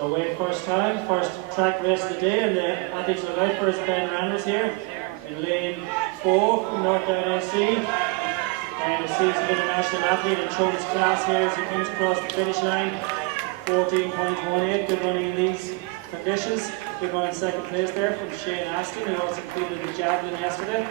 So away first time, first track race of the day, and the athletes look out for is Ben Randall's here in lane 4 from North Down AC. And the seasoned international athlete and shows his class here as he comes across the finish line. 14.18, good running in these conditions. Good run in second place there from Shane Aston, who also completed the javelin yesterday.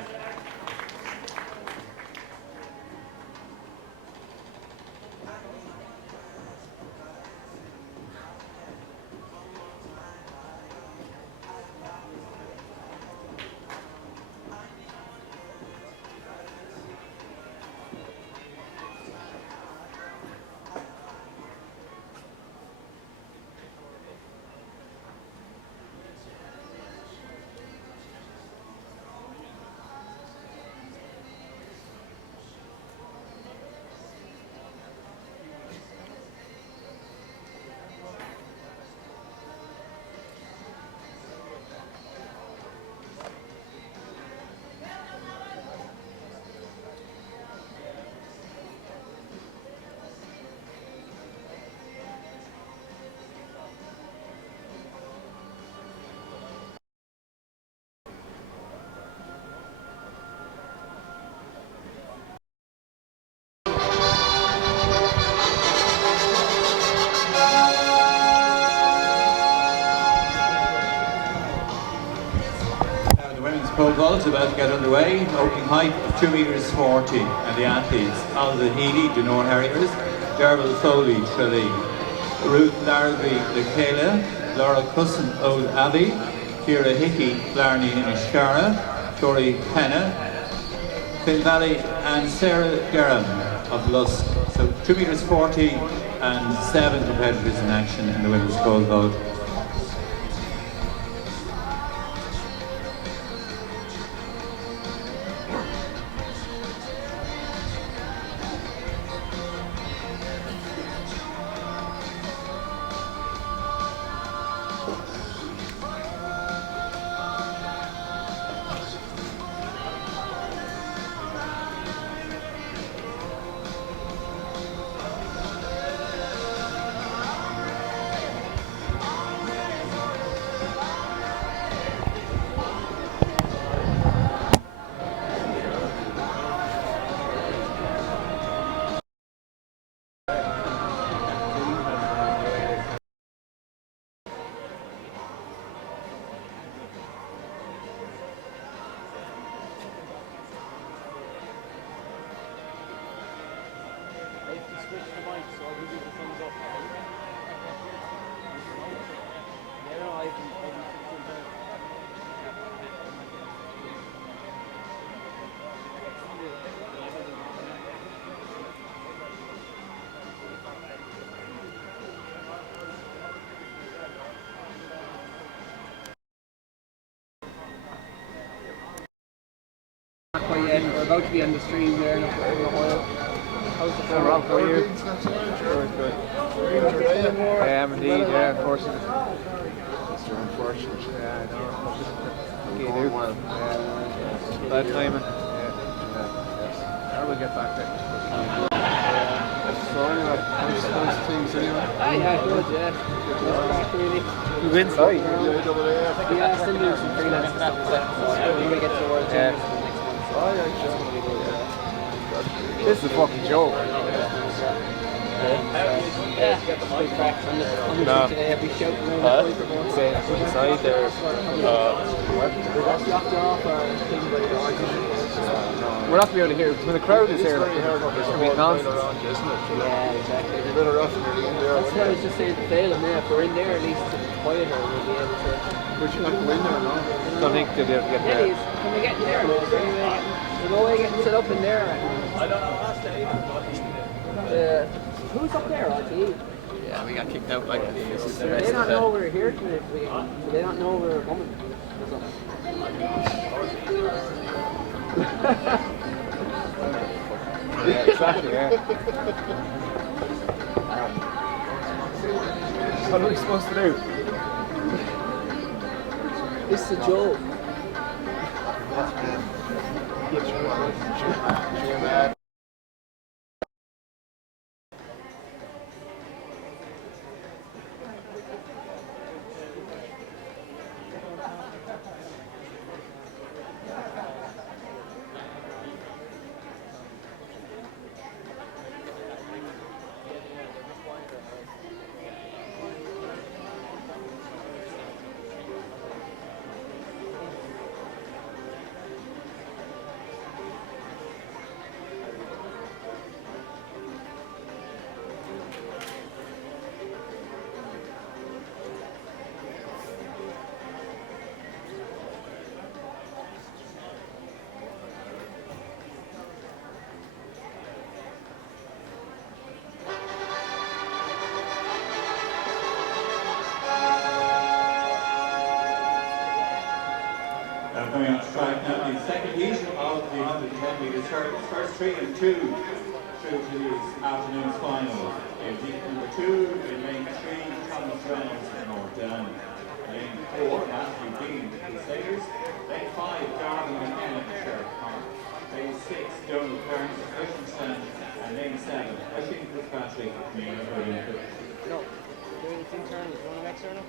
Pole vault about to get underway. Opening height of 2 meters 40, and the athletes: Alva Healy, Denore Harriers, Derval Foley, Tralee, Ruth Larrabee, Lekela, Laura Cusson, Old Abbey, Kira Hickey, Blarney, Inishkara, Tori Penna, Finn Valley, and Sarah Garham of Lusk. So 2 meters 40 and 7 competitors in action in the women's pole vault. We're about to be on the stream there in a while. How's the film out for you? Good. I am indeed, yeah, unfortunate. Mr. Unfortunate. Yeah, I know. Okay, well. Bad timing. Yeah. Yes. We'll get back there. Sorry, those things anyway. Yeah, good, yeah. Really. You win, sorry. Yeah, still doing some freelance stuff. When we get to the World Championships. This is a fucking joke. Yeah, big cracks on the today. Every shout inside there. We're not going to be able to hear when the crowd is here. It's going to be nonsense. Yeah, exactly. You're better off in there. That's what I was just saying to Phelan. If we're in there, at least it's quieter. We'll be able to. But you're not going in there, no? I don't think they'll be able to get there. Can we get in there? There's no way getting set up in there. I don't know. Who's up there, IT? Yeah, we got kicked out like this. They don't know we're here today. They don't know we're coming. Yeah, exactly, yeah. What are we supposed to do? It's a joke. Coming on to track now, the second heat of the 110 metres hurdles. First 3 and 2 through to this afternoon's final. In heat number 2, in lane 3, Thomas Reynolds and North Down. Lane 4, Matthew Dean, Crusaders. Lane 5, Darwin McKenna, Sheriff Park. Lane 6, Donald Burns, Christensen. And lane 7, Cushing Fitzpatrick, Mayor Olympic. No, doing it internal, one external?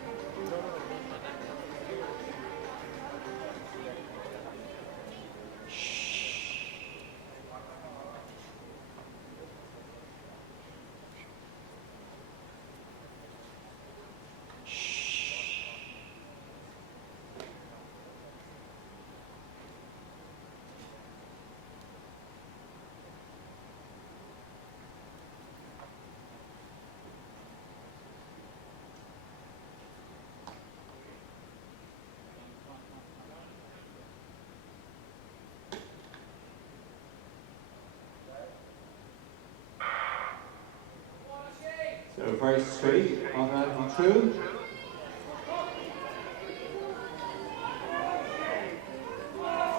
So first 3 automatically true.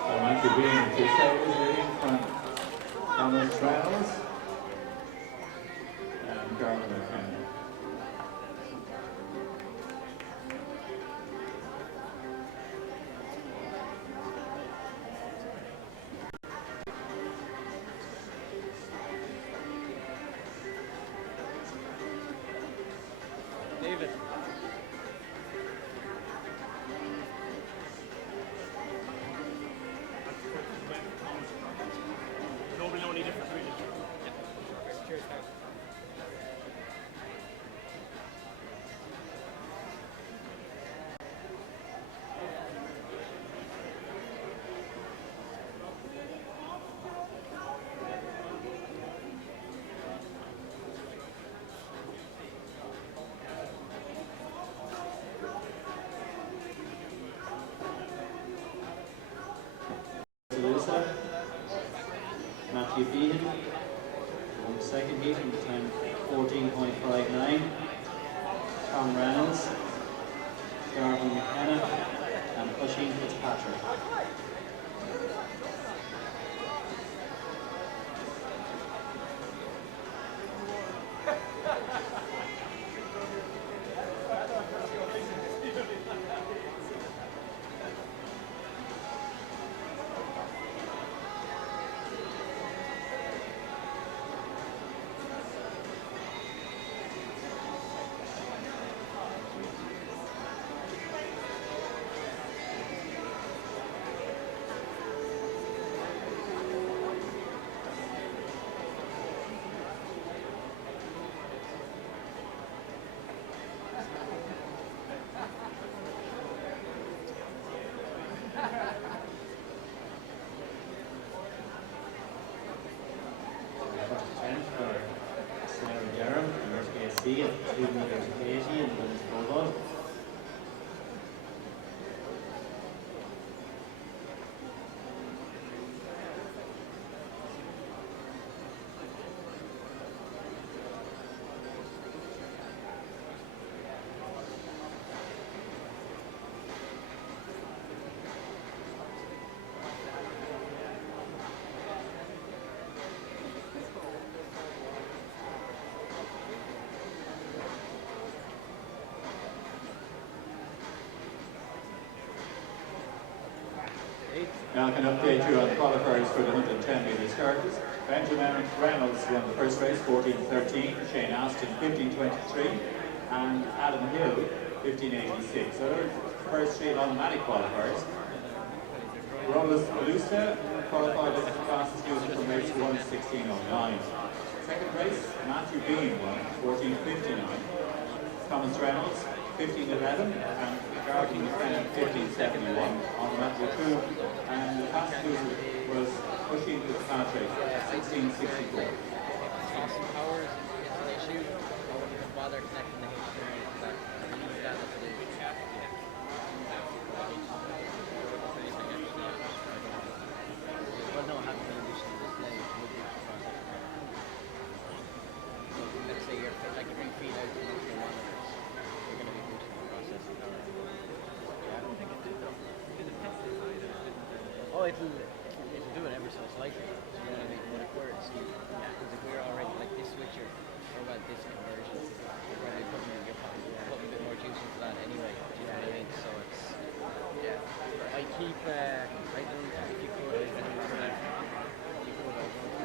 So Matthew Bean, Crusaders leading from Thomas Reynolds and Darwin McKenna. David. Nobody know any difference really. Yeah. Cheers, thanks. Lisa, Matthew Behan, on the second heat in time 14.59, Tom Reynolds, Darwin McKenna, and Cushing Fitzpatrick. At 2 meters 80 in the women's pole vault. Now I can update you on the qualifiers for the 110 metres hurdles. Benjamin Reynolds won the first race, 14.13, Shane Aston, 15.23, and Adam Hill, 15.86. So they're the first 3 automatic qualifiers. Robles Alusta qualified as the fastest user from race 1, 16.09. Second race, Matthew Bean won, 14.59. Thomas Reynolds, 15.11, and Garden McKenna, 15.71 on Matthew 2, and the fastest user was Cushing Fitzpatrick, 16.64. Austin Powers is an issue. I wouldn't even bother connecting the experience to that. I need that as a well, no, I haven't been additional display. It would be process. So let's say you're like you bring feed out to your monitors, you're going to be boosting the processing power. Yeah, I don't think it did though. Oh, it'll do it ever so slightly. You know what I mean? But if we're see, yeah, because if we're already like this switcher or about this conversion, you're probably putting a bit more juice into that anyway. Do you know what I mean? So it's yeah. I keep I don't if you could I don't know if you could I don't know if you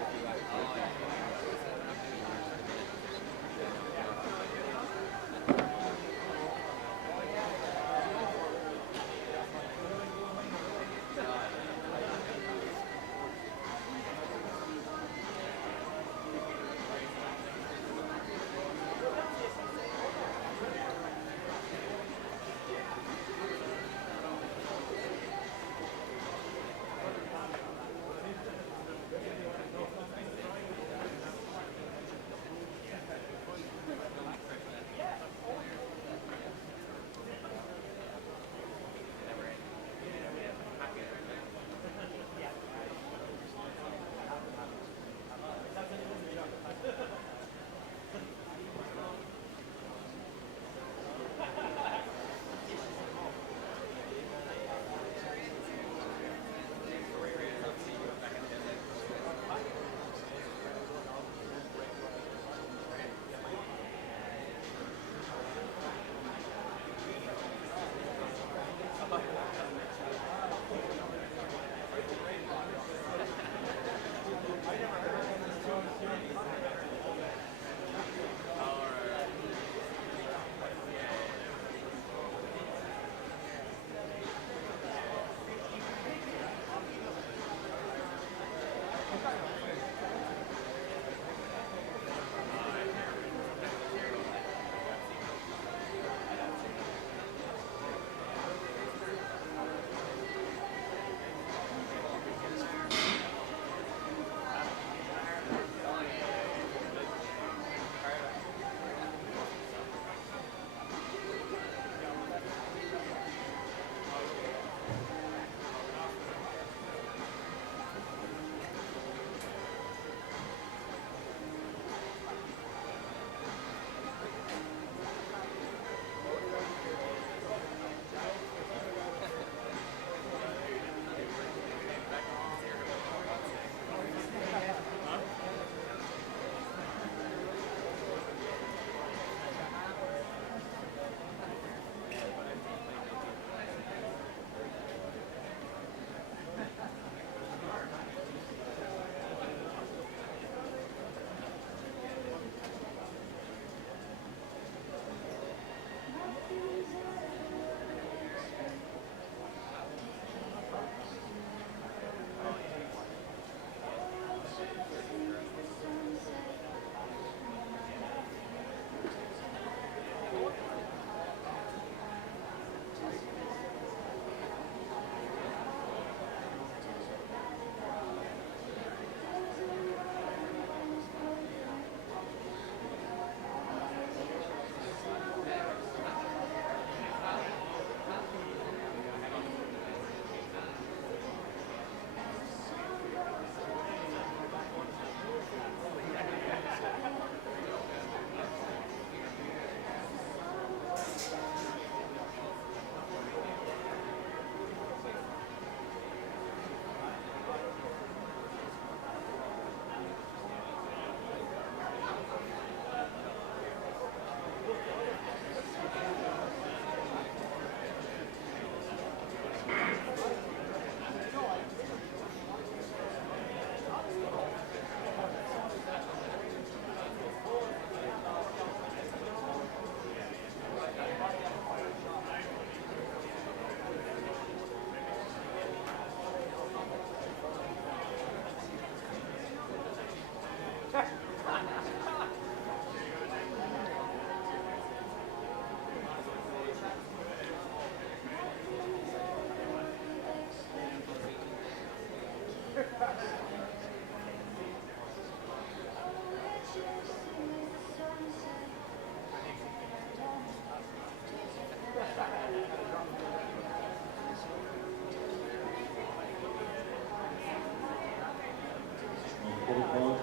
Protocol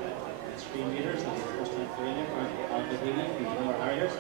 3 meters, that's the first time for in on the healing, these more harriers.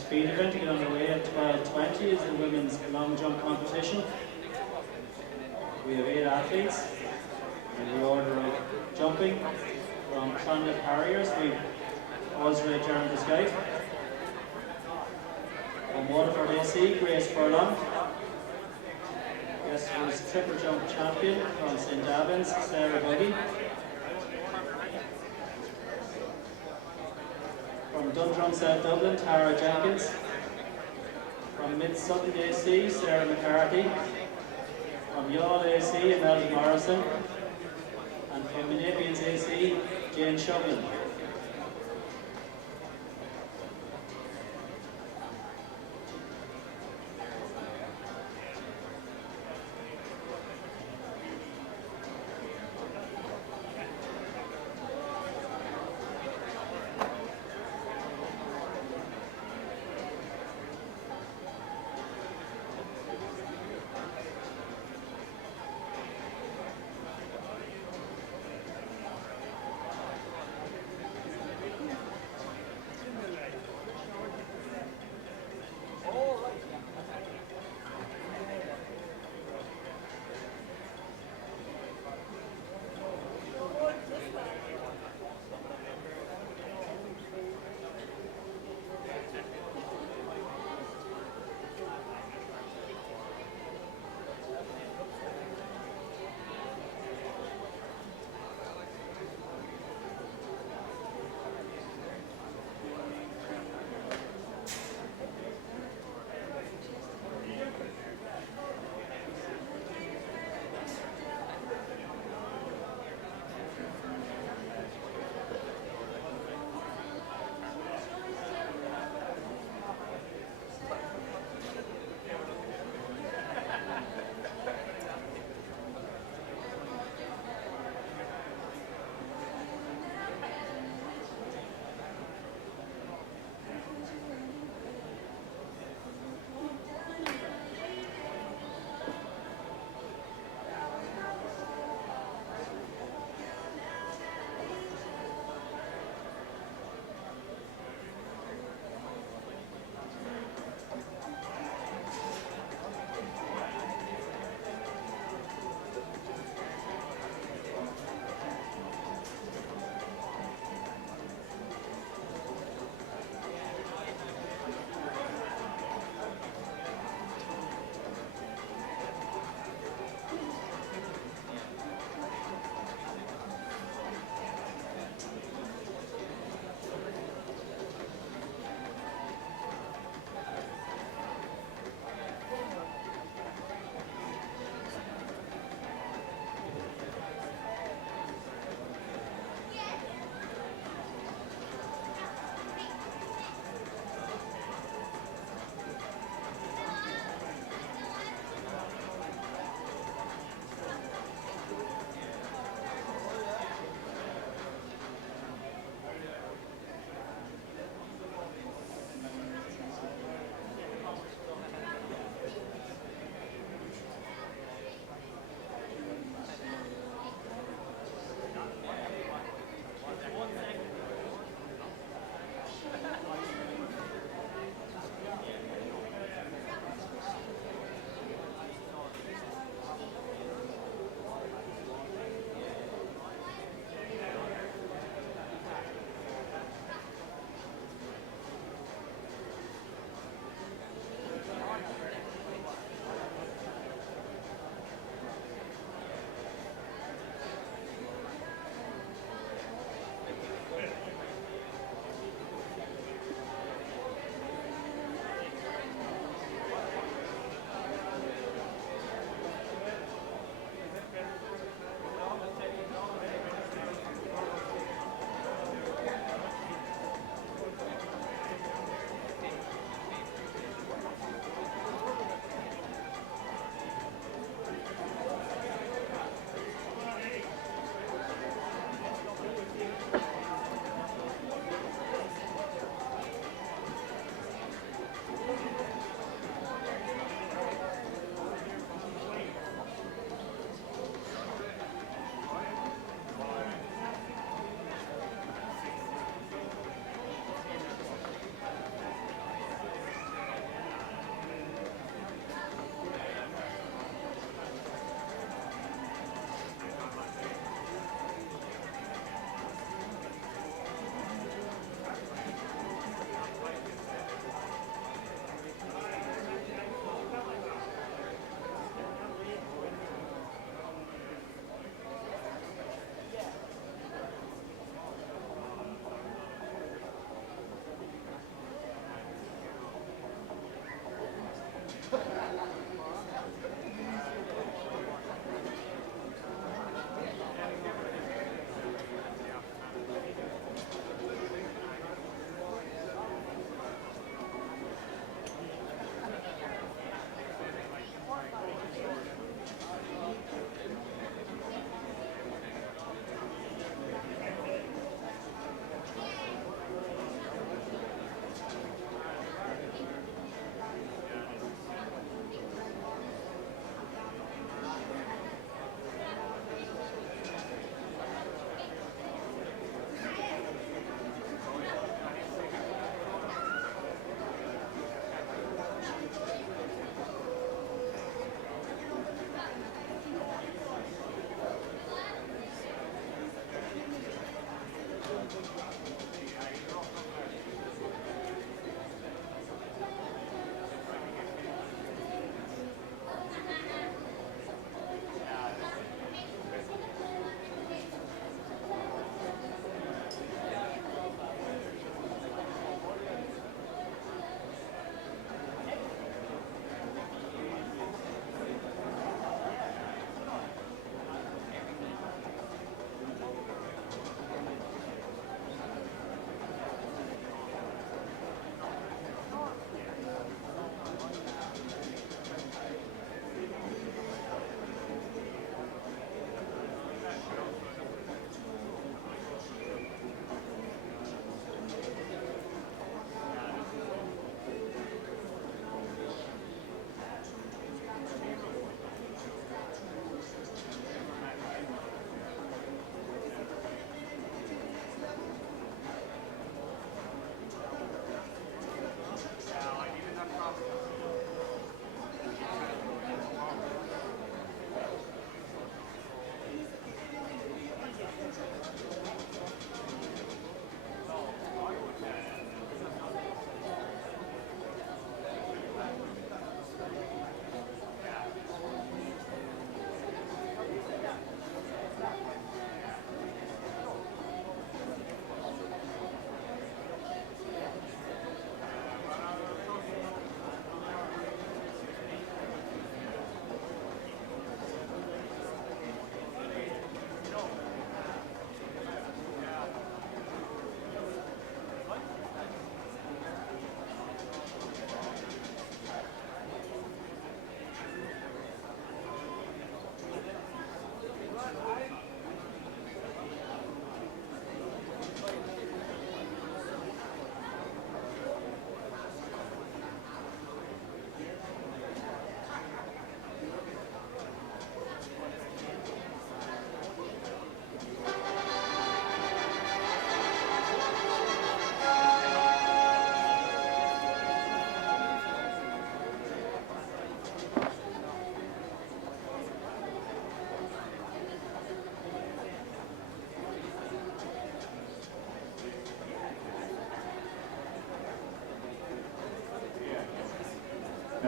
next field event to get underway at 12:20 is the women's long jump competition. We have 8 athletes in the order of jumping. From Clonmel Harriers, we Osra Jarvis Guy. From Waterford AC, Grace Furlong. Yes, was triple jump champion from St. Albans, Sarah Buggy. From Dundrum South Dublin, Tara Jenkins. From Mid Sutton AC, Sarah McCarthy. From Youghal AC, Imelda Morrison. And from Manapians AC, Jane Shovlin.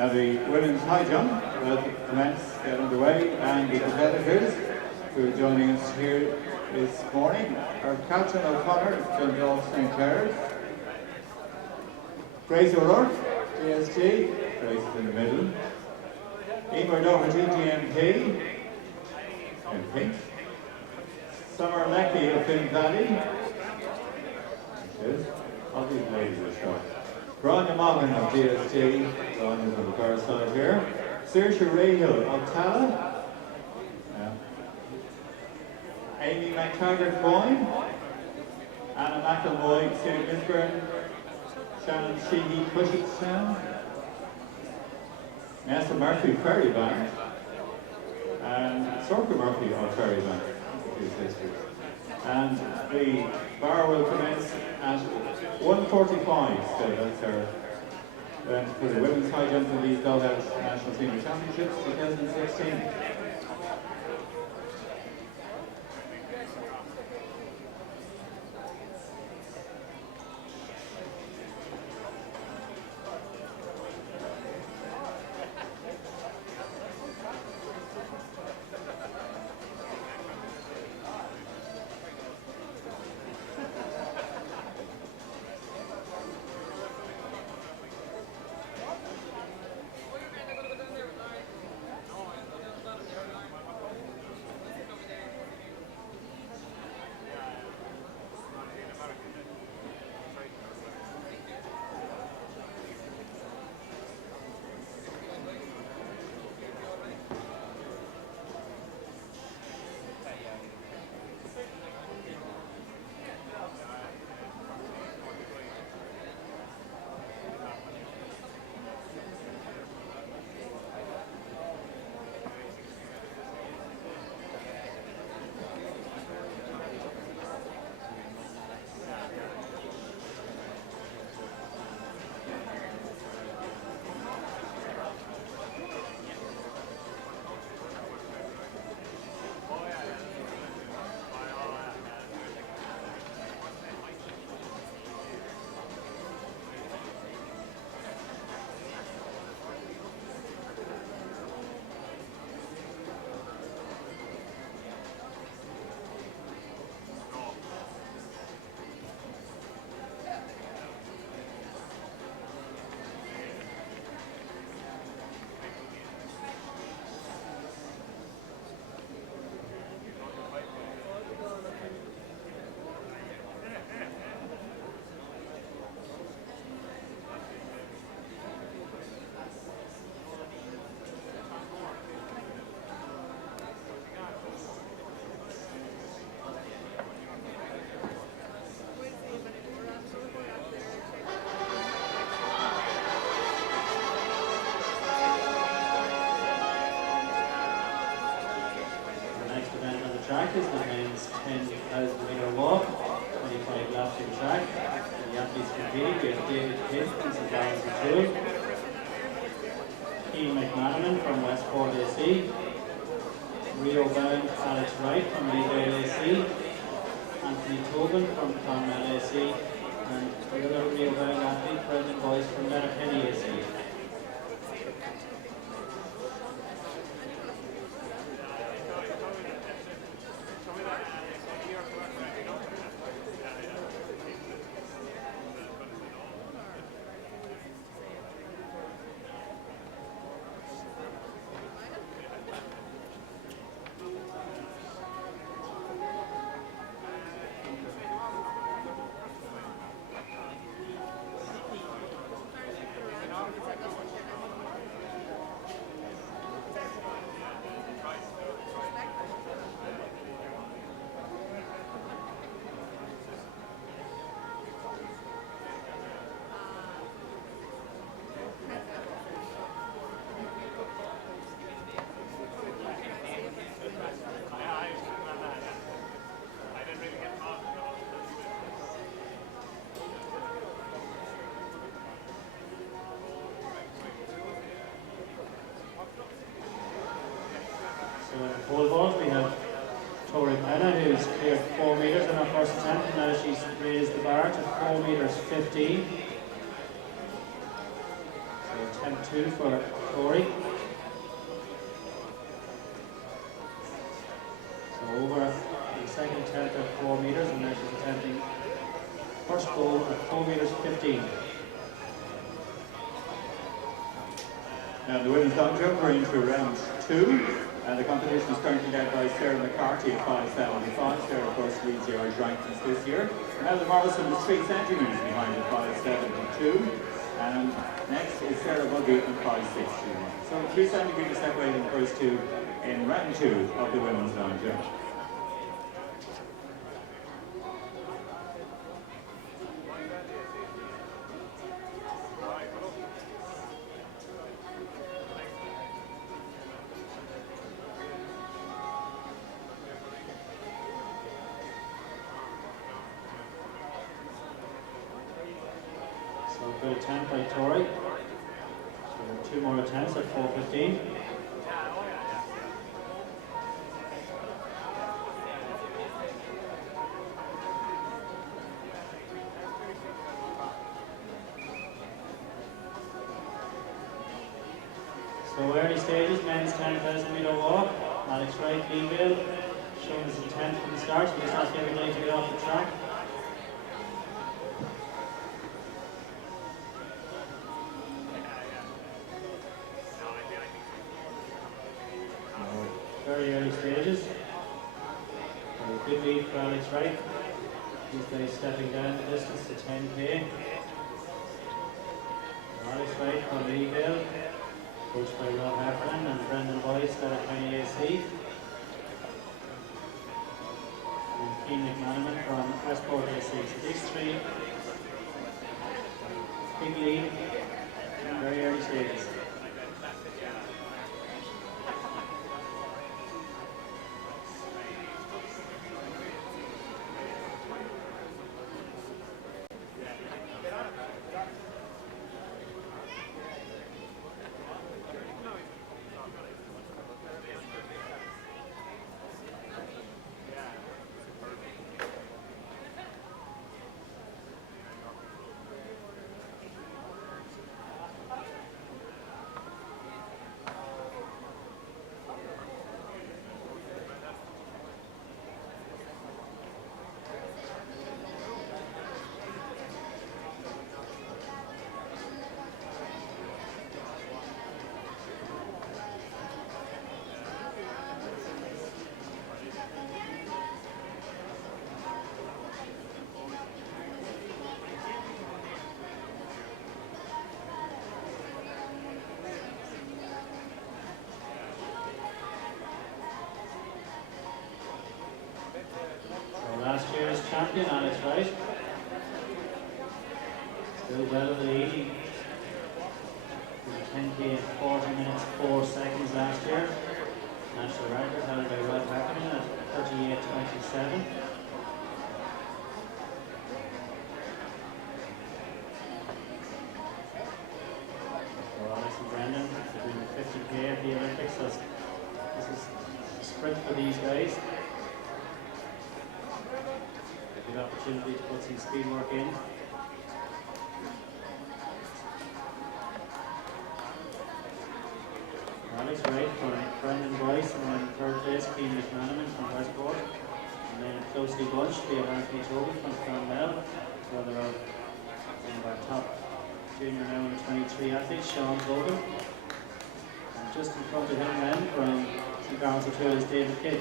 Now the women's high jump will commence, get underway, and the competitors who are joining us here this morning are Catherine O'Connor from Dundalk St. Clair's, Grace O'Rourke, GSG, Grace is in the middle, Emer Doherty, GMP, in pink, Summer Leckie of Finn Valley, all these ladies are short. Grania Morgan of GSG, Grania's on the far side here. Saoirse Rahill of Tala. Amy McTaggart Boyne. Anna McElroy, Stephen Gisburn. Shannon Sheehy, Pushingstown. Nessa Murphy, Ferrybank. And Sorka Murphy of Ferrybank. And the bar will commence at 1:45, so that's our event for the women's high jump in the GloHealth National Senior Championships 2016. Track is the men's 10,000 metre walk, 25 laps in track. And the athletes competing, we have David Kidd, this is Lawrence McCool, Ian McManaman from Westport AC, Rio bound Alex Wright from Leadvale AC, Anthony Tobin from Clonmel AC, and the other Rio bound athlete, Brendan Boyce from Letterkenny AC. Pole vault, we have Tori Penna, who's cleared 4 metres in her first attempt, and now she's raised the bar to 4 metres 15. So attempt 2 for Tori. So over the second attempt at 4 metres, and now she's attempting first goal at 4 metres 15. Now the women's long jump are into round 2, and the competition is currently led by Sarah McCarthy at 5.75. Sarah, of course, leads the Irish rankings this year. Now the Morrison is 3 centimetres behind at 5.72, and next is Sarah Buggy at 5.62. So 3 centimetres separating the first two in round 2 of the women's long jump. So good attempt by Tori. So 2 more attempts at 4.15. So early stages, men's 10,000 metre walk. Alex Wright, Greenville, showing his intent from the start. He's not every day to get off the track. Very early stages. A good lead for Alex Wright. These days stepping down the distance to 10k. Alex Wright from Leeville, coached by Rob Heffernan, and Brendan Boyce out of County AC. And Keane McManaman from Westport AC. So these 3, big lead, very early stages. Last year's champion, Alex Wright. Still well over the 80. 10k in 40 minutes 4 seconds last year. National record held by Rob Heffernan at 38.27. For Alex and Brendan, they're doing 50k at the Olympics. So this is a sprint for these guys. Good opportunity to put some speed work in. Alex Wright from Brendan Boyce, and then third place, Keane McManaman from Westport. And then closely bunched, we have Anthony Toby from Clonmel, brother of one of our top junior now under 23 athletes, Sean Hogan. And just in front of him then, from St. Carlos O'Toole, is David Kidd.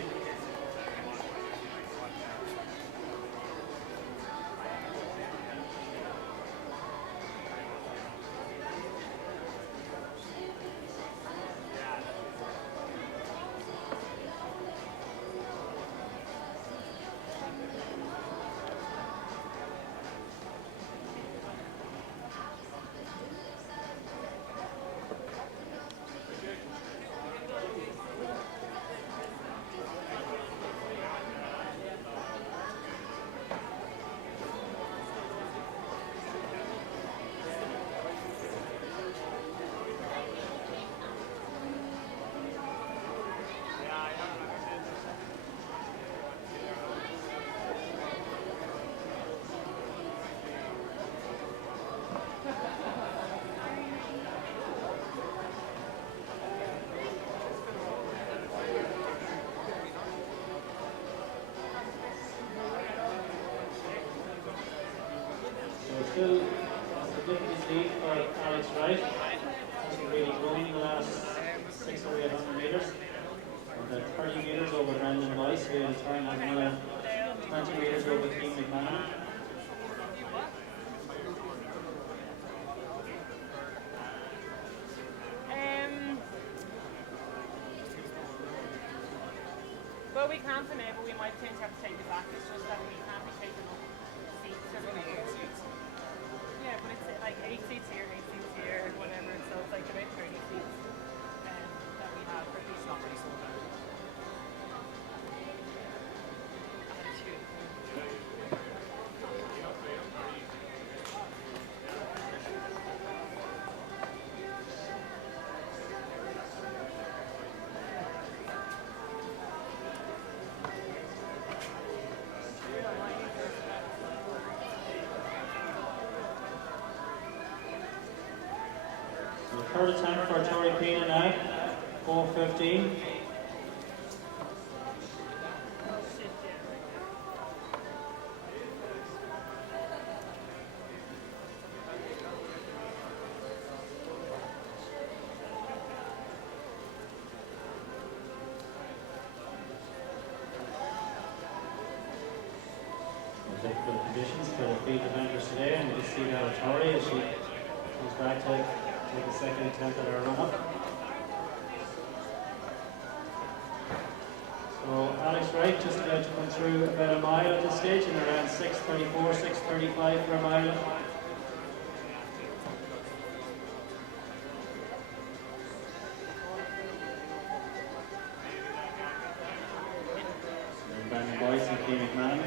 still a significant lead for Alex Wright. Hasn't really grown in the last 600 or 800 metres. And 30 metres over Brendan Weiss, who in turn has another 20 metres over Keane McMahon. Well, we can for now, but we might potentially have to take it back. It's just that we can't be taking up seats. Yeah, but it's like 8 seats here, 8 seats here, whatever. So it's like about 30 seats that we have for these numbers. Third attempt for Tori Pina now, 4:15. Difficult conditions for the field eventers today, and you can see now Tori as she comes back to take a second attempt at our run-up. So Alex Wright just about to come through about a mile at this stage, and around 6:34, 6:35 for a mile. And Brandon Boyce and Keane McMahon.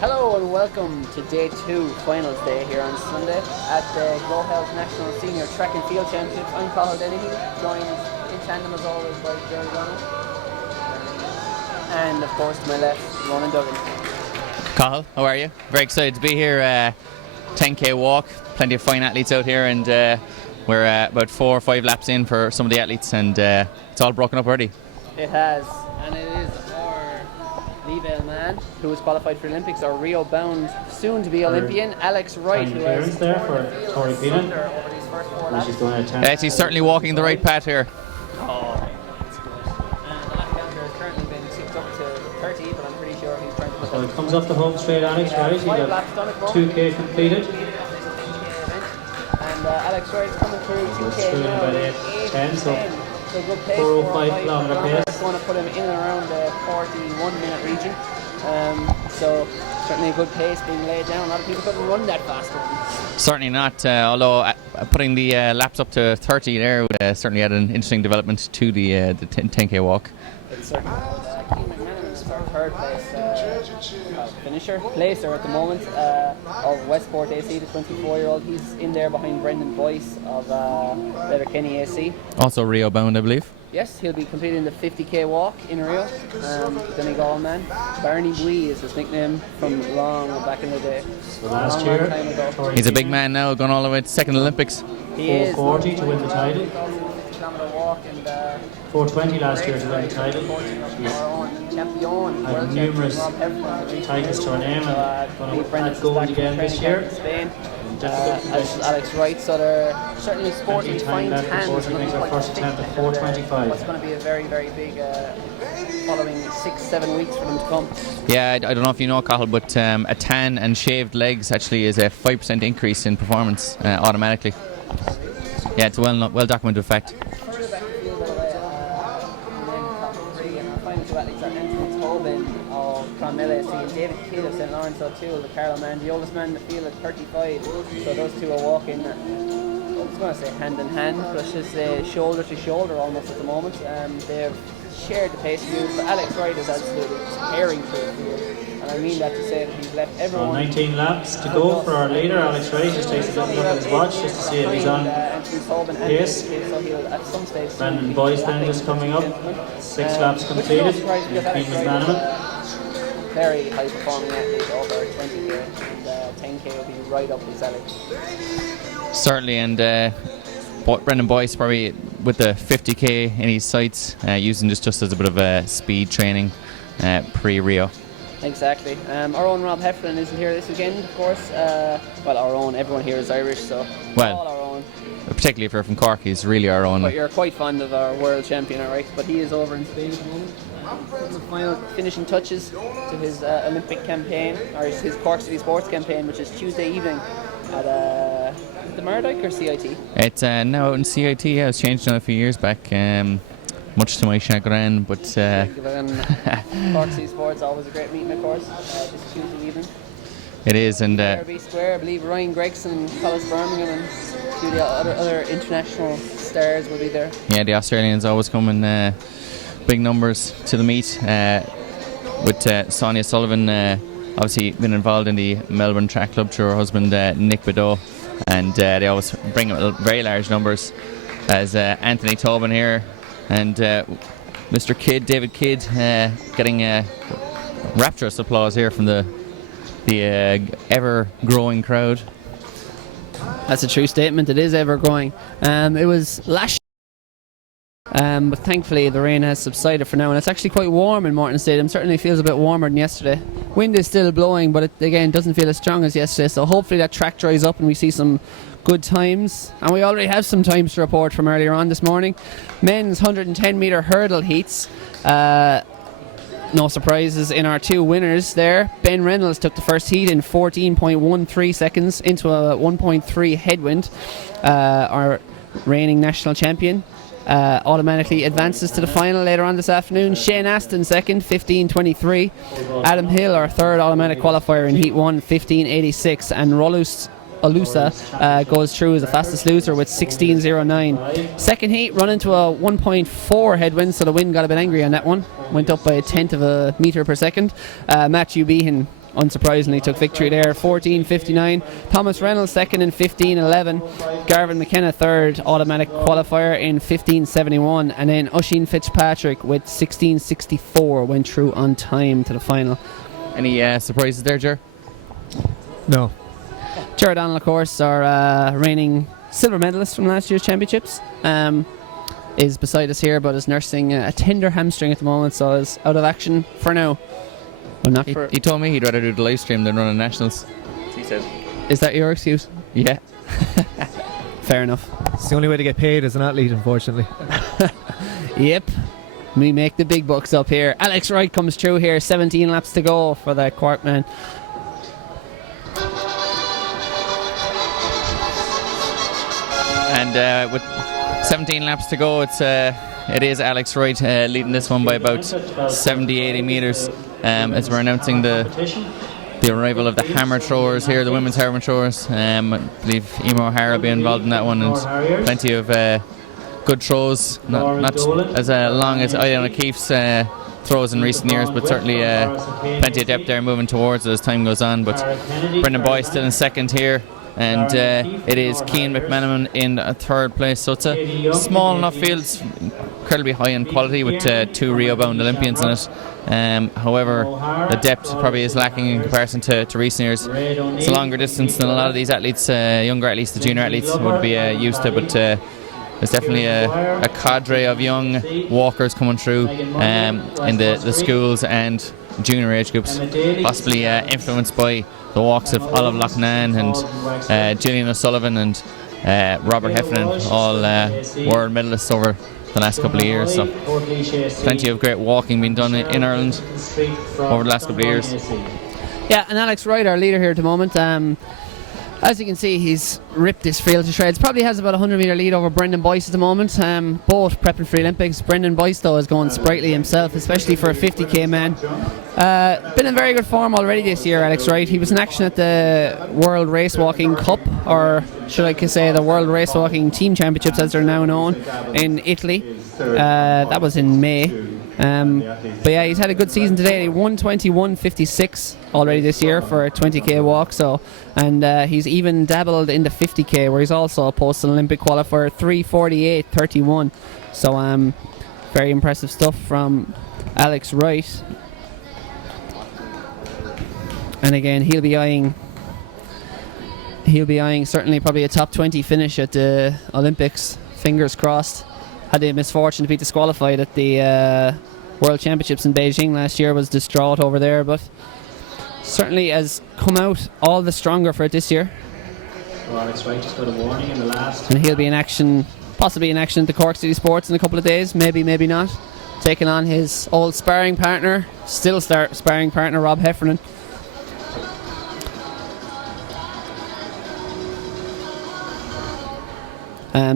Hello and welcome to day 2, finals day here on Sunday at the GloHealth National Senior Track and Field Championships. I'm Cathal Dennehy, joined in tandem as always by Jerry Donald. And of course to my left, Ronan Duggan. Cathal, how are you? Very excited to be here. 10k walk, plenty of fine athletes out here, and we're about 4 or 5 laps in for some of the athletes, and it's all broken up already. It has, and it is our Leavale man who was qualified for the Olympics, our Rio bound soon to be Olympian, Alex Wright, who has there for Tori Pina. over these first 4 laps. She's going to attempt. Yes, he's certainly walking the right path here. Oh, that's good. And the lap counter has currently been ticked up to 30, but I'm pretty sure he's trying to put So that. it comes up the home straight, Alex Wright. He 5 got laps done at the moment. 2k completed. And Alex Wright's coming through 2k through in now. about 8:10, so good pace. 4:05 kilometre pace. That's going to put him in and around the 41-minute region. So certainly a good pace being laid down. A lot of people couldn't run that fast. Certainly not, although putting the laps up to 30 there would certainly add an interesting development to the 10k walk. It's certainly Keane McMahon is our third place placer at the moment of Westport AC, the 24-year-old. He's in there behind Brendan Boyce of Letterkenny AC. Also Rio bound, I believe. Yes, he'll be completing the 50k walk in Rio. Donegal man. Barney Bwee is his nickname from long back in the day. So last long year, time ago. Tori He's a big Pina, man now, going all the way to second Olympics. He is 4:40 to win the title. 50-kilometre walk and 4:20 last year to win the title. Champion, Had world numerous champion, Rob Heffernan. titles to her name, and going Pete to Brendan's add gold back from again this training camp year. in Spain. Difficult As conditions. Alex Wright, so they're certainly sporting Time fine left hands. before she and makes her looks first like attempt at fit. 4:25. What's going to be a very, very big following 6-7 weeks for them to come. Yeah, I don't know if you know, Cathal, but a tan and shaved legs actually is a 5% increase in performance automatically. Yeah, it's a well documented fact. Further back the field, by the way, in the top 3, and our final 2 athletes are Anthony Tobin of Clonmel AC and David Kidd of St. Lawrence O'Toole, the Carlow man, the oldest man in the field at 35. So those two are walking, I was going to say hand in hand, but let's just say shoulder to shoulder almost at the moment. They've shared the pace views, but Alex Wright is absolutely tearing through the field. and I mean that to say that he's left So everyone. 19 laps to go for our leader, Alex Wright. Just takes a little look at his watch just to see if he's on pace. So he'll at some stage. Brandon Boyce then just coming up. 6 laps completed. Queen McManaman. Very high performing athlete over 20 years, and 10k will be right up his alley. Certainly, and Brendan Boyce probably with the 50k in his sights, using this just as a bit of speed training pre-Rio. Exactly. Our own Rob Heffernan isn't here this weekend, of course. Well, our own, everyone here is Irish, so all our own. Particularly if you're from Cork, he's really our own. But you're quite fond of our world champion, alright? But he is over in Spain at the moment. Putting the final finishing touches to his Olympic campaign, or his Cork City Sports campaign, which is Tuesday evening at the Mardyke or CIT? It's now out in CIT. Yeah, it was changed a few years back, much to my chagrin. But Cork City Sports, always a great meeting, of course. This Tuesday evening. It is, and RB Square, I believe Ryan Gregson and Collis Birmingham and a few of the other international stars will be there. Yeah, the Australians always come in big numbers to the meet. With Sonia Sullivan, obviously been involved in the Melbourne Track Club through her husband Nick Bedeau, and they always bring very large numbers. As Anthony Tobin here, and Mr. Kidd, David Kidd, getting rapturous applause here from the ever-growing crowd. That's a true statement. It is ever-growing. It was last but thankfully the rain has subsided for now, and it's actually quite warm in Morton Stadium. Certainly feels a bit warmer than yesterday. Wind is still blowing, but it again doesn't feel as strong as yesterday, so hopefully that track dries up and we see some good times. And we already have some times to report from earlier on this morning. Men's 110 metre hurdle heats. No surprises in our two winners there. Ben Reynolds took the first heat in 14.13 seconds into a 1.3 headwind. Our reigning national champion automatically advances to the final later on this afternoon. Shane Aston second, 15.23. Adam Hill, our third automatic qualifier in heat 1, 15.86. And Rolus Alusa goes through as the fastest loser with 16.09. Second heat run into a 1.4 headwind, so the wind got a bit angry on that one. Went up by a tenth of a metre per second. Matthew Behan unsurprisingly took victory there, 14.59. Thomas Reynolds second in 15.11. Garvin McKenna third automatic qualifier in 15.71. And then Oisin Fitzpatrick with 16.64 went through on time to the final. Any surprises there, Ger? No. Jared Donald, of course, our reigning silver medalist from last year's championships, is beside us here, but is nursing a tender hamstring at the moment, so is out of action for now. Well, not He told me he'd rather do the live stream than run a nationals. He said. Is that your excuse? Yeah. Fair enough. It's the only way to get paid as an athlete, unfortunately. Yep. We make the big bucks up here. Alex Wright comes through here, 17 laps to go for the Cork man. And with 17 laps to go, it is Alex Wright leading this one by about 70-80 metres as we're announcing the arrival of the hammer throwers here, the women's hammer throwers. I believe Emer O'Hara will be involved in that one, and plenty of good throws, not as long as Aidan O'Keefe's throws in recent years, but certainly plenty of depth there moving towards it as time goes on. But Brendan Boyce still in second here, and it is Cian McManaman in third place. So it's a small enough field, it's incredibly high in quality with two Rio-bound Olympians in it. However, the depth probably is lacking in comparison to recent years. It's a longer distance than a lot of these athletes, younger athletes, the junior athletes would be used to, but there's definitely a cadre of young walkers coming through in the schools and junior age groups, possibly influenced by the walks of Olive Loughnane and Gillian O'Sullivan and Robert Heffernan, all world medalists over the last couple of years. So plenty of great walking being done in Ireland over the last couple of years. Yeah, and Alex Wright, our leader here at the moment, as you can see, he's ripped this field to shreds. Probably has about a 100 metre lead over Brendan Boyce at the moment. Both prepping for the Olympics. Brendan Boyce, though, is going sprightly himself, especially for a 50k man. Been in very good form already this year, Alex Wright. He was in action at the World Race Walking Cup, or should I say the World Race Walking Team Championships, as they're now known, in Italy. That was in May. But yeah, he's had a good season today. He won 21.56 already this year for a 20k walk. So, and he's even dabbled in the 50k, where he's also posted an Olympic qualifier 3:48.31. So very impressive stuff from Alex Wright. And again, he'll be eyeing certainly probably a top 20 finish at the Olympics. Fingers crossed. Had the misfortune to be disqualified at the World Championships in Beijing last year. Was distraught over there, but certainly has come out all the stronger for it this year. So Alex Wright just got a warning in the last. And he'll be in action, possibly in action at the Cork City Sports in a couple of days. Maybe not. Taking on his old sparring partner, sparring partner Rob Heffernan.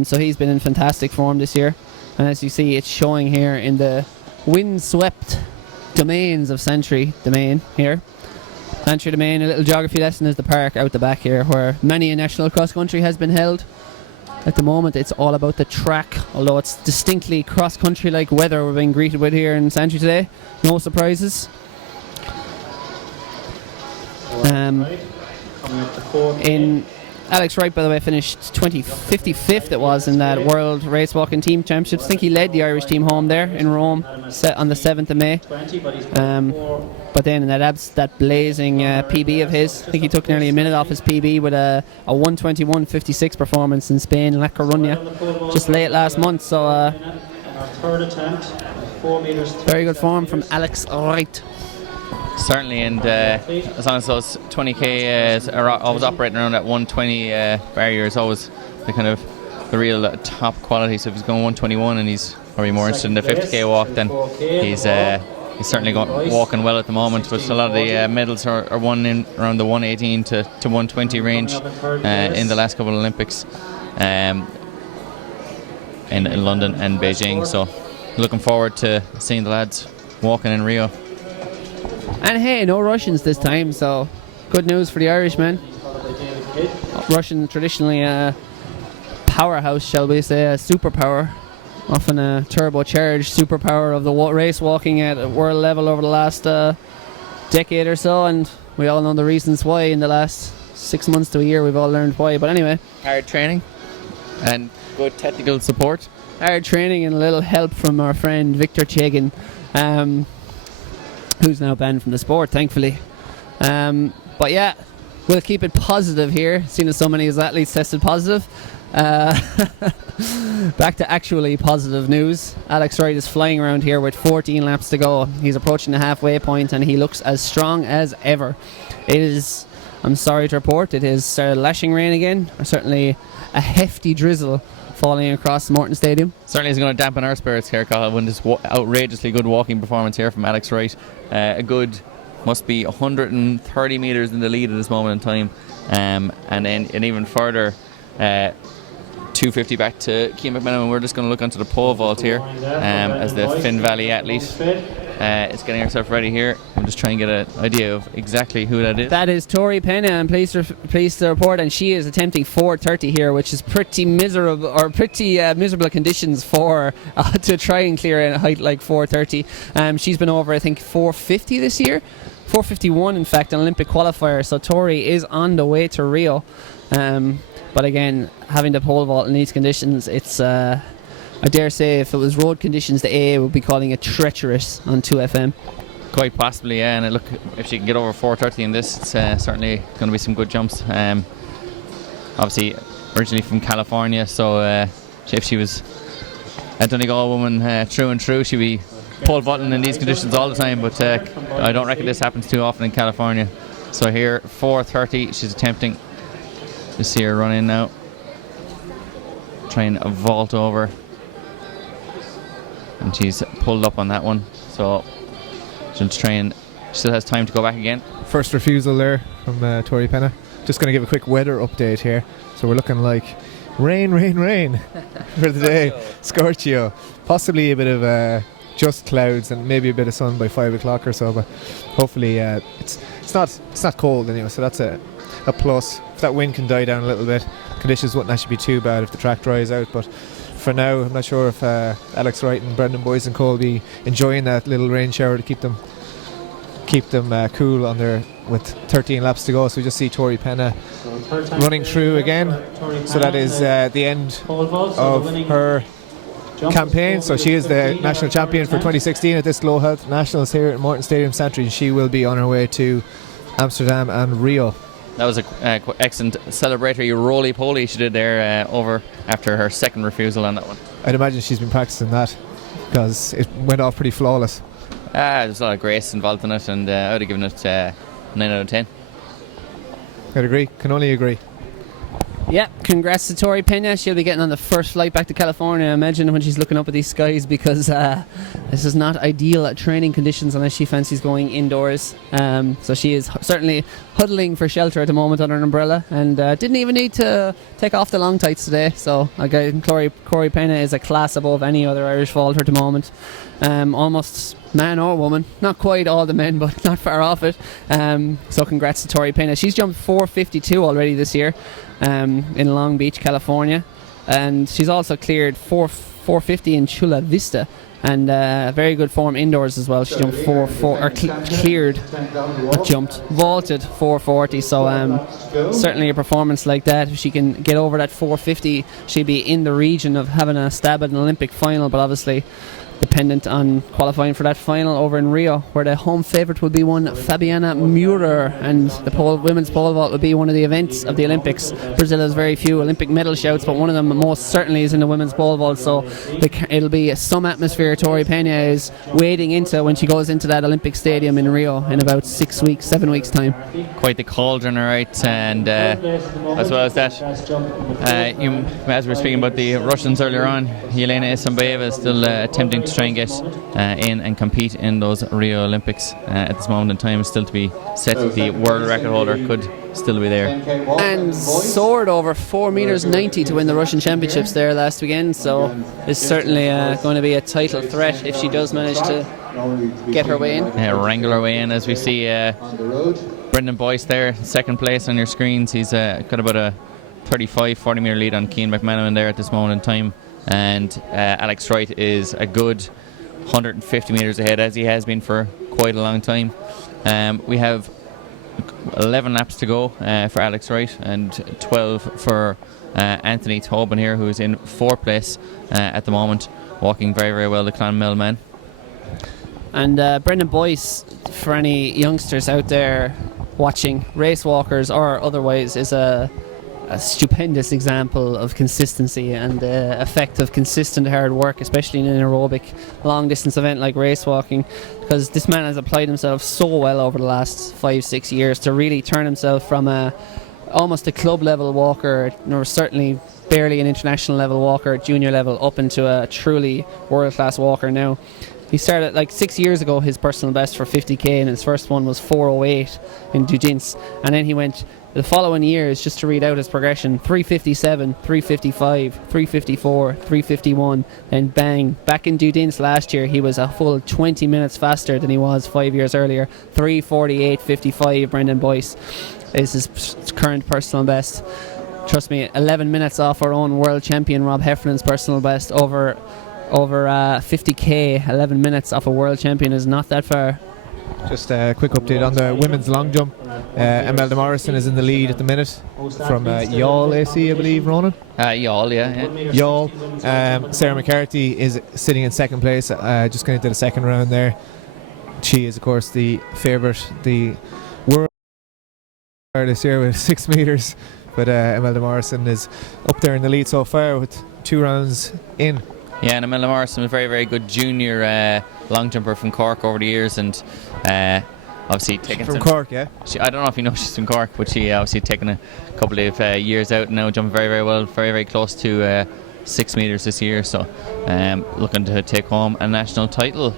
So he's been in fantastic form this year, and as you see, it's showing here in the windswept domains of Santry Domain here. Santry Domain, a little geography lesson, is the park out the back here where many a national cross country has been held. At the moment, it's all about the track, although it's distinctly cross country like weather we're being greeted with here in Santry today. No surprises. In Alex Wright, by the way, finished 55th it was in that World Race Walking Team Championships. I think he led the Irish team home there in Rome on the 7th of May. But then in that blazing PB of his, I think he took nearly a minute off his PB with a 1:21.56 performance in Spain, La Coruña, just late last month. So very good form from Alex Wright. Certainly, and as long as those 20k are always operating around that 120 barrier, is always the real top quality. So if he's going 121 and he's probably more interested in the 50k walk, then he's certainly walking well at the moment. But a lot of the medals are won in around the 118 to 120 range in the last couple of Olympics in London and Beijing. So looking forward to seeing the lads walking in Rio. And hey, no Russians this time, so good news for the Irishmen. Russian traditionally a powerhouse, shall we say, a superpower, often a turbocharged superpower of the race walking at world level over the last decade or so, and we all know the reasons why. In the last 6 months to a year, we've all learned why. But anyway, hard training and good technical support. Hard training and a little help from our friend Victor Chagin, who's now banned from the sport, thankfully. But yeah, we'll keep it positive here, seeing as so many of his athletes tested positive. Back to actually positive news. Alex Wright is flying around here with 14 laps to go. He's approaching the halfway point and he looks as strong as ever. It is, I'm sorry to report, it is lashing rain again, or certainly a hefty drizzle falling across Morton Stadium. Certainly is going to dampen our spirits here, Cathal, when this outrageously good walking performance here from Alex Wright. A good, must be 130 metres in the lead at this moment in time, and then an even further 250 back to Keane McMenamin. And we're just going to look onto the pole vault here as the Finn Valley athlete is getting herself ready here. I'm just trying to get an idea of exactly who that is. That is Tori Penna, and pleased to report, and she is attempting 4:30 here, which is pretty miserable, or pretty miserable conditions for to try and clear a height like 4:30. She's been over, I think, 4:50 this year, 4:51 in fact, an Olympic qualifier. So Tori is on the way to Rio. But again, having the pole vault in these conditions, it's I dare say if it was road conditions, the AA would be calling it treacherous on 2FM. Quite possibly, yeah. And look, if she can get over 4:30 in this, it's certainly going to be some good jumps. Obviously, originally from California, so if she was a Donegal woman true and true, she'd be pole vaulting in these conditions all the time. But I don't reckon this happens too often in California. So here, 4:30, she's attempting. You see her run in now, trying a vault over, and she's pulled up on that one, so she'll try and still has time to go back again. First refusal there from Tori Penna. Just going to give a quick weather update here. So we're looking like rain for the day. Scorchio, possibly a bit of just clouds and maybe a bit of sun by 5 o'clock or so, but hopefully it's not cold anyway, so that's a plus. If that wind can die down a little bit, conditions wouldn't actually be too bad if the track dries out, but for now. I'm not sure if Alex Wright and Brendan Boyce and Cole will be enjoying that little rain shower to keep them cool on their with 13 laps to go. So we just see Tori Penna running through again. So that is the end of her campaign. So she is the national champion for 2016 at this GloHealth Nationals here at Morton Stadium Centre. She will be on her way to Amsterdam and Rio. That was an excellent celebratory roly-poly she did there over after her second refusal on that one. I'd imagine she's been practicing that because it went off pretty flawless. There's a lot of grace involved in it, and I would have given it 9 out of 10. I'd agree, can only agree. Yeah, congrats to Tori Pena. She'll be getting on the first flight back to California, I imagine, when she's looking up at these skies, because this is not ideal training conditions unless she fancies going indoors. So she is certainly huddling for shelter at the moment under an umbrella, and didn't even need to take off the long tights today. So again, Tori Pena is a class above any other Irish vaulter at the moment. Almost man or woman, not quite all the men, but not far off it. So congrats to Tori Pena. She's jumped 4:52 already this year in Long Beach, California, and she's also cleared 4:50 in Chula Vista, and very good form indoors as well. She jumped vaulted 4:40. So certainly a performance like that, if she can get over that 4:50, she'll be in the region of having a stab at an Olympic final, but obviously dependent on qualifying for that final over in Rio, where the home favourite will be one Fabiana Murer, and the women's pole vault will be one of the events of the Olympics. Brazil has very few Olympic medal shouts, but one of them most certainly is in the women's pole vault, so it'll be some atmosphere Tori Pena is wading into when she goes into that Olympic stadium in Rio in about 7 weeks time. Quite the cauldron, alright, and as well as that, as we were speaking about the Russians earlier on, Yelena Isambayeva is still attempting to try and get in and compete in those Rio Olympics. At this moment in time, still to be set. The world record holder could still be there. And soared over 4 meters 90 to win the Russian Championships there last weekend. So it's certainly going to be a title threat if she does manage to get her way in. Wrangle her way in, as we see Brendan Boyce there, second place on your screens. He's got about a 35-40 metre lead on Cian McManaman there at this moment in time. And Alex Wright is a good 150 metres ahead, as he has been for quite a long time. We have 11 laps to go for Alex Wright, and 12 for Anthony Tobin here, who is in 4th place at the moment, walking very, very well, the Clonmel man. And Brendan Boyce, for any youngsters out there watching, race walkers or otherwise, is a stupendous example of consistency and the effect of consistent hard work, especially in an aerobic long distance event like race walking, because this man has applied himself so well over the last 5-6 years to really turn himself from almost a club level walker, or certainly barely an international level walker at junior level, up into a truly world class walker now. He started like 6 years ago, his personal best for 50k, and his first one was 4:08 in Dujins, and then he went the following years, just to read out his progression: 3:57, 3:55, 3:54, 3:51, then bang, back in Dudins last year he was a full 20 minutes faster than he was 5 years earlier. 3:48.55 Brendan Boyce is his current personal best. Trust me, 11 minutes off our own world champion Rob Heffernan's personal best over 50k. 11 minutes off a world champion is not that far. Just a quick update on the women's long jump. Imelda Morrison is in the lead at the minute from Youghal AC, I believe, Ronan? Youghal, yeah. Youghal. Sarah McCarthy is sitting in 2nd place, just going into the 2nd round there. She is, of course, the favourite, the world this year with 6 metres, but Imelda Morrison is up there in the lead so far with 2 rounds in. Yeah, and Imelda Morrison was a very, very good junior long jumper from Cork over the years, and obviously taking from Cork, yeah. I don't know if you know she's from Cork, but she obviously taken a couple of years out now, jumping very, very well, very, very close to 6 metres this year. So looking to take home a national title.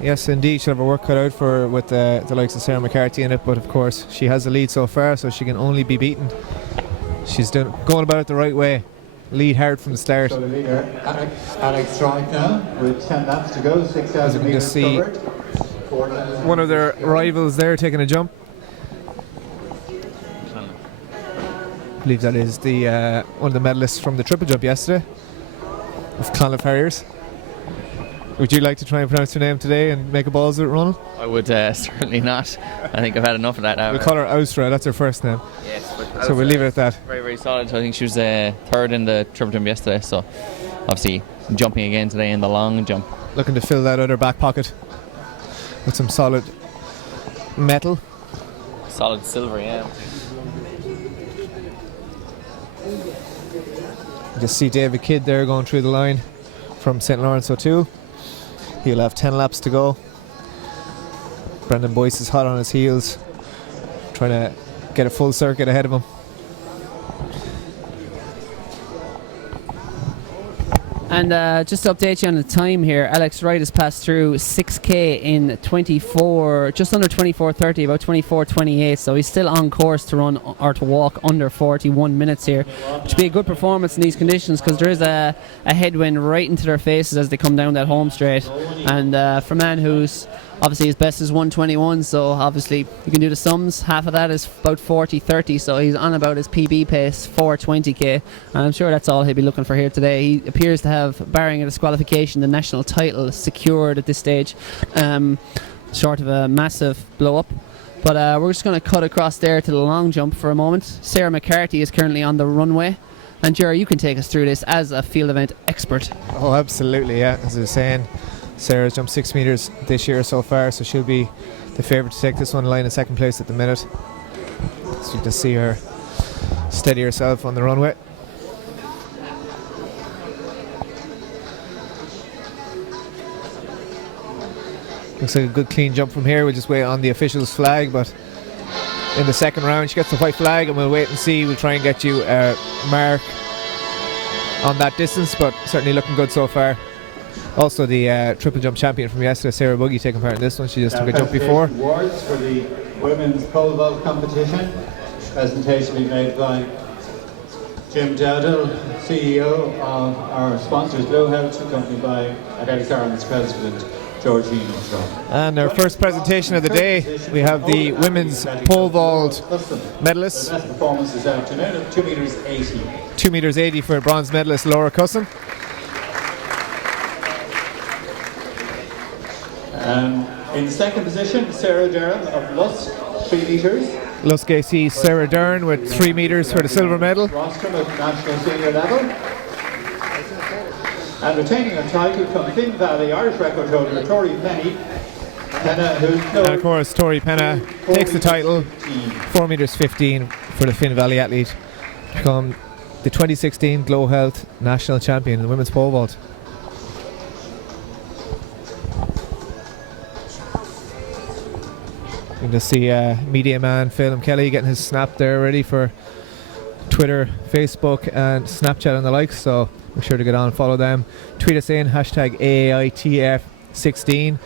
Yes, indeed, she'll have her work cut out for with the likes of Sarah McCarthy in it, but of course she has the lead so far, so she can only be beaten. She's going about it the right way. Lead hard from the start. So the leader, Alex Wright now, with 10 laps to go, 6,000 metres covered. One of their rivals there taking a jump. I believe that is the one of the medalists from the triple jump yesterday. of Clonliffe Harriers. Would you like to try and pronounce her name today and make a balls of it, Ronald? I would certainly not. I think I've had enough of that now. We'll call her Austra, that's her first name. Yes, So we'll leave it at that. Very, very solid. I think she was third in the triple jump yesterday, so obviously jumping again today in the long jump. Looking to fill that other back pocket with some solid metal. Solid silver, yeah. You just see David Kidd there going through the line from St. Lawrence O'Toole. He'll have 10 laps to go. Brendan Boyce is hot on his heels, trying to get a full circuit ahead of him. And just to update you on the time here, Alex Wright has passed through 6k in 24, just under 24:30, about 24:28. So he's still on course to run or to walk under 41 minutes here, which would be a good performance in these conditions because there is a headwind right into their faces as they come down that home straight. And for a man who's obviously his best is 121, so obviously you can do the sums. Half of that is about 40:30, so he's on about his PB pace for 20k, and I'm sure that's all he'll be looking for here today. He appears to have, barring a disqualification, the national title secured at this stage, short of a massive blow up. But we're just going to cut across there to the long jump for a moment. Sarah McCarthy is currently on the runway, and Jerry, you can take us through this as a field event expert. Oh, absolutely, yeah. As I was saying, Sarah's jumped 6 metres this year so far, so she'll be the favourite to take this one, lying in second place at the minute. So you can see her steady herself on the runway. Looks like a good clean jump from here. We'll just wait on the official's flag, but in the second round she gets the white flag and we'll wait and see. We'll try and get you a mark on that distance, but certainly looking good so far. Also the triple jump champion from yesterday, Sarah Buggy, taking part in this one. She just took a jump before. Awards for the women's pole vault competition. Presentation being made by Jim Dowdell, CEO of our sponsors GloHealth, accompanied by Athletics Ireland's president Georgine Shaw. And our first presentation of the day, we have the women's pole vault medalists. The best performance this afternoon of 2 metres 80. 2 metres 80 for bronze medalist Laura Cusson. In second position, Sarah Durham of Lusk, 3 metres. Lusk AC Sarah Dern with 3 metres for the silver medal. Rostrum at national senior level. And retaining a title from Finn Valley, Irish record holder Tori Penna, who's and of course Tori Penna takes the title, 4 metres 15 for the Finn Valley athlete, become the 2016 GloHealth national champion in the women's pole vault. You can just see media man Phelim Kelly getting his snap there ready for Twitter, Facebook and Snapchat and the likes, so make sure to get on and follow them. Tweet us in #AITF16,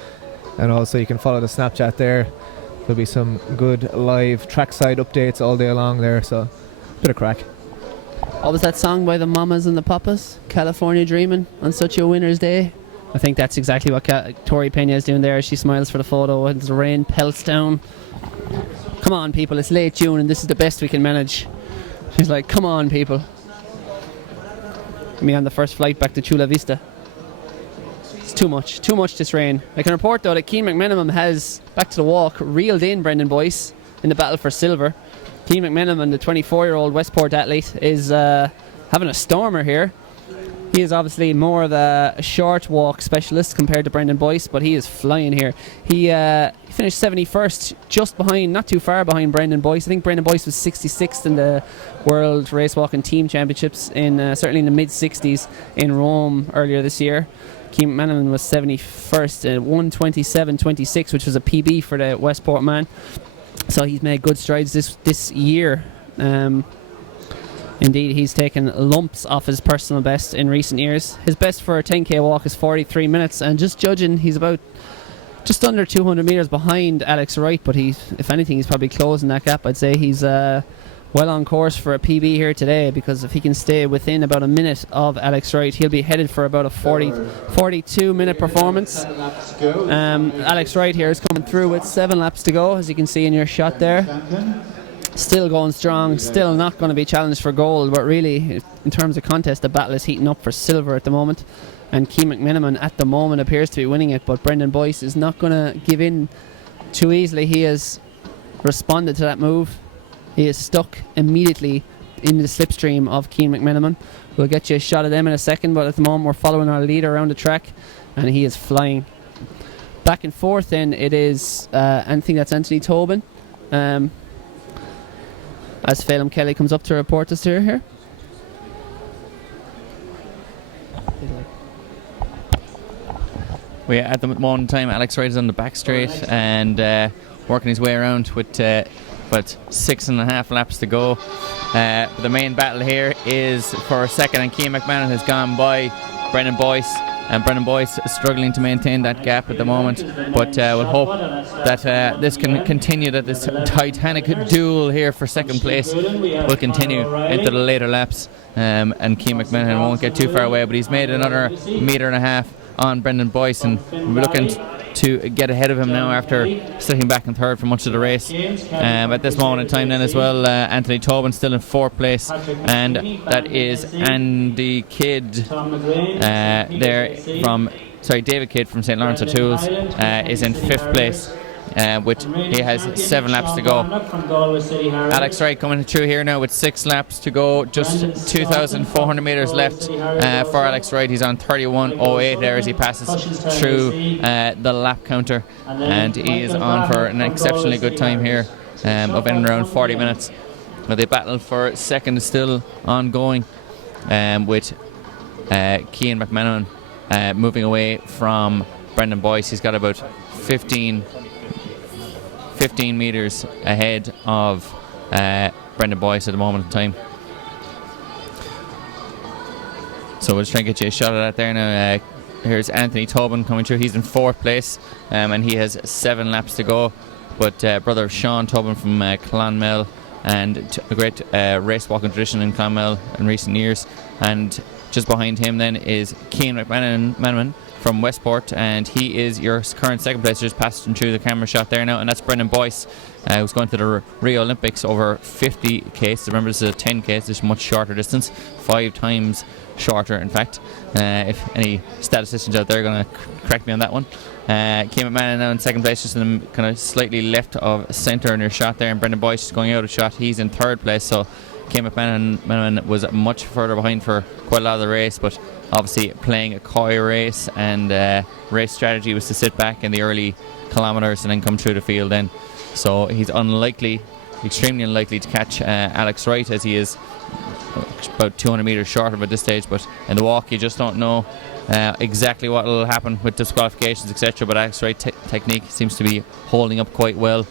and also you can follow the Snapchat there. There'll be some good live trackside updates all day long there, so bit of crack. What was that song by the Mamas and the Papas? California Dreamin' on such a winter's day. I think that's exactly what Tori Pena is doing there. She smiles for the photo as the rain pelts down. Come on, people, it's late June and this is the best we can manage. She's like, come on, people. Me on the first flight back to Chula Vista. It's too much this rain. I can report though that Keane McMenamin has, back to the walk, reeled in Brendan Boyce in the battle for silver. Keane McMenamin, the 24-year-old Westport athlete, is having a stormer here. He is obviously more of a short walk specialist compared to Brendan Boyce, but he is flying here. He finished 71st, just behind, not too far behind Brendan Boyce. I think Brendan Boyce was 66th in the World Race Walking Team Championships, in certainly in the mid-60s in Rome earlier this year. Keane McMenamin was 71st at 1:27.26, which was a PB for the Westport man. So he's made good strides this year. Indeed, he's taken lumps off his personal best in recent years. His best for a 10k walk is 43 minutes, and just judging, he's about just under 200 metres behind Alex Wright, but if anything, he's probably closing that gap. I'd say he's well on course for a PB here today, because if he can stay within about a minute of Alex Wright, he'll be headed for about a 42 minute performance. Alex Wright here is coming through with 7 laps to go, as you can see in your shot there. still going strong, still not going to be challenged for gold, but really, in terms of contest, the battle is heating up for silver at the moment. And Keane McMenamin at the moment appears to be winning it, but Brendan Boyce is not going to give in too easily. He has responded to that move. He is stuck immediately in the slipstream of Keane McMenamin. We'll get you a shot of them in a second, but at the moment we're following our leader around the track, and he is flying. Back and forth then, it is, I think that's Anthony Tobin. As Phelim Kelly comes up to report us here. We at the moment in time, Alex Wright is on the back straight and working his way around with about 6.5 laps to go. The main battle here is for second, and Keane McMahon has gone by Brendan Boyce, and Brendan Boyce is struggling to maintain that gap at the moment, but we'll hope that this can continue, that this titanic duel here for second place will continue into the later laps, and Keane McMahon won't get too far away, but he's made another 1.5 metre on Brendan Boyce, and we're looking to get ahead of him now after sitting back in third for much of the race. At this moment in time then as well, Anthony Tobin still in fourth place, and that is Andy Kidd David Kidd from St. Lawrence O'Toole's is in fifth place. He has 7 laps to go. Alex Wright coming through here now with 6 laps to go, just 2,400 metres left for Alex Wright. He's on 31.08 there as he passes through the lap counter, and he is on for an exceptionally good time here of in and around 40 minutes. But the battle for second is still ongoing, with Keane McMenamin moving away from Brendan Boyce. He's got about 15 metres ahead of Brendan Boyce at the moment in time. So we'll just try and get you a shot of that there now. Here's Anthony Tobin coming through. He's in fourth place, and he has 7 laps to go. But brother Sean Tobin from Clonmel, and a great race walking tradition in Clonmel in recent years. And just behind him then is Keane McMenamin from Westport, and he is your current second place. Just passed him through the camera shot there now, and that's Brendan Boyce, who's going to the Rio Olympics over 50k. Remember, this is a 10k, so it's a much shorter distance, 5 times shorter in fact. If any statisticians out there are going to correct me on that one. Keane McMahon now in second place, just in the kind of slightly left of centre in your shot there, and Brendan Boyce is going out of shot. He's in third place, so Keane McMahon was much further behind for quite a lot of the race, but obviously playing a coy race, and race strategy was to sit back in the early kilometres and then come through the field then. So he's extremely unlikely to catch Alex Wright, as he is about 200 metres short of at this stage. But in the walk, you just don't know exactly what will happen with disqualifications, etc. But Alex Wright's technique seems to be holding up quite well.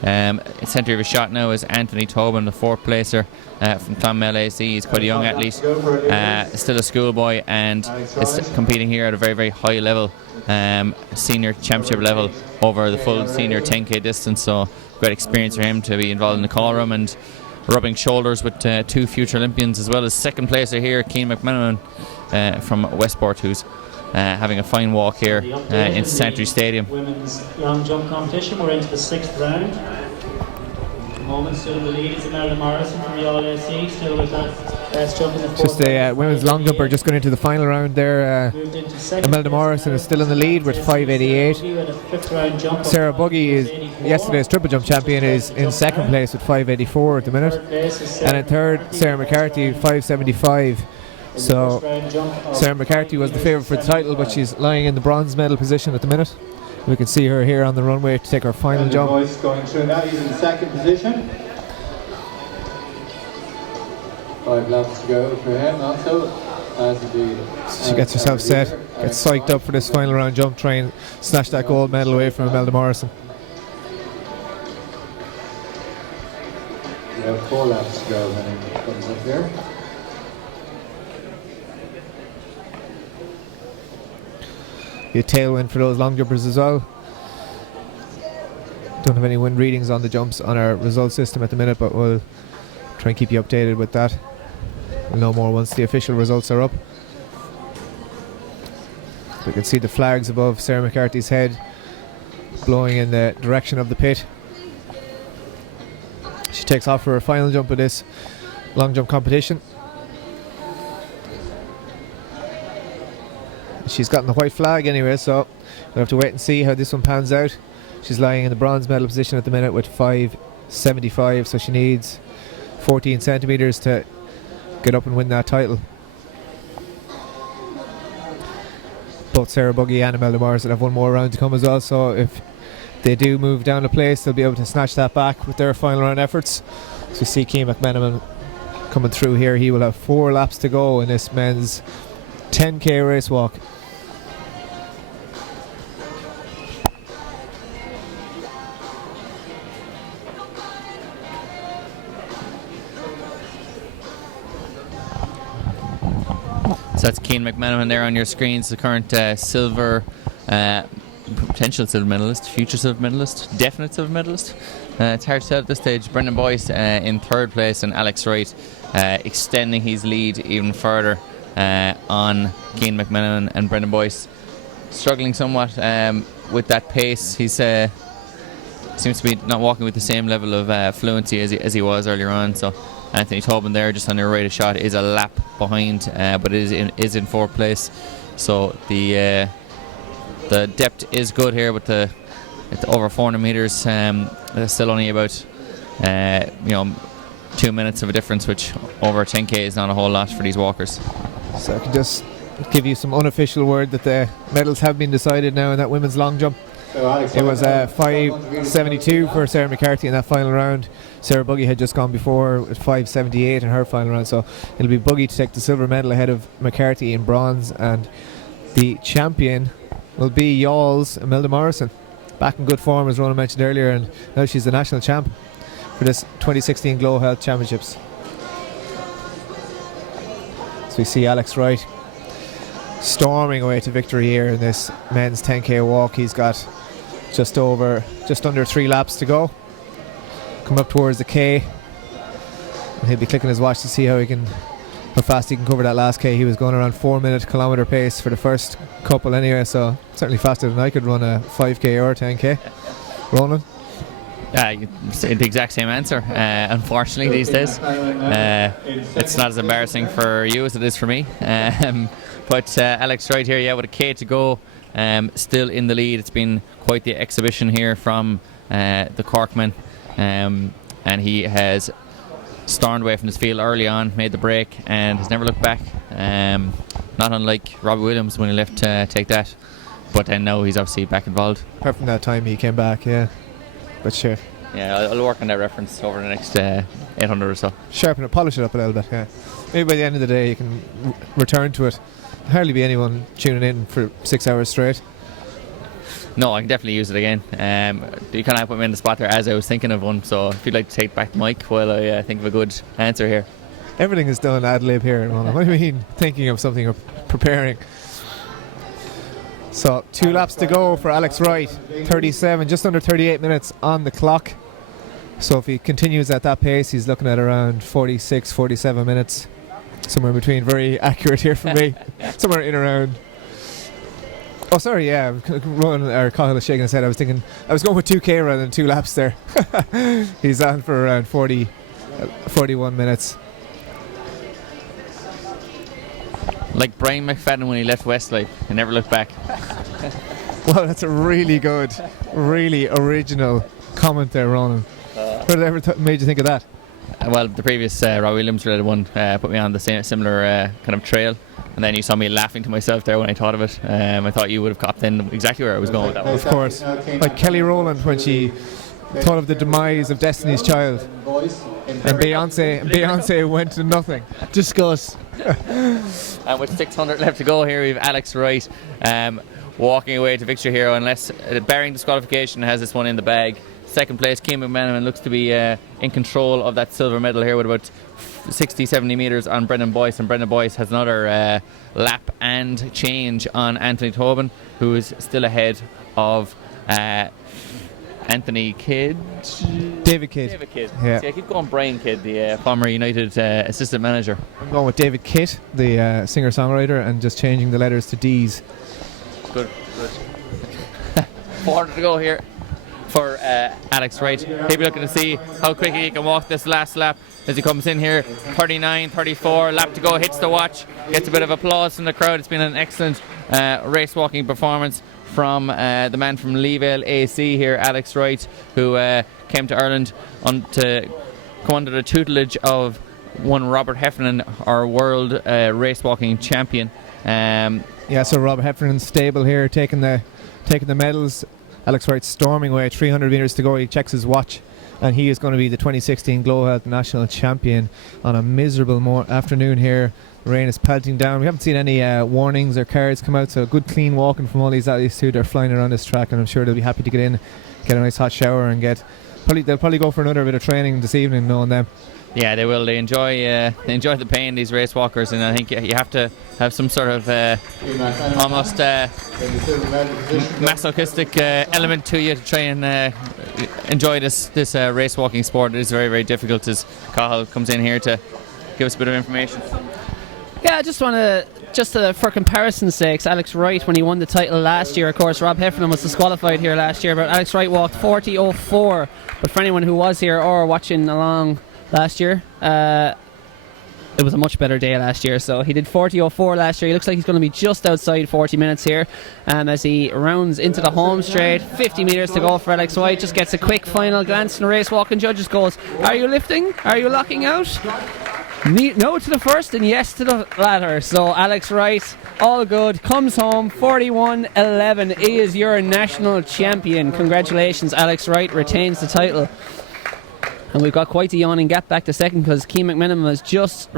Centre of his shot now is Anthony Tobin, the fourth placer from Clonmel AC. He's quite a young athlete, still a schoolboy, and is competing here at a very, very high level, senior championship level over the full senior 10k distance. So great experience for him to be involved in the call room and rubbing shoulders with 2 future Olympians, as well as second placer here, Keane McMenamin from Westport, who's having a fine walk here in Santry Stadium. Women's long jump competition. We're into the 6th round. At the moment, still in the lead is Imelda Morrison from the All-AC, still with that best jump in the 4th. Just a women's long jumper just going into the final round there. Imelda Morrison is still in the lead with 5.88. Sarah Buggy, is yesterday's triple jump champion, is in second place with 5.84 at the minute, and in third Sarah McCarthy 5.75. So Sarah McCarthy was the favourite for the title, but she's lying in the bronze medal position at the minute. We can see her here on the runway to take her final jump. Boyce going through now, he's in second position. 5 laps to go for him also. She gets herself set, gets psyched up for this final round jump, try and snatch that gold medal away from Imelda Morrison. We have 4 laps to go when it comes up here. A tailwind for those long jumpers as well. Don't have any wind readings on the jumps on our result system at the minute, but we'll try and keep you updated with that. We'll know more once the official results are up. We can see the flags above Sarah McCarthy's head blowing in the direction of the pit. She takes off for her final jump of this long jump competition. She's gotten the white flag anyway, so we'll have to wait and see how this one pans out. She's lying in the bronze medal position at the minute with 5.75, so she needs 14 centimetres to get up and win that title. Both Sarah Buggy and Imelda Morrison have one more round to come as well, so if they do move down a place, they'll be able to snatch that back with their final round efforts. So we see Keane McMenamin coming through here. He will have 4 laps to go in this men's 10k race walk. So that's Keane McMenamin there on your screens, the current silver, potential silver medalist, future silver medalist, definite silver medalist. It's hard to tell at this stage. Brendan Boyce in 3rd place, and Alex Wright extending his lead even further on Keane McMenamin. And Brendan Boyce struggling somewhat with that pace. He's seems to be not walking with the same level of fluency as he was earlier on. So Anthony Tobin there, just on your right of shot, is a lap behind, but is in 4th place. So the depth is good here, but it's over 400 meters. There's still only about 2 minutes of a difference, which over 10k is not a whole lot for these walkers. So I can just give you some unofficial word that the medals have been decided now in that women's long jump. It was 5.72 for Sarah McCarthy in that final round. Sarah Buggy had just gone before with 5.78 in her final round, so it'll be Buggy to take the silver medal ahead of McCarthy in bronze, and the champion will be Yall's Imelda Morrison, back in good form as Ronan mentioned earlier, and now she's the national champ for this 2016 GloHealth Championships. So we see Alex Wright storming away to victory here in this men's 10k walk. He's got just under 3 laps to go. Coming up towards the K, and he'll be clicking his watch to see how fast he can cover that last K. He was going around 4-minute kilometre pace for the first couple anyway, so certainly faster than I could run a 5k or 10k. Ronan? The exact same answer, unfortunately, these days. It's not as embarrassing for you as it is for me. But Alex Wright here, with a K to go, still in the lead. It's been quite the exhibition here from the Corkman, and he has stormed away from his field early on, made the break, and has never looked back. Not unlike Robbie Williams when he left to take that, but then now he's obviously back involved. Apart from that time he came back, but sure. Yeah, I'll work on that reference over the next 800 or so. Sharpen it, polish it up a little bit, yeah. Maybe by the end of the day you can return to it. Hardly be anyone tuning in for 6 hours straight. No, I can definitely use it again. You kind of put me in the spot there as I was thinking of one, so if you'd like to take back the mic while I think of a good answer here. Everything is done ad lib here. What do you mean thinking of something or preparing? So 2 laps to go for Alex Wright. 37, just under 38 minutes on the clock. So if he continues at that pace, he's looking at around 46, 47 minutes. Somewhere in between, very accurate here for me. Somewhere in around. Oh, sorry, yeah. Ronan or Cahill is shaking his head. I was going with 2k rather than 2 laps there. He's on for around 41 minutes. Like Brian McFadden when he left Westlife, he never looked back. Well, that's a really good, really original comment there, Ronan. What made you think of that? Well, the previous Robbie Williams related one put me on the similar kind of trail, and then you saw me laughing to myself there when I thought of it. I thought you would have copped in exactly where I was going with that one. Of course. Like Kelly Rowland when she thought of the demise of Destiny's Child, and Beyonce went to nothing. Discuss. And with 600 left to go here, we have Alex Wright walking away to victory here, unless barring disqualification has this one in the bag. Second place, Keane McMenamin looks to be in control of that silver medal here with about 60-70 metres on Brendan Boyce, and Brendan Boyce has another lap and change on Anthony Tobin, who is still ahead of Anthony Kidd. David Kidd. David Kidd. Yeah. See, I keep going Brian Kidd, the former United assistant manager. I'm going with David Kidd, the singer-songwriter, and just changing the letters to D's. Good. 400 to go here. for Alex Wright. He'll be looking to see how quickly he can walk this last lap as he comes in here. 39, 34, lap to go, hits the watch, gets a bit of applause from the crowd. It's been an excellent race walking performance from the man from Leevale AC here, Alex Wright, who came to Ireland to come under the tutelage of one Robert Heffernan, our world race walking champion. So Rob Heffernan's stable here, taking the medals. Alex Wright storming away, 300 metres to go. He checks his watch, and he is going to be the 2016 GloHealth national champion on a miserable afternoon here. The rain is pelting down. We haven't seen any warnings or cards come out, so good clean walking from all these athletes too. They're flying around this track, and I'm sure they'll be happy to get in, get a nice hot shower, and they'll probably go for another bit of training this evening, knowing them. Yeah, they will. They enjoy the pain, these race walkers, and I think you have to have some sort of almost masochistic element to you to try and enjoy this race walking sport. It is very, very difficult, as Cahill comes in here to give us a bit of information. Yeah, I just want to, for comparison's sakes, Alex Wright, when he won the title last year, of course, Rob Heffernan was disqualified here last year, but Alex Wright walked 40.04. But for anyone who was here or watching along last year, it was a much better day last year. So he did 40.04 last year. He looks like he's going to be just outside 40 minutes here as he rounds into the home straight. 50 metres to go for Alex Wright. Just gets a quick final glance and the race walking judges goes, are you lifting? Are you locking out? No to the first and yes to the latter. So Alex Wright, all good, comes home 41.11. He is your national champion. Congratulations, Alex Wright retains the title. And we've got quite a yawning gap back to second because Keane McMenamin has just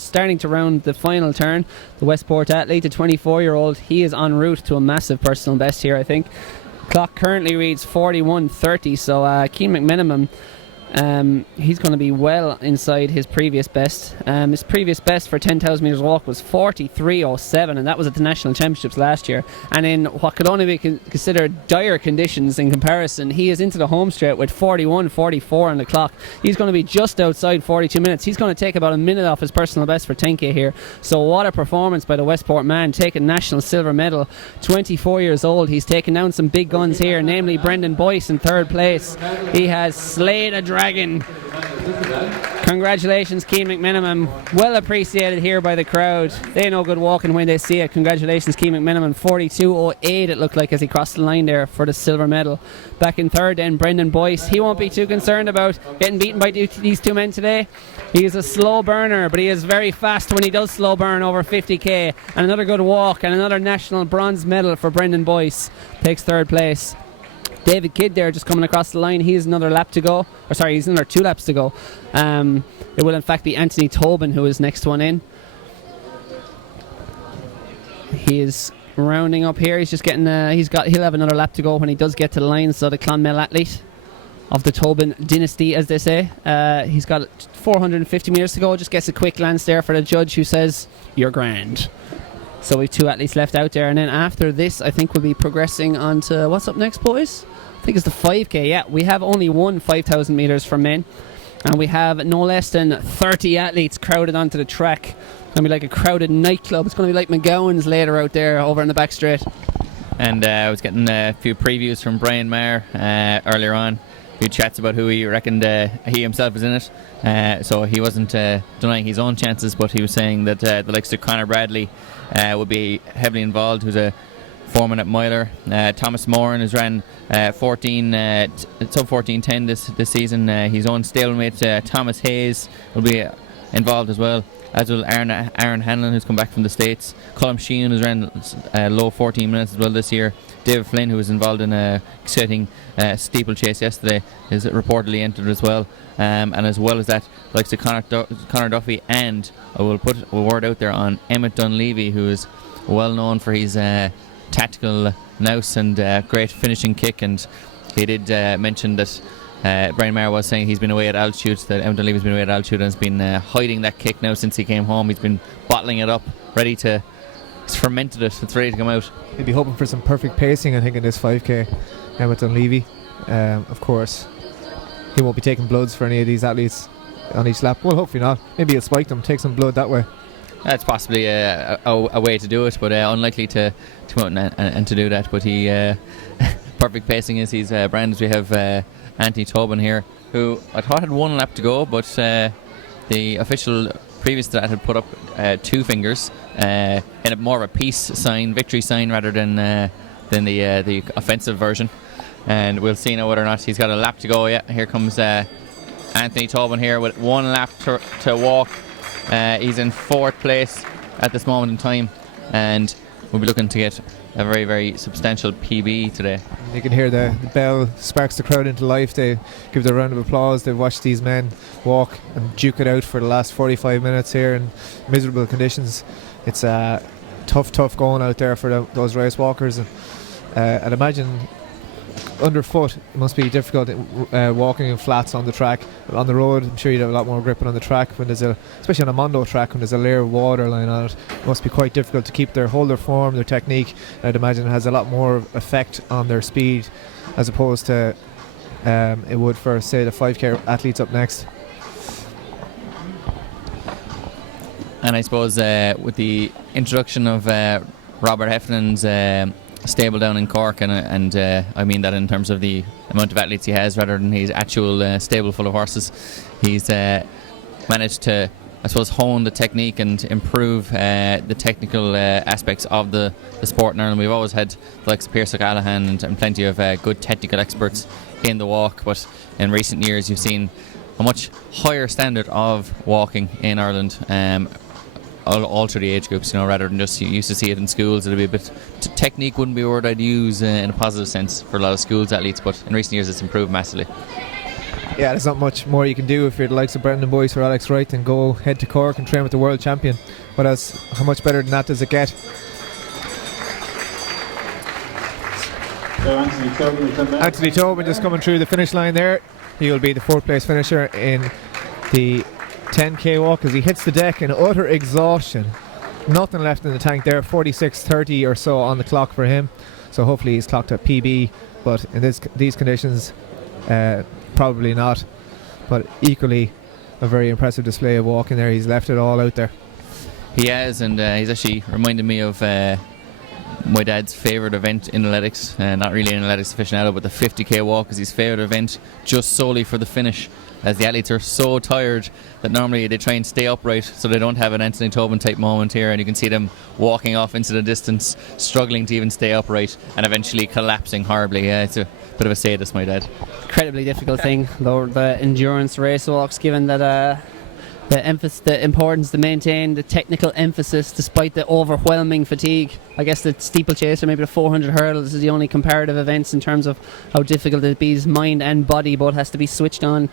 starting to round the final turn. The Westport athlete, the 24-year-old, he is en route to a massive personal best here, I think. Clock currently reads 41.30, so Keane McMenamin, he's going to be well inside his previous best. His previous best for 10,000 metres walk was 43.07, and that was at the National Championships last year. And in what could only be considered dire conditions in comparison, he is into the home straight with 41.44 on the clock. He's going to be just outside 42 minutes. He's going to take about a minute off his personal best for 10k here. So what a performance by the Westport man, taking national silver medal. 24 years old. He's taken down some big guns here, namely Brendan Boyce in third place. He has slayed a dragon. Congratulations, Keane McMenamin. Well appreciated here by the crowd. They know good walking when they see it. Congratulations, Keane McMenamin. 42.08 it looked like as he crossed the line there for the silver medal. Back in third then, Brendan Boyce. He won't be too concerned about getting beaten by these two men today. He is a slow burner, but he is very fast when he does slow burn over 50k. And another good walk and another national bronze medal for Brendan Boyce. Takes third place. David Kidd there just coming across the line. He has another lap to go. He's another 2 laps to go. It will in fact be Anthony Tobin who is next one in. He is rounding up here. He's just getting. He'll have another lap to go when he does get to the line. So the Clonmel athlete of the Tobin dynasty, as they say, he's got 450 metres to go. Just gets a quick glance there for the judge who says, "You're grand." So we've 2 athletes left out there, and then after this I think we'll be progressing on to what's up next, boys? I think it's the 5k. Yeah, we have only one 5,000 metres for men, and we have no less than 30 athletes crowded onto the track. It's going to be like a crowded nightclub. It's going to be like McGowan's later out there over in the back straight. And I was getting a few previews from Brian Maher earlier on. A few chats about who he reckoned he himself was in it. So he wasn't denying his own chances, but he was saying that the likes of Conor Bradley would be heavily involved, who's a 4-minute miler. Thomas Moran has ran sub 14:10 this season. His own stablemate Thomas Hayes will be involved as well, as will Aaron Hanlon, who's come back from the States. Colm Sheehan, who's ran low 14 minutes as well this year. David Flynn, who was involved in a exciting steeplechase yesterday, is reportedly entered as well. And as well as that, likes to Conor Duffy, and I will put a word out there on Emmett Dunleavy, who is well known for his tactical nous and great finishing kick. And he did mention that Brian Maher was saying he's been away at altitude, that Emmett Dunleavy's been away at altitude and has been hiding that kick now since he came home. He's been bottling it up, he's fermented it, it's ready to come out. He'll be hoping for some perfect pacing, I think, in this 5k. Emmett Dunleavy, of course, he won't be taking bloods for any of these athletes on each lap. Well, hopefully not. Maybe he'll spike them, take some blood that way. That's possibly a way to do it, but unlikely to come out and to do that. But he perfect pacing is his brand. We have Anthony Tobin here, who I thought had 1 lap to go, but the official previous to that had put up 2 fingers in a more of a peace sign, victory sign, rather than the offensive version. And we'll see now whether or not he's got a lap to go. Yeah, here comes Anthony Tobin here with 1 lap to walk. He's in 4th place at this moment in time, and we'll be looking to get a very, very substantial PB today. You can hear the bell sparks the crowd into life. They give the round of applause. They've watched these men walk and duke it out for the last 45 minutes here in miserable conditions. It's tough going out there for those race walkers. And I'd imagine underfoot it must be difficult walking in flats on the track. On the road, I'm sure you'd have a lot more grip on the track when there's especially on a Mondo track when there's a layer of water line on it. It must be quite difficult to keep hold their form, their technique. I'd imagine it has a lot more effect on their speed as opposed to it would for, say, the 5k athletes up next. And I suppose with the introduction of Robert Heffernan's stable down in Cork, and I mean that in terms of the amount of athletes he has rather than his actual stable full of horses, he's managed to, I suppose, hone the technique and improve the technical aspects of the sport in Ireland. We've always had the likes of Pierce O'Callaghan and plenty of good technical experts in the walk, but in recent years you've seen a much higher standard of walking in Ireland, all through the age groups, rather than just you used to see it in schools. It'd be a bit technique wouldn't be a word I'd use in a positive sense for a lot of schools athletes, but in recent years it's improved massively. Yeah, there's not much more you can do if you're the likes of Brendan Boyce or Alex Wright than go head to Cork and train with the world champion. But how much better than that does it get? So Anthony Tobin just coming through the finish line there. He will be the 4th place finisher in the 10k walk as he hits the deck in utter exhaustion. Nothing left in the tank there. 46:30 or so on the clock for him, so hopefully he's clocked at PB, but in these conditions probably not, but equally a very impressive display of walking there. He's left it all out there. He has, and he's actually reminded me of my dad's favourite event in athletics, not really an athletics aficionado, but the 50k walk is his favourite event, just solely for the finish, as the athletes are so tired that normally they try and stay upright so they don't have an Anthony Tobin type moment here, and you can see them walking off into the distance, struggling to even stay upright and eventually collapsing horribly. Yeah, it's a bit of a sadist, my dad. Incredibly difficult thing, though, the endurance race walks, given that the importance to maintain the technical emphasis despite the overwhelming fatigue. I guess the steeplechase or maybe the 400 hurdles is the only comparative events in terms of how difficult it is. Mind and body both has to be switched on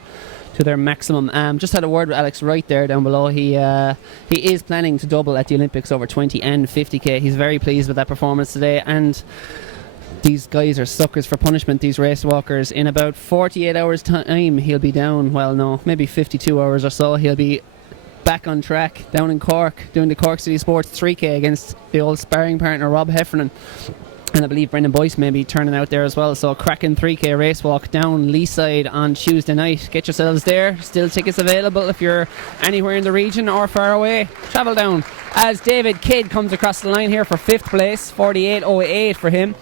to their maximum. Just had a word with Alex Wright there down below. He is planning to double at the Olympics over 20 and 50k. He's very pleased with that performance today, and these guys are suckers for punishment, these race walkers. In about 48 hours time he'll be down, well no, maybe 52 hours or so, he'll be back on track down in Cork doing the Cork City Sports 3k against the old sparring partner Rob Heffernan, and I believe Brendan Boyce may be turning out there as well. So cracking 3k race walk down Leeside on Tuesday night. Get yourselves there. Still tickets available if you're anywhere in the region or far away. Travel down as David Kidd comes across the line here for 5th place. 48.08 for him.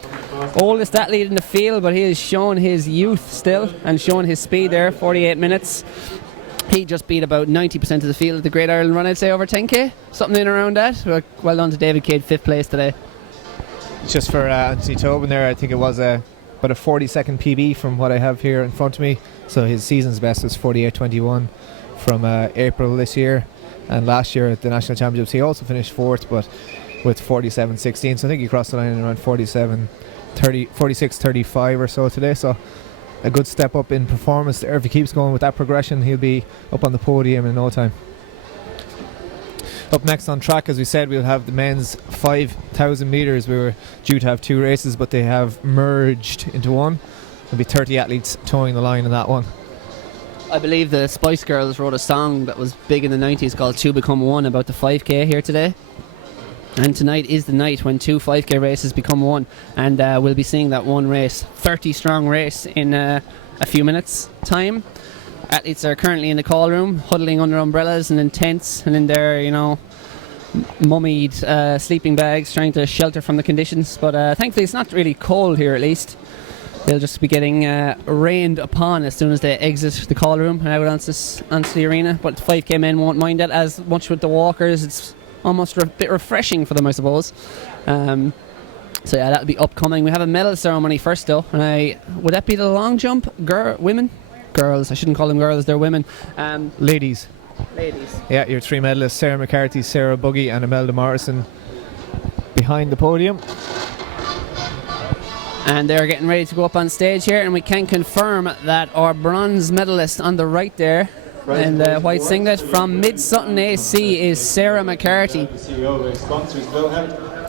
Oldest athlete in the field, but he has shown his youth still and shown his speed there. 48 minutes. He just beat about 90% of the field at the Great Ireland Run, I'd say, over 10k. Something in around that. Well done to David Kidd, 5th place today. Just for Anthony Tobin there, I think it was about a 40-second PB from what I have here in front of me. So his season's best was 48.21 from April this year. And last year at the National Championships he also finished 4th, but with 47.16. So I think he crossed the line in around 46.35 or so today. So a good step up in performance there. If he keeps going with that progression, he'll be up on the podium in no time. Up next on track, as we said, we'll have the men's 5,000 metres. We were due to have 2 races, but they have merged into one. There'll be 30 athletes towing the line in that one. I believe the Spice Girls wrote a song that was big in the 90s called 2 Become 1 about the 5k here today. And tonight is the night when 2 5k races become 1, and we'll be seeing that one race, 30 strong race, in a few minutes time. Athletes are currently in the call room, huddling under umbrellas and in tents and in their, mummied sleeping bags, trying to shelter from the conditions. But thankfully it's not really cold here, at least. They'll just be getting rained upon as soon as they exit the call room and out onto the arena. But the 5K men won't mind that as much with the walkers. It's almost a bit refreshing for them, I suppose. So yeah, that'll be upcoming. We have a medal ceremony first though. Would that be the long jump? Women? Girls. I shouldn't call them girls, they're women. Ladies. Ladies. Yeah, your 3 medalists, Sarah McCarthy, Sarah Buggy and Imelda Morrison behind the podium. And they're getting ready to go up on stage here, and we can confirm that our bronze medalist on the right there in the white singlet from Mid Sutton AC is Sarah McCarthy.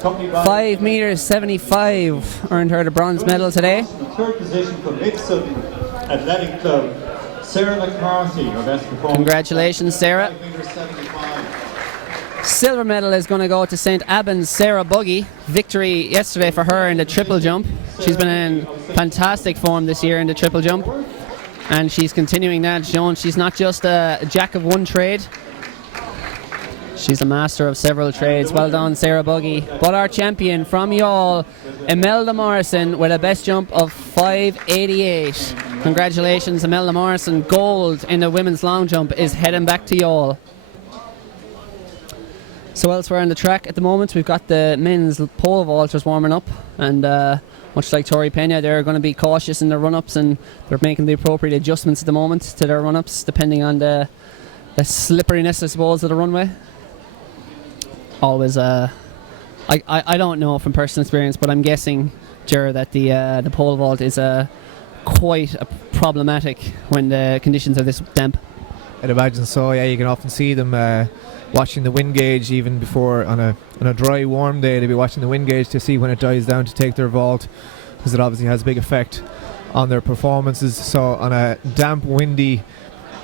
5 meters 75 earned her the bronze medal today. Third position for Mid Sutton Athletic Club, Sarah McCarthy, her best performance. Congratulations, Sarah. 5 meters 75. Silver medal is going to go to St. Albans' Sarah Buggy. Victory yesterday for her in the triple jump. She's been in fantastic form this year in the triple jump, and she's continuing that, showing she's not just a jack of one trade. She's a master of several trades. Well done, Sarah Buggy. But our champion from Youghal, Imelda Morrison, with a best jump of 5:88. Congratulations, Imelda Morrison. Gold in the women's long jump is heading back to Youghal. So elsewhere on the track at the moment, we've got the men's pole vaulters warming up, and much like Tori Pena, they're going to be cautious in their run-ups, and they're making the appropriate adjustments at the moment to their run-ups, depending on the slipperiness, I suppose, of the runway. Always, I don't know from personal experience, but I'm guessing, Ger, that the pole vault is quite problematic when the conditions are this damp. I'd imagine so. Yeah, you can often see them watching the wind gauge even before on a dry, warm day. They'd be watching the wind gauge to see when it dies down to take their vault, because it obviously has a big effect on their performances. So on a damp, windy,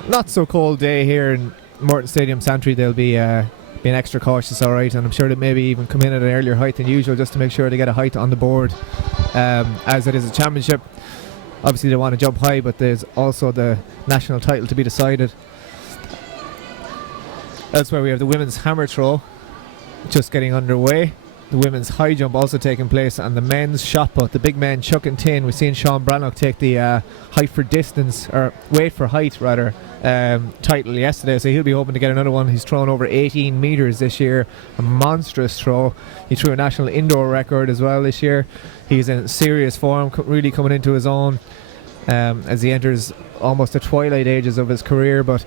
not so cold day here in Morton Stadium, Santry, they'll be being extra cautious, all right, and I'm sure that maybe even come in at an earlier height than usual just to make sure they get a height on the board, as it is a championship. Obviously they want to jump high, but there's also the national title to be decided. Elsewhere we have the women's hammer throw just getting underway. The women's high jump also taking place, and the men's shot put. The big men chuck and tin. We've seen Sean Brannock take the height for distance, or weight for height rather, title yesterday, so he'll be hoping to get another one. He's thrown over 18 metres this year, a monstrous throw. He threw a national indoor record as well this year. He's in serious form, really coming into his own as he enters almost the twilight ages of his career, but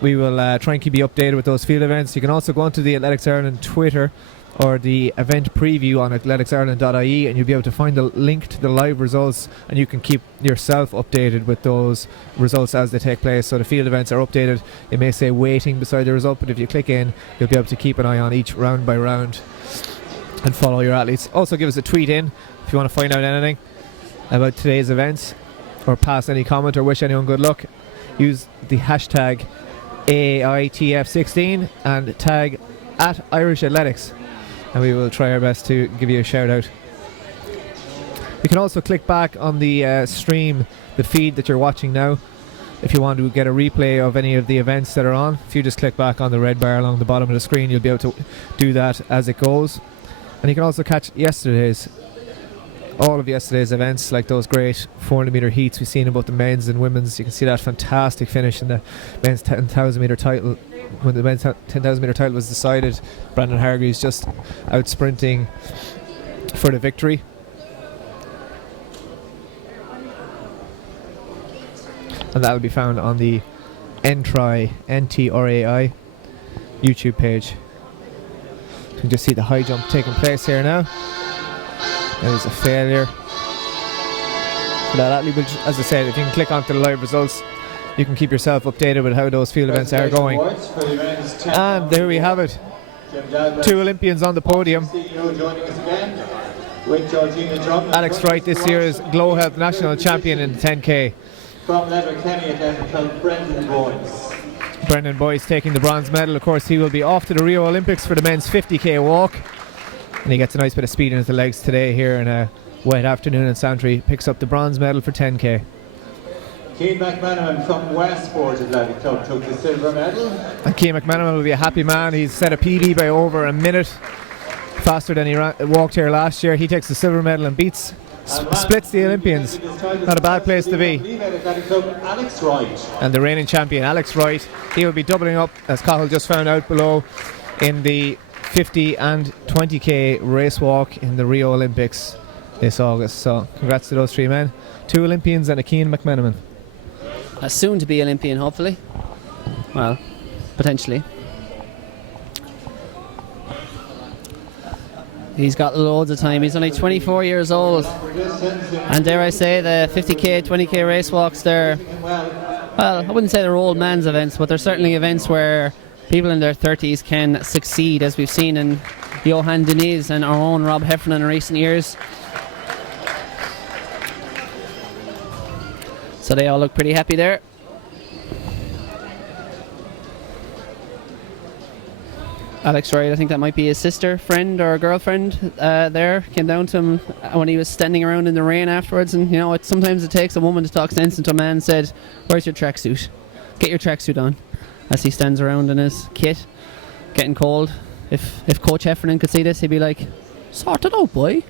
we will try and keep you updated with those field events. You can also go onto the Athletics Ireland Twitter or the event preview on athleticsIreland.ie, and you'll be able to find the link to the live results, and you can keep yourself updated with those results as they take place. So the field events are updated. It may say waiting beside the result, but if you click in, you'll be able to keep an eye on each round by round and follow your athletes. Also give us a tweet in if you want to find out anything about today's events, or pass any comment or wish anyone good luck. Use the hashtag AITF16 and tag at Irish Athletics, and we will try our best to give you a shout out. You can also click back on the stream, the feed that you're watching now, if you want to get a replay of any of the events that are on. If you just click back on the red bar along the bottom of the screen, you'll be able to do that as it goes. And you can also catch all of yesterday's events, like those great 400 metre heats we've seen in both the men's and women's. You can see that fantastic finish in the men's 10,000 metre title. When the men's 10,000 metre title was decided, Brandon Hargreaves just out sprinting for the victory. And that will be found on the NTRAI YouTube page. You can just see the high jump taking place here now. There's a failure for that athlete, but as I said, if you can click onto the live results, you can keep yourself updated with how those field events are going. And there we have it. 2 Olympians on the podium. Alex Wright, this year's GloHealth national champion in the 10K. From Letterkenny Athletic Club, Brendan Boyce. Brendan Boyce taking the bronze medal. Of course, he will be off to the Rio Olympics for the men's 50k walk. And he gets a nice bit of speed into the legs today here in a wet afternoon in Santry. Picks up the bronze medal for 10k. Keane McManaman from Westport Athletic Club took the silver medal. And Keane McManaman will be a happy man. He's set a PB by over a minute faster than he walked here last year. He takes the silver medal and beats splits the Olympians. Not a bad place to be. Alex Wright. And the reigning champion, Alex Wright, he will be doubling up, as Cathal just found out below, in the 50 and 20k race walk in the Rio Olympics this August. So congrats to those three men. 2 Olympians and a Cian McMenamin. A soon to be Olympian, hopefully. Well, potentially. He's got loads of time. He's only 24 years old. And dare I say, the 50k, 20k race walks, they're, well, I wouldn't say they're old man's events, but they're certainly events where people in their 30s can succeed, as we've seen in Johan Diniz and our own Rob Heffernan in recent years. So they all look pretty happy there. Alex Wright, I think that might be his sister, friend or girlfriend there, came down to him when he was standing around in the rain afterwards. And you know, sometimes it takes a woman to talk sense into a man, and said, "Where's your tracksuit? Get your tracksuit on." As he stands around in his kit, getting cold. If Coach Heffernan could see this, he'd be like, "Sort it out, boy."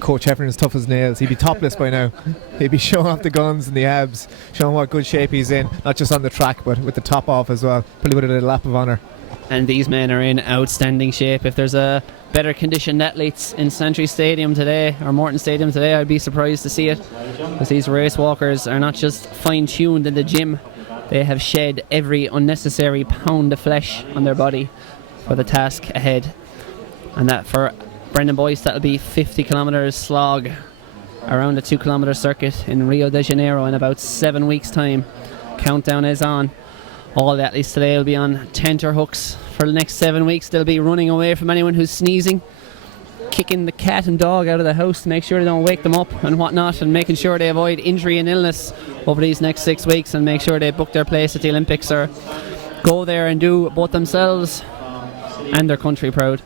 Coach Heffernan's tough as nails. He'd be topless by now. He'd be showing off the guns and the abs, showing what good shape he's in, not just on the track but with the top off as well. Probably would have did a lap of honour. And these men are in outstanding shape. If there's a better conditioned athletes in Santry Stadium today, or Morton Stadium today, I'd be surprised to see it, because these race walkers are not just fine tuned in the gym, they have shed every unnecessary pound of flesh on their body for the task ahead. And that for Brendan Boyce, that'll be 50 kilometres slog around a 2 kilometre circuit in Rio de Janeiro in about 7 weeks time. Countdown is on. All the athletes today will be on tenter hooks for the next 7 weeks. They'll be running away from anyone who's sneezing, kicking the cat and dog out of the house to make sure they don't wake them up and whatnot, and making sure they avoid injury and illness over these next 6 weeks, and make sure they book their place at the Olympics or go there and do both themselves and their country proud.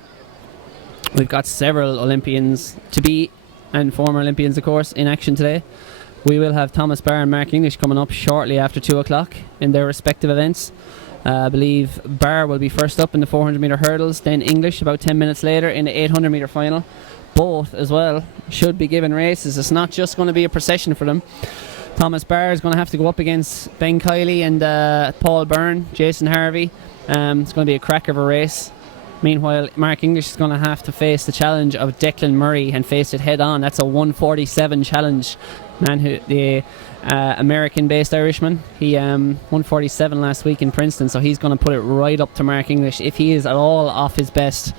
We've got several Olympians to be, and former Olympians of course, in action today. We will have Thomas Barr and Mark English coming up shortly after 2 o'clock in their respective events. I believe Barr will be first up in the 400 metre hurdles, then English about 10 minutes later in the 800 metre final. Both as well should be given races. It's not just going to be a procession for them. Thomas Barr is going to have to go up against Ben Kiley and Paul Byrne, Jason Harvey. It's going to be a crack of a race. Meanwhile, Mark English is going to have to face the challenge of Declan Murray and face it head on. That's a 147 challenge. The American-based Irishman. He 147 last week in Princeton, so he's going to put it right up to Mark English. If he is at all off his best,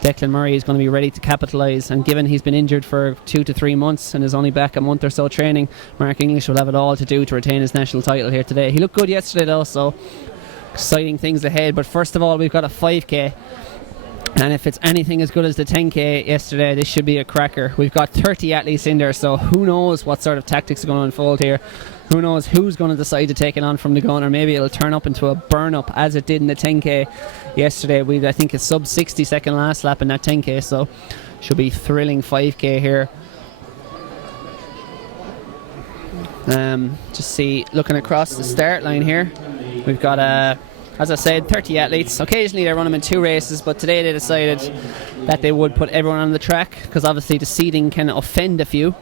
Declan Murray is going to be ready to capitalise. And given he's been injured for 2 to 3 months and is only back a month or so training, Mark English will have it all to do to retain his national title here today. He looked good yesterday though, so exciting things ahead. But first of all, we've got a 5k. And if it's anything as good as the 10k yesterday, this should be a cracker. We've got 30 athletes in there, so who knows what sort of tactics are going to unfold here. Who knows who's going to decide to take it on from the gun, or maybe it'll turn up into a burn-up as it did in the 10k yesterday. We I think a sub 60 second last lap in that 10k, so should be thrilling 5k here. Just see, looking across the start line here, we've got as I said, 30 athletes. Occasionally they run them in 2 races, but today they decided that they would put everyone on the track, because obviously the seeding can offend a few.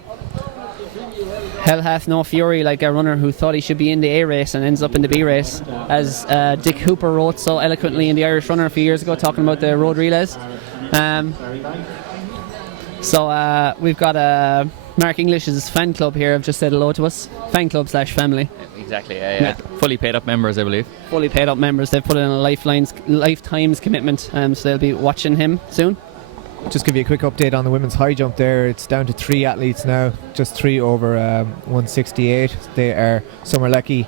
Hell hath no fury like a runner who thought he should be in the A race and ends up in the B race, as Dick Hooper wrote so eloquently in the Irish Runner a few years ago, talking about the road relays. So we've got Mark English's fan club here have just said hello to us. Fan club / family. Exactly, yeah. Fully paid up members, I believe. Fully paid up members. They've put in a lifetime's commitment, so they'll be watching him soon. Just give you a quick update on the women's high jump there. It's down to 3 athletes now, just 3 over 168. They are Summer Leckie,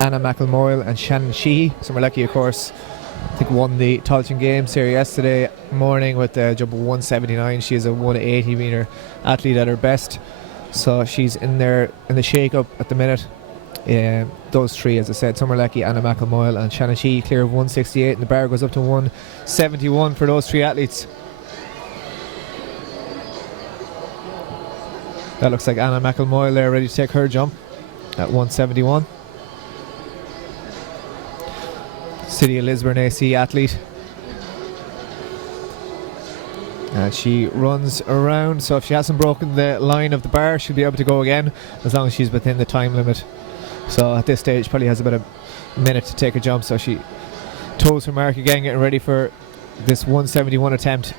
Anna McElmoyle and Shannon Sheehy. Summer Leckie, of course, I think won the Tailteann Games here yesterday morning with a jump of 179. She is a 180 metre athlete at her best, so she's in there in the shake-up at the minute. Those 3, as I said, Summer Leckie, Anna McElmoyle and Shannon Sheehy, clear of 168, and the bar goes up to 171 for those 3 athletes. That looks like Anna McElmoyle there, ready to take her jump at 171. City of Lisburn AC athlete. And she runs around, so if she hasn't broken the line of the bar, she'll be able to go again as long as she's within the time limit. So at this stage, probably has about a minute to take a jump, so she toes her mark again, getting ready for this 171 attempt.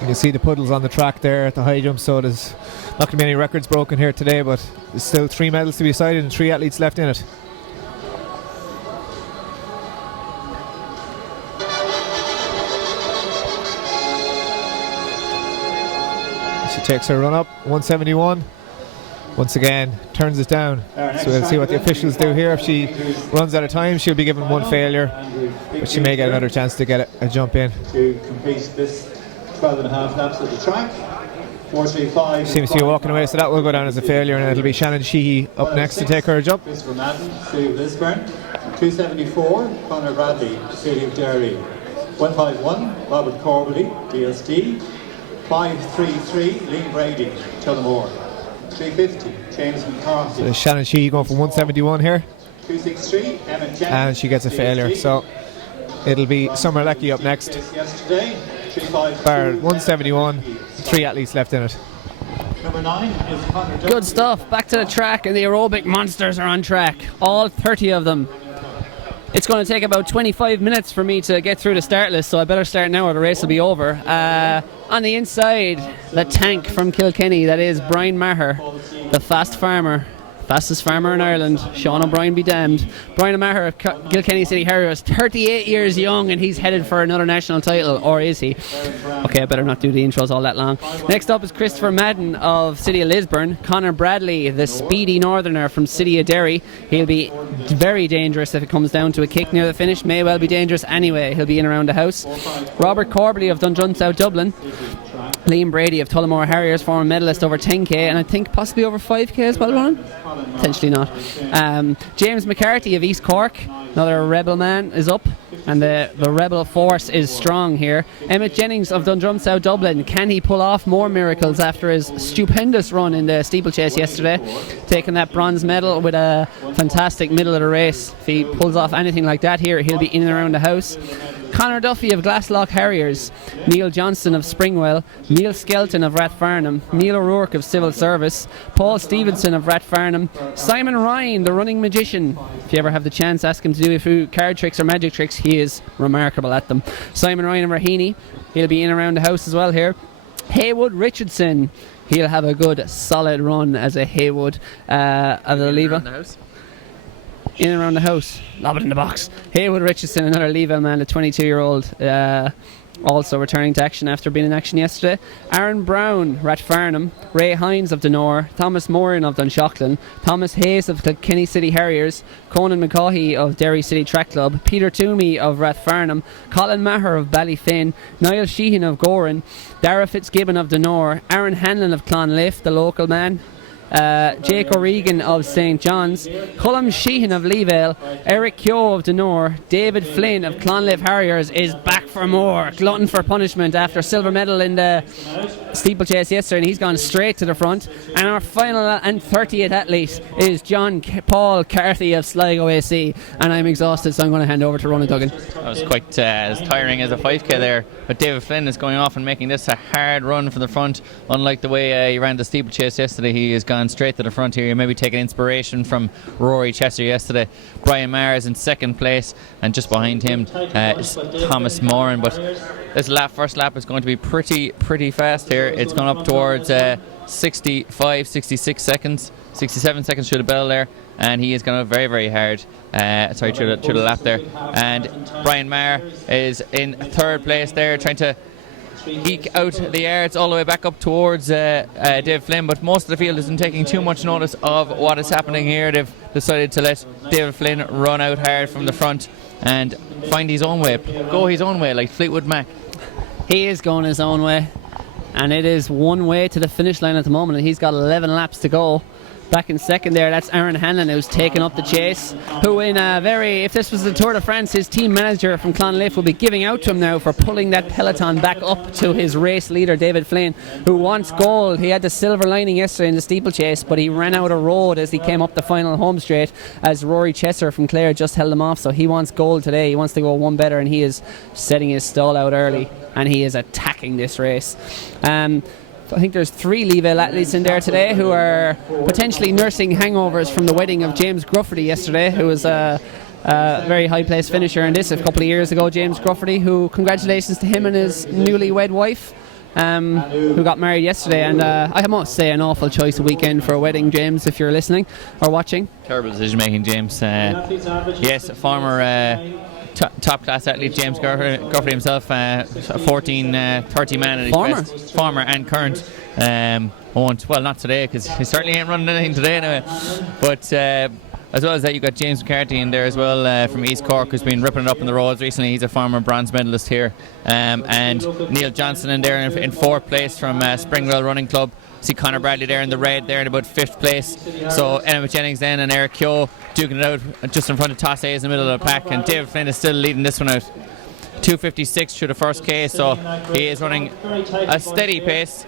You can see the puddles on the track there at the high jump, so there's not going to be any records broken here today, but there's still 3 medals to be decided and 3 athletes left in it. She takes her run up, 171. Once again, turns it down. So we'll see what the officials do here. If she runs out of time, she'll be given 1 failure, but she may get another chance to get a jump in. To complete this 12.5 laps of the track. 435. Seems to be walking away, so that will go down as a failure, and it'll be Shannon Sheehy up next to take her jump. Christopher Madden, City of Lisburn. 274, Conor Bradley, City of Derry. 151, Robert Corbally, DSD. 533, Lee Brady, Tullamore. 350, James McCarthy. So Shannon Sheehy going for 171 here. 263, Emma Jennings, And she gets a failure, so it'll be Summer Leckie up next. Yesterday, 352, Bar 171, 3 athletes left in it. Number 9 is Conor Good stuff. Back to the track, and the aerobic monsters are on track. All 30 of them. It's going to take about 25 minutes for me to get through the start list, so I better start now or the race will be over. On the inside, the tank from Kilkenny, that is Brian Maher, the fast farmer. Fastest farmer in Ireland, Sean O'Brien be damned. Brian Maher of Kilkenny City Harriers, 38 years young, and he's headed for another national title, or is he? Okay, I better not do the intros all that long. Next up is Christopher Madden of City of Lisburn. Conor Bradley, the speedy northerner from City of Derry. He'll be very dangerous if it comes down to a kick near the finish. May well be dangerous anyway. He'll be in around the house. Robert Corbally of Dundrum South Dublin. Liam Brady of Tullamore Harriers, former medalist over 10k and I think possibly over 5k as well, Ron? Potentially not. James McCarthy of East Cork, another rebel man, is up, and the rebel force is strong here. Emmett Jennings of Dundrum South Dublin, can he pull off more miracles after his stupendous run in the steeplechase yesterday, taking that bronze medal with a fantastic middle of the race? If he pulls off anything like that here, he'll be in and around the house. Conor Duffy of Glasslock Harriers, Neil Johnston of Springwell, Neil Skelton of Rathfarnham, Neil O'Rourke of Civil Service, Paul Stevenson of Rathfarnham, Simon Ryan, the running magician. If you ever have the chance, ask him to do a few card tricks or magic tricks. He is remarkable at them. Simon Ryan of Raheny, he'll be in around the house as well here. Haywood Richardson, he'll have a good solid run as a Haywood of the Leva. In and around the house, lob it in the box. Haywood Richardson, another Leavelle man, a 22-year-old, also returning to action after being in action yesterday. Aaron Brown, Rathfarnham. Ray Hines of Dunor. Thomas Moran of Dunshaughlin. Thomas Hayes of the Kilkenny City Harriers. Conan McCaughey of Derry City Track Club. Peter Toomey of Rathfarnham. Colin Maher of Ballyfin. Niall Sheehan of Goran. Dara Fitzgibbon of Dunor. Aaron Hanlon of Clonliff, the local man. Jake O'Regan of St John's, Colm Sheehan of Leavelle, Eric Keogh of Dunor, David Flynn of Clonliff Harriers is back for more, glutton for punishment after silver medal in the steeplechase yesterday, and he's gone straight to the front. And our final and 30th athlete is Paul Carthy of Sligo AC, and I'm exhausted, so I'm going to hand over to Ronan Duggan. That was quite as tiring as a 5k there, but David Flynn is going off and making this a hard run from the front. Unlike the way he ran the steeplechase yesterday, he has gone straight to the front here. You maybe taking inspiration from Rory Chester yesterday. Brian Maher is in second place, and just behind him is Thomas Moran. But this first lap is going to be pretty fast here. It's gone up towards 65, 66 seconds, 67 seconds through the bell there, and he is going very, very hard. Through the lap there. And Brian Maher is in third place there, trying to eke out the yards all the way back up towards Dave Flynn, but most of the field isn't taking too much notice of what is happening here. They've decided to let David Flynn run out hard from the front and find his own way, go his own way like Fleetwood Mac. He is going his own way. and it is one way to the finish line at the moment, and he's got 11 laps to go. Back in second there, that's Aaron Hanlon, who's taken up the chase, who in a very, if this was the Tour de France, his team manager from Clonliffe will be giving out to him now for pulling that peloton back up to his race leader, David Flynn, who wants gold. He had the silver lining yesterday in the steeplechase, but he ran out of road as he came up the final home straight, as Rory Chesser from Clare just held him off, so he wants gold today. He wants to go one better, and he is setting his stall out early, and he is attacking this race. I think there's 3 Leavale athletes in there today who are potentially nursing hangovers from the wedding of James Grufferty yesterday, who was a very high place finisher in this a couple of years ago. James Grufferty, who, congratulations to him and his newlywed wife, who got married yesterday. And I must say, an awful choice of weekend for a wedding, James, if you're listening or watching. Terrible decision making, James. Yes, a former top class athlete, James Grufferty himself, 14:30 man at his best. Former and current. Well, not today, because he certainly ain't running anything today anyway. But as well as that, you've got James McCarthy in there as well, from East Cork, who's been ripping it up on the roads recently. He's a former bronze medalist here. And Neil Johnson in there in 4th place from Springwell Running Club. See Conor Bradley there in the red there in about 5th place. So Emma Jennings then and Eric Keogh duking it out just in front of Toss A in the middle of the pack, and David Flynn is still leading this one out. 2:56 through the first K, so he is running a steady pace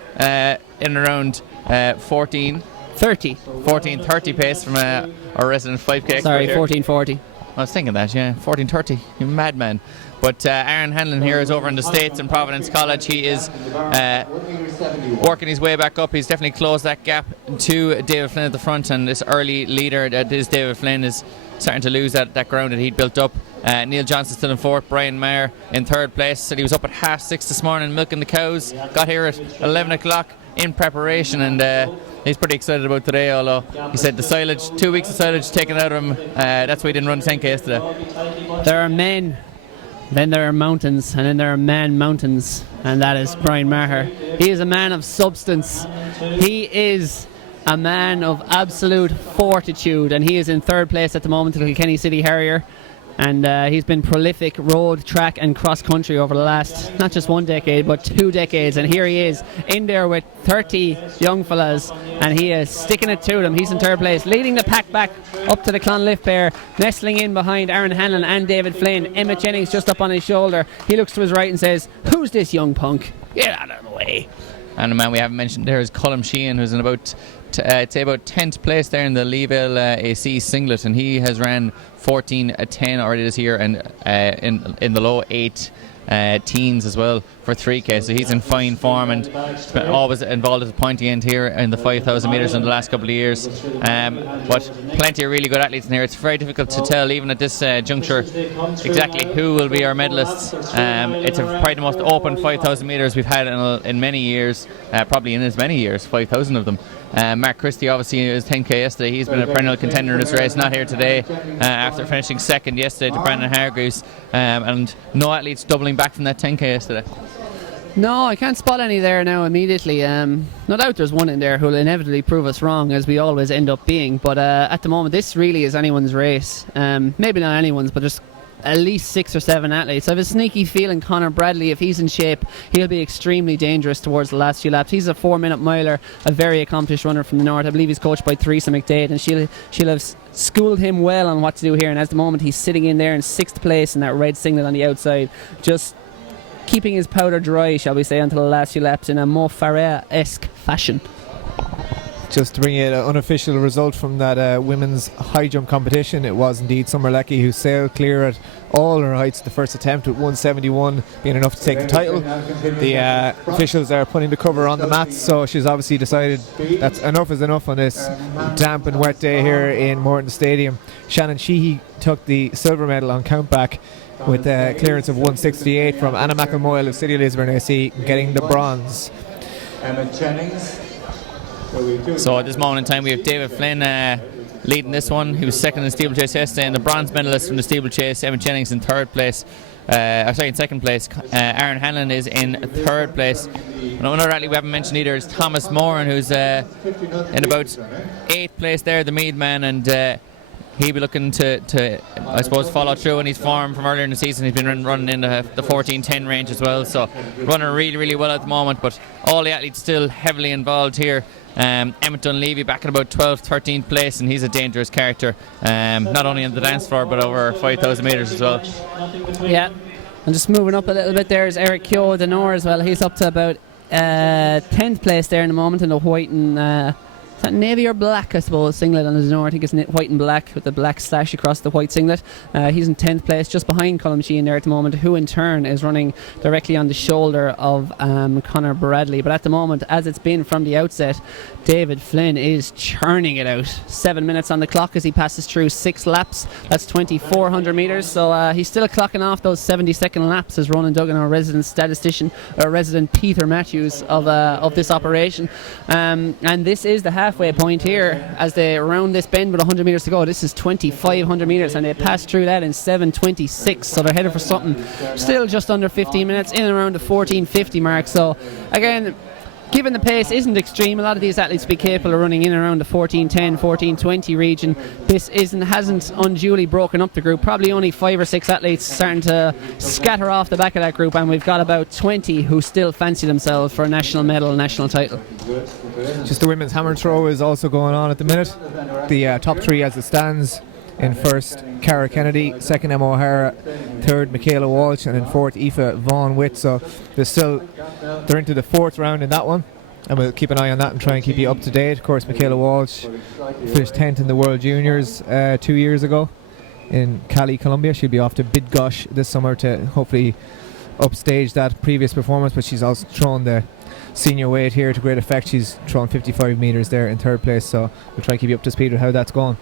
in around 14:30 pace from our resident 5K. Sorry, 14:40. I was thinking that, yeah, 14:30. You madman. But Aaron Hanlon here is over in the States in Providence College. He is working his way back up. He's definitely closed that gap to David Flynn at the front, and this early leader that is David Flynn is starting to lose that ground that he'd built up. Neil Johnson still in 4th, Brian Mayer in 3rd place. Said he was up at 6:30 this morning milking the cows. Got here at 11 o'clock in preparation, and he's pretty excited about today, although he said the silage, 2 weeks of silage taken out of him, that's why he didn't run 10K yesterday. There are men, then there are mountains, and then there are man mountains, and that is Brian Maher. He is a man of substance. He is a man of absolute fortitude, and he is in 3rd place at the moment, the Kilkenny City Harrier. And he's been prolific road, track and cross country over the last, not just 1 decade, but 2 decades. And here he is in there with 30 young fellas, and he is sticking it to them. He's in 3rd place, leading the pack back up to the Clonliffe pair, nestling in behind Aaron Hanlon and David Flynn. Emmett Jennings just up on his shoulder. He looks to his right and says, "Who's this young punk? Get out of the way." And the man we haven't mentioned there is Colm Sheehan, who's in about 10th place there in the Leavale AC singlet, and he has ran 14:10 already this year, and in the low 8 teens as well for 3K, so he's in fine form and always involved at the pointy end here in the 5,000 metres in the last couple of years. But plenty of really good athletes in here. It's very difficult to tell even at this juncture exactly who will be our medalists. It's probably the most open 5,000 metres we've had in many years, probably in as many years, 5,000 of them. Mark Christie obviously is 10K yesterday. He's been a perennial contender in this race, not here today after finishing second yesterday to Brandon Hargreaves, and no athletes doubling back from that 10K yesterday. No, I can't spot any there now immediately. No doubt there's one in there who will inevitably prove us wrong, as we always end up being, but at the moment this really is anyone's race. Maybe not anyone's, but there's at least 6 or 7 athletes. I have a sneaky feeling Conor Bradley, if he's in shape, he'll be extremely dangerous towards the last few laps. He's a 4-minute miler, a very accomplished runner from the north. I believe he's coached by Theresa McDade, and she'll have schooled him well on what to do here, and at the moment he's sitting in there in 6th place in that red singlet on the outside, just keeping his powder dry, shall we say, until the last few laps in a Mo Farah-esque fashion. Just to bring you an unofficial result from that women's high jump competition, it was indeed Summer Leckie who sailed clear at all her heights the first attempt, with 171 being enough to take the title. The officials are putting the cover on the mats, so she's obviously decided that enough is enough on this damp and wet day here in Morton Stadium. Shannon Sheehy took the silver medal on countback with a clearance of 168 from Anna McElmoyle of City Lisburn AC, getting the bronze. Emma Jennings. So at this moment in time we have David Flynn leading this one. He was second in the steeplechase yesterday, and the bronze medalist from the steeplechase, Emma Jennings, in 3rd place. In 2nd place. Aaron Hanlon is in 3rd place. Another athlete we haven't mentioned either is Thomas Moran, who's in about 8th place there, the Mead man, and he'll be looking to I suppose follow through in his form from earlier in the season. He's been running in the 14:10 range as well, so running really well at the moment. But all the athletes still heavily involved here. Emmett Dunleavy back in about 12th, 13th place, and he's a dangerous character, not only on the dance floor but over 5,000 metres as well. Yeah, and just moving up a little bit there is Eric Keogh, the Nor as well. He's up to about 10th place there in the moment in the white and is that navy or black, I suppose, singlet on his Nor. I think it's white and black with the black slash across the white singlet. He's in 10th place, just behind Colm Sheehan there at the moment, who in turn is running directly on the shoulder of Conor Bradley. But at the moment, as it's been from the outset, David Flynn is churning it out. 7 minutes on the clock as he passes through 6 laps. That's 2,400 metres. So he's still clocking off those 70-second laps as Ronan Duggan, our resident statistician, or resident Peter Matthews of this operation. And this is the halfway point here as they round this bend with 100 metres to go. This is 2,500 metres and they pass through that in 7:26. So they're headed for something still just under 15 minutes, in and around the 14:50 mark. So again, given the pace isn't extreme, a lot of these athletes will be capable of running in and around the 14:10, 14:20 region. This hasn't unduly broken up the group. Probably only 5 or 6 athletes starting to scatter off the back of that group, and we've got about 20 who still fancy themselves for a national medal, national title. Just the women's hammer throw is also going on at the minute. The top 3 as it stands: in first, Cara Kennedy; second, Emma O'Hara; third, Michaela Walsh; and in fourth, Aoife Vaughan Witt. So they're into the 4th round in that one, and we'll keep an eye on that and try and keep you up to date. Of course, Michaela Walsh finished 10th in the World Juniors 2 years ago in Cali, Colombia. She'll be off to Bydgoszcz this summer to hopefully upstage that previous performance, but she's also thrown the senior weight here to great effect. She's thrown 55 metres there in 3rd place, so we'll try and keep you up to speed with how that's going.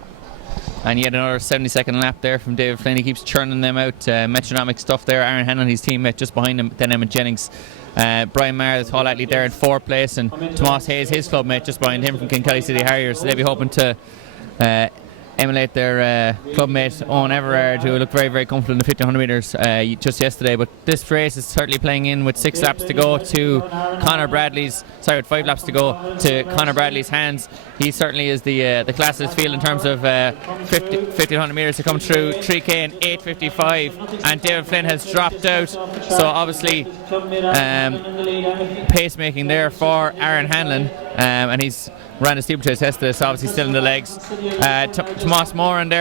And yet another 70-second lap there from David Flynn. He keeps churning them out. Metronomic stuff there. Aaron Hanlon, his teammate, just behind him. Then Emmett Jennings. Brian Maher, the tall athlete, there in 4th place. And Tomas Hayes, his clubmate, just behind him from Kinkelly City Harriers. So they'll be hoping to emulate their clubmate Owen Everard, who looked very comfortable in the 1500 metres just yesterday. But this race is certainly playing in with 6 laps to go to Conor Bradley's, with 5 laps to go to Conor Bradley's hands. He certainly is the classest field in terms of 1500 metres to come through. 3K in 8:55, and David Flynn has dropped out. So obviously pacemaking there for Aaron Hanlon, and he's ran a steeplechase yesterday, so obviously still in the legs. Thomas Moran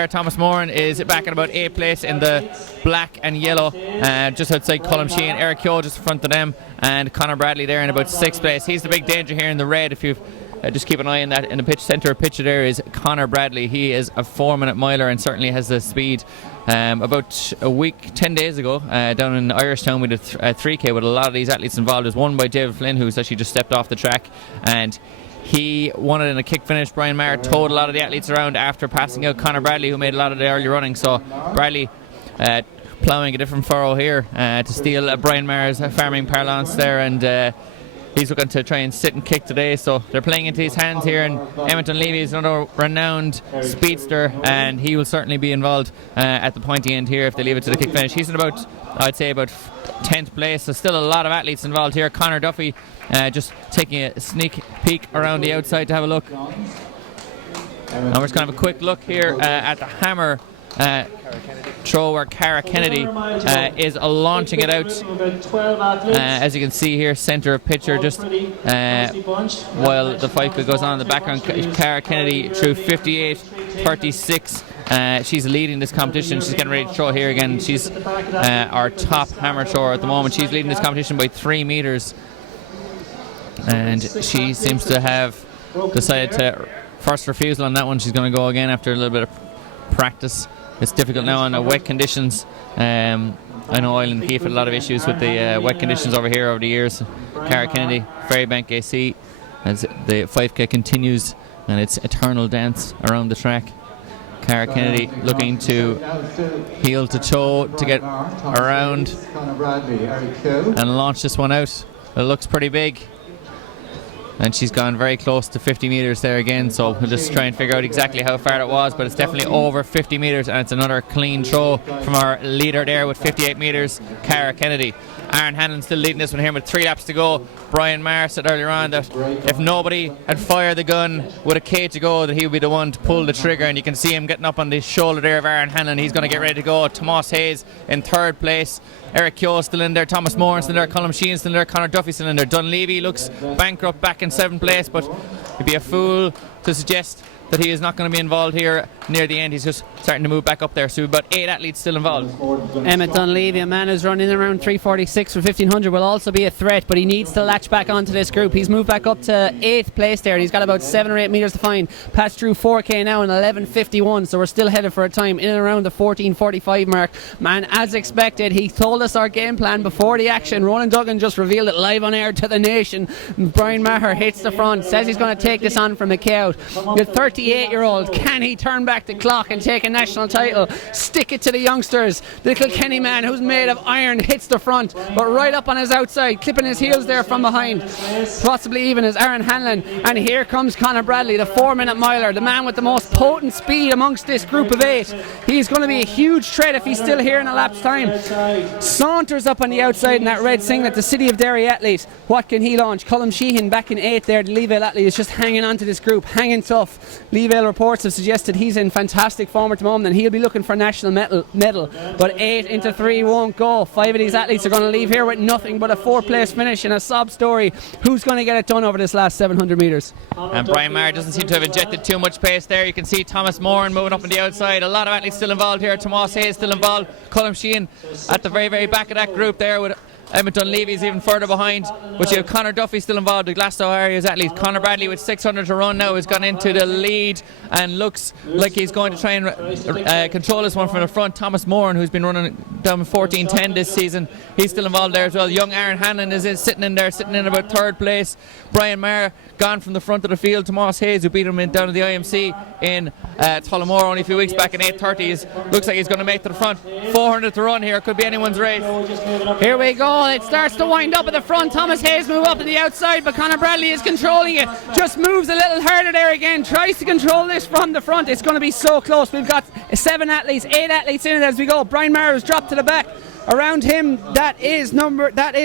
is back at about 8th place in the black and yellow, just outside Colm Sheehan. Eric Keogh just in front of them, and Conor Bradley there in about 6th place. He's the big danger here in the red. If you've just keep an eye on that. In the centre of picture there is Conor Bradley. He is a 4-minute miler and certainly has the speed. About a week, 10 days ago, down in Irishtown, we did a 3K with a lot of these athletes involved. It was won by David Flynn, who's actually just stepped off the track, and he won it in a kick finish. Brian Maher towed a lot of the athletes around after passing out Conor Bradley, who made a lot of the early running. So Bradley ploughing a different furrow here to steal Brian Maher's farming parlance there, and he's looking to try and sit and kick today, so they're playing into his hands here. And Emmett Dunleavy is another renowned speedster, and he will certainly be involved at the pointy end here if they leave it to the kick finish. He's in about, I'd say, about 10th place, so still a lot of athletes involved here. Conor Duffy just taking a sneak peek around the outside to have a look. And we're just going to have a quick look here at the hammer throw where Cara Kennedy is launching it out. As you can see here, centre of picture, just while the fight goes on in the background, Cara Kennedy through 58.36. She's leading this competition. She's getting ready to throw here again. She's our top hammer thrower at the moment. She's leading this competition by 3 metres, and she seems to have decided to first refusal on that one. She's going to go again after a little bit of practice. It's difficult now on wet conditions. I know Island Heath had a lot of issues with the wet conditions over here over the years. Cara Kennedy, Ferrybank AC, as the 5K continues and its eternal dance around the track. Cara Kennedy looking to heel to toe to get around and launch this one out. It looks pretty big. and she's gone very close to 50 metres there again, so we'll just try and figure out exactly how far it was, but it's definitely over 50 metres, and it's another clean throw from our leader there with 58 metres, Cara Kennedy. Aaron Hanlon still leading this one here with 3 laps to go. Brian Maher said earlier on that if nobody had fired the gun with a K to go, that he would be the one to pull the trigger, and you can see him getting up on the shoulder there of Aaron Hanlon. He's going to get ready to go. Tomas Hayes in 3rd place. Eric Keogh still in there, Thomas Moore still in there, Colm Sheehan still in there, Conor Duffy still in there. Dunleavy looks bankrupt back in 7th place, but he'd be a fool to suggest that he is not going to be involved here near the end. He's just starting to move back up there. So we've about 8 athletes still involved. Emmett Dunleavy, a man who's running around 3:46 for 1500, will also be a threat, but he needs to latch back onto this group. He's moved back up to 8th place there, and he's got about 7 or 8 metres to find. Passed through 4k now in 11:51, so we're still headed for a time in and around the 14:45 mark. Man, as expected, he told us our game plan before the action. Ronan Duggan just revealed it live on air to the nation. Brian Maher hits the front, says he's going to take this on from McKay out. Your 38-year-old, can he turn back the clock and take a national title? Stick it to the youngsters. The Kilkenny man, who's made of iron, hits the front, but right up on his outside, clipping his heels there from behind, possibly even as Aaron Hanlon. And here comes Conor Bradley, the 4-minute miler, the man with the most potent speed amongst this group of 8. He's going to be a huge threat if he's still here in a lap's time. Saunters up on the outside in that red singlet, the City of Derry athlete. What can he launch? Colm Sheehan back in 8th there. The Leevale athlete is just hanging on to this group, hanging tough. Leevale reports have suggested he's in fantastic form at the moment, and he'll be looking for national medal. But 8 into 3 won't go. 5 of these athletes are going to leave here with nothing but a 4th place finish in a sob story. Who's going to get it done over this last 700 metres? And Brian Maher doesn't seem to have injected too much pace there. You can see Thomas Moran moving up on the outside. A lot of athletes still involved here. Tomas Hayes still involved. Colm Sheehan at the very, very back of that group there with Emmett Dunleavy's even further behind, but you have Conor Duffy still involved, the Glasgow area's athlete. Conor Bradley with 600 to run now has gone into the lead and looks like he's going to try and control this one from the front. Thomas Moran, who's been running down 14:10 this season, he's still involved there as well. Young Aaron Hanlon is sitting in about 3rd place. Brian Maher gone from the front of the field. Tomas Hayes, who beat him down at the IMC in Tullamore only a few weeks back in 8:30, looks like he's going to make to the front. 400 to run here, could be anyone's race. Here we go. It starts to wind up at the front. Thomas Hayes move up to the outside, but Conor Bradley is controlling it. Just moves a little harder there again. Tries to control this from the front. It's going to be so close. We've got 8 athletes in it as we go. Brian Maher has dropped to the back. Around him, that is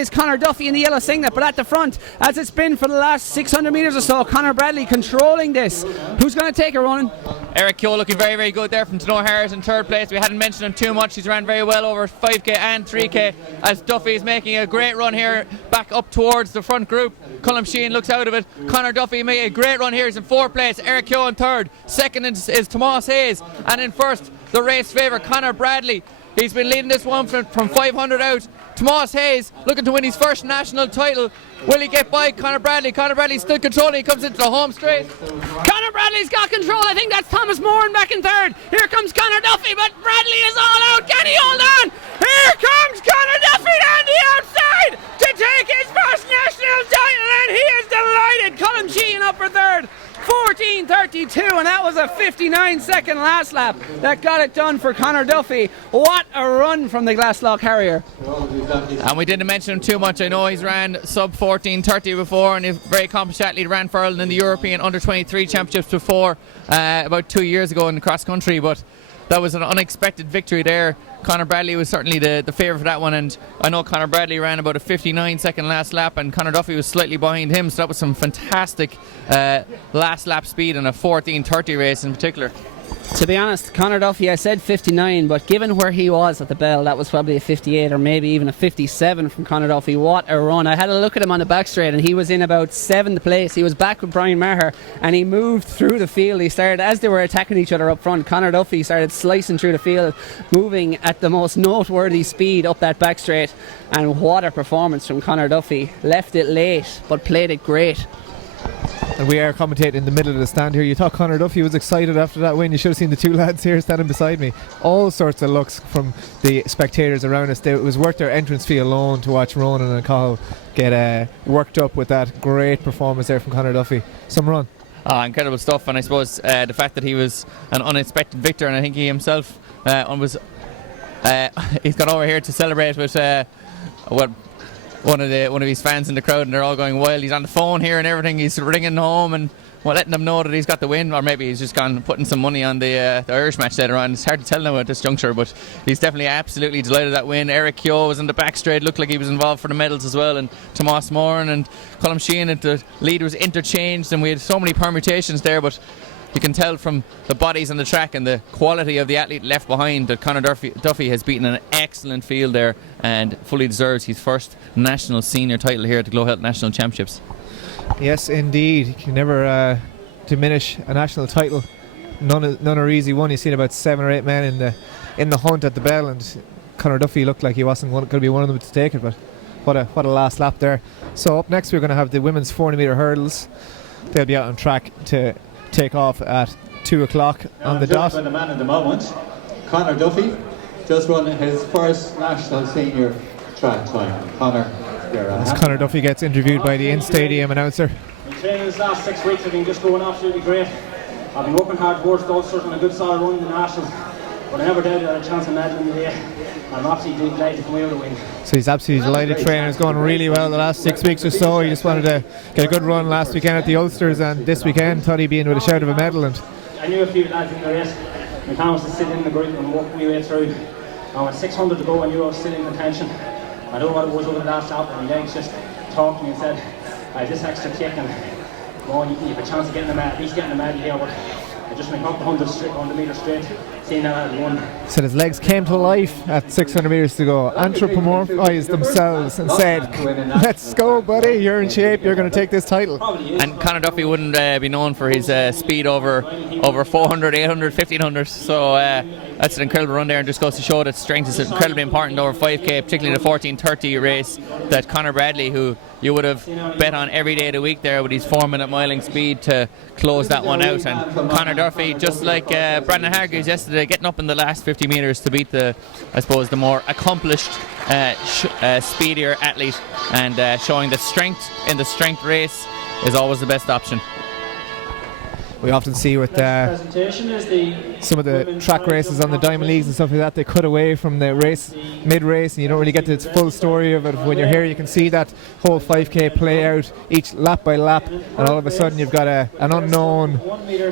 Conor Duffy in the yellow singlet, but at the front, as it's been for the last 600 metres or so, Conor Bradley controlling this. Who's going to take a run? Eric Keogh looking very, very good there from Tenor Harris in 3rd place. We hadn't mentioned him too much. He's ran very well over 5k and 3k as Duffy is making a great run here back up towards the front group. Colm Sheehan looks out of it. Conor Duffy made a great run here. He's in 4th place. Eric Keogh in 3rd. 2nd is Tomas Hayes, and in 1st, the race favourite Conor Bradley. He's been leading this one from 500 out. Tomas Hayes looking to win his 1st national title. Will he get by Conor Bradley? Conor Bradley's still controlling. He comes into the home straight. Conor Bradley's got control. I think that's Thomas Moran back in 3rd. Here comes Conor Duffy, but Bradley is all out. Can he hold on? Here comes Conor Duffy down the outside to take his 1st national title, and he is delighted. Colm Sheehan up for 3rd. 14:32, and that was a 59-second last lap that got it done for Conor Duffy. What a run from the Glaslough Harrier. And we didn't mention him too much. I know he's ran sub 14:30 before, and he's a very accomplished athlete. Ran for Ireland in the European Under-23 Championships before about 2 years ago in the cross country, but that was an unexpected victory there. Conor Bradley was certainly the favourite for that one, and I know Conor Bradley ran about a 59-second last lap, and Conor Duffy was slightly behind him, so that was some fantastic last lap speed in a 14:30 race in particular. To be honest, Conor Duffy, I said 59, but given where he was at the bell, that was probably a 58 or maybe even a 57 from Conor Duffy. What a run. I had a look at him on the back straight, and he was in about 7th place. He was back with Brian Maher, and he moved through the field. He started, as they were attacking each other up front, Conor Duffy started slicing through the field, moving at the most noteworthy speed up that back straight. And what a performance from Conor Duffy. Left it late, but played it great. And we are commentating in the middle of the stand here. You thought Conor Duffy was excited after that win. You should have seen the 2 lads here standing beside me. All sorts of looks from the spectators around us. It was worth their entrance fee alone to watch Ronan and Cahill get worked up with that great performance there from Conor Duffy. Some run. Incredible stuff, and I suppose the fact that he was an unexpected victor, and I think he himself he's gone over here to celebrate with one of his fans in the crowd, and they're all going wild. He's on the phone here and everything. He's ringing home and letting them know that he's got the win, or maybe he's just gone putting some money on the Irish match later on. It's hard to tell now at this juncture, but he's definitely absolutely delighted that win. Eric Keogh was in the back straight, looked like he was involved for the medals as well, and Tomas Moran and Colm Sheehan, and the lead was interchanged, and we had so many permutations there, but you can tell from the bodies on the track and the quality of the athlete left behind that Conor Duffy has beaten an excellent field there and fully deserves his first national senior title here at the GloHealth National Championships. Yes, indeed. You can never diminish a national title. None are easy one. You've seen about 7 or 8 men in the hunt at the bell, and Conor Duffy looked like he wasn't going to be one of them to take it, but what a last lap there. So up next we're going to have the women's 400 metre hurdles. They'll be out on track to take off at 2 o'clock on the dot. The man at the moment, Conor Duffy, just run his first national senior track time. Conor, as Conor Duffy gets interviewed by the in-stadium announcer. My training these last 6 weeks have been just going absolutely great. I've been working hard towards goals, certainly a good solid run in the Nationals, but I never doubted I had a chance of medaling today. I'm absolutely delighted to come out with a win. So he's absolutely delighted. Training has gone really well the last 6 weeks or so. He just wanted to get a good run last weekend at the Ulsters, and this weekend thought he'd be in with a shout of a medal. And I knew a few lads in the race. My plan was to sit in the group and work my way through. And with 600 to go, I knew I was still in the tension. I don't know what it was over the last lap, and my legs just talked to me and said, I have this extra kick, and you have a chance of getting at least getting a medal here, but I just went up the 100 metre straight, seeing that I had won. So his legs came to life at 600 metres to go, anthropomorphized themselves and said, let's go buddy, you're in shape, you're going to take this title. And Conor Duffy wouldn't be known for his speed over 400, 800, 1500, so that's an incredible run there, and just goes to show that strength is incredibly important over 5k, particularly the 14:30 race that Conor Bradley, who you would have bet on every day of the week there with his 4-minute miling speed to close that one out. And Conor Duffy, just like Brandon Hargreaves yesterday, getting up in the last 50 metres to beat the more accomplished, speedier athlete, and showing that strength in the strength race is always the best option. We often see with some of the track races on the Diamond Leagues and stuff like that, they cut away from the race mid-race, and you don't really get the full story of it. When you're here, you can see that whole 5k play out each lap by lap, and all of a sudden you've got an unknown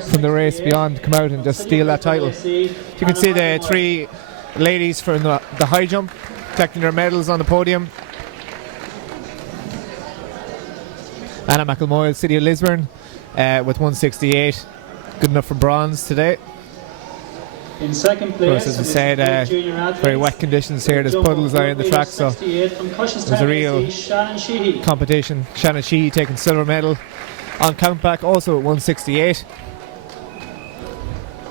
from the race beyond come out and just steal that title. You can see the 3 ladies from the high jump collecting their medals on the podium. Anna McElmoyle, City of Lisburn, with 168, good enough for bronze today. In second place, as I said, very wet conditions here. There's puddles out in the track, so there's a real competition. Shannon Sheehy taking silver medal on countback, also at 168.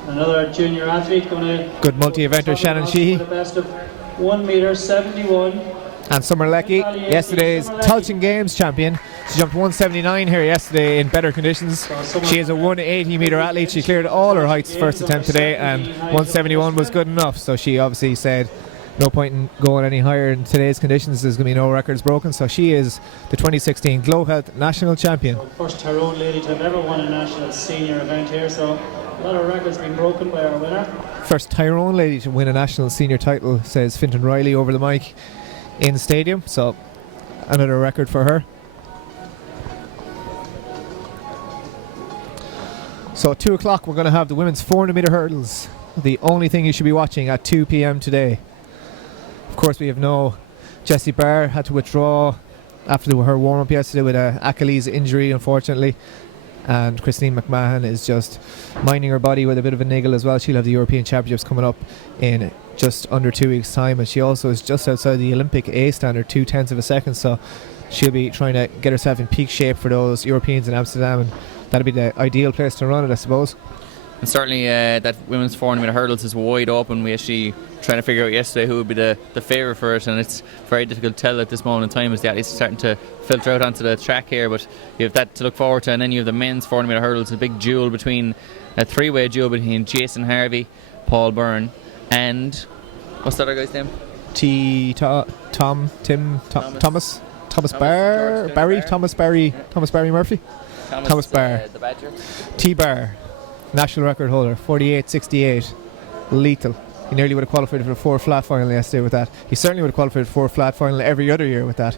Another junior athlete going to good multi-eventer, Shannon Sheehy. The best of 1:71. And Summer Leckie, yesterday's Tailteann Games champion. She jumped 179 here yesterday in better conditions. She is a 180 metre athlete. She cleared all her heights first attempt today, and 171 was good enough. So she obviously said no point in going any higher in today's conditions. There's going to be no records broken. So she is the 2016 GloHealth National Champion. First Tyrone lady to have ever won a national senior event here. So a lot of records being broken by our winner. First Tyrone lady to win a national senior title, says Fintan Riley over the mic in stadium, so another record for her. So at 2 o'clock we're going to have the women's 400 metre hurdles, the only thing you should be watching at 2 p.m. today. Of course we have no Jessie Barr, had to withdraw after her warm-up yesterday with an Achilles injury, unfortunately, and Christine McMahon is just minding her body with a bit of a niggle as well. She'll have the European Championships coming up in just under 2 weeks' time, and she also is just outside the Olympic A standard, 0.2 of a second, so she'll be trying to get herself in peak shape for those Europeans in Amsterdam, and that'll be the ideal place to run it, I suppose. And certainly that women's 400 metre hurdles is wide open. We actually trying to figure out yesterday who would be the favourite for it, and it's very difficult to tell at this moment in time as the athletes are starting to filter out onto the track here, but you have that to look forward to. And then you have the men's 400 metre hurdles, a big duel between a 3-way duel between Jason Harvey, Paul Byrne, and what's the other guy's name? Thomas Barry Murphy. Thomas Barr, the Badger. T-Bar, national record holder, 48.68, lethal. He nearly would have qualified for a 4 flat final yesterday with that. He certainly would have qualified for a 4 flat final every other year with that.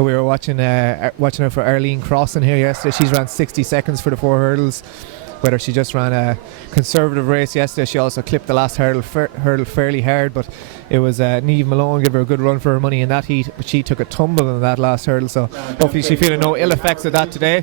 But we were watching out for Arlene Crossan here yesterday. She's ran 60 seconds for the 4 hurdles. Whether she just ran a conservative race yesterday, she also clipped the last hurdle fairly hard, but it was Niamh Malone gave her a good run for her money in that heat, but she took a tumble in that last hurdle, so hopefully she's feeling no ill effects of that today.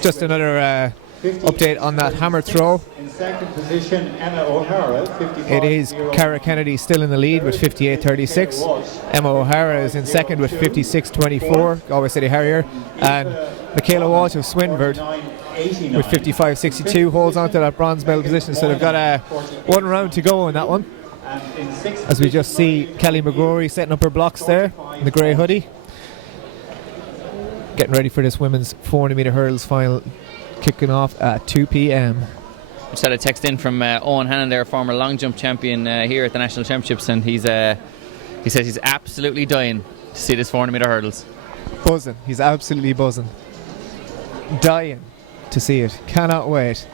Just another update on that hammer throw. In second position, Emma O'Hara, 55. It is Cara Kennedy still in the lead with 58.36. Emma O'Hara is in second with 56.24, Galway City Harrier, and Michaela Walsh of Swinford with 55.62 holds on to that bronze medal position. So they've got one round to go in that one. As we just see Kelly McGrory setting up her blocks there in the grey hoodie, getting ready for this women's 400 metre hurdles final, kicking off at 2 p.m. Just had a text in from Owen Hannon there, former long jump champion here at the National Championships, and he says he's absolutely dying to see this 400 metre hurdles. Buzzing, he's absolutely buzzing. Dying to see it, cannot wait.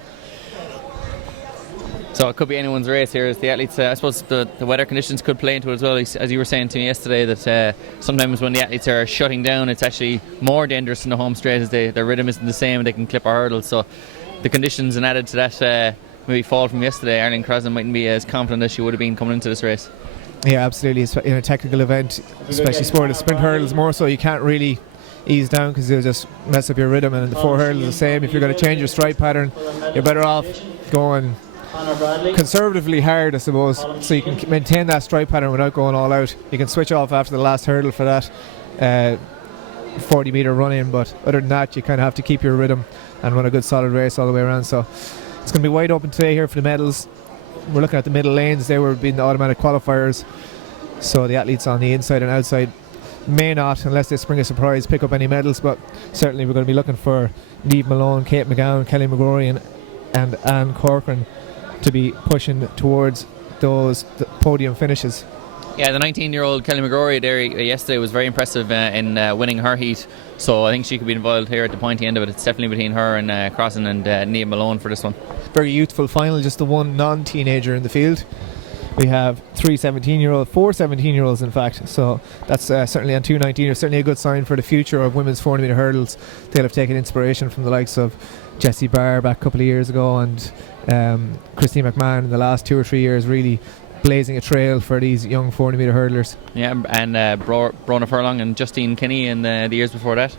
So it could be anyone's race here as the athletes, I suppose the weather conditions could play into it as well, as you were saying to me yesterday, that sometimes when the athletes are shutting down, it's actually more dangerous in the home straight as their rhythm isn't the same and they can clip our hurdles. So the conditions, and added to that maybe fall from yesterday, Arlene Crossan mightn't be as confident as she would have been coming into this race. Yeah, absolutely. In a technical event, especially sport of sprint hurdles more so, you can't really ease down because you'll just mess up your rhythm, and the 4 hurdles the same. If you're going to change your stride pattern, you're better off going conservatively hard, I suppose, so you can maintain that stride pattern without going all out. You can switch off after the last hurdle for that 40 metre run in, but other than that you kind of have to keep your rhythm and run a good solid race all the way around. So it's going to be wide open today here for the medals. We're looking at the middle lanes. They were being the automatic qualifiers, so the athletes on the inside and outside may not, unless they spring a surprise, pick up any medals, but certainly we're going to be looking for Niamh Malone, Kate McGowan, Kelly McGrory and Anne Corcoran to be pushing towards those podium finishes. Yeah, the 19-year-old Kelly McGrory there yesterday was very impressive in winning her heat, so I think she could be involved here at the pointy end of it. It's definitely between her and Crossan and Niamh Malone for this one. Very youthful final, just the one non-teenager in the field. We have 4 17-year-olds in fact, so that's certainly on 2 19-year, certainly a good sign for the future of women's 400 metre hurdles. They'll have taken inspiration from the likes of Jessie Barr back a couple of years ago, and Christine McMahon in the last 2 or 3 years, really blazing a trail for these young 400 metre hurdlers. Yeah, and Brona Furlong and Justine Kinney in the years before that.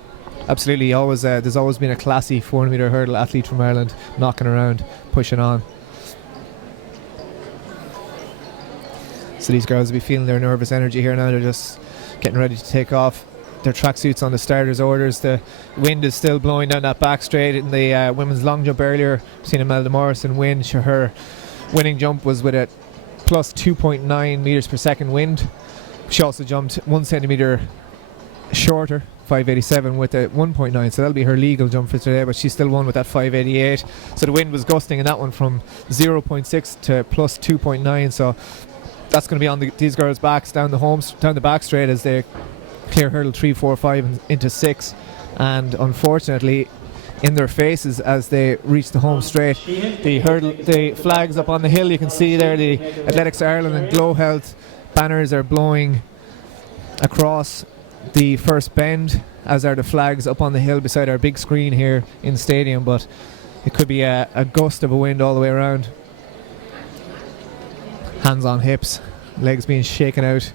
Absolutely, there's always been a classy 400 metre hurdle athlete from Ireland knocking around, pushing on. So these girls will be feeling their nervous energy here now. They're just getting ready to take off their tracksuits on the starters' orders. The wind is still blowing down that back straight. In the women's long jump earlier, we've seen Imelda Morrison win. Her winning jump was with a plus 2.9 metres per second wind. She also jumped 1 centimetre shorter, 587, with a 1.9, so that'll be her legal jump for today, but she still won with that 588. So the wind was gusting in that one from 0.6 to plus 2.9, so that's going to be on these girls' backs down the back straight as they clear hurdle 3, 4, 5 and into 6, and unfortunately in their faces as they reach the home straight. The flags up on the hill, you can see there the Athletics Ireland and GloHealth banners are blowing across the first bend, as are the flags up on the hill beside our big screen here in the stadium, but it could be a gust of a wind all the way around. Hands on hips, legs being shaken out.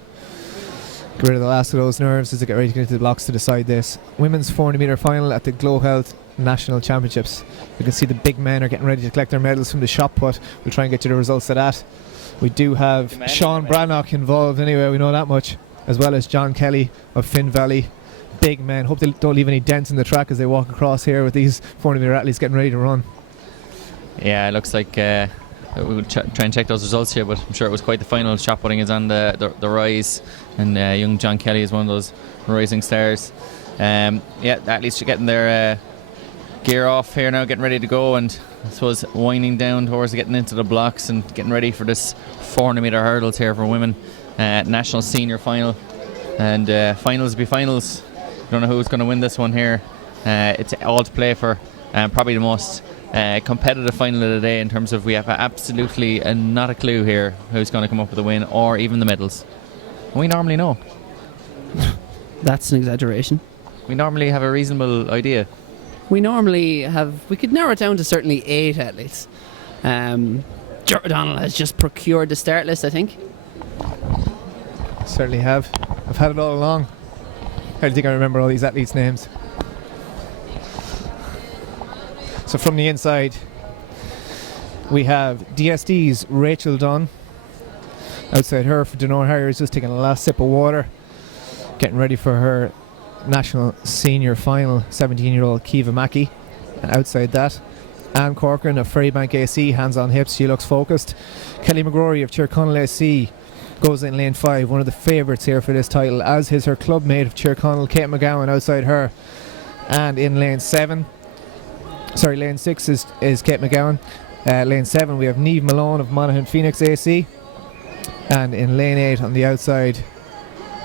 Get rid of the last of those nerves as they get ready to get into the blocks to decide this. Women's 400 metre final at the GloHealth National Championships. You can see the big men are getting ready to collect their medals from the shot put. We'll try and get you the results of that. We do have Sean Brannock involved anyway, we know that much, as well as John Kelly of Finn Valley. Big men. Hope they don't leave any dents in the track as they walk across here with these 400 metre athletes getting ready to run. Yeah, it looks like we'll try and check those results here, but I'm sure it was quite the final. Shot putting is on the rise, and young John Kelly is one of those rising stars. Yeah, the athletes are getting their gear off here now, getting ready to go, and I suppose winding down towards getting into the blocks and getting ready for this 400 metre hurdles here for women. National senior final, and finals be finals. Don't know who's going to win this one here. It's all to play for, probably the most competitive final of the day, in terms of we have absolutely not a clue here who's going to come up with a win or even the medals. We normally know. That's an exaggeration. We normally have a reasonable idea. We could narrow it down to certainly 8 athletes. Stuart O'Donnell has just procured the start list, I think. Certainly have. I've had it all along. How do you think I remember all these athletes' names? So from the inside, we have DSD's Rachel Dunn. Outside her for Denore Harrier is just taking a last sip of water, getting ready for her national senior final, 17-year-old Kiva Mackey. And outside that, Anne Corcoran of Ferrybank AC, hands on hips, she looks focused. Kelly McGrory of Tyrconnell AC goes in lane 5, one of the favourites here for this title, as is her club mate of Tyrconnell, Kate McGowan, outside her. And in lane 6 is Kate McGowan. Lane 7 we have Niamh Malone of Monaghan Phoenix AC. And in lane 8 on the outside,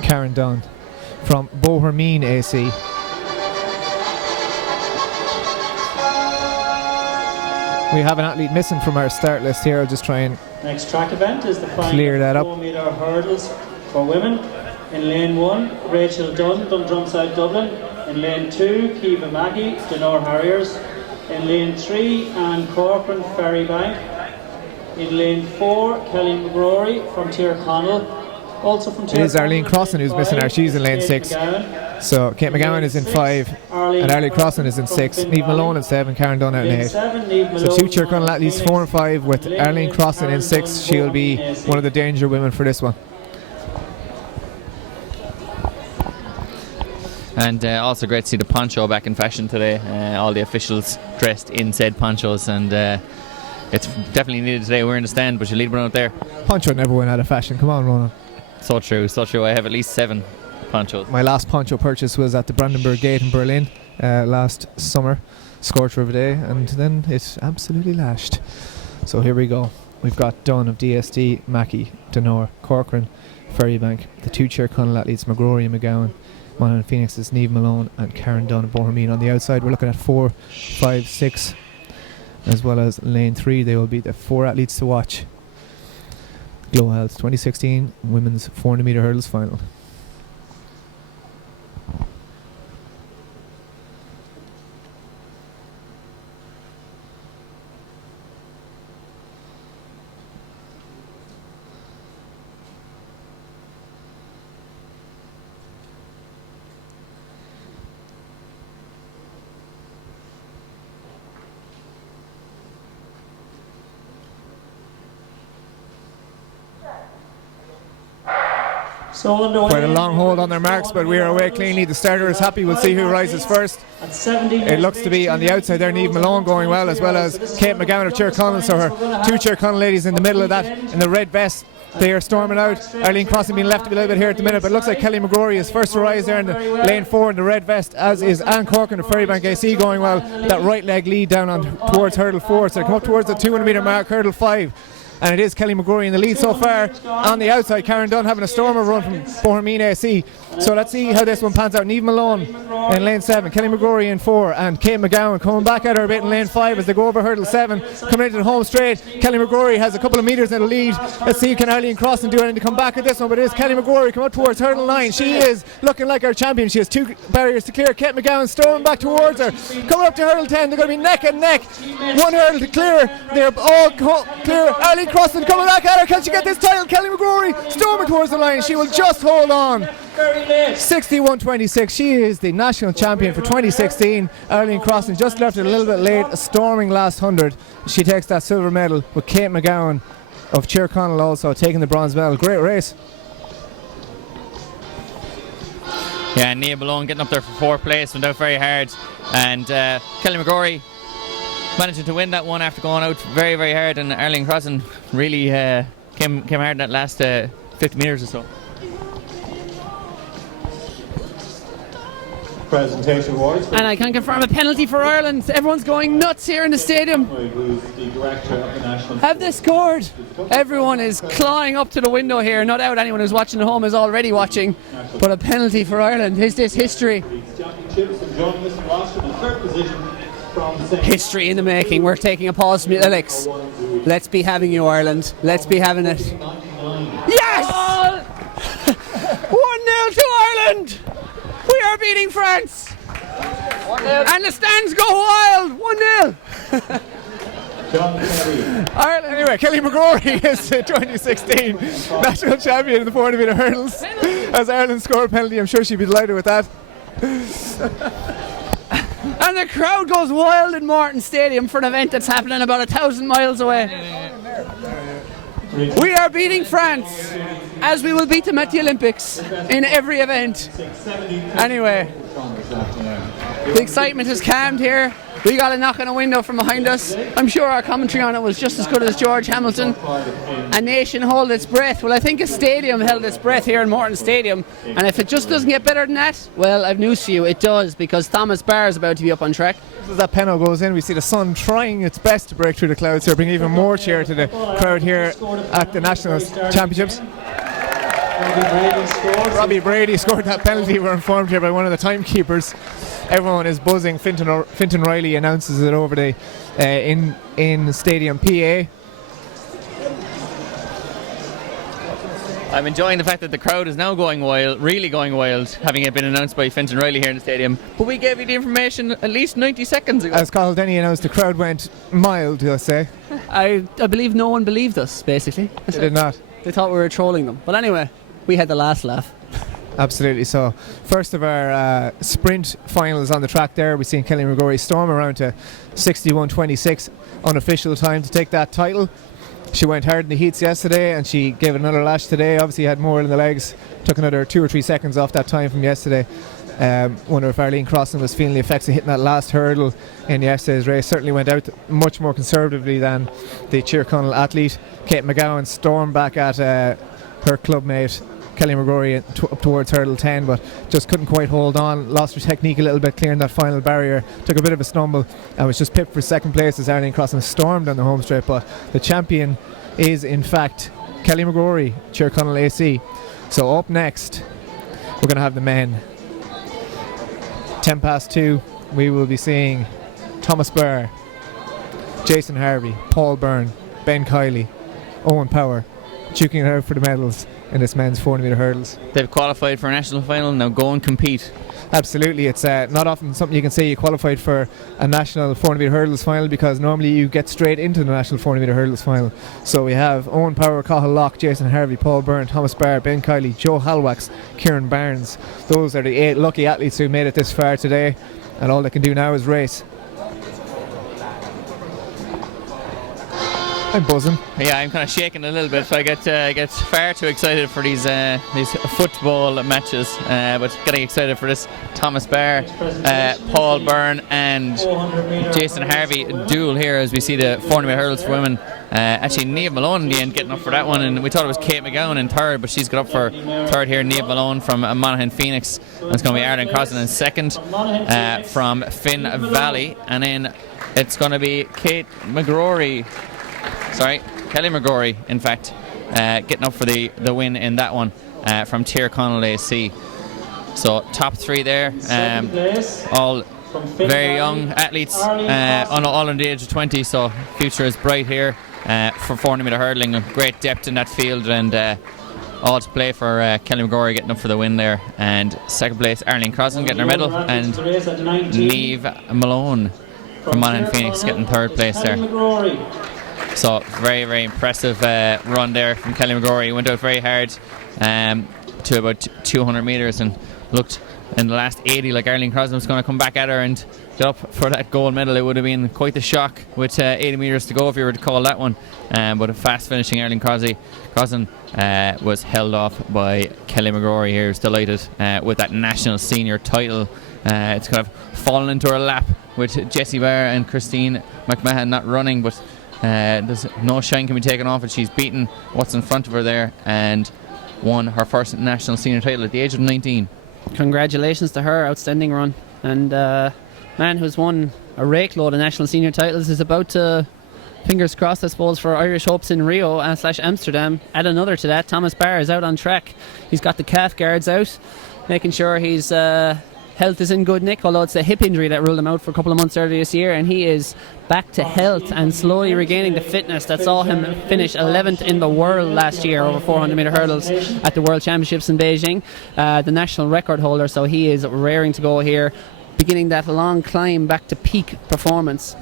Karen Dunn from Bohermeen AC. We have an athlete missing from our start list here. I'll just try and Next track event is the final clear that up. 4-metre hurdles for women. In lane 1, Rachel Dunn, Dundrumside, Dublin. In lane 2, Kiva Mackey, Denore Harriers. In lane 3, Anne Corcoran, Ferrybank. In lane 4, Kelly McGrory from Tyrconnell. Also from Tyrconnell. It is Arlene Crossan who's missing her. She's in lane 6. So Kate McGowan is in 5, and Arlene Crossan is in 6. Niamh Malone in 7, Karen Dunn out in 8. So 2 Tyrconnell athletes, 4 and 5, with Arlene Crossan in 6. She'll be one of the danger women for this one. And also great to see the poncho back in fashion today. All the officials dressed in said ponchos, and it's definitely needed today. We're in the stand, but you lead one out there. Poncho never went out of fashion. Come on, Ronan. So true, so true. I have at least 7 ponchos. My last poncho purchase was at the Brandenburg Gate in Berlin last summer. Scorcher of a day, and then it absolutely lashed. So here we go. We've got Dunn of DSD, Mackey, Denore, Corcoran, Ferrybank, the 2 Tyrconnell athletes, McGrory and McGowan. Monaghan Phoenix is Niamh Malone and Karen Dunn of Bohermeen. On the outside, we're looking at 4, 5, 6, as well as lane 3. They will be the 4 athletes to watch. GloHealth 2016 Women's 400-metre hurdles final. So quite a long hold on their marks, but we are away cleanly. The starter is happy. We'll see who rises first. It looks to be on the outside there, Niamh Malone going well, as well as Kate McGowan of Tyrconnell. So her 2 Tyrconnell ladies in the middle of that in the red vest. They are storming out. Arlene Crossan being left a little bit here at the minute, but it looks like Kelly McGrory is first to rise there in the lane 4 in the red vest, as is Anne Corcoran of Ferrybank AC going well. That right leg lead down on towards hurdle 4, so they come up towards the 200-metre mark, hurdle 5. And it is Kelly McGrory in the lead so far. On the outside, Karen Dunn having a stormer run from Bohermeen AC. So let's see how this one pans out. Niamh Malone in lane 7, Kelly McGrory in 4, and Kate McGowan coming back at her a bit in lane 5 as they go over hurdle 7. Coming into the home straight, Kelly McGrory has a couple of metres in the lead. Let's see, can Arlene Crossan do anything to come back at this one? But it is Kelly McGrory coming up towards hurdle 9. She is looking like our champion. She has 2 barriers to clear. Kate McGowan storming back towards her. Coming up to hurdle 10, they're going to be neck and neck. 1 hurdle to clear. They're all clear. Arlene Crossan coming back at her. Can she get this title? Kelly McGrory storming towards the line. She will just hold on. 61.26. She is the national champion for 2016. Arlene Crossan just left it a little bit late. A storming last 100. She takes that silver medal, with Kate McGowan of Tyrconnell also taking the bronze medal. Great race. Yeah, Niamh Malone getting up there for 4th place, went out very hard, and Kelly McGrory managing to win that one after going out very, very hard, and Arlene Crossan really came hard in that last 50 metres or so. Presentation awards. And I can confirm a penalty for Ireland. Everyone's going nuts here in the stadium. Have they scored? Everyone is clawing up to the window here. No doubt anyone who's watching at home is already watching. But a penalty for Ireland. Is this history? History in the making. We're taking a pause from Alex. Let's be having you, Ireland. Let's be having it. Yes! 1-0 to Ireland! beating France! And the stands go wild! 1-0! Ireland, anyway, Kelly McGrory is the 2016 national champion in the 400 metre hurdles. As Ireland scored a penalty, I'm sure she'd be delighted with that. And the crowd goes wild in Morton Stadium for an event that's happening about 1,000 miles away. We are beating France, as we will beat them at the Olympics in every event. Anyway, the excitement has calmed here. We got a knock on a window from behind us. I'm sure our commentary on it was just as good as George Hamilton. A nation held its breath. Well, I think a stadium held its breath here in Morton Stadium. And if it just doesn't get better than that, well, I've news for you. It does, because Thomas Barr is about to be up on track. As that penalty goes in, we see the sun trying its best to break through the clouds here, bring even more cheer to the crowd here at the National Championships. Robbie Brady scored that penalty, we're informed here by one of the timekeepers. Everyone is buzzing. Fintan Riley announces it over the in Stadium PA. I'm enjoying the fact that the crowd is now going wild, really going wild, having it been announced by Fintan Riley here in the stadium. But we gave you the information at least 90 seconds ago. As Cathal Denny announced, the crowd went mild, let's say. I believe no one believed us, basically. They did not. They thought we were trolling them. But anyway, we had the last laugh. Absolutely so. First of our sprint finals on the track there. We've seen Kelly McGrory storm around to 61.26 unofficial time to take that title. She went hard in the heats yesterday and she gave it another lash today. Obviously had more in the legs, took another 2 or 3 seconds off that time from yesterday. Wonder if Arlene Crossan was feeling the effects of hitting that last hurdle in yesterday's race. Certainly went out much more conservatively than the Tyrconnell athlete. Kate McGowan stormed back at her clubmate Kelly McGrory up towards hurdle 10, but just couldn't quite hold on. Lost her technique a little bit clearing that final barrier. Took a bit of a stumble and was just pipped for second place as Arlene Crossan stormed on the home straight. But the champion is in fact Kelly McGrory, Tyrconnell AC. So up next we're going to have the men. 2:10 we will be seeing Thomas Barr, Jason Harvey, Paul Byrne, Ben Kiley, Owen Power duking it out for the medals in this men's 400 metre hurdles. They've qualified for a national final, now go and compete. Absolutely, it's not often something you can say you qualified for a national 400 metre hurdles final, because normally you get straight into the national 400 metre hurdles final. So we have Owen Power, Cathal Locke, Jason Harvey, Paul Byrne, Thomas Barr, Ben Kiley, Joe Halwax, Kieran Barnes. Those are the 8 lucky athletes who made it this far today, and all they can do now is race. I'm buzzing. Yeah, I'm kind of shaking a little bit. I get far too excited for these football matches, but getting excited for this Thomas Barr, Paul Byrne and Jason Harvey duel here as we see the 400 metre hurdles for women. Actually, Niamh Malone in the end getting up for that one, and we thought it was Kate McGowan in third, but she's got up for third here. Niamh Malone from Monaghan Phoenix. It's going to be Arlene Crossan in second from Finn Valley, and then it's going to be Kelly McGrory, in fact, getting up for the win in that one from Tyrconnell AC. So top 3 there, all very young athletes, all under the age of 20, so future is bright here for 400 metre hurdling. Great depth in that field, and all to play for Kelly McGrory getting up for the win there. And second place, Arlene Crossan getting her medal, and Niamh Malone from Monaghan Phoenix getting third place there. So very, very impressive run there from Kelly McGrory. He went out very hard to about 200 metres and looked in the last 80 like Arlene Crossan was going to come back at her and get up for that gold medal. It would have been quite the shock with 80 metres to go if you were to call that one. But a fast finishing Arlene Crossan was held off by Kelly McGrory here, who's delighted with that national senior title. It's kind of fallen into her lap with Jessie Barr and Christine McMahon not running, but there's no shine can be taken off it. She's beaten what's in front of her there and won her first national senior title at the age of 19. Congratulations to her, outstanding run. And man who's won a rake load of national senior titles is about to, fingers crossed I suppose, for Irish hopes in Rio / Amsterdam. Add another to that, Thomas Barr is out on track. He's got the calf guards out, making sure he's health is in good nick, although it's a hip injury that ruled him out for a couple of months earlier this year, and he is back to health and slowly regaining the fitness that saw him finish 11th in the world last year over 400 metre hurdles at the World Championships in Beijing, the national record holder. So he is raring to go here, beginning that long climb back to peak performance.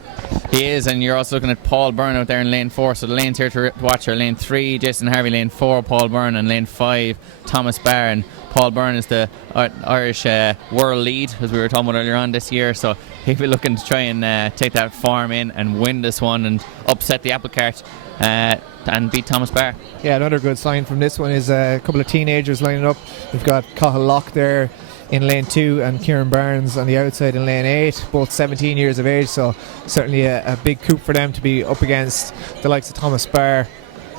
He is, and you're also looking at Paul Byrne out there in lane 4. So the lanes here to watch are lane 3, Jason Harvey, lane 4, Paul Byrne, and lane 5, Thomas Barr. And Paul Byrne is the Irish world lead, as we were talking about earlier on this year. So he'll be looking to try and take that form in and win this one and upset the apple cart and beat Thomas Barr. Yeah, another good sign from this one is a couple of teenagers lining up. We've got Cathal Locke there in lane 2 and Kieran Barnes on the outside in lane 8, both 17 years of age, so certainly a big coup for them to be up against the likes of Thomas Barr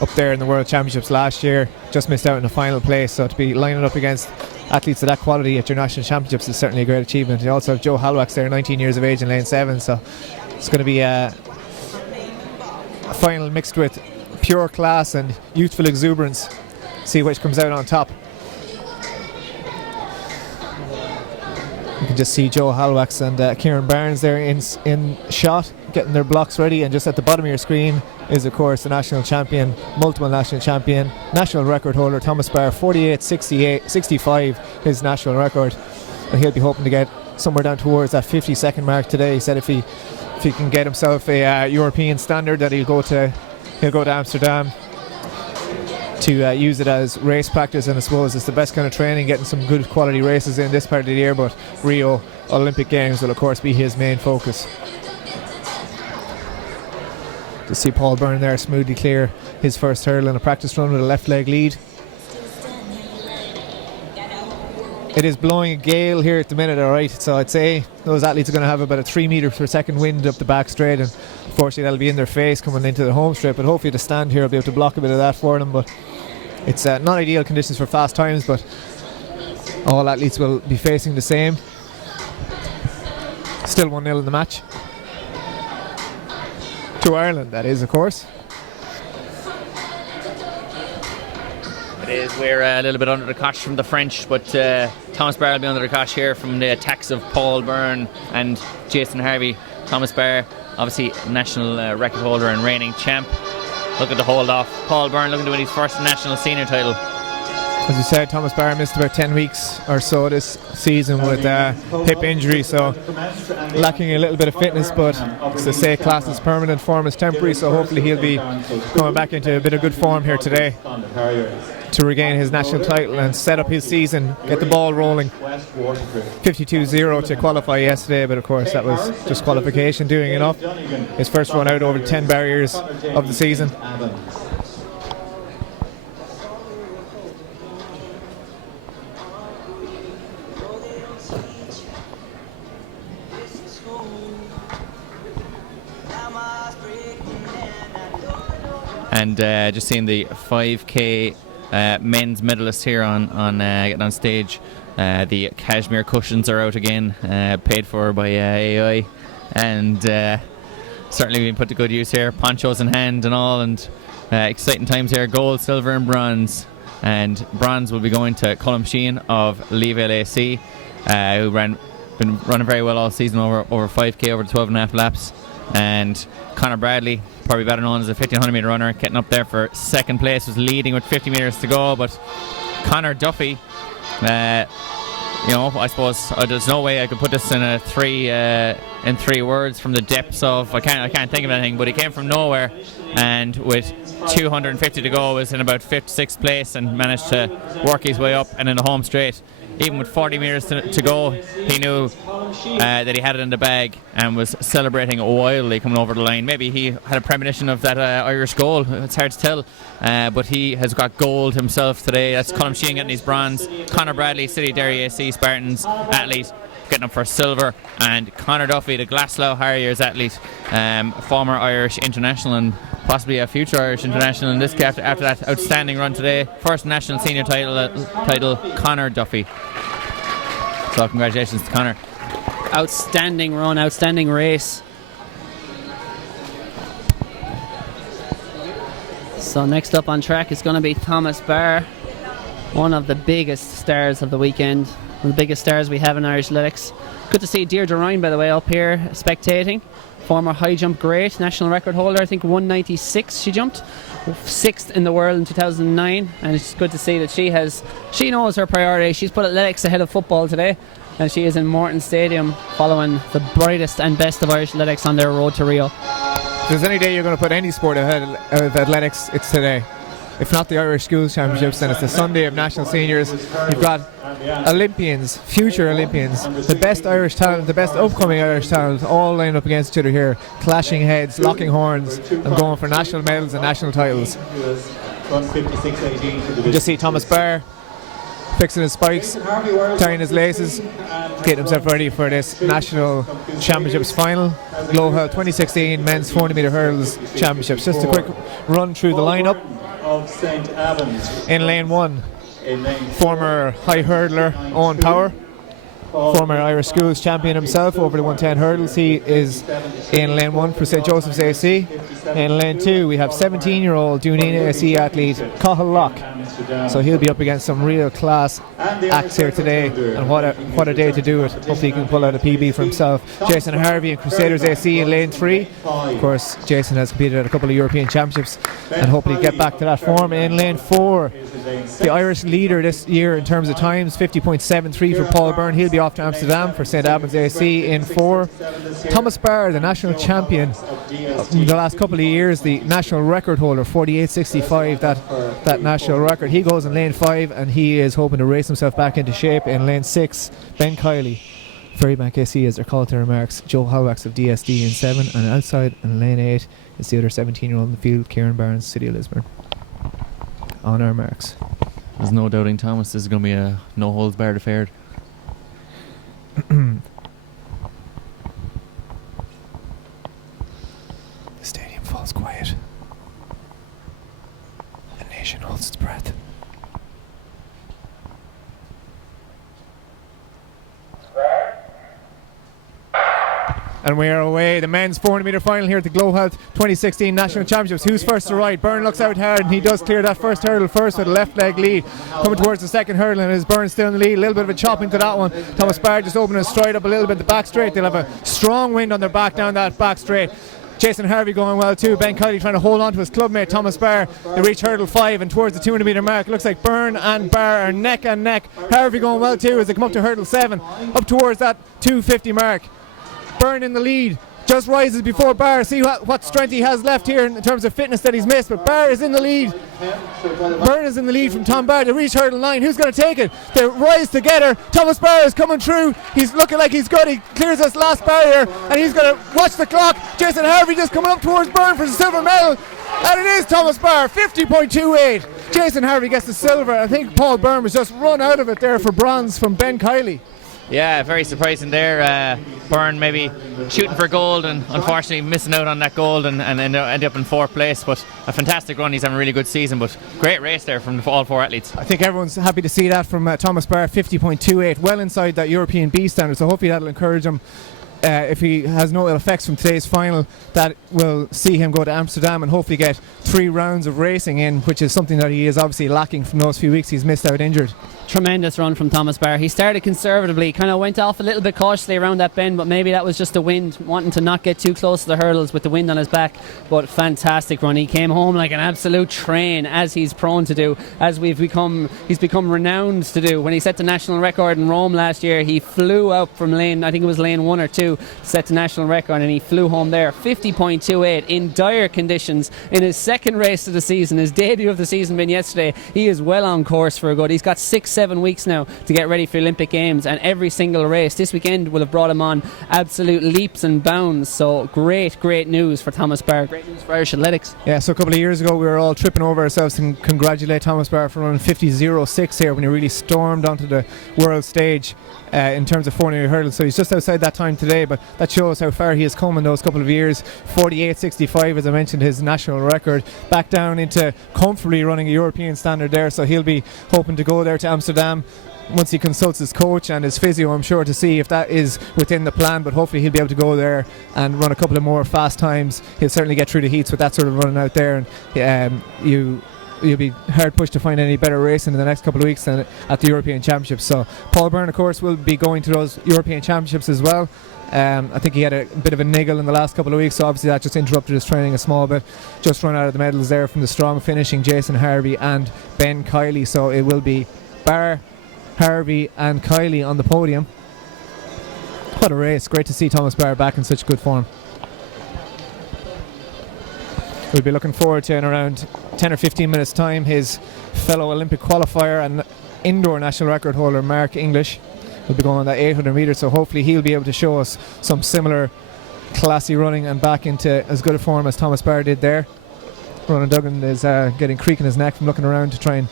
up there in the World Championships last year. Just missed out in the final place, so to be lining up against athletes of that quality at your national championships is certainly a great achievement. You also have Joe Halwax there, 19 years of age in lane 7, so it's going to be a final mixed with pure class and youthful exuberance. See which comes out on top. You can just see Joe Halwax and Kieran Barnes there in shot, getting their blocks ready, and just at the bottom of your screen is of course the national champion, multiple national champion, national record holder Thomas Barr, 48.65 his national record, and he'll be hoping to get somewhere down towards that 50-second mark today. He said if he can get himself a European standard, that he'll go to Amsterdam to use it as race practice, and I suppose it's the best kind of training, getting some good quality races in this part of the year, but Rio Olympic Games will of course be his main focus. To see Paul Byrne there smoothly clear his first hurdle in a practice run with a left leg lead. It is blowing a gale here at the minute, alright, so I'd say those athletes are going to have about a 3 metre per second wind up the back straight, and unfortunately that'll be in their face coming into the home straight, but hopefully the stand here will be able to block a bit of that for them. But it's not ideal conditions for fast times, but all athletes will be facing the same. Still 1-0 in the match to Ireland, that is, of course. It is. We're a little bit under the cosh from the French, but Thomas Barr will be under the cosh here from the attacks of Paul Byrne and Jason Harvey. Thomas Barr, obviously national record holder and reigning champ, looking to hold off Paul Byrne, looking to win his first national senior title. As you said, Thomas Barr missed about 10 weeks or so this season with hip injury, so lacking a little bit of fitness, but as they say, class is permanent, form is temporary, so hopefully he'll be coming back into a bit of good form here today to regain his national title and set up his season, get the ball rolling. 52.0 to qualify yesterday, but of course that was just qualification doing enough. His first run out over 10 barriers of the season. And just seeing the 5k men's medalists here on getting on stage. The cashmere cushions are out again, paid for by AI, and certainly being put to good use here. Ponchos in hand and all, and exciting times here. Gold, silver and bronze. And bronze will be going to Colm Sheehan of Leave LAC, who been running very well all season, over 5k, over 12.5 laps. And Conor Bradley, probably better known as a 1500 metre runner, getting up there for second place, was leading with 50 metres to go. But Conor Duffy, I suppose there's no way I could put this in three words from the depths of I can't think of anything, but he came from nowhere, and with 250 to go was in about 5th, 6th place and managed to work his way up and in the home straight. Even with 40 metres to go, he knew that he had it in the bag and was celebrating wildly coming over the line. Maybe he had a premonition of that Irish goal, it's hard to tell, but he has got gold himself today. That's Colm Sheehan getting his bronze, Conor Bradley, City Derry AC Spartans athlete, getting up for silver, and Conor Duffy, the Glasgow Harriers athlete, former Irish international and possibly a future Irish international in this after that outstanding run today. First national senior title, Conor Duffy. So congratulations to Conor. Outstanding run, outstanding race. So next up on track is going to be Thomas Barr, one of the biggest stars of the weekend. of the biggest stars we have in Irish athletics. Good to see Deirdre Ryan, by the way, up here spectating. Former high jump great, national record holder, I think 196 she jumped, 6th in the world in 2009, and it's good to see that she knows her priority. She's put athletics ahead of football today, and she is in Morton Stadium following the brightest and best of Irish athletics on their road to Rio. If there's any day you're going to put any sport ahead of athletics, it's today. If not the Irish Schools Championships, then it's the Sunday of National Seniors. You've got Olympians, future Olympians, the best Irish talent, the best upcoming Irish talent, all lined up against each other here, clashing heads, locking horns, and going for national medals and national titles. You just see Thomas Barr fixing his spikes, tying his laces, getting himself ready for this National Championships final. GloHealth 2016 Men's 400 metre Hurdles Championships. Just a quick run through the lineup. In lane 1, former high hurdler Owen Power, former Irish Schools champion himself over the 110 hurdles. He is in lane 1 for St Joseph's AC. In lane 2 we have 17-year-old Dunedin AC athlete Cathal Locke. So he'll be up against some real class acts here today, and what a day to do it. Hopefully he can pull out a PB for himself. Jason Harvey and Crusaders AC in lane 3. Of course, Jason has competed at a couple of European Championships and hopefully get back to that form. In lane 4, the Irish leader this year in terms of times, 50.73 for Paul Byrne. He'll be off to Amsterdam for St Albans AC in 4. Thomas Barr, the national champion in the last couple of years, the national record holder, 48.65, that national record. He goes in lane 5 and he is hoping to race himself back into shape. In lane 6, Ben Kiley, Ferrybank AC as they're called to remarks, Joe Halwax of DSD in 7, and outside in lane 8 is the other 17-year-old in the field, Kieran Barnes, City of Lisburn. On our marks. There's no doubting Thomas, this is going to be a no holds barred affair. The stadium falls quiet. The nation holds its breath. And we are away. The men's 400 metre final here at the GloHealth 2016 National Championships. Who's first to ride? Byrne looks out hard and he does clear that first hurdle first with a left leg lead. Coming towards the second hurdle, and is Byrne still in the lead? A little bit of a chop into that one. Thomas Barr just opening his stride up a little bit. The back straight, they'll have a strong wind on their back down that back straight. Jason Harvey going well too. Ben Kiley trying to hold on to his clubmate Thomas Barr. They reach hurdle 5 and towards the 200 metre mark. It looks like Byrne and Barr are neck and neck. Harvey going well too as they come up to hurdle 7, up towards that 250 mark. Byrne in the lead. Just rises before Barr. See what strength he has left here in terms of fitness that he's missed. But Barr is in the lead. Byrne is in the lead from Tom Barr. They reach hurdle 9. Who's going to take it? They rise together. Thomas Barr is coming through. He's looking like he's good. He clears this last barrier and he's going to watch the clock. Jason Harvey just coming up towards Byrne for the silver medal. And it is Thomas Barr, 50.28. Jason Harvey gets the silver. I think Paul Byrne was just run out of it there for bronze from Ben Kiley. Yeah, very surprising there. Byrne maybe shooting for gold and unfortunately missing out on that gold and end up in 4th place. But a fantastic run. He's having a really good season. But great race there from all 4 athletes. I think everyone's happy to see that from Thomas Barr, 50.28, well inside that European B standard. So hopefully that'll encourage him. If he has no ill effects from today's final, that will see him go to Amsterdam and hopefully get 3 rounds of racing in, which is something that he is obviously lacking from those few weeks he's missed out injured. Tremendous run from Thomas Barr. He started conservatively, kind of went off a little bit cautiously around that bend, but maybe that was just the wind, wanting to not get too close to the hurdles with the wind on his back. But fantastic run. He came home like an absolute train, as he's prone to do, as he's become renowned to do. When he set the national record in Rome last year, he flew out from lane, I think it was lane 1 or 2, to set the national record, and he flew home there. 50.28 in dire conditions in his second race of the season, his debut of the season being yesterday. He is well on course for a good. He's got 6-7 weeks now to get ready for Olympic Games, and every single race this weekend will have brought him on absolute leaps and bounds. So great news for Thomas Barr, great news for Irish athletics. Yeah, so a couple of years ago we were all tripping over ourselves and congratulate Thomas Barr for running 50.06 here when he really stormed onto the world stage in terms of 400 hurdles. So he's just outside that time today, but that shows how far he has come in those couple of years. 48.65, as I mentioned, his national record, back down into comfortably running a European standard there. So he'll be hoping to go there to Amsterdam once he consults his coach and his physio, I'm sure, to see if that is within the plan. But hopefully he'll be able to go there and run a couple of more fast times. He'll certainly get through the heats with that sort of running out there, and you'll be hard pushed to find any better racing in the next couple of weeks than at the European Championships. So Paul Byrne, of course, will be going to those European Championships as well. I think he had a bit of a niggle in the last couple of weeks, so obviously that just interrupted his training a small bit. Just run out of the medals there from the strong finishing Jason Harvey and Ben Kiley. So it will be Barr, Harvey and Kiley on the podium. What a race. Great to see Thomas Barr back in such good form. We'll be looking forward to in around 10 or 15 minutes time his fellow Olympic qualifier and indoor national record holder Mark English will be going on that 800 metres, so hopefully he'll be able to show us some similar classy running and back into as good a form as Thomas Barr did there. Ronan Duggan is getting creak in his neck from looking around to try and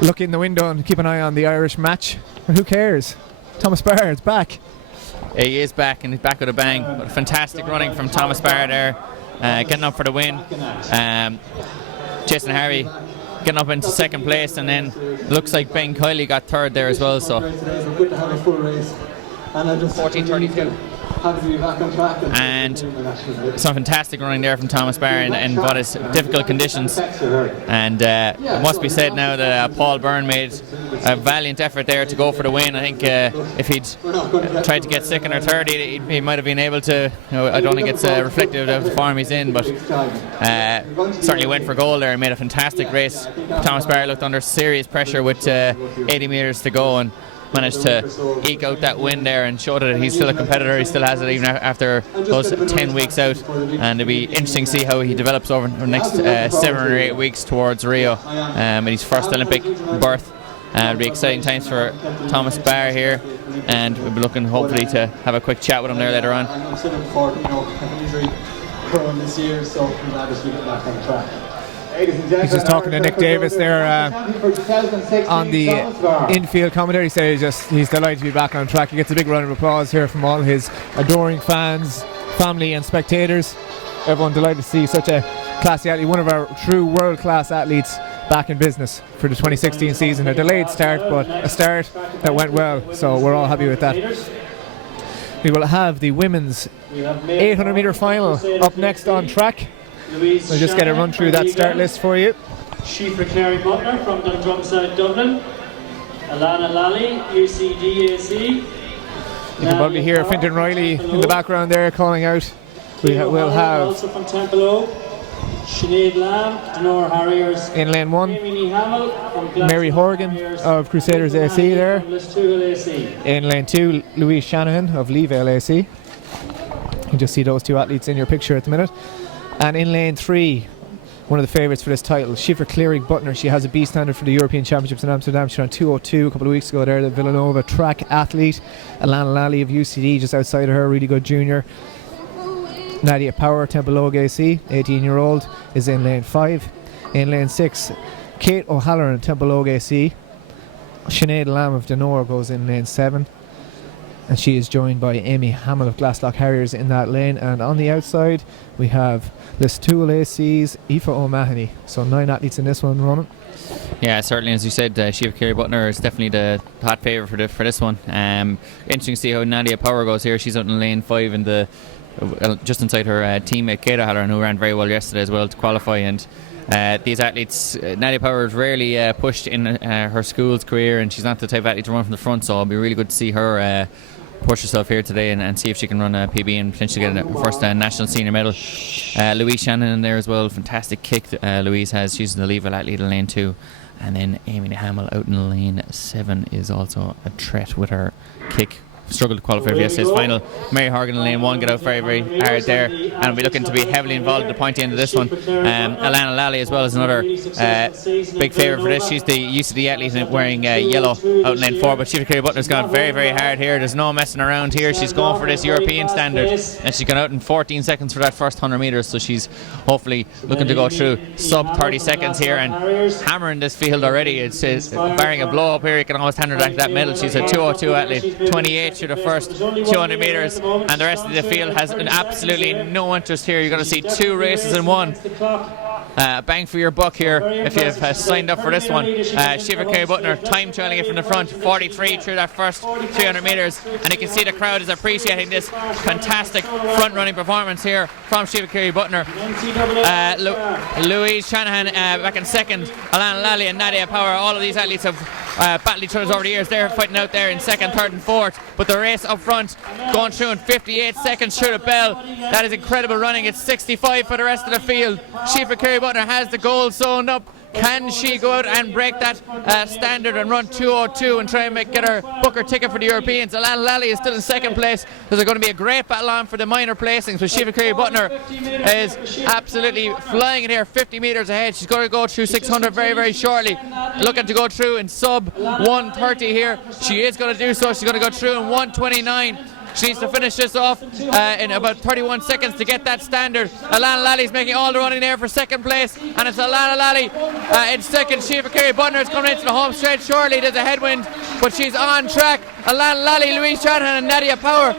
look in the window and keep an eye on the Irish match. But who cares? Thomas Barr is back. He is back, and he's back with a bang. But fantastic running from Thomas Barr there, getting up for the win. Jason Harvey getting up into second place, and then looks like Ben Kiley got third there as well. So good to have a full race. And I just 14:32. Happy to be back on track. And some fantastic running there from Thomas Barr in what is difficult conditions. And it must be said now that Paul Byrne made a valiant effort there to go for the win. I think if he'd tried to get second or third, he might have been able to. I don't think it's reflective of the form he's in, but certainly went for goal there and made a fantastic race. Thomas Barr looked under serious pressure with 80 metres to go and managed to eke out that win there and show that he's still a competitor. He still has it even after those 10 weeks out, and it'll be interesting to see how he develops over the next 7 or 8 weeks towards Rio and his first Olympic berth. It'll be exciting times for Thomas Barr here, and we'll be looking hopefully to have a quick chat with him there later on. I'm still looking forward to an injury prone this year, so I'm glad to get back on track. He's just talking to Nick Davis there on the infield commentary. He said he's delighted to be back on track. He gets a big round of applause here from all his adoring fans, family and spectators. Everyone delighted to see such a classy athlete, one of our true world-class athletes back in business for the 2016 season. A delayed start, but a start that went well, so we're all happy with that. We will have the women's 800 metre final up next on track. We'll just get a run through that start list for you. Sheafra Clary Butler from Dundrumside, Dublin. Alana Lally, UCDAC. You can probably hear Fintan Riley in the background there calling out. We'll have also from Templeogue. Sinead Lamb, Denora Harriers. In lane 1, Amy Hamill from Mary Horgan of Crusaders AC there. AC. In lane 2, Louise Shanahan of Leevale AC. You can just see those two athletes in your picture at the minute. And in lane 3, one of the favourites for this title, Sheafra Clary Butler. She has a B standard for the European Championships in Amsterdam. She ran 2:02 a couple of weeks ago there, the Villanova track athlete. Alana Lally of UCD just outside of her, really good junior. Nadia Power, Templeogue AC, 18-year-old, is in lane 5. In lane 6, Kate O'Halloran, Templeogue AC. Sinead Lamb of Denora goes in lane 7. And she is joined by Amy Hamill of Glasslock Harriers in that lane. And on the outside, we have Listool AC's Aoife O'Mahony. So 9 athletes in this one, Ronan. Yeah, certainly, as you said, Sheafra Clary Butler is definitely the hot favourite for this one. Interesting to see how Nadia Power goes here. She's out in lane 5 in the just inside her teammate Kate O'Halloran, who ran very well yesterday as well to qualify. And these athletes, Nadia Power is rarely pushed in her school's career, and she's not the type of athlete to run from the front, so it'll be really good to see her push herself here today and see if she can run a PB and potentially get her first national senior medal. Louise Shannon in there as well, fantastic kick Louise has. She's the Leeville athlete in lane 2, and then Amy Hamill out in lane 7 is also a threat with her kick. Struggled to qualify for yesterday's final. Mary Horgan in lane 1 got out very, very hard there, and will be looking to be heavily involved at the pointy end of this one. Alana Lally as well is another big favourite for this. She's the UCD athlete wearing yellow out in lane 4, but Sheafra Clary Butler's gone very, very hard here. There's no messing around here. She's going for this European standard, and she's gone out in 14 seconds for that first 100 metres, so she's hopefully looking to go through sub 30 seconds here and hammering this field already. It's barring a blow up here, you can almost hand her back that medal. She's a 2:02 athlete, 28 straight through the first 200 metres, and the rest of the field has absolutely no interest here. You're going to see 2 races in one. Bang for your buck here if you've signed up for this one. Shiva Carey-Butner time trailing it from the front, 43 through that first 300 metres, and you can see the crowd is appreciating this fantastic front running performance here from Shiva Carey-Butner. Louise Shanahan back in second, Alana Lally and Nadia Power, all of these athletes have battled each other over the years. They're fighting out there in second, third and fourth, but the race up front going through in 58 seconds through the bell. That is incredible running. It's 65 for the rest of the field. Shiva Carey-Butner has the goal sewn up. Can she go out and break that standard and run 2:02 and try and get her book her ticket for the Europeans? Alana Lally is still in second place. There's going to be a great battle on for the minor placings, but Shiva Carey-Butner is absolutely flying in here, 50 metres ahead. She's going to go through 600 very, very shortly. Looking to go through in sub 130 here. She is going to do so. She's going to go through in 129. She needs to finish this off in about 31 seconds to get that standard. Alana Lally's making all the running there for second place, and it's Alana Lally in second. Shiva Carey-Butner is coming into the home straight shortly. There's a headwind, but she's on track. Alana Lally, Louise Shanahan and Nadia Power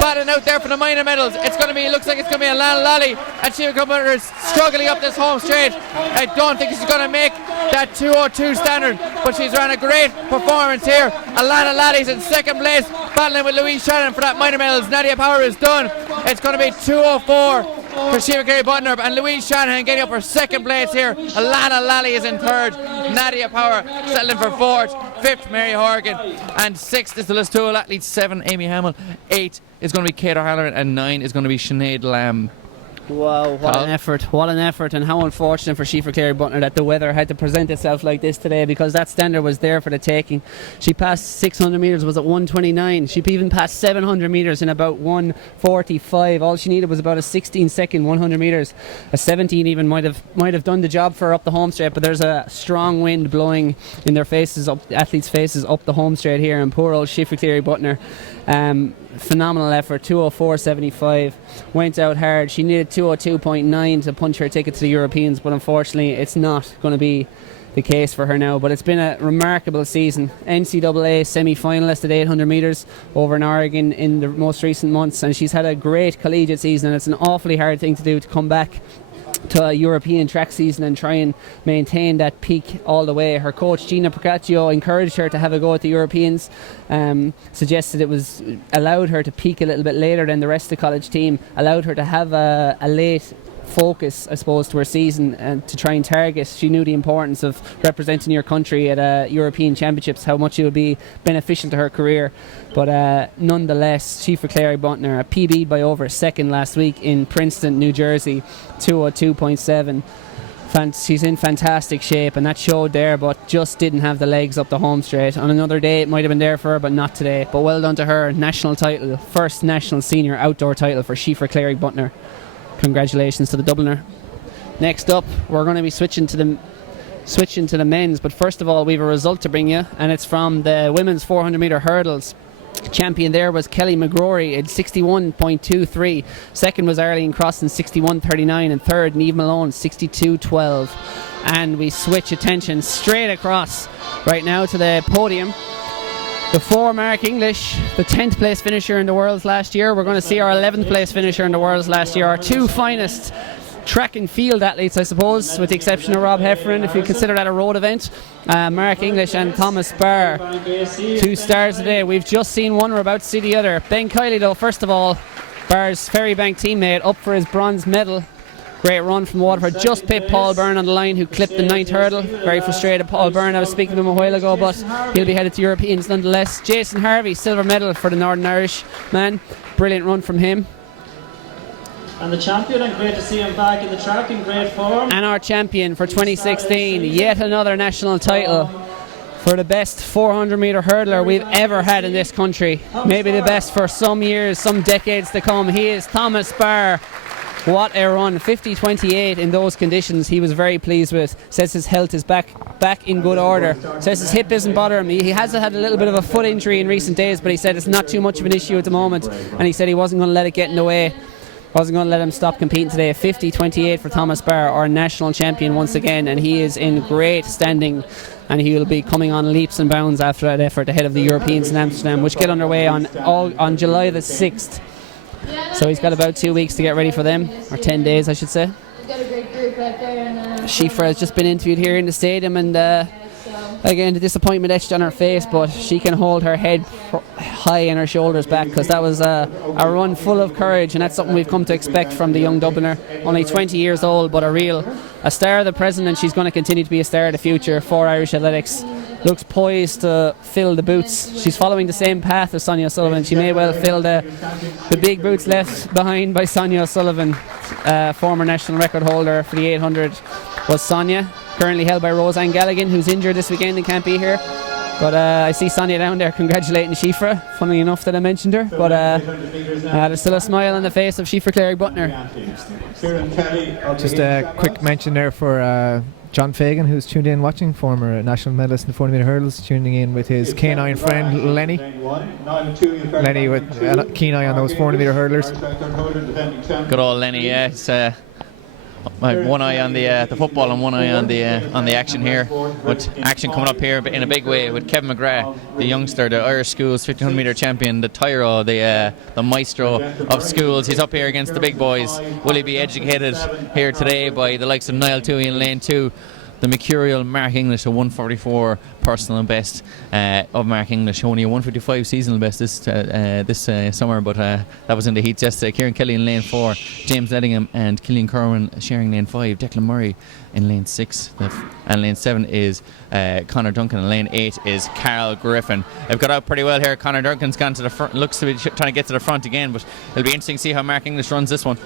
battling out there for the minor medals. It's going to be, looks like it's going to be Alana Lally, and Shiva Carey-Butner is struggling up this home straight. I don't think she's going to make that 2:02 standard, but she's ran a great performance here. Alana Lally's in second place, battling with Louise Shanahan for that minor medals. Nadia Power is done. It's going to be 2:04 for Shiva Carey-Butner, and Louise Shanahan getting up for second place here. Alana Lally is in third. Nadia Power settling for fourth. Fifth, Mary Horgan, and sixth is the Listowel athletes. 7, Amy Hamill. 8 is going to be Kate O'Halloran, and 9 is going to be Sinead Lamb. Wow, what an effort, and how unfortunate for Shiva Carey-Butner that the weather had to present itself like this today, because that standard was there for the taking. She passed 600 metres, was at 129. She even passed 700 metres in about 145. All she needed was about a 16-second 100 metres. A 17 even might have done the job for her up the home straight, but there's a strong wind blowing in their faces, up athletes' faces up the home straight here, and poor old Shiva Carey-Butner. Phenomenal effort, 2:04.75, went out hard. She needed 2:02.9 to punch her ticket to the Europeans, but unfortunately it's not going to be the case for her now. But it's been a remarkable season. NCAA semi-finalist at 800 metres over in Oregon in the most recent months, and she's had a great collegiate season, and it's an awfully hard thing to do, to come back to a European track season and try and maintain that peak all the way. Her coach Gina Procaccio encouraged her to have a go at the Europeans, suggested it was allowed her to peak a little bit later than the rest of the college team, allowed her to have a late focus, I suppose, to her season and to try and target. She knew the importance of representing your country at European Championships, how much it would be beneficial to her career. But nonetheless, Shiva Carey-Butner, a PB by over a second last week in Princeton, New Jersey, 2:02.7. She's in fantastic shape, and that showed there, but just didn't have the legs up the home straight. On another day it might have been there for her, but not today. But well done to her. National title, first national senior outdoor title for Shiva Carey-Butner. Congratulations to the Dubliner. Next up, we're going to be switching to the men's, but first of all we have a result to bring you, and it's from the women's 400 metre hurdles. Champion there was Kelly McGrory at 61.23. Second was Arlene Cross in 61.39, and third Niamh Malone 62.12. And we switch attention straight across right now to the podium. The 4 Mark English, the 10th place finisher in the Worlds last year. We're going to see our 11th place finisher in the Worlds last year. Our 2 finest track and field athletes, I suppose, with the exception of Rob Heffernan, if you consider that a road event. Mark English and Thomas Barr, 2 stars today. We've just seen one, we're about to see the other. Ben Kiley, though, first of all, Barr's Ferrybank teammate, up for his bronze medal. Great run from Waterford. Just pipped Paul Byrne on the line, who clipped the 9th hurdle. Very frustrated Paul Byrne. I was speaking to him a while ago, but he'll be headed to Europeans nonetheless. Jason Harvey, silver medal for the Northern Irish man. Brilliant run from him. And the champion, and great to see him back in the track in great form. And our champion for 2016, yet another national title for the best 400 metre hurdler we've ever had in this country. Maybe the best for some years, some decades to come. He is Thomas Barr. What a run, 50.28 in those conditions. He was very pleased with. Says his health is back in good order. Says his hip isn't bothering him. He has had a little bit of a foot injury in recent days, but he said it's not too much of an issue at the moment, and he said he wasn't going to let it get in the way. wasn't going to let him stop competing today. 50-28 for Thomas Barr, our national champion once again, and he is in great standing, and he will be coming on leaps and bounds after that effort ahead of the Europeans in Amsterdam, which get underway on July the 6th. So he's got about 2 weeks to get ready for them, or 10 days I should say. Shifra has just been interviewed here in the stadium, and again the disappointment etched on her face, but she can hold her head high and her shoulders back, because that was a run full of courage, and that's something we've come to expect from the young Dubliner. Only 20 years old, but a star of the present, and she's going to continue to be a star of the future for Irish athletics. Looks poised to fill the boots. She's following the same path as Sonia O'Sullivan. She may well fill the big boots left behind by Sonia O'Sullivan. Former national record holder for the 800 was Sonia, currently held by Roseanne Galligan, who's injured this weekend and can't be here. But I see Sonia down there congratulating Shifra, funnily enough that I mentioned her. But there's still a smile on the face of Shifra Clary Butner. Just a quick mention there for John Fagan, who's tuned in watching, former national medalist in the 40 metre hurdles, tuning in with his canine friend Lenny. Lenny with a keen eye on those 40 metre hurdlers. Good old Lenny, yeah. It's one eye on the football and one eye on the action here. With action coming up here in a big way with Kevin McGrath, the youngster, the Irish schools 1500 metre champion, the Tyro, the maestro of schools. He's up here against the big boys. Will he be educated here today by the likes of Niall Toohey in lane 2? The mercurial Mark English, a 144 personal best of Mark English, only a 155 seasonal best this summer, but that was in the heats yesterday. Kieran Kelly in lane 4, James Lettingham and Killian Kerwin sharing lane 5, Declan Murray in lane 6, and lane 7 is Conor Duncan, and lane 8 is Carl Griffin. They've got out pretty well here. Conor Duncan's gone to the front, looks to be trying to get to the front again, but it'll be interesting to see how Mark English runs this one.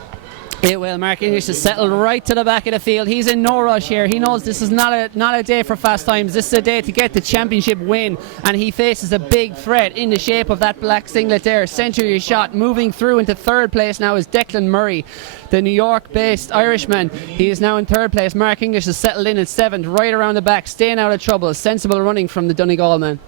It will. Mark English has settled right to the back of the field. He's in no rush here. He knows this is not a day for fast times. This is a day to get the championship win, and he faces a big threat in the shape of that black singlet there. Century shot. Moving through into third place now is Declan Murray, the New York-based Irishman. He is now in third place. Mark English has settled in at 7th, right around the back, staying out of trouble. Sensible running from the Donegal man.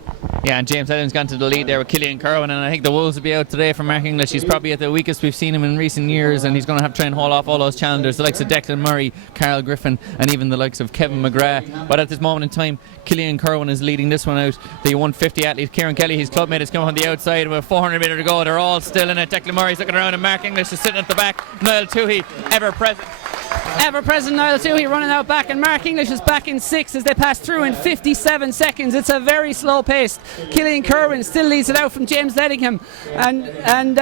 Yeah, and James Ellen's gone to the lead there with Killian Kerwin, and I think the Wolves will be out today for Mark English. He's probably at the weakest we've seen him in recent years, and he's going to have to try and haul off all those challengers, the likes of Declan Murray, Carl Griffin, and even the likes of Kevin McGrath. But at this moment in time, Killian Kerwin is leading this one out. The 150 athlete, Kieran Kelly, his clubmate, is coming on the outside with 400 metre to go. They're all still in it. Declan Murray's looking around, and Mark English is sitting at the back. Niall Toohey, ever present Niall Toohey running out back, and Mark English is back in 6th as they pass through in 57 seconds. It's a very slow pace. Killian Kerwin still leads it out from James Lettingham, and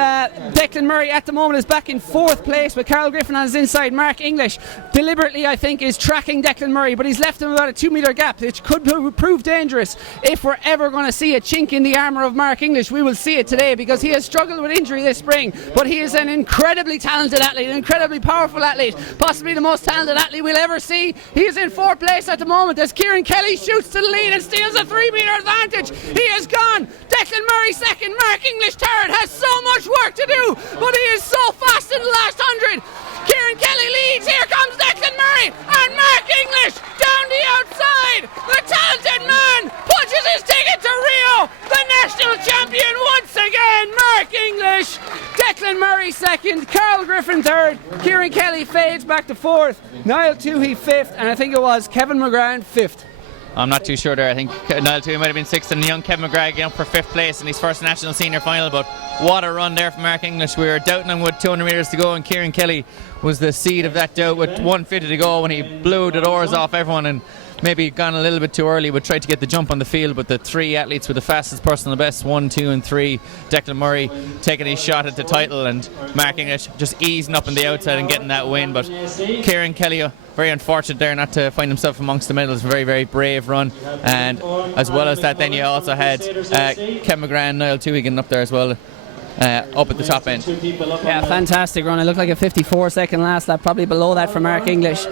Declan Murray at the moment is back in 4th place with Carl Griffin on his inside. Mark English deliberately, I think, is tracking Declan Murray, but he's left him about a 2 metre gap. It could prove dangerous. If we're ever going to see a chink in the armour of Mark English, we will see it today, because he has struggled with injury this spring, but he is an incredibly talented athlete, an incredibly powerful athlete, possibly the most talented athlete we'll ever see. He is in 4th place at the moment as Kieran Kelly shoots to the lead and steals a 3 metre advantage. He is gone. Declan Murray 2nd, Mark English 3rd. Has so much work to do, but he is so fast in the last 100. Kieran Kelly leads. Here comes Declan Murray, and Mark English down the outside. The talented man punches his ticket to Rio. The national champion once again, Mark English. Declan Murray 2nd, Carl Griffin 3rd, Kieran Kelly fades back to 4th, Niall Toohey 5th, and I think it was Kevin McGrath 5th. I'm not too sure there. I think Niall Toohey might have been 6th, and young Kevin McGrath getting up for 5th place in his first national senior final. But what a run there from Mark English. We were doubting him with 200 metres to go, and Kieran Kelly was the seed of that doubt with 150 to go when he blew the doors off everyone and maybe gone a little bit too early, but tried to get the jump on the field. But the 3 athletes with the fastest personal best, 1, 2 and 3, Declan Murray taking his shot at the title, and Mark English just easing up on the outside and getting that win. But Kieran Kelly, very unfortunate there not to find himself amongst the medals. Very, very brave run. And as well as that, then you also had Kevin McGrath and Niall Toohey getting up there as well. Up at the top end. Yeah, fantastic run. It looked like a 54-second last lap, probably below that for Mark English.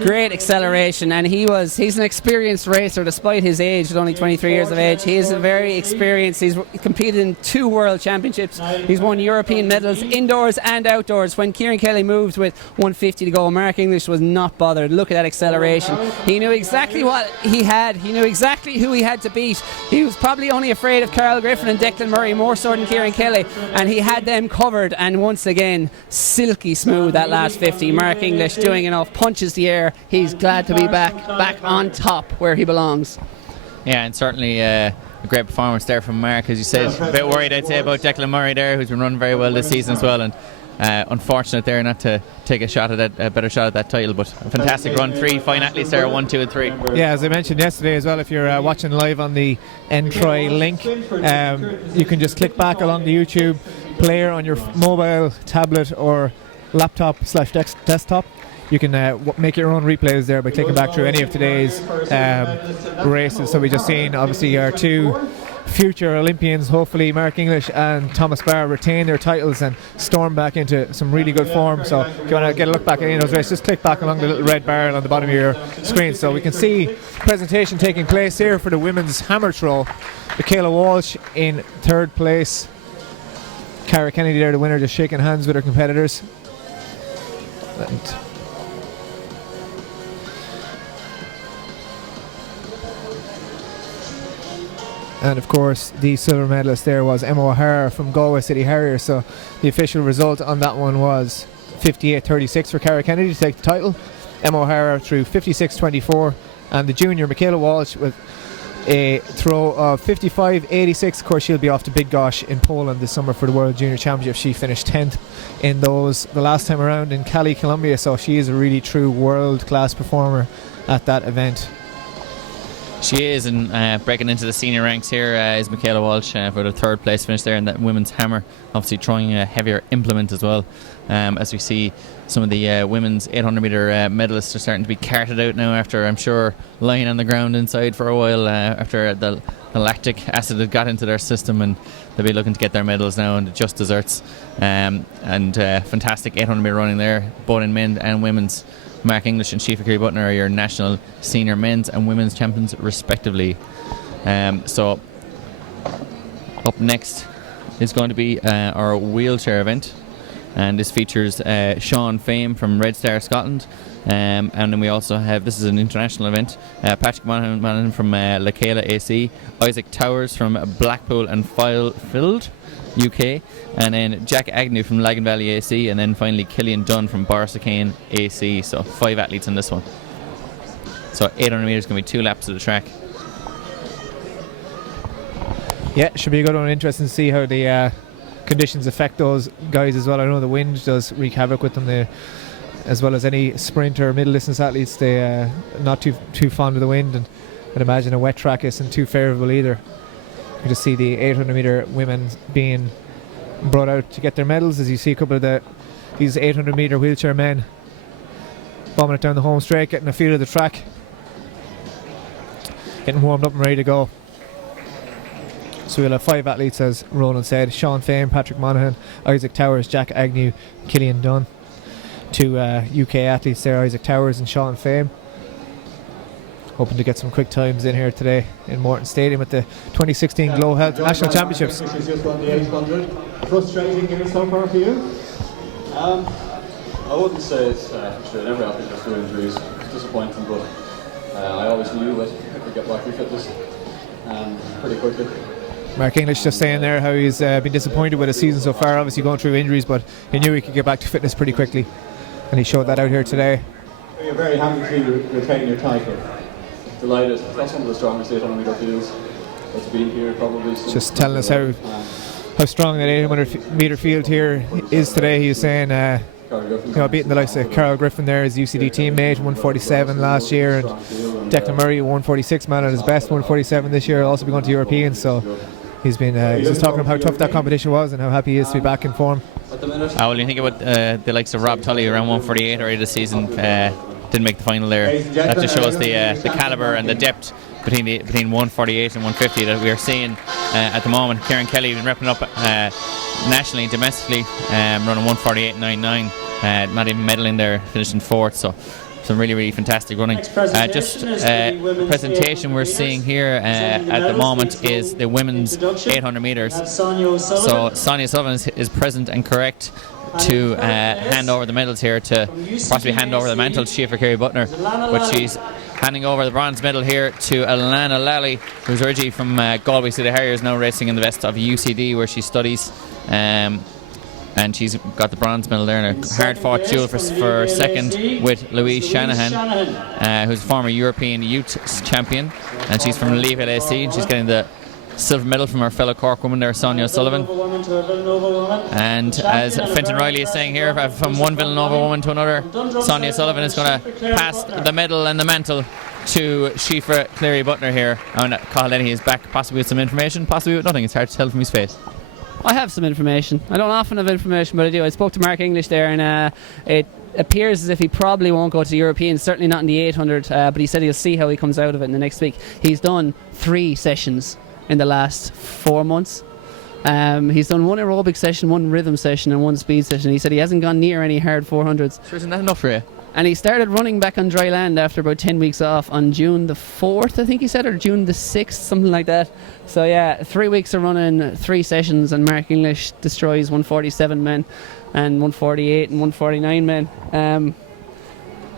Great acceleration, and he's an experienced racer despite his age, with only 23 years of age. He is very experienced. He's competed in 2 world championships. He's won European medals indoors and outdoors. When Kieran Kelly moved with 150 to go, Mark English was not bothered. Look at that acceleration. He knew exactly what he had. He knew exactly who he had to beat. He was probably only afraid of Carl Griffin and Declan Murray more so than Kieran Kelly. and he had them covered, and once again silky smooth that last 50. Mark English doing enough, punches the air. He's glad to be back on top where he belongs. Yeah, and certainly a great performance there from Mark, as you said. A bit worried, I'd say, about Declan Murray there, who's been running very well this season as well, and unfortunate there not to take a better shot at that title, but a fantastic run. 3 fine athletes there, 1, 2 and 3. Yeah, as I mentioned yesterday as well, if you're watching live on the Entry link, you can just click back along the YouTube player on your mobile, tablet or laptop/desktop. You can make your own replays there by clicking back through any of today's races. So we just seen obviously our 2 future Olympians, hopefully Mark English and Thomas Barr, retain their titles and storm back into some really good form. So if you want to get a look back at any of those races, just click back along the little red bar on the bottom of your screen. So we can see presentation taking place here for the women's hammer throw. Michaela Walsh in 3rd place. Cara Kennedy there, the winner, just shaking hands with her competitors. And of course the silver medalist there was Emma O'Hara from Galway City Harriers. So the official result on that one was 58-36 for Cara Kennedy to take the title. Emma O'Hara threw 56-24, and the junior Michaela Walsh with a throw of 55-86. Of course she'll be off to Big Gosh in Poland this summer for the World Junior Championship. She finished 10th in those the last time around in Cali, Colombia, so she is a really true world class performer at that event. She is, and breaking into the senior ranks here is Michaela Walsh for the 3rd place finish there in that women's hammer, obviously throwing a heavier implement as well. As we see some of the women's 800 metre medalists are starting to be carted out now after, I'm sure, lying on the ground inside for a while after the lactic acid had got into their system, and they'll be looking to get their medals now, and just desserts. And fantastic 800 metre running there, both in men and women's. Mark English and Shifa Curry-Butner are your national senior men's and women's champions respectively. So up next is going to be our wheelchair event, and this features Sean Fame from Red Star Scotland, and then we also have, this is an international event, Patrick Monaghan from Lakeela AC, Isaac Towers from Blackpool and Field UK, and then Jack Agnew from Lagan Valley AC, and then finally Killian Dunn from Borrisokane AC. So 5 athletes in this one. So 800 metres going to be 2 laps of the track. Yeah, should be a good one. Interesting to see how the conditions affect those guys as well. I know the wind does wreak havoc with them there, as well as any sprint or middle distance athletes. They not too fond of the wind, and I'd imagine a wet track isn't too favourable either. You can just see the 800 metre women being brought out to get their medals, as you see a couple of these 800 metre wheelchair men bombing it down the home straight, getting a feel of the track, getting warmed up and ready to go. So we'll have 5 athletes, as Roland said: Sean Fame, Patrick Monaghan, Isaac Towers, Jack Agnew, Killian Dunn. 2 UK athletes there, Isaac Towers and Sean Fame. Hoping to get some quick times in here today in Morton Stadium at the 2016 GloHealth National Championships. Just won the 800. Frustrating here so far for you? I wouldn't say it's frustrating. Every athlete goes through injuries. It's disappointing, but I always knew that I could get back to fitness pretty quickly. Mark English just saying there how he's been disappointed with his season so far, obviously going through injuries, but he knew he could get back to fitness pretty quickly, and he showed that out here today. You're very happy to retain your title. Delighted. That's one of the strongest 800 metre fields that's been here probably. Just telling us how strong that 800 metre field here is today. He was saying, beating the likes of Carl Griffin there, his UCD teammate, 147 last year, and Declan Murray, 146 man at his best, 147 this year. He'll also be going to Europeans, so he's just talking about how tough that competition was and how happy he is to be back in form. Well, you think about the likes of Rob Tully around 148 already this season. Didn't make the final there. That just shows the calibre and the depth between 148 and 150 that we are seeing at the moment. Kieran Kelly been repping up nationally and domestically, running 148.99, not even medaling there, finishing 4th. So some really fantastic running. Just presentation we're seeing here at the moment is the women's 800 metres. So Sonia Sullivan is present and correct to hand over the medals here, to possibly hand over the mantle to Shifa Curry-Butner, but she's handing over the bronze medal here to Alana Lally, who's originally from Galway City Harriers, now racing in the vest of UCD where she studies. And she's got the bronze medal there in a hard-fought duel for second with Louise Shanahan, who's a former European youth champion, and she's from Leave LAC, and she's getting the silver medal from her fellow Cork woman there, Sonia Sullivan. And as Fenton Riley is saying here, from one Villanova woman to another, Sonia Sullivan is going to pass the medal and the mantle to Shifra Cleary Butler here. And Cathal Dennehy is back, possibly with some information, possibly with nothing. It's hard to tell from his face. I have some information. I don't often have information, but I do. I spoke to Mark English there, and it appears as if he probably won't go to the Europeans, certainly not in the 800, but he said he'll see how he comes out of it in the next week. He's done 3 sessions in the last 4 months. He's done 1 aerobic session, 1 rhythm session, and 1 speed session. He said he hasn't gone near any hard 400s. Sure, isn't that enough for you? And he started running back on dry land after about 10 weeks off on June the 4th, I think he said, or June the 6th, something like that. So yeah, 3 weeks of running 3 sessions, and Mark English destroys 147 men and 148 and 149 men.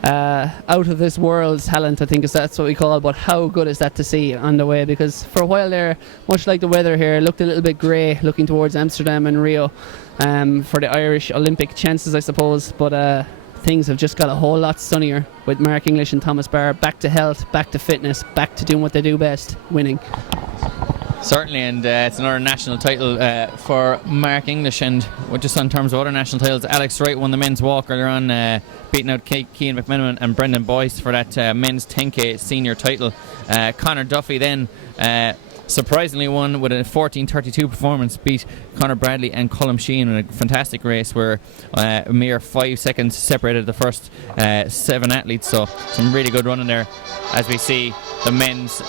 Out of this world talent, I think that's what we call, but how good is that to see on the way? Because for a while there, much like the weather here, looked a little bit grey looking towards Amsterdam and Rio for the Irish Olympic chances, I suppose, but things have just got a whole lot sunnier with Mark English and Thomas Barr back to health, back to fitness, back to doing what they do best, winning. Certainly, and it's another national title for Mark English. And just in terms of other national titles, Alex Wright won the men's walk earlier on, beating out Cian McMenamin and Brendan Boyce for that men's 10k senior title. Conor Duffy then surprisingly won with a 14:32 performance, beat Conor Bradley and Colm Sheehan in a fantastic race where a mere 5 seconds separated the first 7 athletes. So some really good running there as we see the men's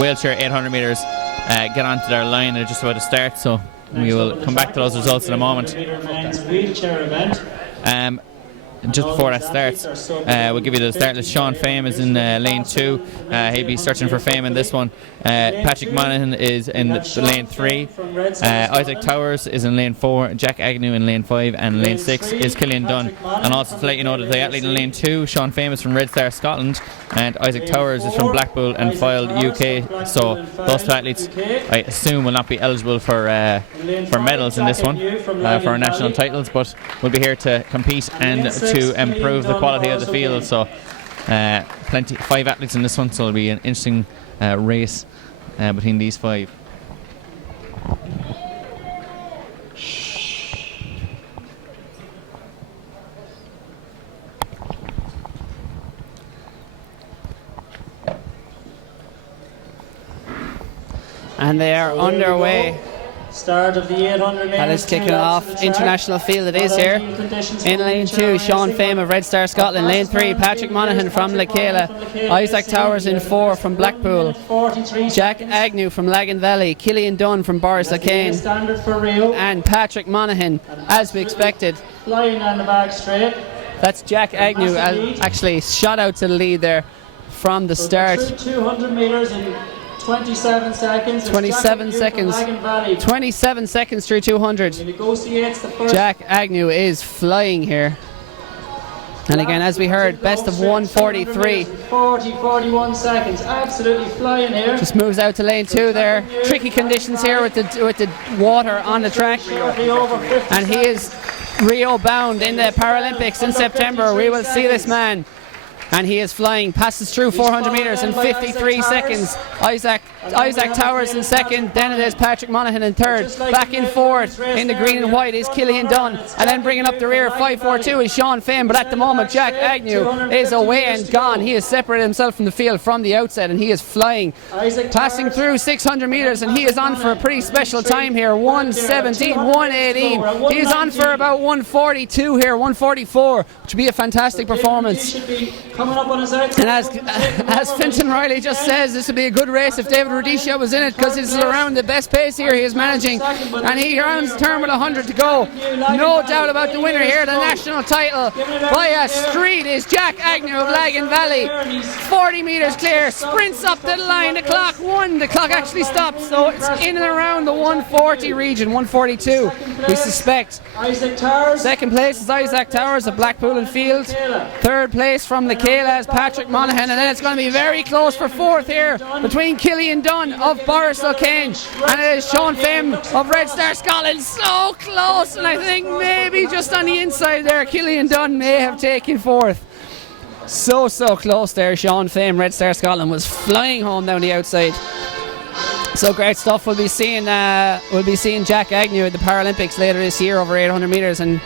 wheelchair 800 metres get onto their line. They're just about to start, so we will come back to those results in a moment. Just before that starts, we'll give you the start list. Sean Fame is in lane 2. He'll be searching for fame in this one. Patrick Monaghan is in lane 3. Isaac Towers is in lane 4. Jack Agnew in lane 5. And lane 6 is Killian Dunn. And also to let you know that the athlete in lane 2, Sean Fame, is from Red Star Scotland, and Isaac Towers is from Blackpool and Fylde UK. So those 2 athletes, I assume, will not be eligible for medals in this one, for our national titles, but we'll be here to compete and to improve the quality of the field. So 5 athletes in this one, so it'll be an interesting race between these 5. And they are underway. Start of the 800 metres. That is kicking off. International field it is here. In lane 2, Sean Fame of Red Star Scotland. Lane 3, Patrick Monaghan from Lekela. Isaac Towers in 4 from Blackpool. Jack Agnew from Lagan Valley. Killian Dunn from Boris Lacane. And Patrick Monaghan, as we expected. Flying down the back straight. That's Jack Agnew, actually shot out to the lead there from the start. 200 metres in 27 seconds. 27 seconds. 27 seconds through 200. Jack Agnew is flying here. And again, as we heard, best of 143. 41 seconds. Absolutely flying here. Just moves out to lane 2 there. Tricky conditions here with the water on the track. And he is Rio bound in the Paralympics in September. We will see this man. And he is flying, passes through 400 metres in 53 seconds. Isaac Towers in second, then it is Patrick Monaghan in third. Back in fourth, in the green and white, is Killian Dunn. And then bringing up the rear, 5.42 is Sean Finn. But at the moment, Jack Agnew is away and gone. He has separated himself from the field from the outset, and he is flying. Passing through 600 metres, and he is on for a pretty special time here. 1:17, 1:18. He is on for about 1:42 here, 1:44, which would be a fantastic performance. And as Finton Riley just says, this would be a good race if David Rudisha was in it, because it's around the best pace here he is managing, and he rounds turn with 100 to go. No doubt about the winner here. The national title by a street is Jack Agnew of Lagan Valley. 40 metres clear, sprints up the line. The clock actually stops, so it's in and around the 140 region, 142 we suspect. Second place is Isaac Towers of Blackpool and Field. Third place from the Michaela as Patrick Monaghan, and then it's going to be very close for fourth here between Killian Dunn of Boris O'Kane and it is Sean Fim of Red Star Scotland. So close, and I think maybe just on the inside there Killian Dunn may have taken fourth. So close there. Sean Fim, Red Star Scotland, was flying home down the outside. So great stuff. We'll be seeing Jack Agnew at the Paralympics later this year over 800 metres, and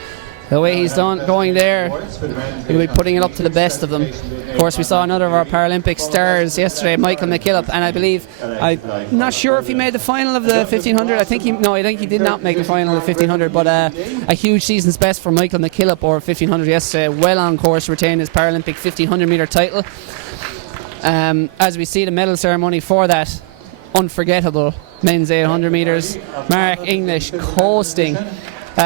the way he's going there, he'll be putting it up to the best of them. Of course, we saw another of our Paralympic stars yesterday, Michael McKillop, and I believe, I'm not sure if he made the final of the 1500. I think he did not make the final of the 1500, but a huge season's best for Michael McKillop over 1500 yesterday. Well on course to retain his Paralympic 1500 metre title. As we see the medal ceremony for that unforgettable men's 800 metres, Mark English coasting.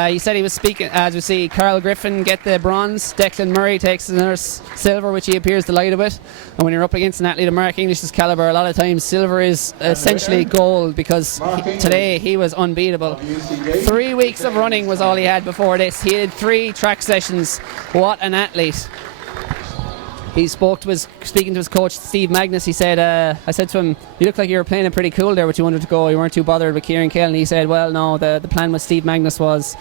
He said he was speaking, as we see Carl Griffin get the bronze, Declan Murray takes another silver, which he appears delighted with. And when you're up against an athlete of Mark English's calibre, a lot of times silver is essentially gold, because today he was unbeatable. 3 weeks of running was all he had before this. He had 3 track sessions. What an athlete. He speaking to his coach Steve Magnus. He said, I said to him, you look like you were playing it pretty cool there, but you wanted to go, you weren't too bothered with Kieran Kell. And he said, well, no, the plan with Steve Magnus was,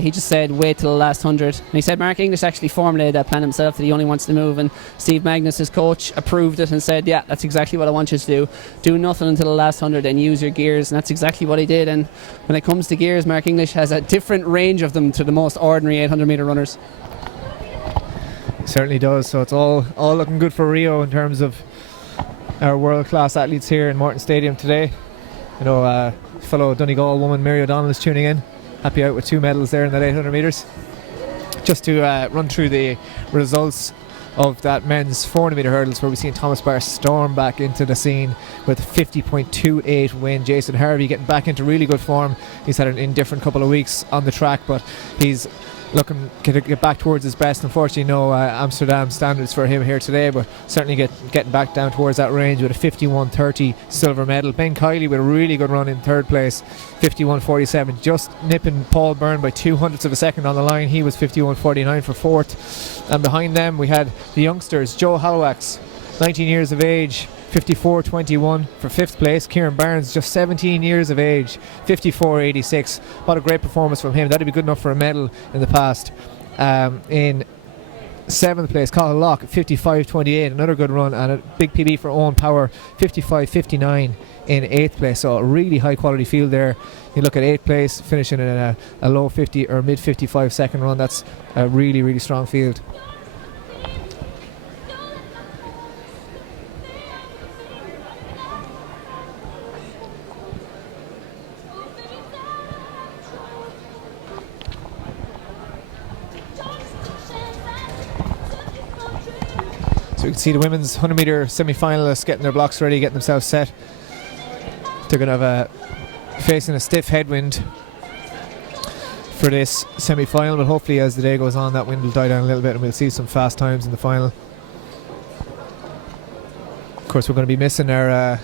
he just said wait till the last 100. And he said Mark English actually formulated that plan himself, that he only wants to move, and Steve Magnus, his coach, approved it and said, yeah, that's exactly what I want you to do nothing until the last 100 and use your gears. And that's exactly what he did. And when it comes to gears, Mark English has a different range of them to the most ordinary 800 metre runners. Certainly does. So it's all looking good for Rio in terms of our world-class athletes here in Morton Stadium today. You know, fellow Donegal woman Mary O'Donnell is tuning in, happy out with 2 medals there in that 800 metres. Just to run through the results of that men's 400 metre hurdles, where we've seen Thomas Barr storm back into the scene with a 50.28 win. Jason Harvey getting back into really good form. He's had an indifferent couple of weeks on the track, but he's looking to get back towards his best. Unfortunately, no Amsterdam standards for him here today, but certainly getting back down towards that range with a 51.30 silver medal. Ben Kiley with a really good run in third place, 51.47, just nipping Paul Byrne by 0.02 of a second on the line. He was 51.49 for fourth, and behind them we had the youngsters. Joe Hallowax, 19 years of age, 54.21 for fifth place. Kieran Barnes, just 17 years of age, 54.86. What a great performance from him. That'd be good enough for a medal in the past. In seventh place, Cathal Locke, 55.28, another good run, and a big PB for Owen Power, 55.59 in eighth place. So a really high quality field there. You look at eighth place, finishing in a low 50 or mid 55 second run. That's a really, really strong field. So you can see the women's 100 metre semi-finalists getting their blocks ready, getting themselves set. They're going to have facing a stiff headwind for this semi-final, but hopefully as the day goes on that wind will die down a little bit and we'll see some fast times in the final. Of course, we're going to be missing our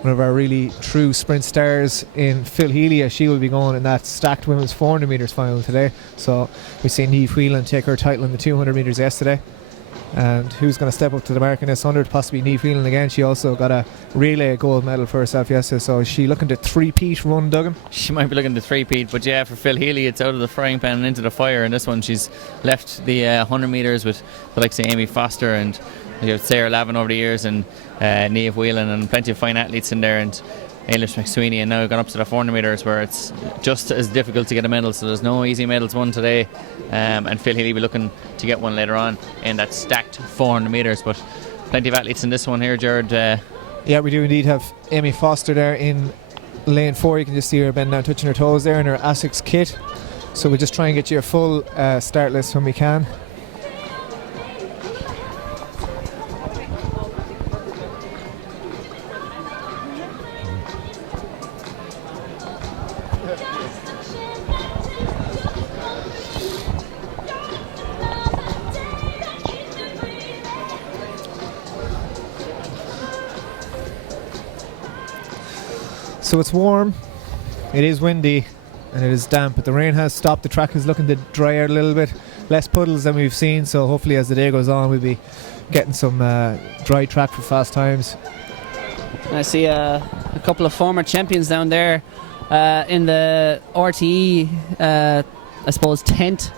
one of our really true sprint stars in Phil Healy, as she will be going in that stacked women's 400 metres final today. So we've seen Niamh Whelan take her title in the 200 metres yesterday. And who's going to step up to the mark in this 100? Possibly Niamh Whelan again. She also got a relay gold medal for herself yesterday. So is she looking to three-peat run, Duggan? She might be looking to three-peat, but yeah, for Phil Healy, it's out of the frying pan and into the fire. And this one, she's left the 100 metres with the likes of Amy Foster and Sarah Lavin over the years, and Niamh Whelan, and plenty of fine athletes in there, and Ailish McSweeney, and now gone up to the 400 metres where it's just as difficult to get a medal. So there's no easy medals won today, and Phil Healy will be looking to get one later on in that stacked 400 metres. But plenty of athletes in this one here, Jared. Yeah, we do indeed have Amy Foster there in lane 4. You can just see her bend down, touching her toes there in her ASICS kit. So we'll just try and get you a full start list when we can. So it's warm, it is windy, and it is damp, but the rain has stopped. The track is looking to dry out a little bit, less puddles than we've seen, so hopefully as the day goes on we'll be getting some dry track for fast times. I see a couple of former champions down there in the RTE, I suppose, tent,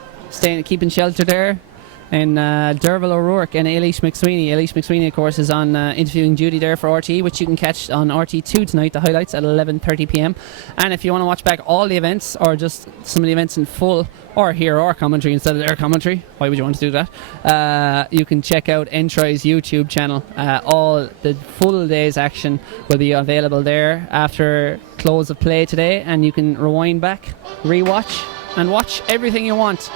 keeping shelter there. And Derval O'Rourke and Eilish McSweeney. Eilish McSweeney, of course, is on interviewing duty there for RTE, which you can catch on RTE2 tonight, the highlights at 11:30 p.m. And if you want to watch back all the events, or just some of the events in full, or hear our commentary instead of their commentary, why would you want to do that? You can check out Entry's YouTube channel. All the full day's action will be available there after close of play today, and you can rewind back, rewatch, and watch everything you want.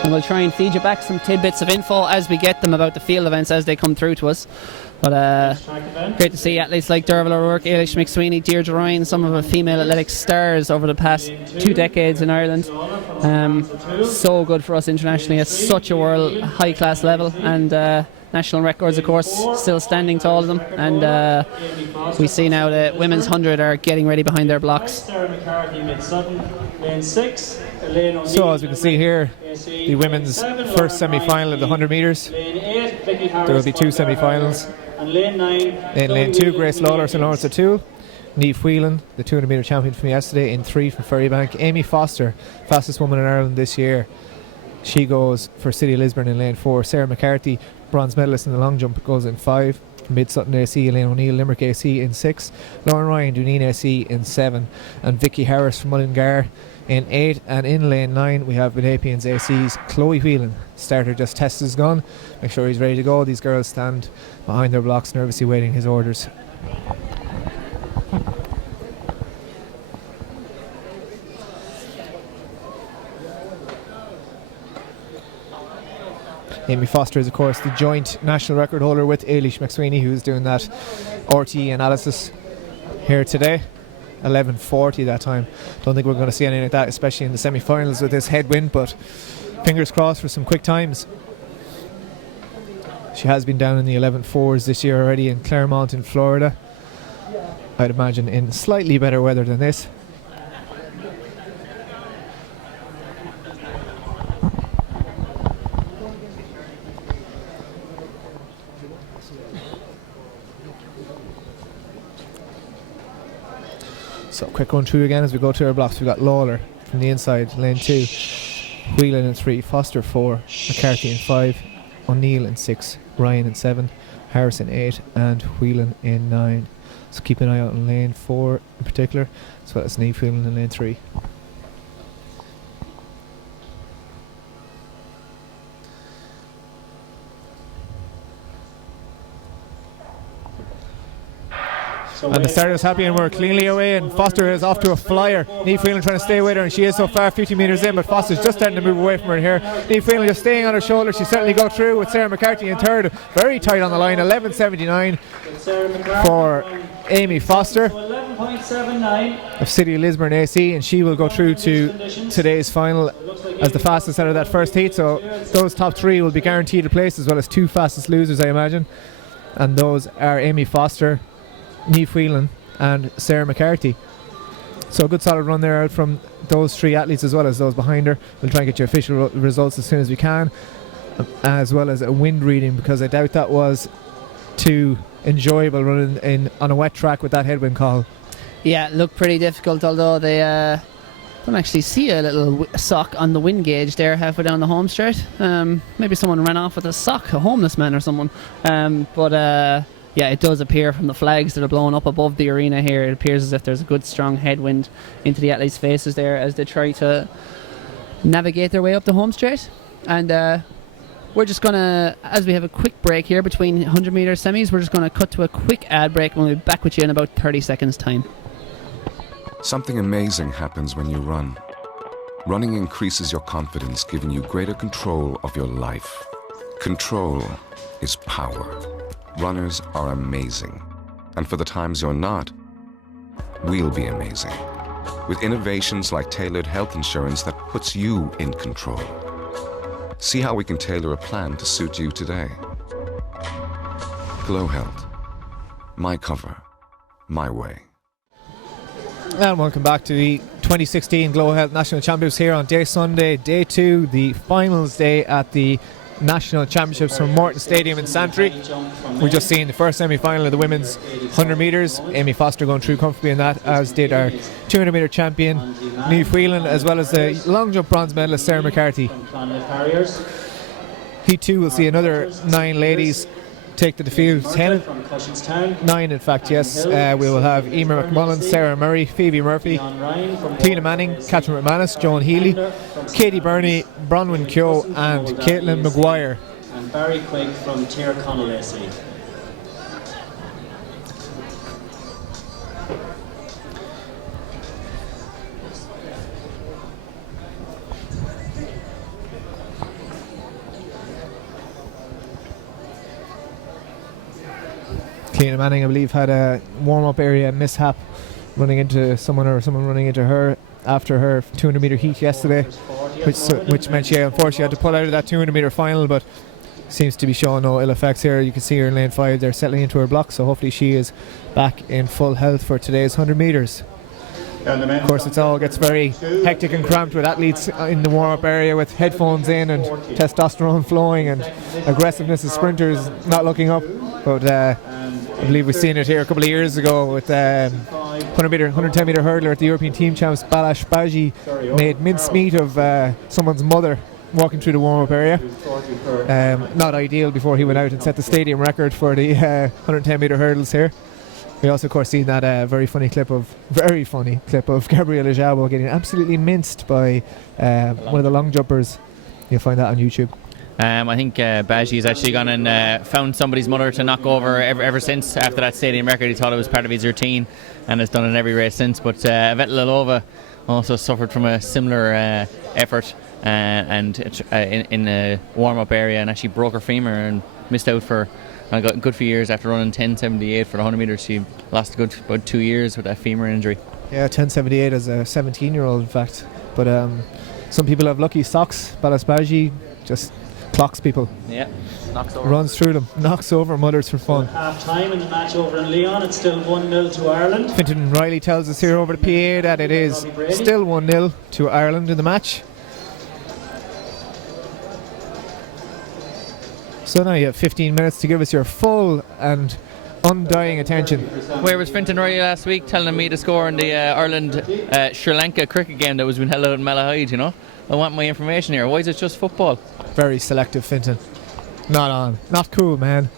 And we'll try and feed you back some tidbits of info as we get them about the field events as they come through to us. But great to see athletes like Derval O'Rourke, Eilish McSweeney, Deirdre Ryan, some of the female athletics stars over the past 2 decades in Ireland. So good for us internationally at such a world high class level, and national records, of course, still standing to all of them. And we see now the women's 100 are getting ready behind their blocks. So as we can see here, the women's first semi-final of the 100 metres. There will be 2 semi-finals. In lane 2, Grace Lawler, St Lawrence O'Toole. Niamh Whelan, the 200 metre champion from yesterday, in 3 from Ferrybank. Amy Foster, fastest woman in Ireland this year. She goes for City of Lisburn in lane 4. Sarah McCarthy, bronze medalist in the long jump, goes in 5. Mid Sutton AC, Elaine O'Neill, Limerick AC in 6. Lauren Ryan, Duneen AC in 7. And Vicky Harris from Mullingar in 8. And in lane 9 we have Binapians AC's Chloe Whelan. Starter just tested his gun, make sure he's ready to go. These girls stand behind their blocks nervously waiting his orders. Amy Foster is, of course, the joint national record holder with Eilish McSweeney, who's doing that RTE analysis here today. 11:40 that time. Don't think we're going to see anything like that, especially in the semi-finals with this headwind, but fingers crossed for some quick times. She has been down in the 11:4s this year already in Claremont in Florida. I'd imagine in slightly better weather than this. So quick run through again as we go to our blocks. We've got Lawler from the inside, lane 2, Whelan in 3, Foster 4, McCarthy in 5, O'Neill in 6, Ryan in 7, Harris in 8 and Whelan in 9. So keep an eye out on lane 4 in particular, as well as Niamh Whelan in lane 3. And the starter is happy and we're cleanly away, and Foster is off to a flyer. Niamh Whelan trying to stay with her, and she is so far, 50 metres in, but Foster's just starting to move away from her here. Niamh Whelan just staying on her shoulder. She certainly go through with Sarah McCarthy in third, very tight on the line. 11:79 for Amy Foster of City of Lisburn AC, and she will go through to today's final as the fastest out of that first heat. So those top 3 will be guaranteed a place, as well as 2 fastest losers, I imagine, and those are Amy Foster, Niamh Whelan and Sarah McCarthy. So a good solid run there out from those 3 athletes, as well as those behind her. We'll try and get you official results as soon as we can, as well as a wind reading, because I doubt that was too enjoyable running in on a wet track with that headwind call. Yeah, it looked pretty difficult, although they don't actually see a little sock on the wind gauge there halfway down the home straight. Maybe someone ran off with a sock, a homeless man or someone. Yeah, it does appear from the flags that are blowing up above the arena here, it appears as if there's a good strong headwind into the athletes' faces there as they try to navigate their way up the home straight. And we're just going to, as we have a quick break here between 100 metre semis, we're just going to cut to a quick ad break, and we'll be back with you in about 30 seconds time. Something amazing happens when you run. Running increases your confidence, giving you greater control of your life. Control is power. Runners are amazing. And for the times you're not, we'll be amazing. With innovations like tailored health insurance that puts you in control. See how we can tailor a plan to suit you today. GloHealth. My cover. My way. And welcome back to the 2016 GloHealth National Championships here on Sunday, day 2, the finals day at the National Championships from Morton Stadium in Santry. We've just seen the first semi-final of the women's 100 metres. Amy Foster going through comfortably in that, as did our 200 metre champion Niamh Whelan, as well as the long jump bronze medalist Sarah McCarthy. He too will see another 9 ladies take to the field. 9 in fact, yes. We will have Emer McMullen, Sarah Murray, Phoebe Murphy, Cleena Manning, Catherine McManus, Joan Healy, Katie Burney, Bronwyn Keogh and Caitlin Maguire. And Barry Quigg from Tir Connolly. Cleena Manning, I believe, had a warm-up area mishap running into someone, or someone running into her after her 200 metre heat yesterday, which meant she unfortunately had to pull out of that 200 metre final, but seems to be showing no ill effects here. You can see her in lane 5 there settling into her block, so hopefully she is back in full health for today's 100 metres. Of course, it all gets very hectic and cramped with athletes in the warm-up area with headphones in and testosterone flowing and aggressiveness of sprinters not looking up. But I believe we've seen it here a couple of years ago with 110 metre hurdler at the European Team Champs, Balazs Baji, made mincemeat of someone's mother walking through the warm-up area. Not ideal before he went out and set the stadium record for the 110 metre hurdles here. We also, of course, seen that very funny clip of Gabriela Jabo getting absolutely minced by one of the long jumpers. You'll find that on YouTube. I think Baji's actually gone and found somebody's mother to knock over ever since. After that stadium record, he thought it was part of his routine and has done it in every race since. But Vettelalova also suffered from a similar effort and in a warm-up area, and actually broke her femur and missed out for a good few years after running 10.78 for the 100 metres. She lost about 2 years with that femur injury. Yeah, 10.78 as a 17-year-old, in fact. But some people have lucky socks. Balazs Baji just clocks people. Yeah, knocks over. Runs through them, knocks over mothers for fun. Half time in the match over in Leon. It's still 1-0 to Ireland. Fintan Riley tells us here over the PA that it is still 1-0 to Ireland in the match. So now you have 15 minutes to give us your full and undying attention. Where was Fintan Riley last week telling me to score in the Ireland-Sri Lanka cricket game that was being held out in Malahide, you know? I want my information here. Why is it just football? Very selective, Fintan. Not on. Not cool, man.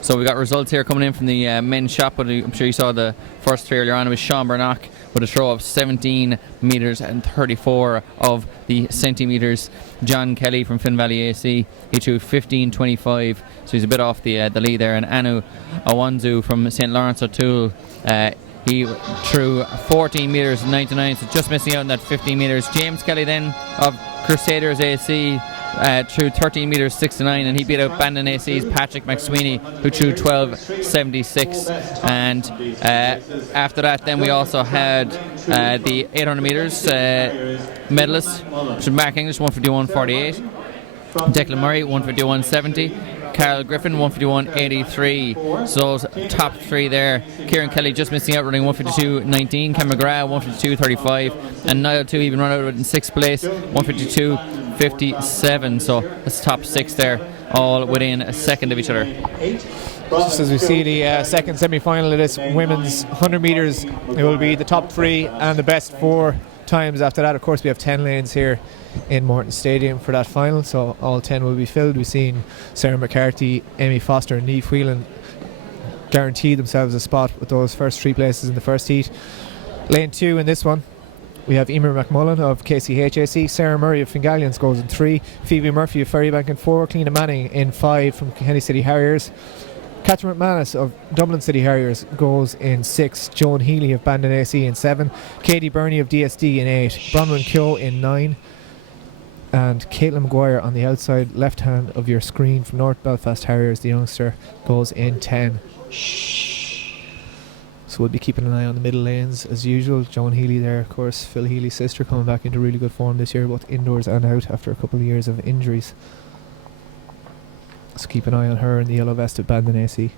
So we got results here coming in from the men's shot, but I'm sure you saw the first three earlier on. It was Sean Bernock with a throw of 17 metres and 34 of the centimetres. John Kelly from Finn Valley AC, he threw 15.25, so he's a bit off the lead there. And Anu Awanzu from St Lawrence O'Toole, he threw 14 metres 99, so just missing out on that 15 metres. James Kelly then of Crusaders AC threw 13 metres 69, and he beat out Bandon AC's Patrick McSweeney, who threw 12.76. And after that, then we also had the 800 metres medalists, which was Mark English 151.48, Declan Murray 151.70, Carl Griffin 151.83. So those top three there. Kieran Kelly just missing out, running 152.19. Cam McGrath 152.35, and Niall too even run out in sixth place 152.57. So that's the top six there, all within a second of each other. Just as we see the second semi-final of this women's 100 metres, it will be the top three and the best 4 times after that. Of course, we have 10 lanes here in Morton Stadium for that final, so all 10 will be filled. We've seen Sarah McCarthy, Amy Foster and Niamh Whelan guarantee themselves a spot with those first 3 places in the first heat. Lane 2 in this one, we have Emer McMullen of KCHAC, Sarah Murray of Fingallions goes in 3, Phoebe Murphy of Ferrybank in 4, Cleena Manning in 5 from Kenny City Harriers, Catherine McManus of Dublin City Harriers goes in 6, Joan Healy of Bandon AC in 7, Katie Burney of DSD in 8, Bronwyn Keogh in 9, and Caitlin Maguire on the outside left hand of your screen from North Belfast Harriers, the youngster, goes in 10. So we'll be keeping an eye on the middle lanes as usual. Joan Healy there, of course, Phil Healy's sister, coming back into really good form this year, both indoors and out after a couple of years of injuries. So keep an eye on her in the yellow vest at Bandon AC.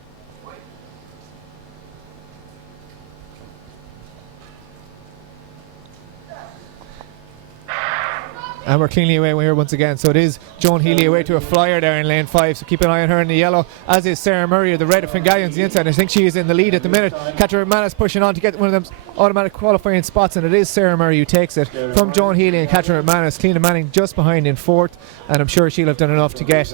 And we're cleanly away here once again. So it is Joan Healy away to a flyer there in lane 5. So keep an eye on her in the yellow, as is Sarah Murray of the red. Fingallions the inside. I think she is in the lead at the minute. Catherine McManus pushing on to get one of them automatic qualifying spots, and it is Sarah Murray who takes it from Joan Healy and Catherine McManus. Cliona Manning just behind in 4th, and I'm sure she'll have done enough to get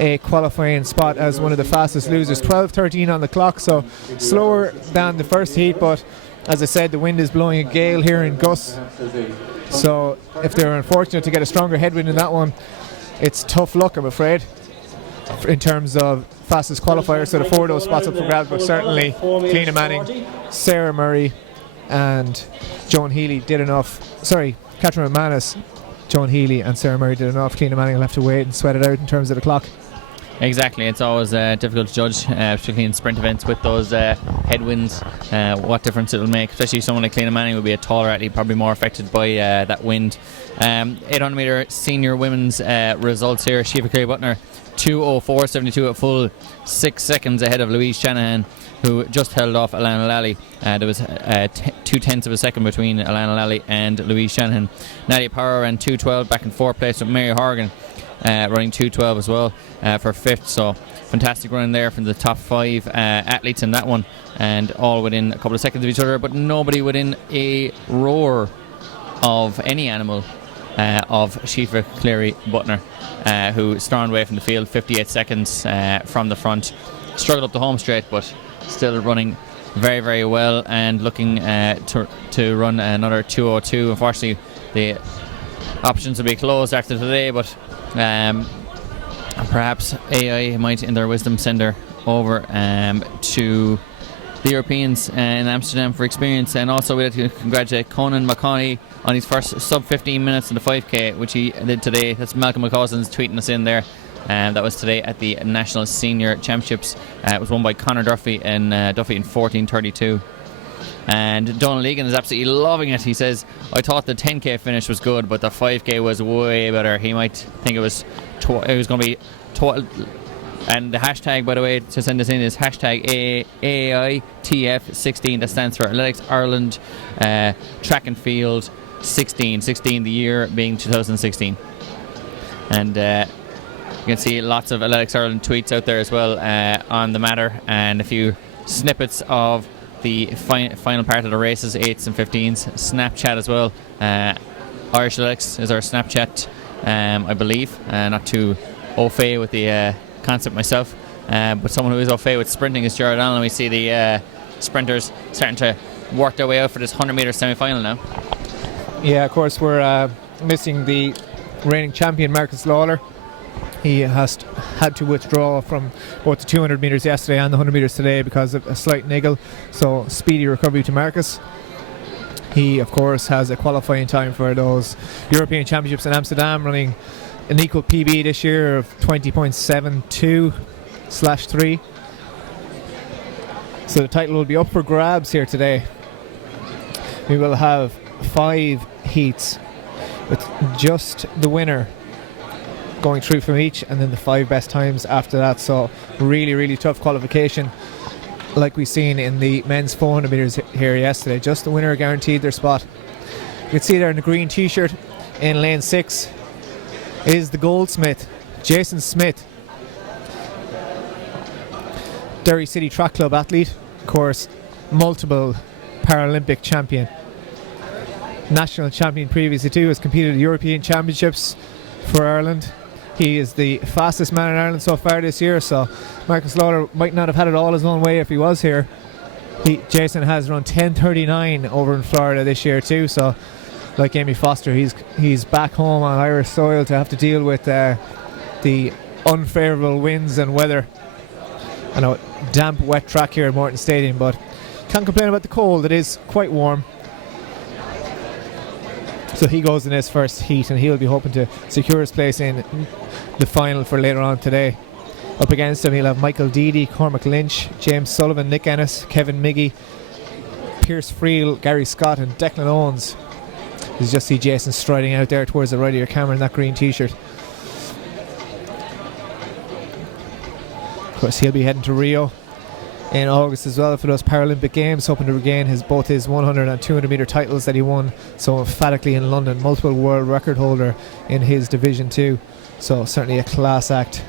a qualifying spot as one of the fastest losers. 12:13 on the clock, so slower than the first heat, but as I said, the wind is blowing a gale here in gusts. So if they're unfortunate to get a stronger headwind in that one, it's tough luck, I'm afraid, in terms of fastest qualifiers. So the 4 of those spots up for grabs, but certainly Cliona Manning, Sarah Murray and Joan Healy did enough. Sorry, Catherine McManus, Joan Healy and Sarah Murray did enough. Cliona Manning will have to wait and sweat it out in terms of the clock. Exactly, it's always difficult to judge, particularly in sprint events with those headwinds, what difference it'll make. Especially someone like Cliona Manning would be a taller athlete, probably more affected by that wind. 800 metre senior women's results here. Shiva Cleary-Butner 2:04.72 at full, 6 seconds ahead of Louise Shanahan, who just held off Alana Lally. There was 0.2 of a second between Alana Lally and Louise Shanahan. Nadia Power ran 2:12, back in 4th place with Mary Horgan running 2:12 as well for 5th. So fantastic running there from the top 5 athletes in that one, and all within a couple of seconds of each other, but nobody within a roar of any animal of Shiva Cleary-Butner, who stormed away from the field 58 seconds from the front. Struggled up the home straight, but still running very, very well and looking to run another 2:02. Unfortunately, the options will be closed after today, but perhaps AI might, in their wisdom, send her over to the Europeans in Amsterdam for experience. And also we'd like to congratulate Conan McConaughey on his first sub 15 minutes in the 5k, which he did today. That's Malcolm McCausland's tweeting us in there. That was today at the National Senior Championships. It was won by Conor Duffy in 14:32. And Donald Egan is absolutely loving it. He says, I thought the 10k finish was good, but the 5k was way better. He might think it was going to be and the hashtag, by the way, to send us in is hashtag AITF16. That stands for Athletics Ireland Track and Field 16 the year being 2016. And you can see lots of Athletics Ireland tweets out there as well on the matter, and a few snippets of the final part of the races, 8s and 15s. Snapchat as well. Irish Athletics is our Snapchat, I believe. Not too au fait with the concept myself, but someone who is au fait with sprinting is Jared Allen. We see the sprinters starting to work their way out for this 100 metre semi-final now. Yeah, of course we're missing the reigning champion Marcus Lawler. He has had to withdraw from both the 200 metres yesterday and the 100 metres today because of a slight niggle, so speedy recovery to Marcus. He of course has a qualifying time for those European Championships in Amsterdam, running an equal PB this year of 20.72/3. So the title will be up for grabs here today. We will have 5 heats with just the winner going through from each, and then the 5 best times after that. So really tough qualification, like we've seen in the men's 400 metres here yesterday. Just the winner guaranteed their spot. You can see there in the green t-shirt in lane 6 is the Goldsmith, Jason Smith, Derry City Track Club athlete, of course multiple Paralympic champion, national champion previously too, has competed at European Championships for Ireland. He is the fastest man in Ireland so far this year, so Marcus Lawler might not have had it all his own way if he was here. Jason has run 10:39 over in Florida this year too, so like Amy Foster, he's back home on Irish soil to have to deal with the unfavourable winds and weather. I know, damp, wet track here at Morton Stadium, but can't complain about the cold. It is quite warm. So he goes in his first heat, and he'll be hoping to secure his place in the final for later on today. Up against him, he'll have Michael Deedy, Cormac Lynch, James Sullivan, Nick Ennis, Kevin Miggy, Pierce Friel, Gary Scott and Declan Owens. You just see Jason striding out there towards the right of your camera in that green t-shirt. Of course, he'll be heading to Rio in August as well for those Paralympic Games, hoping to regain both his 100 and 200 metre titles that he won so emphatically in London. Multiple world record holder in his division too, so certainly a class act.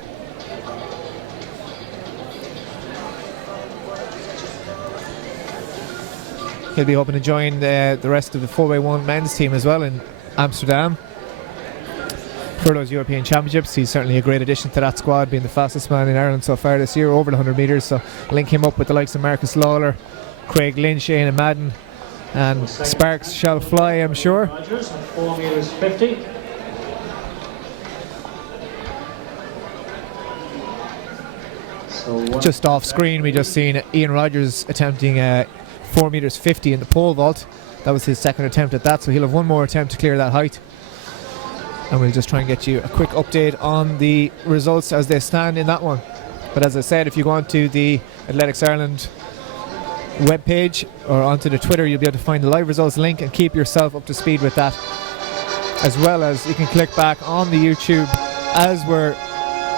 He'll be hoping to join the rest of the 4x1 men's team as well in Amsterdam for those European Championships. He's certainly a great addition to that squad, being the fastest man in Ireland so far this year, over the 100 metres. So link him up with the likes of Marcus Lawler, Craig Lynch, Aina Madden, and sparks shall fly, I'm sure. Rogers, 4 metres 50. Just off screen, we just seen Ian Rogers attempting 4 metres 50 in the pole vault. That was his second attempt at that, so he'll have one more attempt to clear that height. And we'll just try and get you a quick update on the results as they stand in that one. But as I said, if you go onto the Athletics Ireland webpage or onto the Twitter, you'll be able to find the live results link and keep yourself up to speed with that. As well as you can click back on the YouTube as we're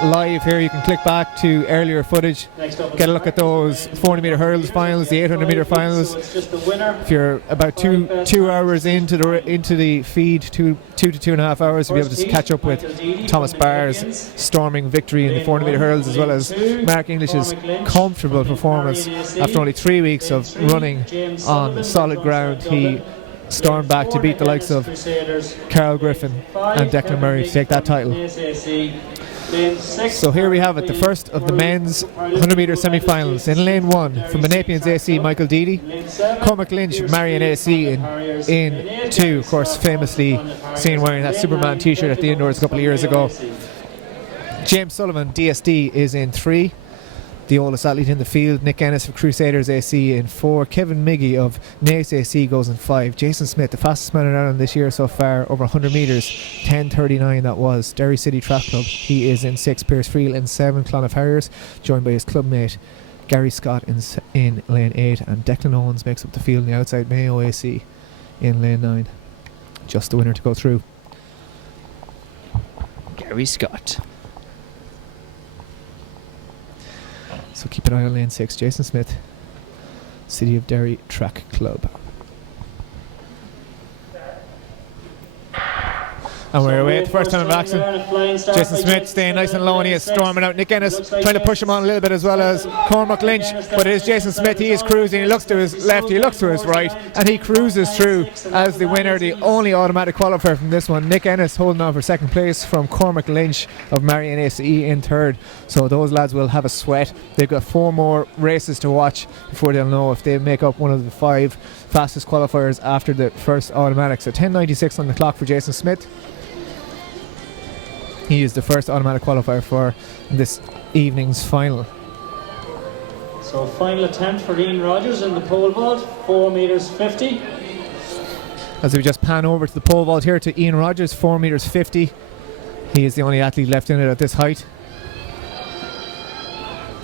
live here. You can click back to earlier footage, get a look at those 400 metre hurdles finals, the 800 metre finals. If you're about two hours into the feed, two to 2.5 hours, you'll be able to catch up with Thomas Barr's storming victory in the 400 metre hurdles, as well as Mark English's comfortable performance after only 3 weeks of running on solid ground. He stormed back to beat the likes of Carl Griffin and Declan Murray to take that title. So here we have it, the first of the men's 100 metre semi-finals. In lane 1 from Menapians AC, Michael Deedy. Cormac Lynch, Marion AC in 2, of course famously seen wearing that Superman t-shirt at the indoors a couple of years ago. James Sullivan, DSD, is in 3. The oldest athlete in the field, Nick Ennis of Crusaders AC in 4. Kevin Miggy of Nace AC goes in 5. Jason Smith, the fastest man in Ireland this year so far, over 100 metres, 10:39 that was. Derry City Track Club, he is in 6. Pierce Friel in 7. Clonagh Harriers, joined by his clubmate Gary Scott in lane 8. And Declan Owens makes up the field on the outside, Mayo AC in lane 9. Just the winner to go through. Gary Scott. So keep an eye on lane 6, Jason Smith, City of Derry Track Club. And we're away at the first time of action. Jason Smith staying nice and low, and he is storming out. Nick Ennis trying to push him on a little bit, as well as Cormac Lynch. But it is Jason Smith, he is cruising. He looks to his left, he looks to his right, and he cruises through as the winner, the only automatic qualifier from this one. Nick Ennis holding on for second place from Cormac Lynch of Marion ACE in 3rd. So those lads will have a sweat. They've got 4 more races to watch before they'll know if they make up one of the 5 fastest qualifiers after the first automatic. So 10:96 on the clock for Jason Smith. He is the first automatic qualifier for this evening's final. So final attempt for Ian Rogers in the pole vault, 4 metres 50. As we just pan over to the pole vault here to Ian Rogers, 4 metres 50. He is the only athlete left in it at this height.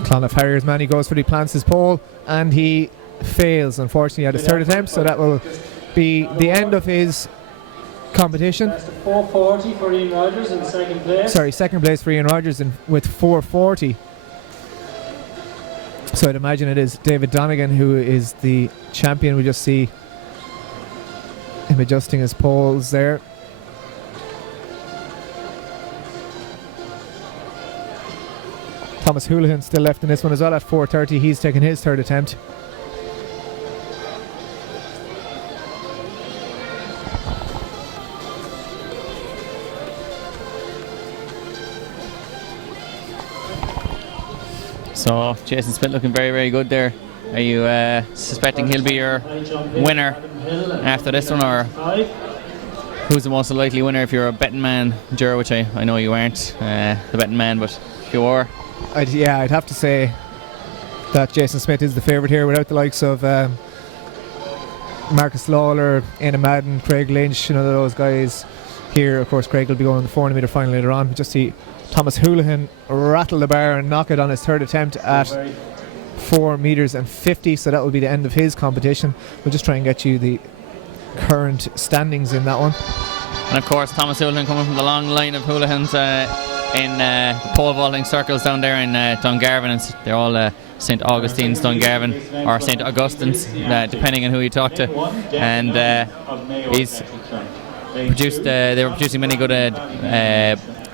Clonagh Harriers man, he goes for it, he plants his pole, and he fails unfortunately at his 3rd attempt, so that will be the end of his competition. That's the 4:40 for Ian Rogers in second place. Sorry, second place for Ian Rogers with 4:40. So I'd imagine it is David Donegan who is the champion. We just see him adjusting his poles there. Thomas Houlihan still left in this one as well at 4:30. He's taken his 3rd attempt. So Jason Smith looking very, very good there. Are you suspecting he'll be your winner after this one, or who's the most likely winner if you're a betting man, Ger, which I know you aren't the betting man, but if you are? I'd have to say that Jason Smith is the favourite here, without the likes of Marcus Lawler, Aina Madden, Craig Lynch, none of those guys here. Of course, Craig will be going to the 400 metre final later on. We just see Thomas Houlihan rattle the bar and knock it on his 3rd attempt at 4 metres and 50, so that will be the end of his competition. We'll just try and get you the current standings in that one. And of course Thomas Houlihan coming from the long line of Houlihan's in pole vaulting circles down there in Dungarvan, and they're all St. Augustine's Dungarvan or St. Augustine's, depending on who you talk to. And he's produced. They were producing many good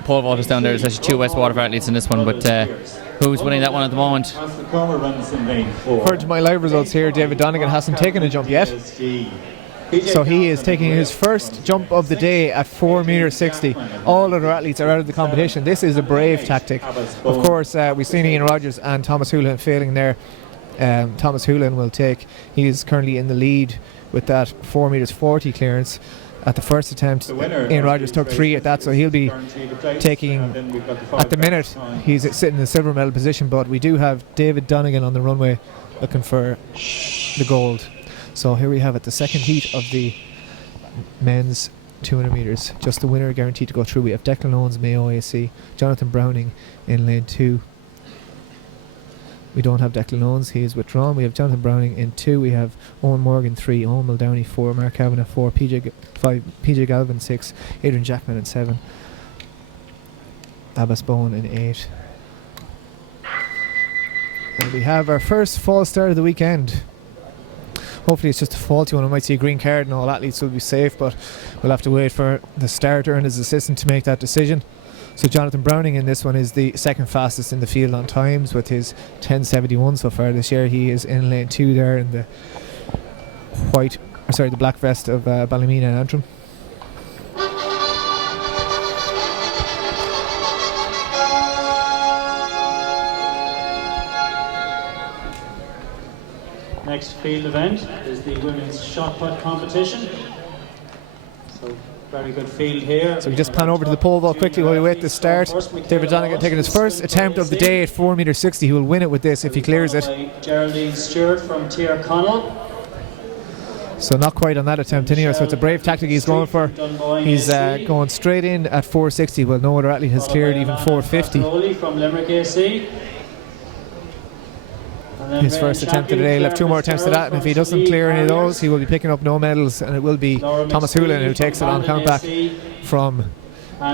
pole vaulters down there. There's actually 2 West Waterford athletes in this one, but who's winning that one at the moment? According to my live results here, David Donegan hasn't taken a jump yet. So he is taking his first jump of the day at 4.60 meters. All other athletes are out of the competition. This is a brave tactic. Of course, we've seen Ian Rogers and Thomas Houlihan failing there. Thomas Houlihan will take, he is currently in the lead with that 4.40 meters clearance. At the first attempt, Ian Rogers took 3 at that, so he'll be taking, at the minute, he's sitting in the silver medal position, but we do have David Donegan on the runway looking for the gold. So here we have it, the second heat of the men's 200 metres. Just the winner guaranteed to go through. We have Declan Owens, Mayo AC, Jonathan Browning in lane 2. We don't have Declan Owens, he is withdrawn. We have Jonathan Browning in 2. We have Owen Morgan 3, Owen Muldowney 4, Mark Kavanagh 4, PJ Galvin 6, Adrian Jackman in 7, Abbas Bowen in 8. And we have our first false start of the weekend. Hopefully it's just a faulty one. I might see a green card and all athletes will be safe, but we'll have to wait for the starter and his assistant to make that decision. So Jonathan Browning in this one is the second fastest in the field on times with his 10.71 so far this year. He is in lane 2 there in the the black vest of Ballymena and Antrim. Next field event is the women's shot put competition. So very good field here. So we just pan over to the pole vault quickly while we wait the start. David Donegan taking his first attempt of the day at 4.60 meters. He will win it with this if he clears it. Geraldine Stewart from Tyrconnell. So not quite on that attempt anyway, so it's a brave tactic he's going for. He's going straight in at 4.60. Well, no other athlete has cleared even 4.50. From Limerick AC. His first attempt of the day. He'll have 2 more attempts to that, and if he doesn't clear any of those, he will be picking up no medals, and it will be Thomas Houlihan who takes it on countback from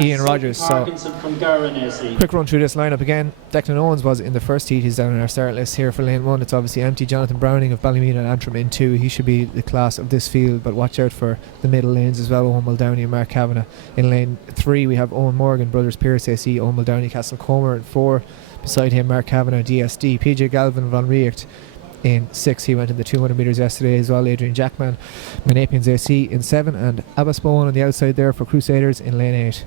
Ian Rogers. So quick run through this lineup again. Declan Owens was in the first heat. He's down on our start list here for lane 1. It's obviously empty. Jonathan Browning of Ballymena and Antrim in 2. He should be the class of this field, but watch out for the middle lanes as well. Owen Muldowney and Mark Kavanagh. In lane 3 we have Owen Morgan, Brothers Pierce AC, Owen Muldowney, Castlecomer in 4. Beside him Mark Kavanagh, DSD, PJ Galvin Van Riecht in 6. He went in the 200 metres yesterday as well. Adrian Jackman, Menapians AC in 7, and Abbas Bowen on the outside there for Crusaders in lane 8.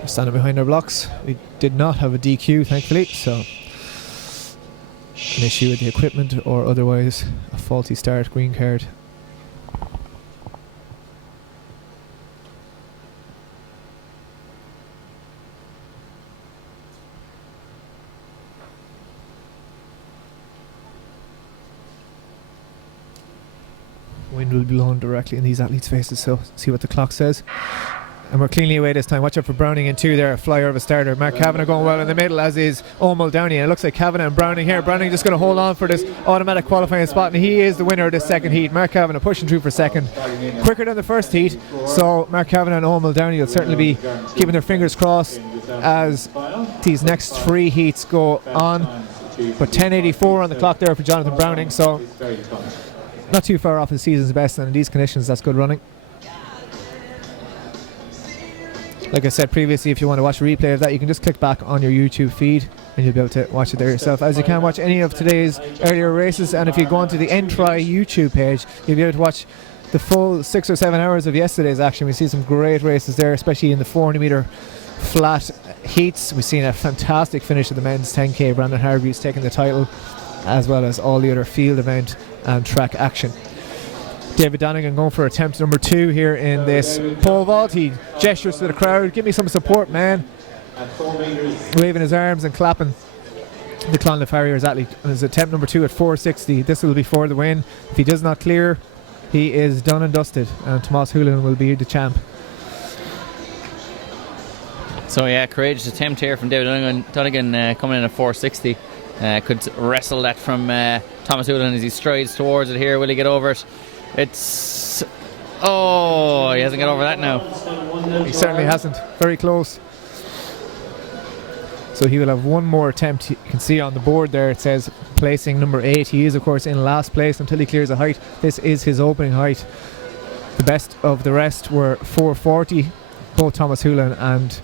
We're standing behind our blocks. We did not have a DQ thankfully, so an issue with the equipment or otherwise a faulty start, green card. Wind will be blowing directly in these athletes' faces, so see what the clock says. And we're cleanly away this time. Watch out for Browning in 2 there, a flyer of a starter. Mark Kavanagh going well in the middle, as is Owen Muldowney. And it looks like Kavanagh and Browning here. Browning just going to hold on for this automatic qualifying spot, and he is the winner of this second heat. Mark Kavanagh pushing through for second. Quicker than the first heat, so Mark Kavanagh and Owen Muldowney will certainly be keeping their fingers crossed as these next 3 heats go on. But 10.84 on the clock there for Jonathan Browning, so not too far off his season's best, and in these conditions that's good running. Like I said previously, if you want to watch a replay of that, you can just click back on your YouTube feed and you'll be able to watch it there yourself, as you can watch any of today's earlier races. And if you go onto the Entry YouTube page, you'll be able to watch the full 6 or 7 hours of yesterday's action. We see some great races there, especially in the 400 metre flat heats. We've seen a fantastic finish of the men's 10k. Brandon Hargreaves taking the title, as well as all the other field event and track action. David Donegan going for attempt number 2 here in this pole vault. He gestures to the crowd, give me some support, man. Waving his arms and clapping the Clonliffe Harriers athlete. And his attempt number 2 at 4.60. This will be for the win. If he does not clear, he is done and dusted, and Tomas Houlihan will be the champ. So yeah, courageous attempt here from David Donegan coming in at 4.60. could wrestle that from Thomas Houlihan as he strides towards it here. Will he get over it? It's... Oh, he hasn't got over that now. He certainly hasn't. Very close. So he will have one more attempt. You can see on the board there it says placing number 8. He is of course in last place until he clears a height. This is his opening height. The best of the rest were 440. Both Thomas Houlihan and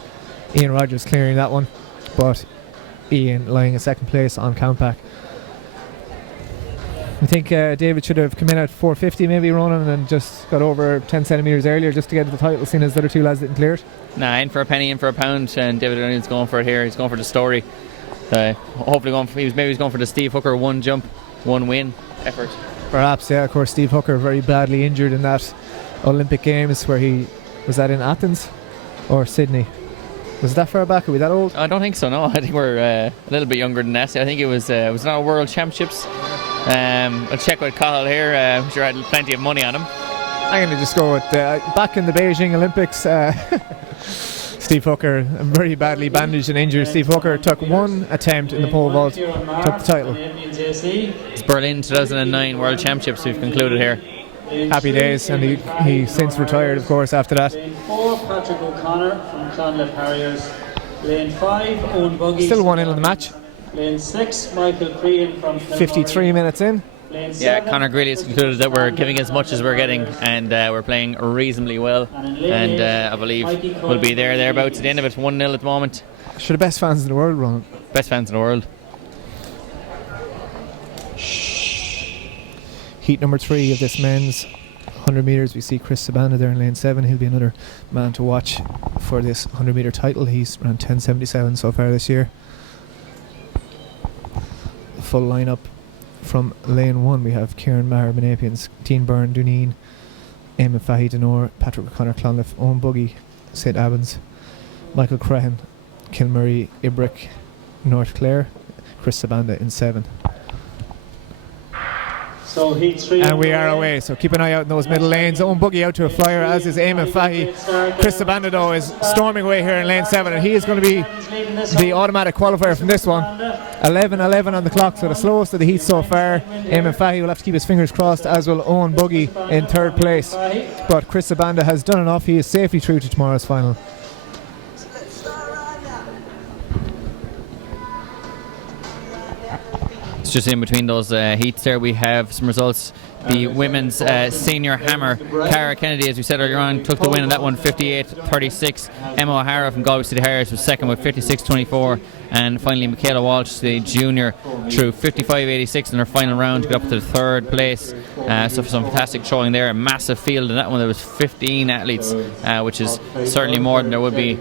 Ian Rogers clearing that one, but Ian lying in second place on countback. I think David should have come in at 450 maybe running and just got over 10 centimetres earlier just to get to the title, seeing as the other two lads didn't clear it. Nah, in for a penny, in for a pound, and David O'Neill's going for it here. He's going for the story. Hopefully he was going for the Steve Hooker one jump, one win effort. Perhaps, yeah. Of course, Steve Hooker very badly injured in that Olympic Games where he was that in Athens or Sydney. Was it that far back? Are we that old? I don't think so. No, I think we're a little bit younger than that. I think it was not World Championships. I'll check with Cathal here. I'm sure I had plenty of money on him. I'm going to just go with back in the Beijing Olympics. Steve Hooker, very badly bandaged and injured. Steve Hooker took one attempt in the pole vault, took the title. It's Berlin 2009 World Championships we've concluded here. Happy days, and he since retired, of course, after that. Lane 4, Patrick O'Connor from Clonliffe Harriers. Lane 5, Owen Buggy. Still 1-0 in the match. Lane 6, Michael Crean from 53 minutes in. Yeah, Conor Greeley has concluded that we're giving as much as we're getting, and we're playing reasonably well. And I believe we'll be thereabouts at the end of it. 1-0 at the moment. Sure, the best fans in the world, Ron. Best fans in the world. Heat number 3 of this men's 100 metres. We see Chris Sabanda there in lane 7. He'll be another man to watch for this 100 metre title. He's around 10.77 so far this year. The full lineup from lane 1. We have Kieran Maher, Benapians, Dean Byrne, Duneen, Eamon Fahy, Denore, Patrick O'Connor, Clonliffe, Owen Buggy, St Albans, Michael Crehan, Kilmurray, Ibrick, North Clare, Chris Sabanda in 7. So Heat 3 and we are away, so keep an eye out in those middle lanes. Owen Buggy out to a flyer, as is Eamon Fahy. Chris Sabanda though is storming away here in lane 7, and he is going to be the automatic qualifier from this one. 11:11 on the clock, so the slowest of the heat so far. Eamon Fahy will have to keep his fingers crossed, as will Owen Buggy in 3rd place. But Chris Sabanda has done enough. He is safely through to tomorrow's final. Just in between those heats there, we have some results. The women's senior hammer, Cara Kennedy, as we said earlier on, took the win in that one, 58-36. Emma O'Hara from Galway City Harriers was second with 56-24. And finally, Michaela Walsh, the junior, threw 55-86 in her final round to get up to the 3rd place. So for some fantastic showing there. A massive field in that one. There was 15 athletes, which is certainly more than there would be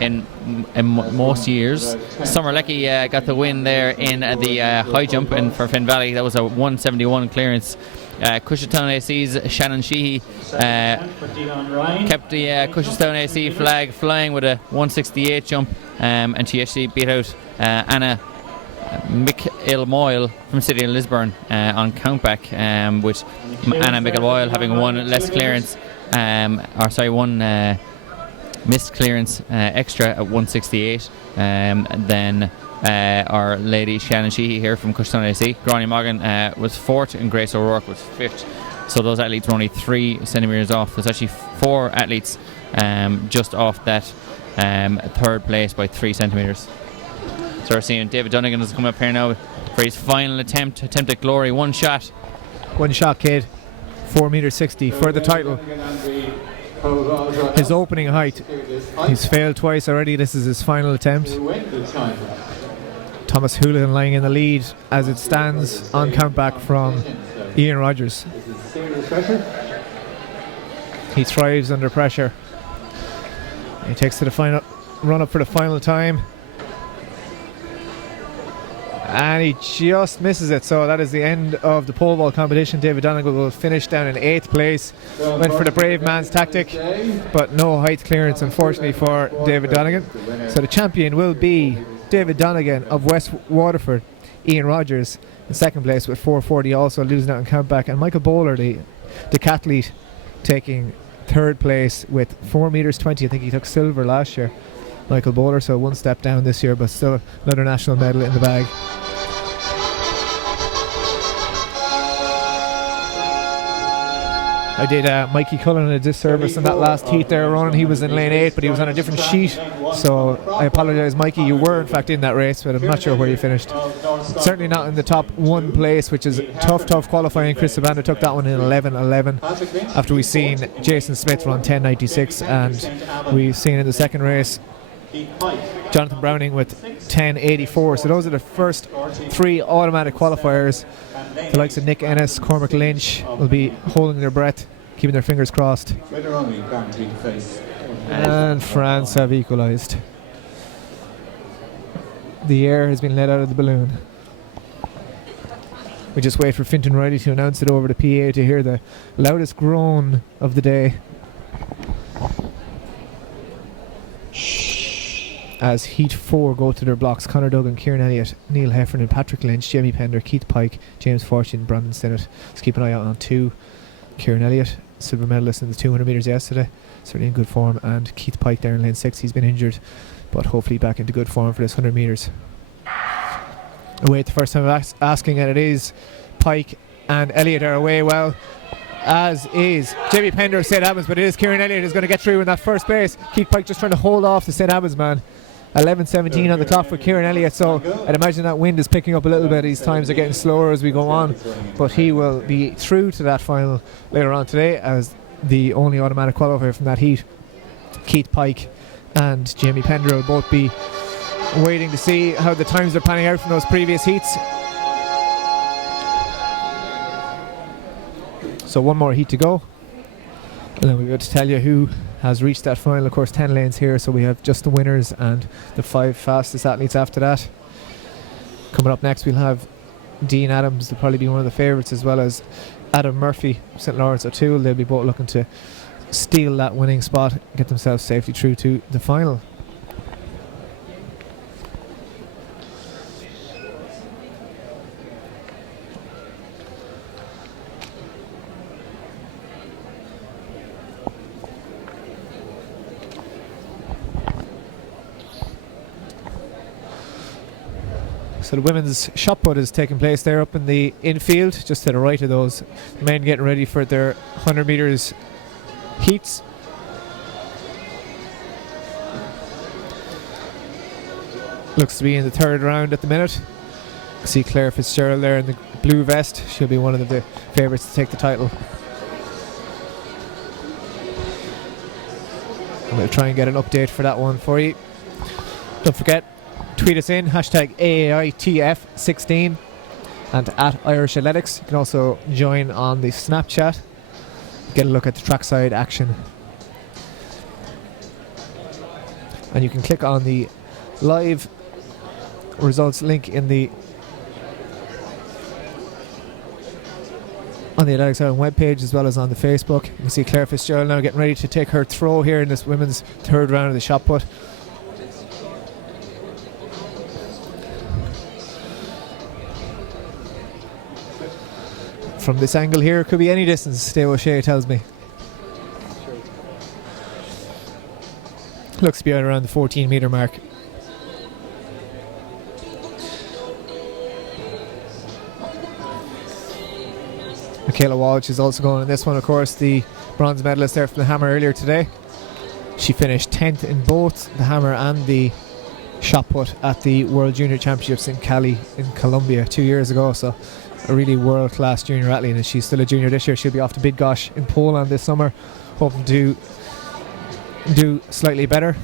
in most years. Summer Leckie got the win there in the high jump for Finn Valley. That was a 171 clearance. Cushatown AC's Shannon Sheehy kept the Cushatown AC flag flying with a 168 jump, and she actually beat out Anna McIlmoyle from City of Lisburn on countback, with Anna McIlmoyle having one less clearance, one missed clearance extra at 168, and then our lady Shannon Sheehy here from Cushatown AC. Gráinne Morgan was 4th and Grace O'Rourke was 5th. So those athletes were only 3 centimetres off. There's actually 4 athletes just off that 3rd place by 3 centimetres. So we're seeing David Dunnigan has come up here now for his final attempt at glory. One shot, kid. 4.60 for the title. His opening height. He's failed twice already. This is his final attempt. Thomas Houlihan lying in the lead as it stands on countback from Ian Rogers. He thrives under pressure. He takes to the final run up for the final time. And he just misses it, so that is the end of the pole vault competition. David Donegal will finish down in 8th place. Went for the brave man's tactic, but no height clearance unfortunately for David Donegan. So the champion will be David Donegan of West Waterford. Ian Rogers in 2nd place with 440, also losing out on countback, and Michael Bowler, the decathlete, taking 3rd place with 4.20 meters. I think he took silver last year, Michael Bowler, so one step down this year, but still another national medal in the bag. I did Mikey Cullen a disservice in that last heat there running. He was in lane 8, but he was on a different sheet. So I apologise, Mikey. You were in fact in that race, but I'm not sure where you finished. Certainly not in the top 1 place, which is tough qualifying. Chris Sabanda took that one in 11:11 after we've seen Jason Smith run 10:96, and we've seen in the second race Jonathan Browning with 10:84. So those are the first 3 automatic qualifiers. The likes of Nick Ennis, Cormac Lynch will be holding their breath, keeping their fingers crossed. And France have equalised. The air has been let out of the balloon. We just wait for Fintan Riley to announce it over the PA to hear the loudest groan of the day, as Heat 4 go to their blocks. Conor Duggan, Kieran Elliott, Neil Heffernan, Patrick Lynch, Jamie Pender, Keith Pike, James Fortune, Brandon Stinnett. Let's keep an eye out on 2. Kieran Elliott, silver medalist in the 200 metres yesterday, certainly in good form, and Keith Pike there in lane 6. He's been injured, but hopefully back into good form for this 100 metres. Away the first time asking, and it is Pike and Elliott are away well, as is Jamie Pender of St. Albans, but it is Kieran Elliott who's going to get through in that first base. Keith Pike just trying to hold off the St. Albans man. 11:17 on the clock for Kieran Elliott, so I'd imagine that wind is picking up a little bit. These times are getting slower as we go on, but he will be through to that final later on today as the only automatic qualifier from that heat. Keith Pike and Jamie Pender will both be waiting to see how the times are panning out from those previous heats. So one more heat to go, and then we've got to tell you who has reached that final. Of course, 10 lanes here, so we have just the winners and the 5 fastest athletes after that. Coming up next, we'll have Dean Adams. They'll probably be one of the favourites, as well as Adam Murphy, St. Lawrence O'Toole. They'll be both looking to steal that winning spot, get themselves safely through to the final. So the women's shot put is taking place there up in the infield, just to the right of those men getting ready for their 100 metres heats. Looks to be in the 3rd round at the minute. See Claire Fitzgerald there in the blue vest. She'll be one of the favourites to take the title. And we'll try and get an update for that one for you. Don't forget, tweet us in, hashtag AAITF16 and at Irish Athletics. You can also join on the Snapchat, get a look at the trackside action. And you can click on the live results link in the on the Athletics Ireland webpage, as well as on the Facebook. You can see Claire Fitzgerald now getting ready to take her throw here in this women's 3rd round of the shot put. From this angle here, it could be any distance, Dave O'Shea tells me. Looks to be out around the 14 metre mark. Michaela Walsh is also going in this one, of course, the bronze medalist there from the hammer earlier today. She finished 10th in both the hammer and the shot put at the World Junior Championships in Cali in Colombia 2 years ago, so a really world-class junior athlete, and she's still a junior this year. She'll be off to Bydgoszcz in Poland this summer, hoping to do slightly better.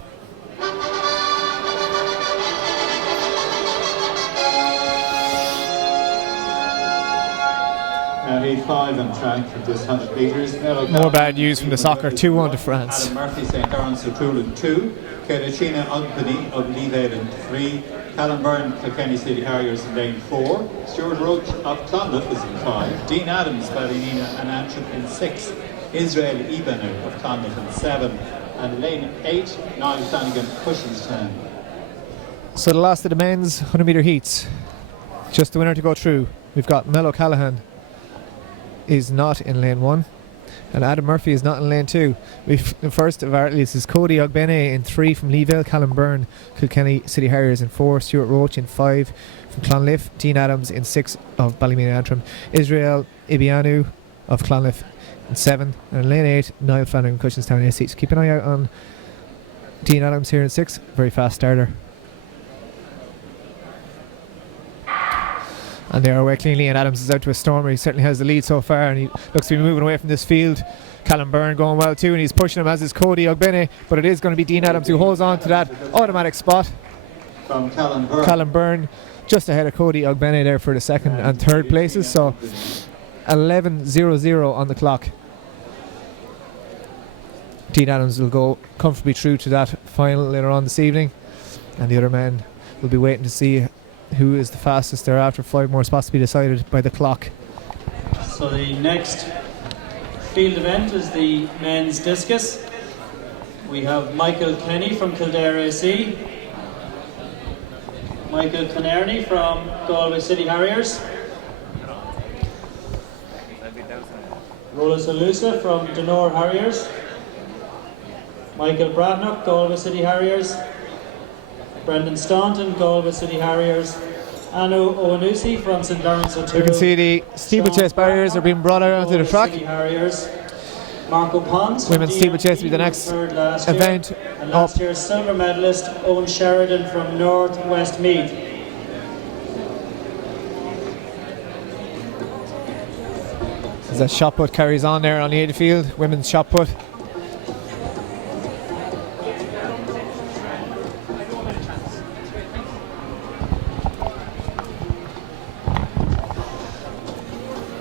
Lead 5 on track for this 100 metres. More bad news from the soccer, 2-1 to France. Adam Murphy, St. Lawrence O'Toole in 2. Kerachina Ogbany of Leavale in 3. Callum Byrne, Kilkenny City Harriers in lane 4. Stuart Roach of Clonmouth is in 5. Dean Adams, Ballynina and Antrim in 6. Israel Ibanu of Clonmouth in 7. And lane 8, Niall Flanagan, Cushenstown. So the last of the men's 100 metre heats. Just the winner to go through. We've got Mel O'Callaghan is not in lane 1, and Adam Murphy is not in lane 2. The first of our athletes is Cody Ogbene in 3 from Leavale, Callum Byrne, Kilkenny City Harriers in 4, Stuart Roach in 5 from Clonliffe, Dean Adams in 6 of Ballymena Antrim, Israel Ibianu of Clonliffe in 7, and in lane 8, Niall Flanagan, Cushinstown AC. So keep an eye out on Dean Adams here in 6, very fast starter. And they are away cleanly, and Adams is out to a stormer. He certainly has the lead so far, and he looks to be moving away from this field. Callum Byrne going well too, and he's pushing him, as is Cody Ogbene, but it is going to be Dean Adams who holds on to that automatic spot. From Callum Byrne. Callum Byrne just ahead of Cody Ogbene there for the second and third places, so 11:00 on the clock. Dean Adams will go comfortably through to that final later on this evening, and the other men will be waiting to see who is the fastest thereafter. 5 more spots to be decided by the clock. So the next field event is the men's discus. We have Michael Kenny from Kildare AC, Michael Conerney from Galway City Harriers, Rolas Alusa from Donore Harriers, Michael Bradnock, Galway City Harriers, Brendan Staunton, Galway City Harriers, Anu Owanusi from St Lawrence O'Toole. You can see the steeplechase barriers are being brought out onto the track. City Harriers, Marco Pons. Women's steeplechase will be the next event and up. last year's silver medalist Owen Sheridan from North West Meath. As that shot put carries on there on the 80 field, women's shot put.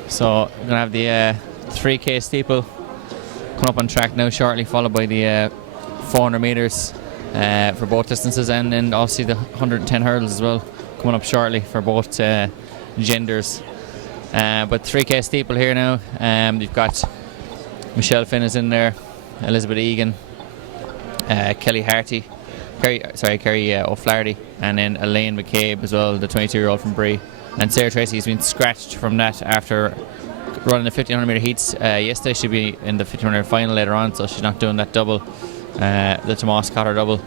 So we're going to have the 3K steeple coming up on track now shortly, followed by the 400 metres for both distances, and then obviously the 110 hurdles as well coming up shortly for both genders. But 3K steeple here now. You've got Michelle Finn is in there, Elizabeth Egan, Kerry O'Flaherty, and then Elaine McCabe as well, the 22-year-old from Brie. And Sarah Tracy has been scratched from that after running the 1500 metre heats yesterday. She'll be in the 1500 final later on, so she's not doing that double, the Tomas Cotter double.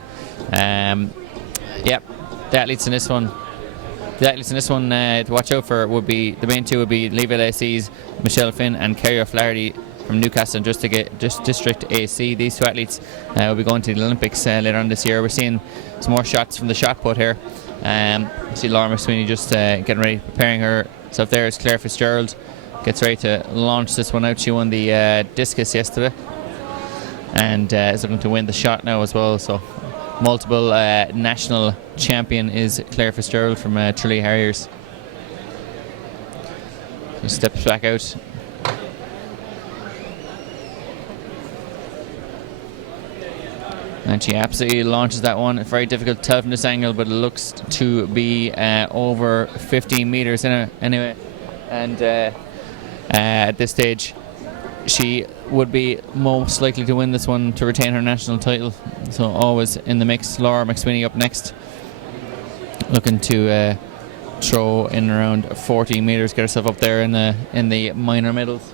Yep, the athletes in this one. To watch out for would be the main two would be Leeville AC's Michelle Finn and Kerry O'Flaherty from Newcastle and District AC. These two athletes will be going to the Olympics later on this year. We're seeing some more shots from the shot put here. See Laura McSweeney just getting ready, preparing herself there. As Claire Fitzgerald gets ready to launch this one out. She won the discus yesterday and is looking to win the shot now as well. So multiple national champion is Claire Fitzgerald from Tralee Harriers. She steps back out. And she absolutely launches that one. It's very difficult to tell from this angle, but it looks to be over 15 metres anyway. And at this stage, she would be most likely to win this one to retain her national title. So always in the mix. Laura McSweeney up next, looking to throw in around 14 metres, get herself up there in the minor medals.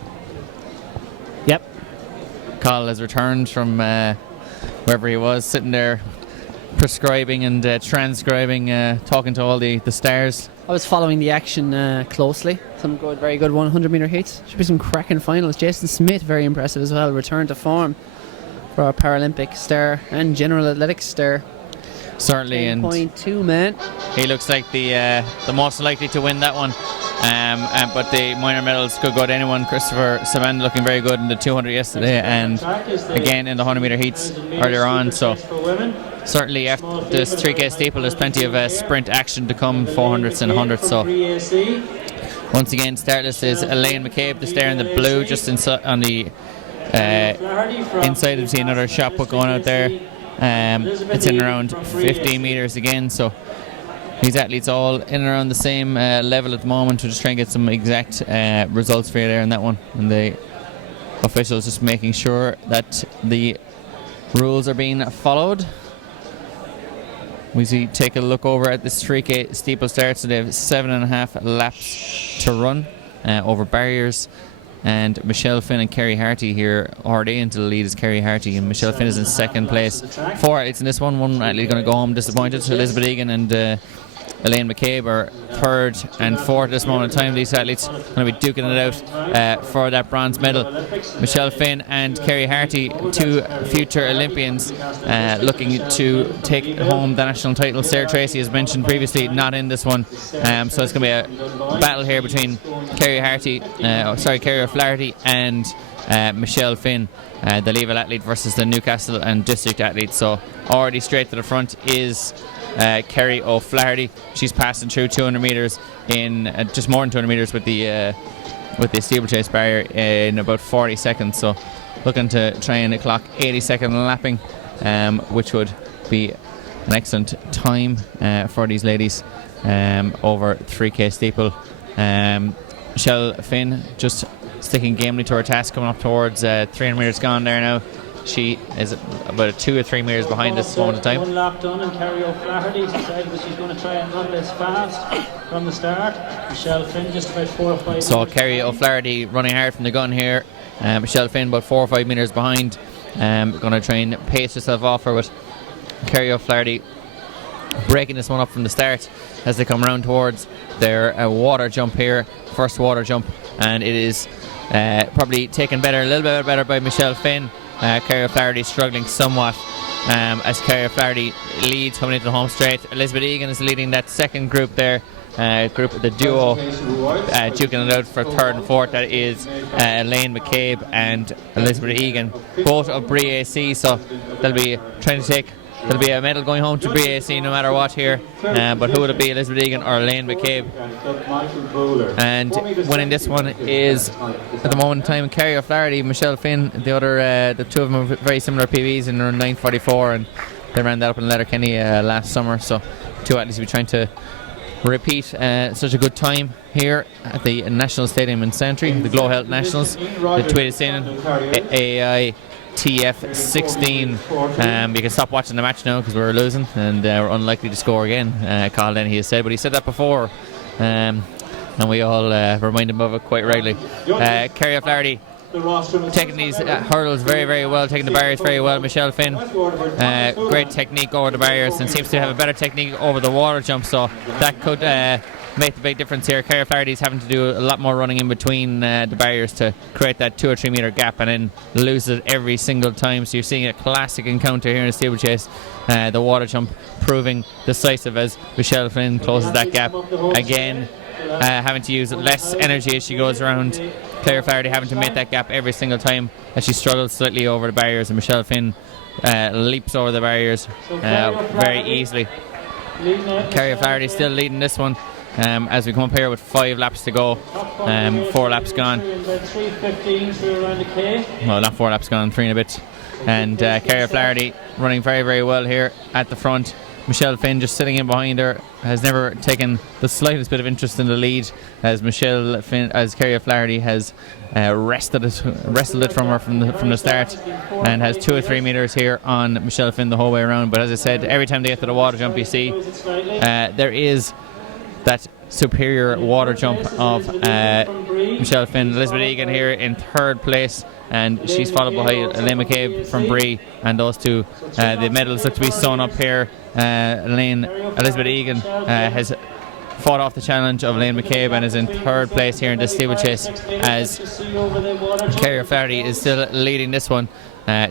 Yep. Carl has returned from wherever he was, sitting there prescribing and transcribing, talking to all the stars. I was following the action closely. Some good, very good 100 metre heats. Should be some cracking finals. Jason Smith, very impressive as well. Return to form for our Paralympic star and general athletics star. Certainly, 10.2 man. He looks like the most likely to win that one. But the minor medals could go to anyone. Christopher Savannah looking very good in the 200 yesterday, and again in the 100 metre heats earlier on. So certainly after this 3K steeple, there's plenty of sprint action to come, 400s and 100s. So once again, start list is Elaine McCabe, the stair in the blue, just on the inside of another shot put going out there. It's in around 15 metres again, so these athletes all in and around the same level at the moment. We're just trying to get some exact results for you there in that one, and the officials just making sure that the rules are being followed. We take a look over at this 3K steeple start, so they have 7.5 laps to run over barriers. And Michelle Finn and Kerry Harty here, already into the lead is Kerry Harty, and Michelle Finn is in second place. 4 athletes in this one. One athlete going to go home disappointed, Elizabeth Egan and Elaine McCabe are third and fourth at this moment in time. These athletes going to be duking it out for that bronze medal. Michelle Finn and Kerry Harty, two future Olympians looking to take home the national title. Sarah Tracy, as mentioned previously, not in this one, so it's going to be a battle here between Kerry O'Flaherty and Michelle Finn, the Leavelle athlete versus the Newcastle and district athlete. So already straight to the front is Kerry O'Flaherty. She's passing through 200 metres in just more than 200 metres with the steeplechase barrier in about 40 seconds. So looking to try and clock 80-second lapping, which would be an excellent time for these ladies over 3K steeple. Michelle Finn just sticking gamely to her task, coming up towards 300 metres gone there now. She is about 2 or 3 metres behind this moment in time. One lap done, and Kerry O'Flaherty decided that she's going to try and run this fast from the start. Michelle Finn just about 4 or 5. So Kerry O'Flaherty running hard from the gun here. Michelle Finn about 4 or 5 metres behind. Going to try and pace herself off her, with Kerry O'Flaherty breaking this one up from the start as they come around towards their water jump here, first water jump, and it is probably taken a little bit better by Michelle Finn. Kerry O'Flaherty struggling somewhat as Kerry O'Flaherty leads coming into the home straight. Elizabeth Egan is leading that second group there, the duo duking it out for third and fourth. That is Elaine McCabe and Elizabeth Egan, both of Brie AC, so they'll be trying to take. There'll be a medal going home to BAC no matter what here, but who will it be, Elizabeth Egan or Elaine McCabe? And winning this one is, at the moment in time, Kerry O'Flaherty, Michelle Finn. The two of them have very similar PBs in around 9:44, and they ran that up in Letterkenny last summer. So two athletes will be trying to repeat such a good time here at the National Stadium in Santry, the GloHealth Nationals. The tweeted in AI TF16. You can stop watching the match now because we're losing and we're unlikely to score again. Carl Dennehy has said, but he said that before, and we all remind him of it quite rightly. Kerry O'Flaherty taking these hurdles very, very well, taking the barriers very well. Michelle Finn, great technique over the barriers, and seems to have a better technique over the water jump, so that could make the big difference here. Kerry O'Flaherty is having to do a lot more running in between the barriers to create that 2 or 3 metre gap, and then loses it every single time. So you're seeing a classic encounter here in the steeplechase. The water jump proving decisive as Michelle Finn closes that gap again, having to use less energy as she goes around. Kerry O'Flaherty having to make that gap every single time as she struggles slightly over the barriers, and Michelle Finn leaps over the barriers very easily. Kerry O'Flaherty still leading this one as we come up here with 5 laps to go, 4 laps gone. Well, not 4 laps gone, 3 and a bit. And Kerry O'Flaherty running very, very well here at the front. Michelle Finn just sitting in behind her, has never taken the slightest bit of interest in the lead, as Kerry O'Flaherty has wrestled it from her from the start, and has 2 or 3 metres here on Michelle Finn the whole way around. But as I said, every time they get to the water jump, you see there is that superior water jump of Michelle Finn. Elizabeth Egan here in 3rd place, and she's followed by Elaine McCabe from Brie, and those two, the medals look to be sewn up here. Elizabeth Egan has fought off the challenge of Elaine McCabe and is in 3rd place here in this steeplechase, as Kerry O'Flaherty is still leading this one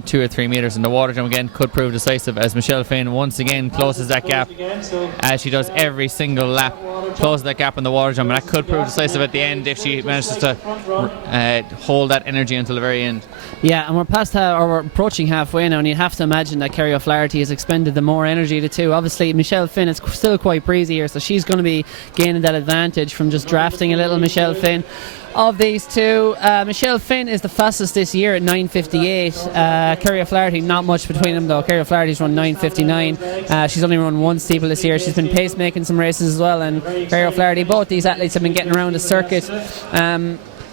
2 or 3 metres, and the water jump again could prove decisive as Michelle Finn once again closes that gap, as she does every single lap, closes that gap in the water jump, and that could prove decisive at the end if she manages to hold that energy until the very end. Yeah, and we're approaching halfway now, and you have to imagine that Kerry O'Flaherty has expended the more energy of the two. Obviously Michelle Finn is still quite breezy here, so she's going to be gaining that advantage from just drafting a little. Michelle Finn, of these two, Michelle Finn is the fastest this year at 9:58. Kerry O'Flaherty, not much between them though. Kerry O'Flaherty's run 9:59. She's only run 1 steeple this year. She's been pacemaking some races as well, and Kerry O'Flaherty, both these athletes have been getting around the circuit.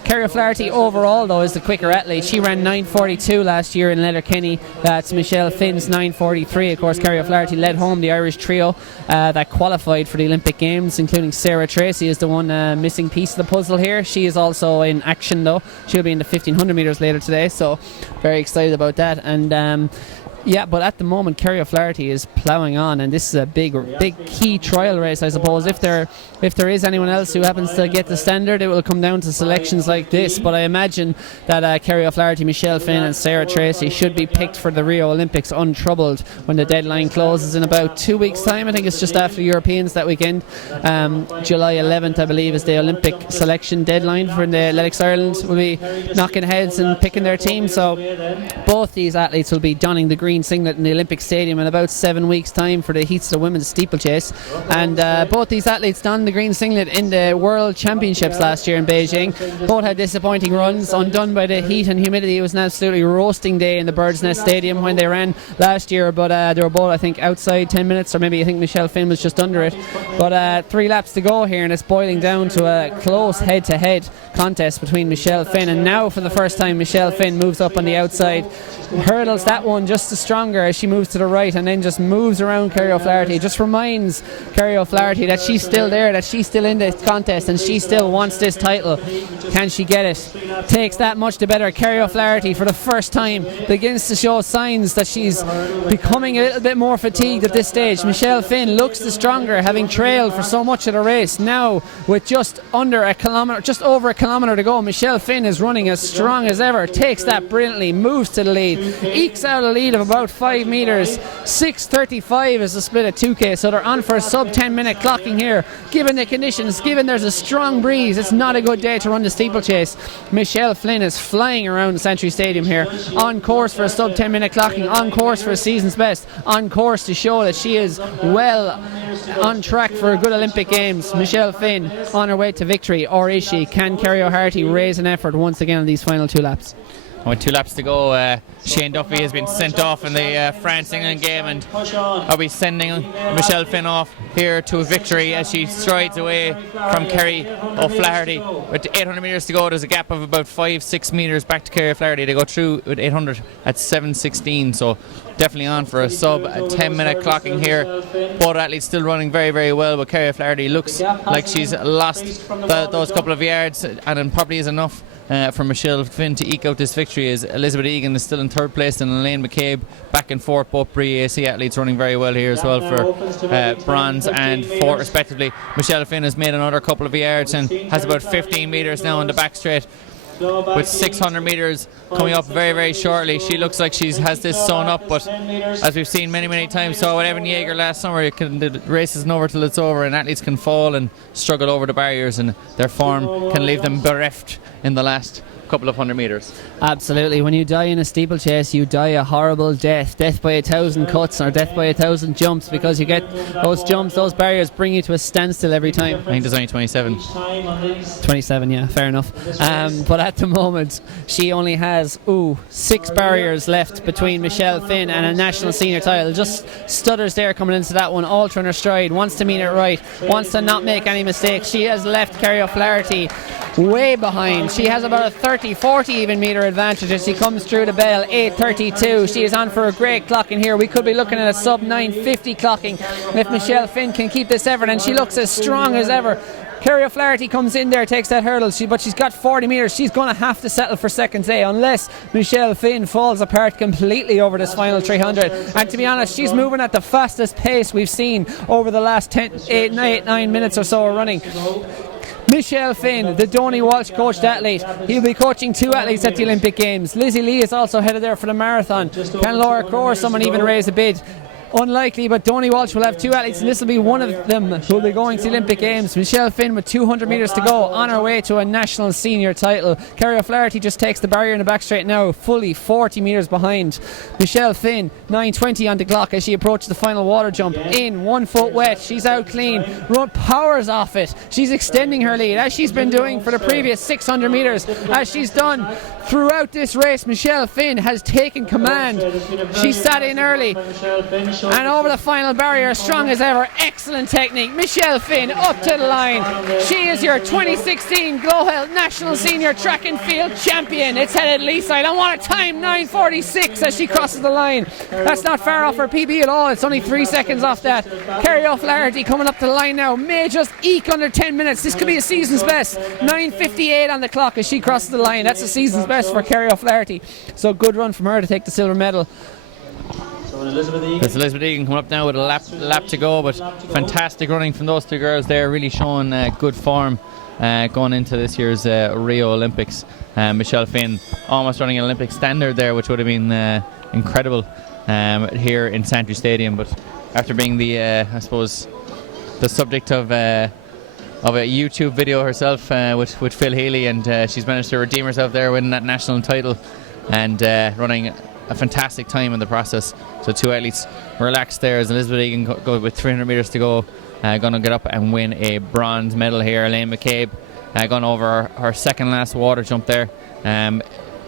Kerry O'Flaherty overall though is the quicker athlete. She ran 9:42 last year in Letterkenny. That's Michelle Finn's 9:43. Of course, Kerry O'Flaherty led home the Irish trio that qualified for the Olympic Games, including Sarah Tracy is the one missing piece of the puzzle here. She is also in action though. She'll be in the 1500 metres later today, so very excited about that. And Yeah, but at the moment, Kerry O'Flaherty is ploughing on, and this is a big key trial race, I suppose. If there is anyone else who happens to get the standard, it will come down to selections like this. But I imagine that Kerry O'Flaherty, Michelle Finn, and Sarah Tracy should be picked for the Rio Olympics untroubled when the deadline closes in about 2 weeks' time. I think it's just after the Europeans that weekend. July 11th, I believe, is the Olympic selection deadline for the Athletics Ireland. Will be knocking heads and picking their team. So both these athletes will be donning the green singlet in the Olympic Stadium in about 7 weeks' time for the heats of the women's steeplechase. And both these athletes donned the green singlet in the World Championships last year in Beijing. Both had disappointing runs, undone by the heat and humidity. It was an absolutely roasting day in the Bird's Nest Stadium when they ran last year, but they were both, I think, outside 10 minutes, or maybe I think Michelle Finn was just under it. But 3 laps to go here, and it's boiling down to a close head-to-head contest between Michelle Finn, and now for the first time Michelle Finn moves up on the outside, hurdles that one just as stronger as she moves to the right, and then just moves around Kerry O'Flaherty. Just reminds Kerry O'Flaherty that she's still there, that she's still in this contest, and she still wants this title. Can she get it? Takes that much to better. Kerry O'Flaherty for the first time begins to show signs that she's becoming a little bit more fatigued at this stage. Michelle Finn looks the stronger, having trailed for so much of the race. Now with just over a kilometre to go, Michelle Finn is running as strong as ever, takes that brilliantly, moves to the lead, ekes out a lead of about 5 metres. 6:35 is the split at 2k, so they're on for a sub 10 minute clocking here. Given the conditions, given there's a strong breeze, it's not a good day to run the steeplechase. Michelle Finn is flying around the Century Stadium here, on course for a sub 10 minute clocking, on course for a season's best, on course to show that she is well on track for a good Olympic Games. Michelle Finn on her way to victory, or is she? Can Kerry O'Flaherty raise an effort once again on these final 2 laps? With 2 laps to go, Shane Duffy has been sent off in the France-England game, and I'll be sending Michelle Finn off here to a victory as she strides away from Kerry O'Flaherty. With 800 metres to go, there's a gap of about 5-6 metres back to Kerry O'Flaherty. They go through with 800 at 7:16, so definitely on for a sub 10 minute clocking here. Both athletes still running very, very well, but Kerry O'Flaherty looks like she's lost those couple of yards, and it probably is enough for Michelle Finn to eke out this victory, as Elizabeth Egan is still in 3rd place and Elaine McCabe back and forth. Both BAC athletes running very well here as well for bronze and 4th respectively. Michelle Finn has made another couple of yards and has about 15 metres now on the back straight, with 600 metres coming up very, very shortly. She looks like she has this sewn up, but as we've seen many, many times, saw with Evan Yeager last summer, the race isn't over till it's over, and athletes can fall and struggle over the barriers, and their form can leave them bereft in the last couple of 100 metres. Absolutely. When you die in a steeplechase, you die a horrible death by 1,000 cuts, or death by 1,000 jumps, because you get those jumps, those barriers bring you to a standstill every time. I think there's only 27. 27, yeah, fair enough. But at the moment she only has 6 barriers left between Michelle Finn and a national senior title. Just stutters there coming into that one, all in her stride, wants to mean it right, wants to not make any mistakes. She has left Kerry O'Flaherty way behind. She has about a 30-40 even metre advantage as she comes through the bell. 8:32. She is on for a great clocking here. We could be looking at a sub 9:50 clocking if Michelle Finn can keep this effort, and she looks as strong as ever. Kerry O'Flaherty comes in there, takes that hurdle, but she's got 40 metres. She's going to have to settle for second today unless Michelle Finn falls apart completely over this final 300. And to be honest, she's moving at the fastest pace we've seen over the last 9 minutes or so of running. Michelle Finn, the Donny Walsh coached athlete. He'll be coaching 2 athletes at the Olympic Games. Lizzie Lee is also headed there for the marathon. Can Laura Crowe or someone even raise a bid? Unlikely, but Donny Walsh will have 2 athletes, and this will be one of them who will be going to the Olympic Games. Michelle Finn with 200 metres to go, on her way to a national senior title. Kerry O'Flaherty just takes the barrier in the back straight now, fully 40 metres behind. Michelle Finn, 9:20 on the clock as she approaches the final water jump. In, 1 foot wet, she's out clean, run powers off it. She's extending her lead, as she's been doing for the previous 600 metres, as she's done throughout this race. Michelle Finn has taken command. She sat in early, and over the final barrier, strong as ever. Excellent technique. Michelle Finn up to the line. She is your 2016 GloHealth National Senior Track and Field Champion. It's headed Leaside. I want a time 9:46 as she crosses the line. That's not far off her PB at all. It's only 3 seconds off that. Kerry O'Flaherty coming up to the line now. May just eke under 10 minutes. This could be a season's best. 9:58 on the clock as she crosses the line. That's a season's best for Kerry O'Flaherty. So good run from her to take the silver medal. with Elizabeth Egan. There's Elizabeth Egan coming up now with a lap to go, but fantastic running from those two girls there, really showing good form going into this year's Rio Olympics. Michelle Finn almost running an Olympic standard there, which would have been incredible here in Santry Stadium, but after being the I suppose the subject of a YouTube video herself with Phil Healy, and she's managed to redeem herself there, winning that national title and running a fantastic time in the process. So two athletes relaxed there as Elizabeth Egan go with 300 metres to go, going to get up and win a bronze medal here. Elaine McCabe gone over her second last water jump there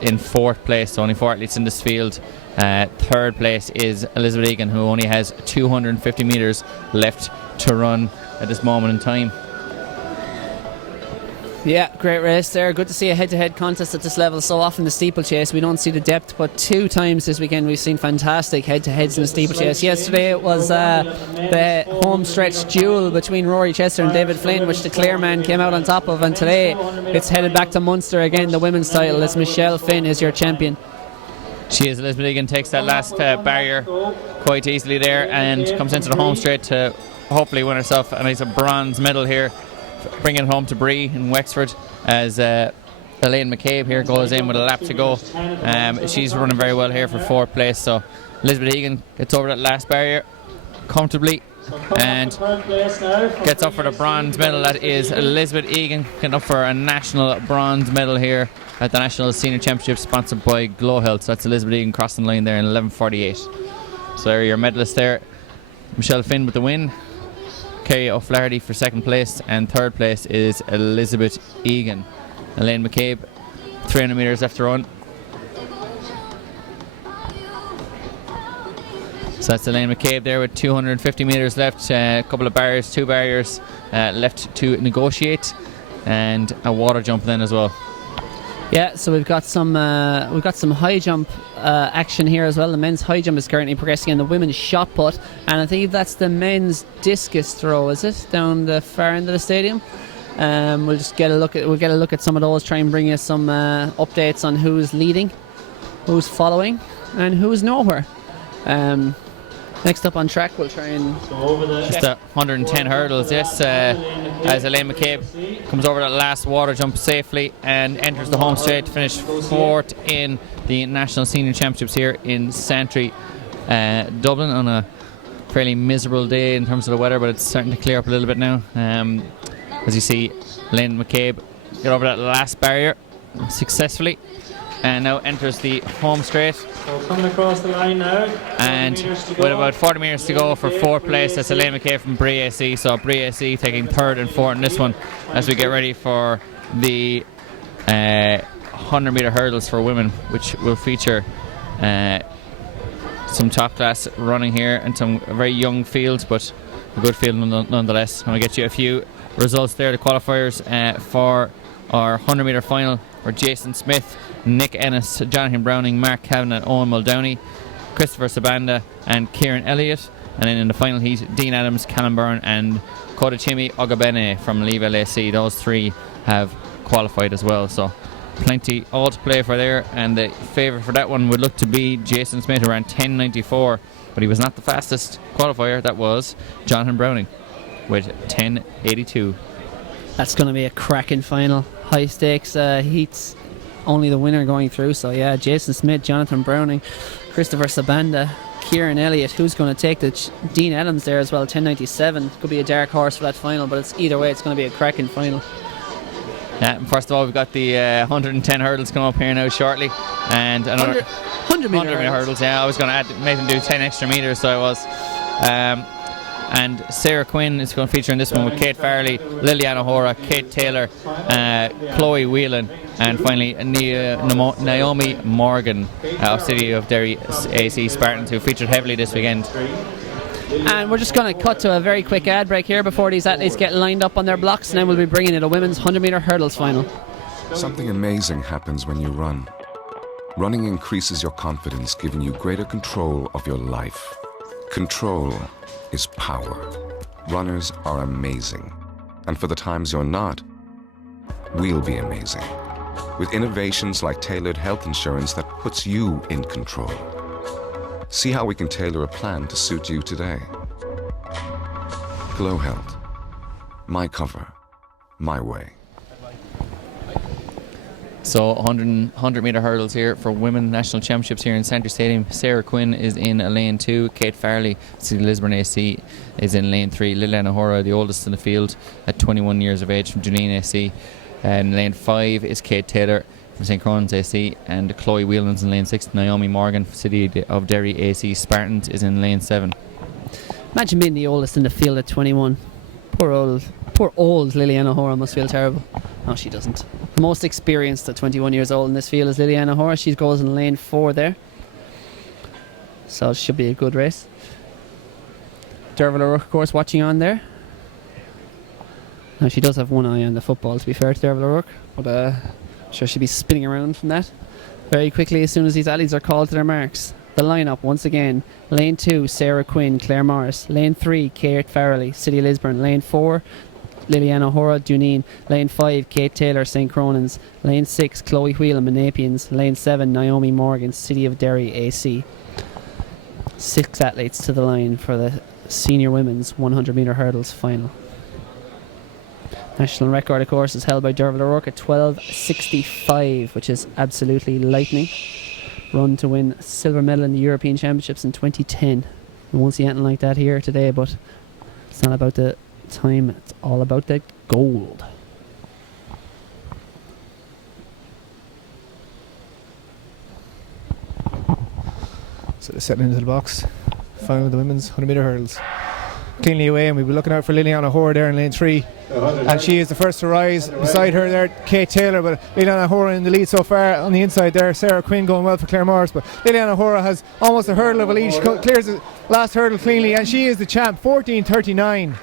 in fourth place. So only 4 athletes in this field. Third place is Elizabeth Egan, who only has 250 metres left to run at this moment in time. Yeah, great race there. Good to see a head-to-head contest at this level. So often the steeplechase we don't see the depth, but 2 times this weekend we've seen fantastic head-to-heads in the steeplechase. Yesterday it was the home stretch duel between Rory Chester and David Flynn, which the Clareman came out on top of, and today it's headed back to Munster again. The women's title is Michelle Finn is your champion. She is. Elizabeth Egan takes that last barrier quite easily there and comes into the home straight to hopefully win herself a nice bronze medal here, bringing it home to Bree in Wexford as Elaine McCabe here goes in with a lap to go. She's running very well here for 4th place, so Elizabeth Egan gets over that last barrier comfortably and gets up for the bronze medal. That is Elizabeth Egan getting up for a national bronze medal here at the National Senior Championship sponsored by GloHealth. So that's Elizabeth Egan crossing the line there in 11:48. So there are your medalists there. Michelle Finn with the win, Kerry O'Flaherty for 2nd place, and 3rd place is Elizabeth Egan. Elaine McCabe, 300 metres left to run. So that's Elaine McCabe there with 250 metres left, a couple of barriers, 2 barriers left to negotiate, and a water jump then as well. Yeah, so we've got some high jump action here as well. The men's high jump is currently progressing, and the women's shot put, and I think that's the men's discus throw, is it, down the far end of the stadium? We'll get a look at some of those, try and bring you some updates on who's leading, who's following, and who's nowhere. Next up on track, we'll try and just the 110 hurdles, yes, as Elaine McCabe comes over that last water jump safely and enters the home straight to finish 4th in the National Senior Championships here in Santry, Dublin, on a fairly miserable day in terms of the weather, but it's starting to clear up a little bit now. As you see, Elaine McCabe get over that last barrier successfully and now enters the home straight. So coming across the line now, and with about 40 metres to go for 4th place, that's Elaine McCabe from Bree AC. So Bree AC taking 3rd and 4th in this one as we get ready for the 100 metre hurdles for women, which will feature some top class running here and some very young fields, but a good field nonetheless. I'm going to get you a few results there. The qualifiers for our 100 metre final were Jason Smith, Nick Ennis, Jonathan Browning, Mark Kavanagh, Owen Muldowney, Christopher Sabanda and Kieran Elliott. And then in the final heat, Dean Adams, Callum Byrne and Kodachimi Ogabene from Leave LAC. Those 3 have qualified as well, so plenty all to play for there. And the favourite for that one would look to be Jason Smith, around 10.94, but he was not the fastest qualifier. That was Jonathan Browning with 10.82. that's going to be a cracking final. High stakes heats, only the winner going through. So yeah, Jason Smith, Jonathan Browning, Christopher Sabanda, Kieran Elliott. Who's going to take the Dean Adams there as well, 10.97. Could be a dark horse for that final, but it's either way, it's going to be a cracking final. Yeah, first of all, we've got the 110 hurdles coming up here now shortly, and another 100 metre hurdles. Yeah, I was going to make them do 10 extra metres, so I was. And Sarah Quinn is going to feature in this one with Kate Farley, Liliana Hora, Kate Taylor, Chloe Whelan, and finally Naomi Morgan of City of Derry AC Spartans, who featured heavily this weekend. And we're just going to cut to a very quick ad break here before these athletes get lined up on their blocks, and then we'll be bringing in a women's 100 metre hurdles final. Something amazing happens when you run. Running increases your confidence, giving you greater control of your life. Control is power. Runners are amazing. And for the times you're not, we'll be amazing. With innovations like tailored health insurance that puts you in control. See how we can tailor a plan to suit you today. GloHealth. My cover. My way. So 100 metre hurdles here for women national championships here in Centre Stadium. Sarah Quinn is in lane 2. Kate Farley, City Lisburn AC, is in lane 3. Liliana O'Hara, the oldest in the field at 21 years of age, from Junine AC. And lane 5 is Kate Taylor from St. Cronan's AC, and Chloe Whelan's in lane 6. Naomi Morgan, City of Derry AC Spartans, is in lane 7. Imagine being the oldest in the field at 21. Poor old Liliana O'Hara must feel terrible. No, she doesn't. The most experienced at 21 years old in this field is Liliana O'Hara. She goes in lane 4 there. So it should be a good race. Derval O'Rourke, of course, watching on there. Now, she does have one eye on the football, to be fair to Derval O'Rourke, but I'm sure she'll be spinning around from that very quickly as soon as these athletes are called to their marks. The lineup, once again: lane 2, Sarah Quinn, Claire Morris; lane 3, Kate Farrelly, City Lisburn; lane 4, Liliana O'Hara, Duneen; lane 5, Kate Taylor, St. Cronan's; lane 6, Chloe Whelan, Monapians; lane 7, Naomi Morgan, City of Derry AC. 6 athletes to the line for the senior women's 100 metre hurdles final. National record, of course, is held by Derval O'Rourke at 12:65, which is absolutely lightning. Run to win a silver medal in the European Championships in 2010. We won't see anything like that here today, but it's not about the time, it's all about the gold. So they're setting into the box. Final of the women's 100 metre hurdles. Cleanly away, and we'll be looking out for Liliana O'Hara there in lane 3. And she is the first to rise. Beside her there, Kate Taylor, but Liliana O'Hara in the lead so far. On the inside there, Sarah Quinn going well for Claire Morris, but Liliana O'Hara has almost a hurdle of a lead. She clears the last hurdle cleanly, and she is the champ, 14:39.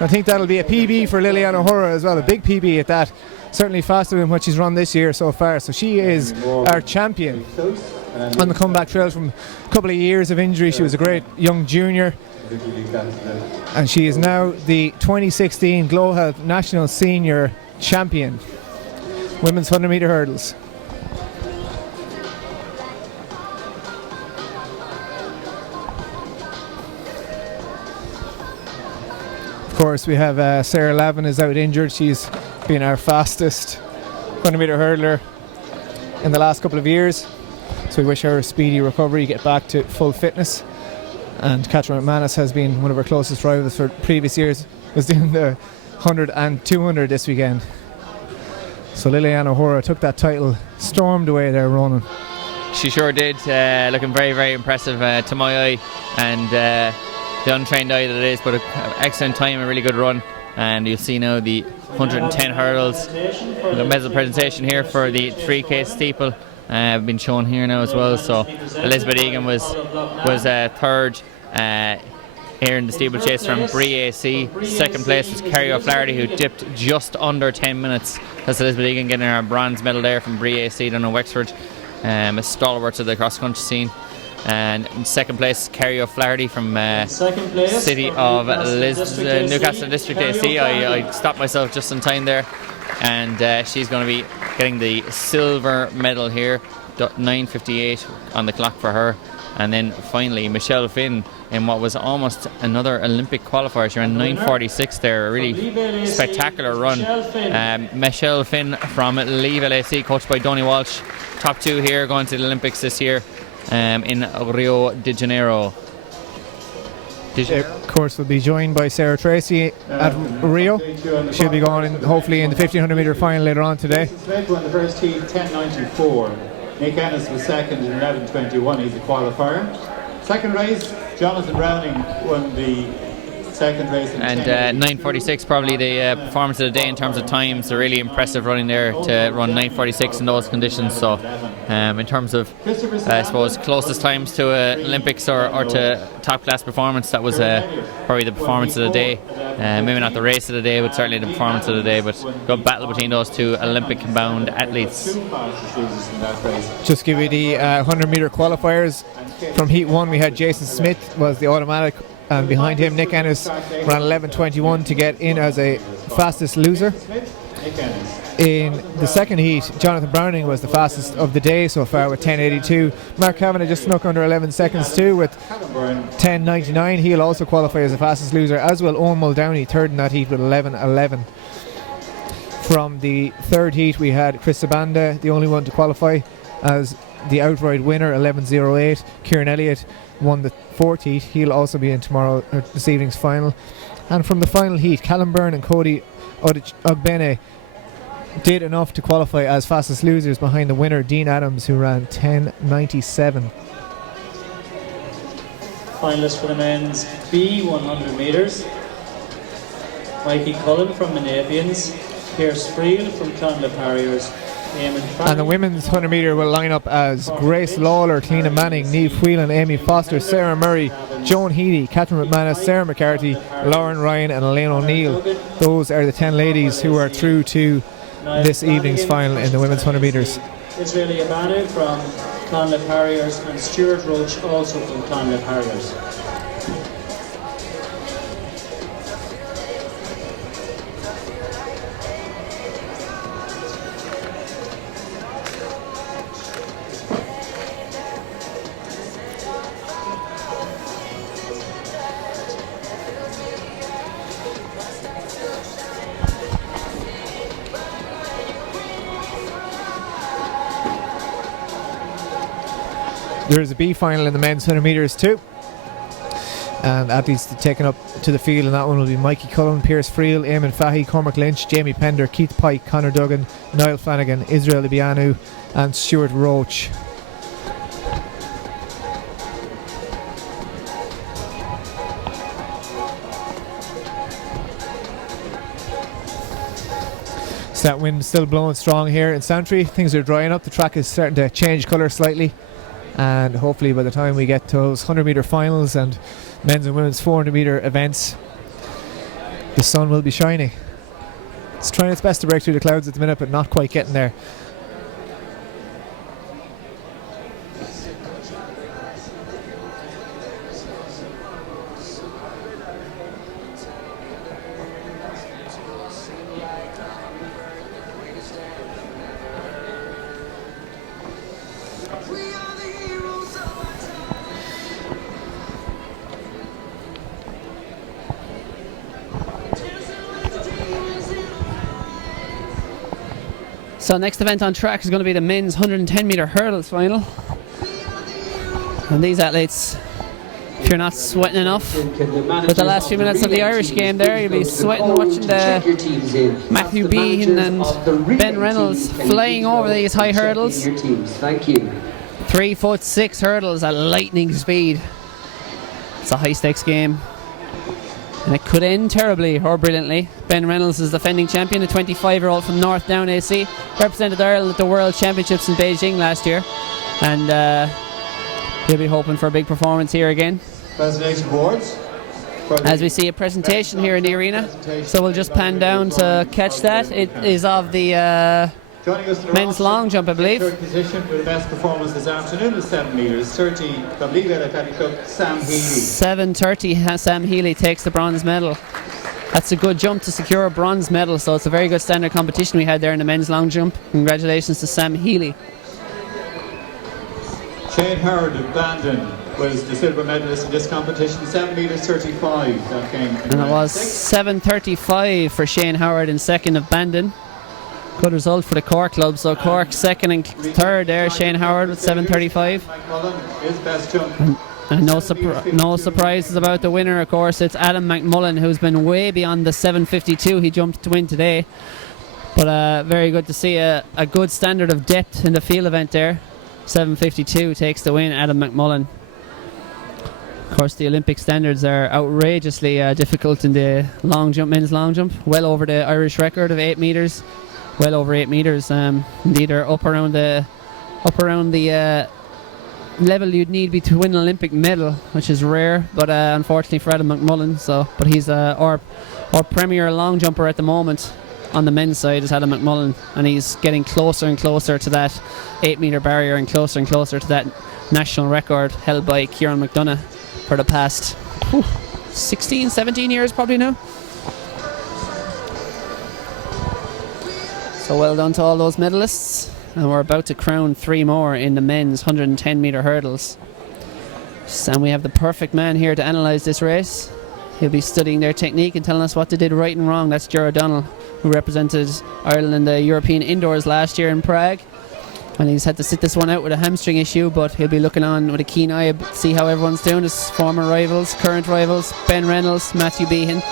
I think that'll be a PB for Liliana O'Hara as well, a big PB at that. Certainly faster than what she's run this year so far. So she is our champion on the comeback trail from a couple of years of injury. She was a great young junior, and she is now the 2016 GloHealth National Senior Champion, women's 100 metre hurdles. Of course, we have Sarah Lavin is out injured. She's been our fastest 100 metre hurdler in the last couple of years, so we wish her a speedy recovery, get back to full fitness. And Catherine McManus has been one of our closest rivals for previous years, was doing the 100 and 200 this weekend. So Liliana O'Hara took that title, stormed away there, Ronan. She sure did, looking very, very impressive to my eye, and the untrained eye that it is, but an excellent time, a really good run. And you'll see now the 110 hurdles. We've got medal presentation here for the 3K steeple. Been shown here now as well. So Elizabeth Egan was third here in the steeplechase from Bree AC. Second place was Kerry O'Flaherty, who dipped just under 10 minutes. That's Elizabeth Egan getting her bronze medal there from Bree AC down in Wexford. A stalwart of the cross country scene. And in second place, Kerry O'Flaherty from City of Newcastle District AC. I stopped myself just in time there, and she's going to be getting the silver medal here. 9:58 on the clock for her. And then finally Michelle Finn in what was almost another Olympic qualifier. She ran 9:46 there, a really spectacular run. Michelle Finn from Leeville AC, coached by Donny Walsh. Top 2 here, going to the Olympics this year in Rio de Janeiro. Of course, we'll be joined by Sarah Tracy at Rio. She'll be going hopefully in the 1500 metre final later on today. Smith won the first heat 10:94. Nick Ennis was second in 11:21. He's a qualifier. Second race, Jonathan Browning won the second race in and 9:46 probably the performance of the day in terms of time. So really impressive running there to run 9:46 in those conditions. So in terms of I suppose closest times to Olympics or to top class performance, that was probably the performance of the day. Maybe not the race of the day, but certainly the performance of the day. But good battle between those two Olympic bound athletes. Just give you the 100 metre qualifiers. From heat 1 we had Jason Smith was the automatic, and behind him Nick Ennis ran 11:21 to get in as a fastest loser. Nick Ennis. In the second heat, Jonathan Browning was the fastest of the day so far with 10.82. Mark Kavanagh just snuck under 11 seconds too with 10.99. He'll also qualify as the fastest loser, as will Owen Muldowney, third in that heat with 11.11. From the third heat, we had Chris Sabanda, the only one to qualify as the outright winner, 11.08. Kieran Elliott won the fourth heat. He'll also be in this evening's final. And from the final heat, Callum Byrne and Cody Ogbene did enough to qualify as fastest losers behind the winner, Dean Adams, who ran 10.97. Finalists for the men's B 100 metres. Mikey Cullen from Monavians, Pierce Friel from Clonliffe Harriers, and the women's 100 metre will line up as Grace Lawler, Cleena Manning, Niamh Whelan, Amy Foster, Sarah Murray, Joan Healy, Catherine McManus, Sarah McCarthy, Lauren Ryan and Elaine O'Neill. Those are the 10 ladies who are through to this evening's final in the women's 100 metres. Israeli Abanu from Clonliffe Harriers and Stuart Roach also from Clonliffe Harriers. There is a B final in the men's 100 metres too, and athletes taken up to the field in that one will be Mikey Cullen, Pierce Friel, Eamon Fahy, Cormac Lynch, Jamie Pender, Keith Pike, Conor Duggan, Niall Flanagan, Israel Ibianu and Stuart Roach. So that wind still blowing strong here in Santry. Things are drying up, the track is starting to change colour slightly, and hopefully by the time we get to those 100 metre finals and men's and women's 400 metre events, the sun will be shining. It's trying its best to break through the clouds at the minute, but not quite getting there. So next event on track is going to be the men's 110 metre hurdles final. And these athletes, if you're not sweating enough with the last few minutes of the Irish game there, you'll be sweating watching the Matthew Behan and Ben Reynolds flying over these high hurdles. 3'6" hurdles at lightning speed. It's a high stakes game, and it could end terribly or brilliantly. Ben Reynolds is the defending champion, a 25-year-old from North Down AC, represented Ireland at the World Championships in Beijing last year, and he'll be hoping for a big performance here again. Presentation boards. As we see a presentation here in the arena, so we'll just pan down to catch that. It is of the men's long jump, I believe. Third position with the best performance this afternoon is 7 metres 30. Sam Healy. 7:30. Sam Healy takes the bronze medal. That's a good jump to secure a bronze medal, so it's a very good standard competition we had there in the men's long jump. Congratulations to Sam Healy. Shane Howard of Bandon was the silver medalist in this competition, 7 metres 35. That came. And it was 7:35 for Shane Howard in second of Bandon. Good result for the Cork club. So Cork second and third there. Shane Howard with 7:35. His best jump. And no surprises about the winner, of course. It's Adam McMullen, who's been way beyond the 7:52 he jumped to win today. But very good to see a good standard of depth in the field event there. 7:52 takes the win, Adam McMullen. Of course, the Olympic standards are outrageously difficult in the long jump, men's long jump. Well over the Irish record of 8 metres. Well over 8 metres. Indeed, are up around the level you'd need to win an Olympic medal, which is rare. But unfortunately for Adam McMullen, but he's our premier long jumper at the moment. On the men's side is Adam McMullen, and he's getting closer and closer to that 8 metre barrier and closer to that national record held by Kieran McDonough for the past 16, 17 years probably now. So well done to all those medalists. And we're about to crown 3 more in the men's 110 metre hurdles. And we have the perfect man here to analyse this race. He'll be studying their technique and telling us what they did right and wrong. That's Ger O'Donnell, who represented Ireland in the European Indoors last year in Prague. And he's had to sit this one out with a hamstring issue, but he'll be looking on with a keen eye to see how everyone's doing. His former rivals, current rivals, Ben Reynolds, Matthew Behan.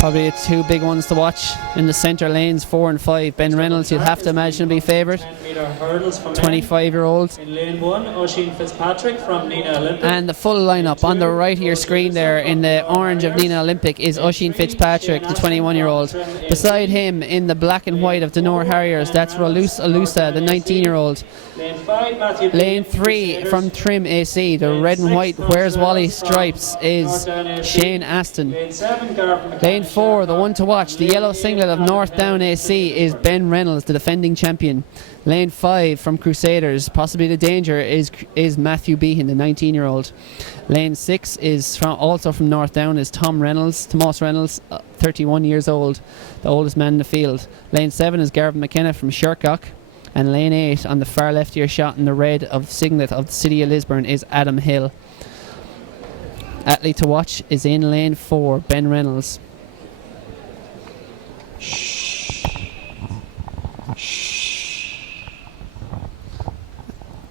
Probably the 2 big ones to watch in the centre lanes, 4 and 5. Ben Reynolds, you'd have to imagine, will be favoured. 25-year-old. In lane 1, Oisin Fitzpatrick from Nina Olympic. And the full lineup on the right of your screen there in the orange of Nina Olympic is Oisin Fitzpatrick, the 21-year-old. Beside him in the black and white of Denor Harriers, that's Rolus Alusa, the 19-year-old. Lane 5, Matthew Lane 3 from Trim AC, the red and white Where's Wally stripes is Shane Aston. Lane 7, Garvin. Lane 4, the one to watch, the yellow singlet of North Down AC is Ben Reynolds, the defending champion. Lane 5 from Crusaders, possibly the danger, is Matthew Behan, the 19-year-old. Lane 6 is also from North Down is Tomas Reynolds, 31 years old, the oldest man in the field. Lane 7 is Garvin McKenna from Shercock. And lane 8 on the far left ear shot in the red of singlet of the City of Lisburn is Adam Hill. Athlete to watch is in lane 4, Ben Reynolds.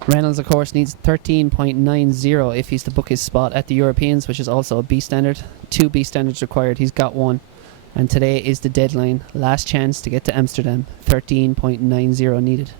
Reynolds, of course, needs 13.90 if he's to book his spot at the Europeans, which is also a B standard. 2 B standards required. He's got 1. And today is the deadline. Last chance to get to Amsterdam. 13.90 needed.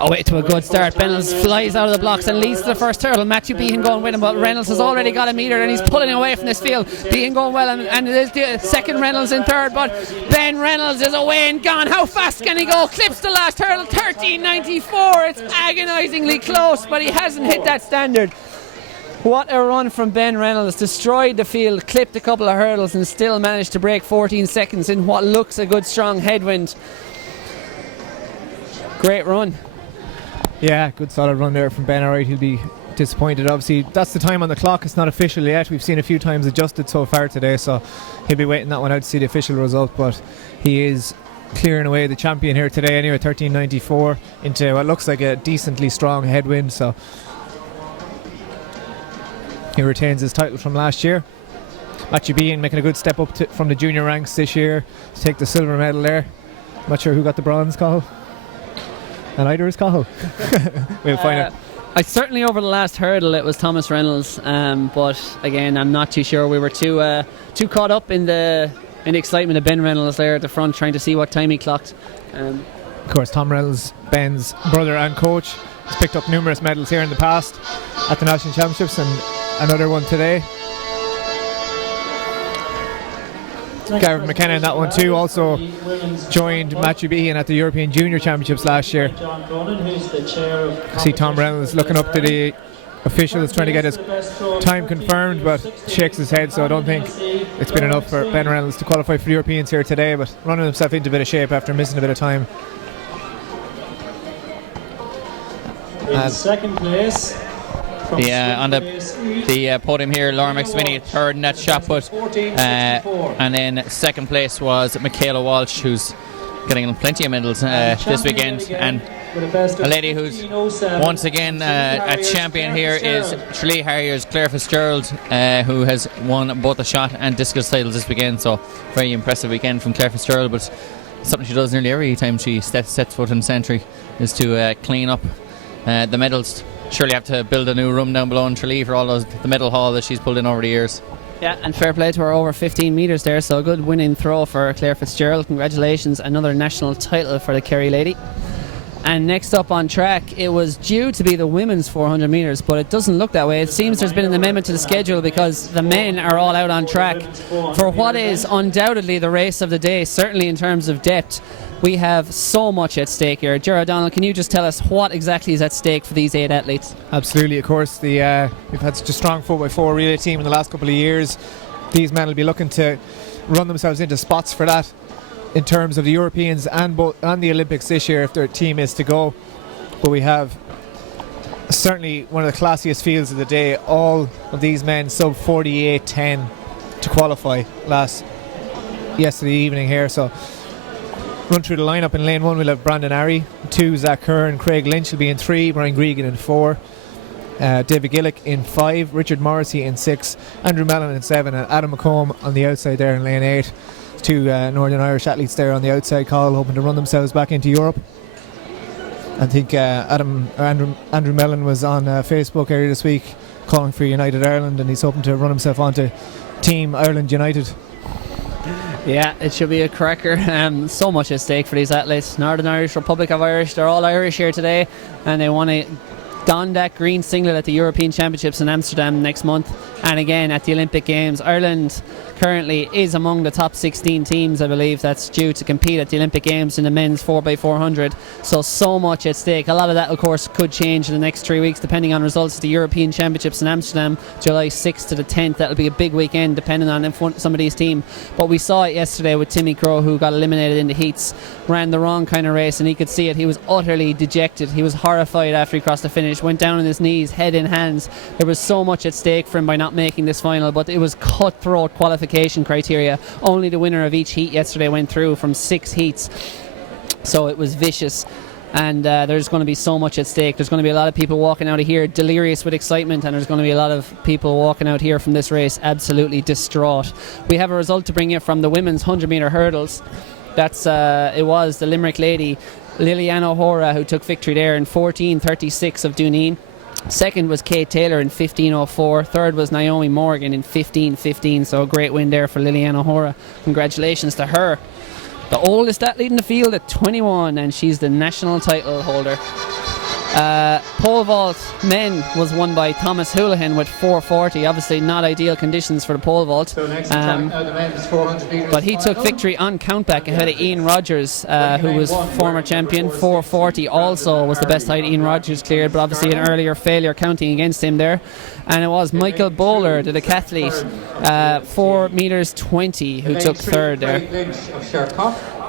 Away to a good start. Reynolds flies out of the blocks and leads to the first hurdle. Matthew Behan going with him, but Reynolds has already got a metre and he's pulling away from this field. Behan going well, and it is the second Reynolds in third, but Ben Reynolds is away and gone. How fast can he go? Clips the last hurdle, 13.94. It's agonisingly close, but he hasn't hit that standard. What a run from Ben Reynolds. Destroyed the field, clipped a couple of hurdles and still managed to break 14 seconds in what looks a good strong headwind. Great run. Yeah, good solid run there from Ben. Alright, he'll be disappointed. Obviously, that's the time on the clock. It's not official yet. We've seen a few times adjusted so far today, so he'll be waiting that one out to see the official result. But he is clearing away the champion here today anyway, 13.94 into what looks like a decently strong headwind. So he retains his title from last year. Matthew Behan making a good step up from the junior ranks this year to take the silver medal there. Not sure who got the bronze, Cathal. And either is Cathal. We'll find out. I certainly over the last hurdle it was Tomas Reynolds, but again I'm not too sure. We were too caught up in the excitement of Ben Reynolds there at the front, trying to see what time he clocked. Of course, Tom Reynolds, Ben's brother and coach, has picked up numerous medals here in the past at the National Championships, and another one today. Garvin McKenna in that one too, also joined Matthew Behan at the European Junior Championships last year. See Tom Reynolds looking up to the officials, trying to get his time confirmed, but shakes his head, so I don't think it's been enough for Ben Reynolds to qualify for the Europeans here today, but running himself into a bit of shape after missing a bit of time. In second place, on the podium here, Laura McSweeney third in that shot put, and then second place was Michaela Walsh, who's getting plenty of medals this weekend, and a lady who's once again a champion here is Tralee Harriers' Claire Fitzgerald, who has won both the shot and discus titles this weekend. So very impressive weekend from Claire Fitzgerald, but something she does nearly every time she sets foot in the Century is to clean up the medals. Surely have to build a new room down below in Tralee for all the medal haul that she's pulled in over the years. Yeah, and fair play to her, over 15 metres there, so a good winning throw for Claire Fitzgerald. Congratulations, another national title for the Kerry lady. And next up on track, it was due to be the women's 400 metres, but it doesn't look that way. It seems there's been an amendment to the schedule because the men are all out on track for what is undoubtedly the race of the day, certainly in terms of depth. We have so much at stake here. Ger O'Donnell, can you just tell us what exactly is at stake for these 8 athletes? Absolutely, of course. We've had such a strong 4x4 relay team in the last couple of years. These men will be looking to run themselves into spots for that in terms of the Europeans and the Olympics this year if their team is to go. But we have certainly one of the classiest fields of the day. All of these men sub 48.10 to qualify yesterday evening here. So run through the lineup. In lane 1 we'll have Brandon Arry, 2 Zach Kerr and Craig Lynch will be in 3, Brian Gregan in 4, David Gillick in 5, Richard Morrissey in 6, Andrew Mellon in 7, and Adam McComb on the outside there in lane 8. 2 Northern Irish athletes there on the outside call, hoping to run themselves back into Europe. I think Andrew Mellon was on Facebook earlier this week calling for United Ireland, and he's hoping to run himself onto Team Ireland United. Yeah, it should be a cracker. So much at stake for these athletes. Northern Irish, Republic of Irish, they're all Irish here today, and they want to don that green singlet at the European Championships in Amsterdam next month, and again at the Olympic Games. Ireland currently is among the top 16 teams, I believe, that's due to compete at the Olympic Games in the men's 4x400. So much at stake. A lot of that, of course, could change in the next 3 weeks depending on results of the European Championships in Amsterdam, July 6th to the 10th. That'll be a big weekend depending on if somebody's team. But we saw it yesterday with Timmy Crowe, who got eliminated in the heats, ran the wrong kind of race, and he could see it. He was utterly dejected. He was horrified after he crossed the finish, went down on his knees, head in hands. There was so much at stake for him by not making this final, but it was cutthroat qualification criteria. Only the winner of each heat yesterday went through from 6 heats, so it was vicious. And there's going to be so much at stake. There's going to be a lot of people walking out of here delirious with excitement, and there's going to be a lot of people walking out here from this race absolutely distraught. We have a result to bring you from the women's 100 metre hurdles. That's it was the Limerick lady Liliana O'Hora who took victory there in 14:36 of Duneen. Second was Kate Taylor in 15:04. Third was Naomi Morgan in 15:15. So a great win there for Liliana O'Hora. Congratulations to her. The oldest athlete in the field at 21, and she's the national title holder. Pole vault men was won by Thomas Houlihan with 4:40. Obviously not ideal conditions for the pole vault. So next the men's 400 metres. But he took victory on countback ahead of Ian Rogers, who was former champion. 4:40 also was the best height Ian Rogers cleared, but obviously an earlier failure counting against him there. And it was Michael Bowler, the decathlete, 4:20 who took third there.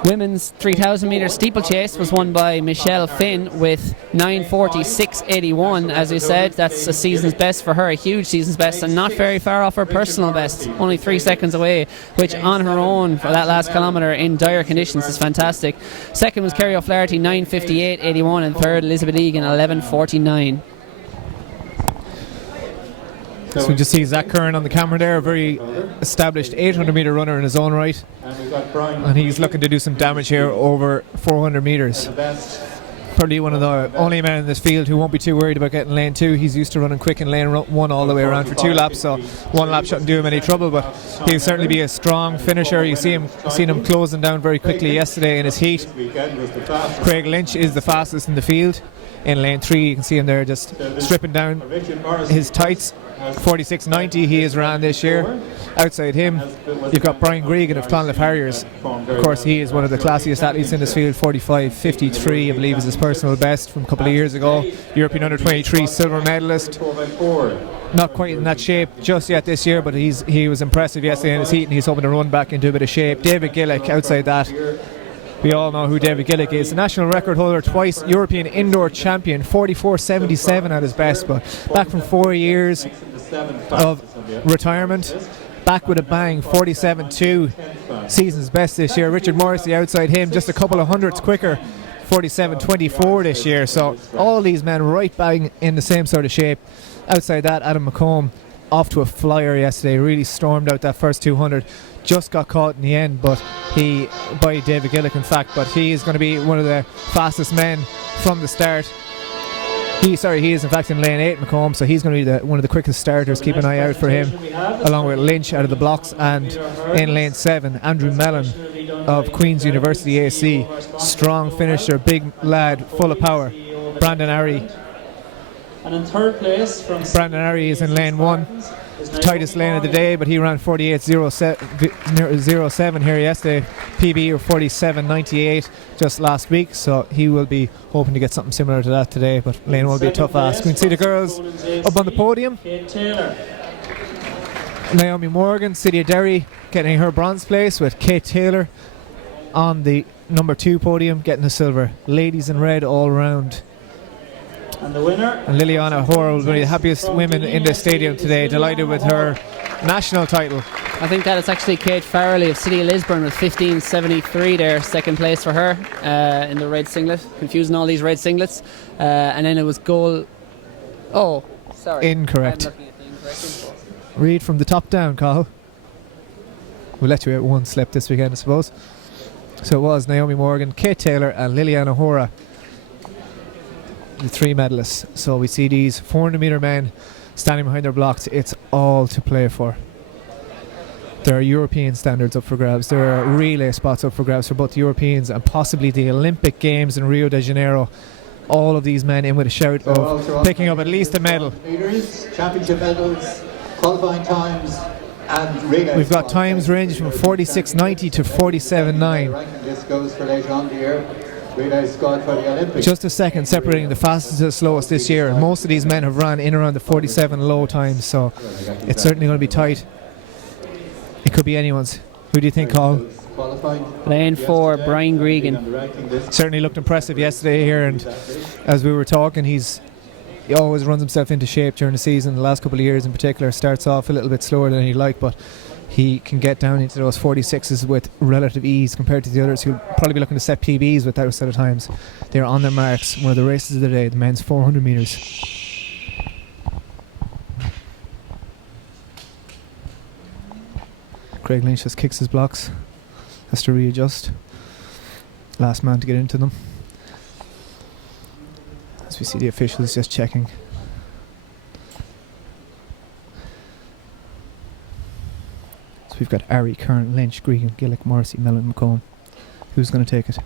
Women's 3,000 metre steeplechase was won by Michelle Finn with 9:46.81. As we said, that's a season's best for her, a huge season's best, and not very far off her personal best, only 3 seconds away, which on her own for that last kilometre in dire conditions is fantastic. Second was Kerry O'Flaherty, 9:58.81, and third Elizabeth Egan, 11:49. So we just see Zach Curran on the camera there, a very established 800 metre runner in his own right, and he's looking to do some damage here over 400 metres. Probably one of the only men in this field who won't be too worried about getting lane 2. He's used to running quick in lane 1 all the way around for 2 laps, so 1 lap shouldn't do him any trouble, but he'll certainly be a strong finisher. You seen him closing down very quickly yesterday in his heat. Craig Lynch is the fastest in the field. In lane 3 you can see him there just stripping down his tights. 46.90 he has ran this year. Outside him you've got Brian Gregan of Clonliffe Harriers. Of course he is one of the classiest athletes in this field. 45.53 I believe is his personal best from a couple of years ago. European under 23 silver medalist. Not quite in that shape just yet this year, but he was impressive yesterday in his heat, and he's hoping to run back into a bit of shape. David Gillick outside that. We all know who David Gillick is. The national record holder, twice European indoor champion, 44.77 at his best, but back from 4 years of retirement, back with a bang, 47.2, season's best this year. Richard Morrissey outside him, just a couple of hundredths quicker, 47.24 this year. So all these men right bang in the same sort of shape. Outside that, Adam McComb off to a flyer yesterday, really stormed out that first 200. Just got caught in the end, but by David Gillick in fact, but he is going to be one of the fastest men from the start. He is in fact in lane 8, McComb, so he's going to be one of the quickest starters. Keep an eye out for him, along with Lynch out of the blocks. And in lane 7, Andrew Mellon of Queen's University AC, strong finisher, big lad, full of power. Brandon Arry. And in third place from Brandon Arry is in lane 1, the tightest lane of the day, but he ran 48.07 here yesterday. PB of 47.98 just last week, so he will be hoping to get something similar to that today, but lane 1 will be a tough ask. We can see the girls up on the podium. Naomi Morgan, City of Derry, getting her bronze place, with Kate Taylor on the number 2 podium getting the silver. Ladies in red all round. And the winner, and Liliana O'Hora will be the happiest women in the stadium today, delighted with her national title. I think that it's actually Kate Farrelly of City of Lisburn with 15.73 there, second place for her in the red singlet. Confusing all these red singlets. And then it was goal... Oh, sorry. Incorrect. I'm looking at the incorrect info. Read from the top down, Cahill. We'll let you out one slip this weekend, I suppose. So it was Naomi Morgan, Kate Taylor and Liliana Hora, the 3 medalists. So we see these 400 metre men standing behind their blocks. It's all to play for. There are European standards up for grabs. There are relay spots up for grabs for both the Europeans and possibly the Olympic Games in Rio de Janeiro. All of these men in with a shout of picking up at least a medal. Meters, championship medals, qualifying times, and relay. We've got times ranging from 46.90 to 47.9. This goes for later on the year. Relay squad for the Olympics. Just a second separating the fastest to the slowest this year, and most of these men have run in around the 47 low times, so it's certainly going to be tight. It could be anyone's. Who do you think, Carl? Lane 4, Brian Gregan. Certainly looked impressive yesterday here, and as we were talking, he always runs himself into shape during the season. The last couple of years in particular, starts off a little bit slower than he'd like, but he can get down into those 46s with relative ease compared to the others who'll probably be looking to set PBs with those set of times. They're on their marks. One of the races of the day, the men's 400 metres. Craig Lynch just kicks his blocks, has to readjust. Last man to get into them. As we see the officials just checking. So we've got Ari, Kern, Lynch, Gregan, Gillick, Morrissey, Mellon, McComb. Who's going to take it?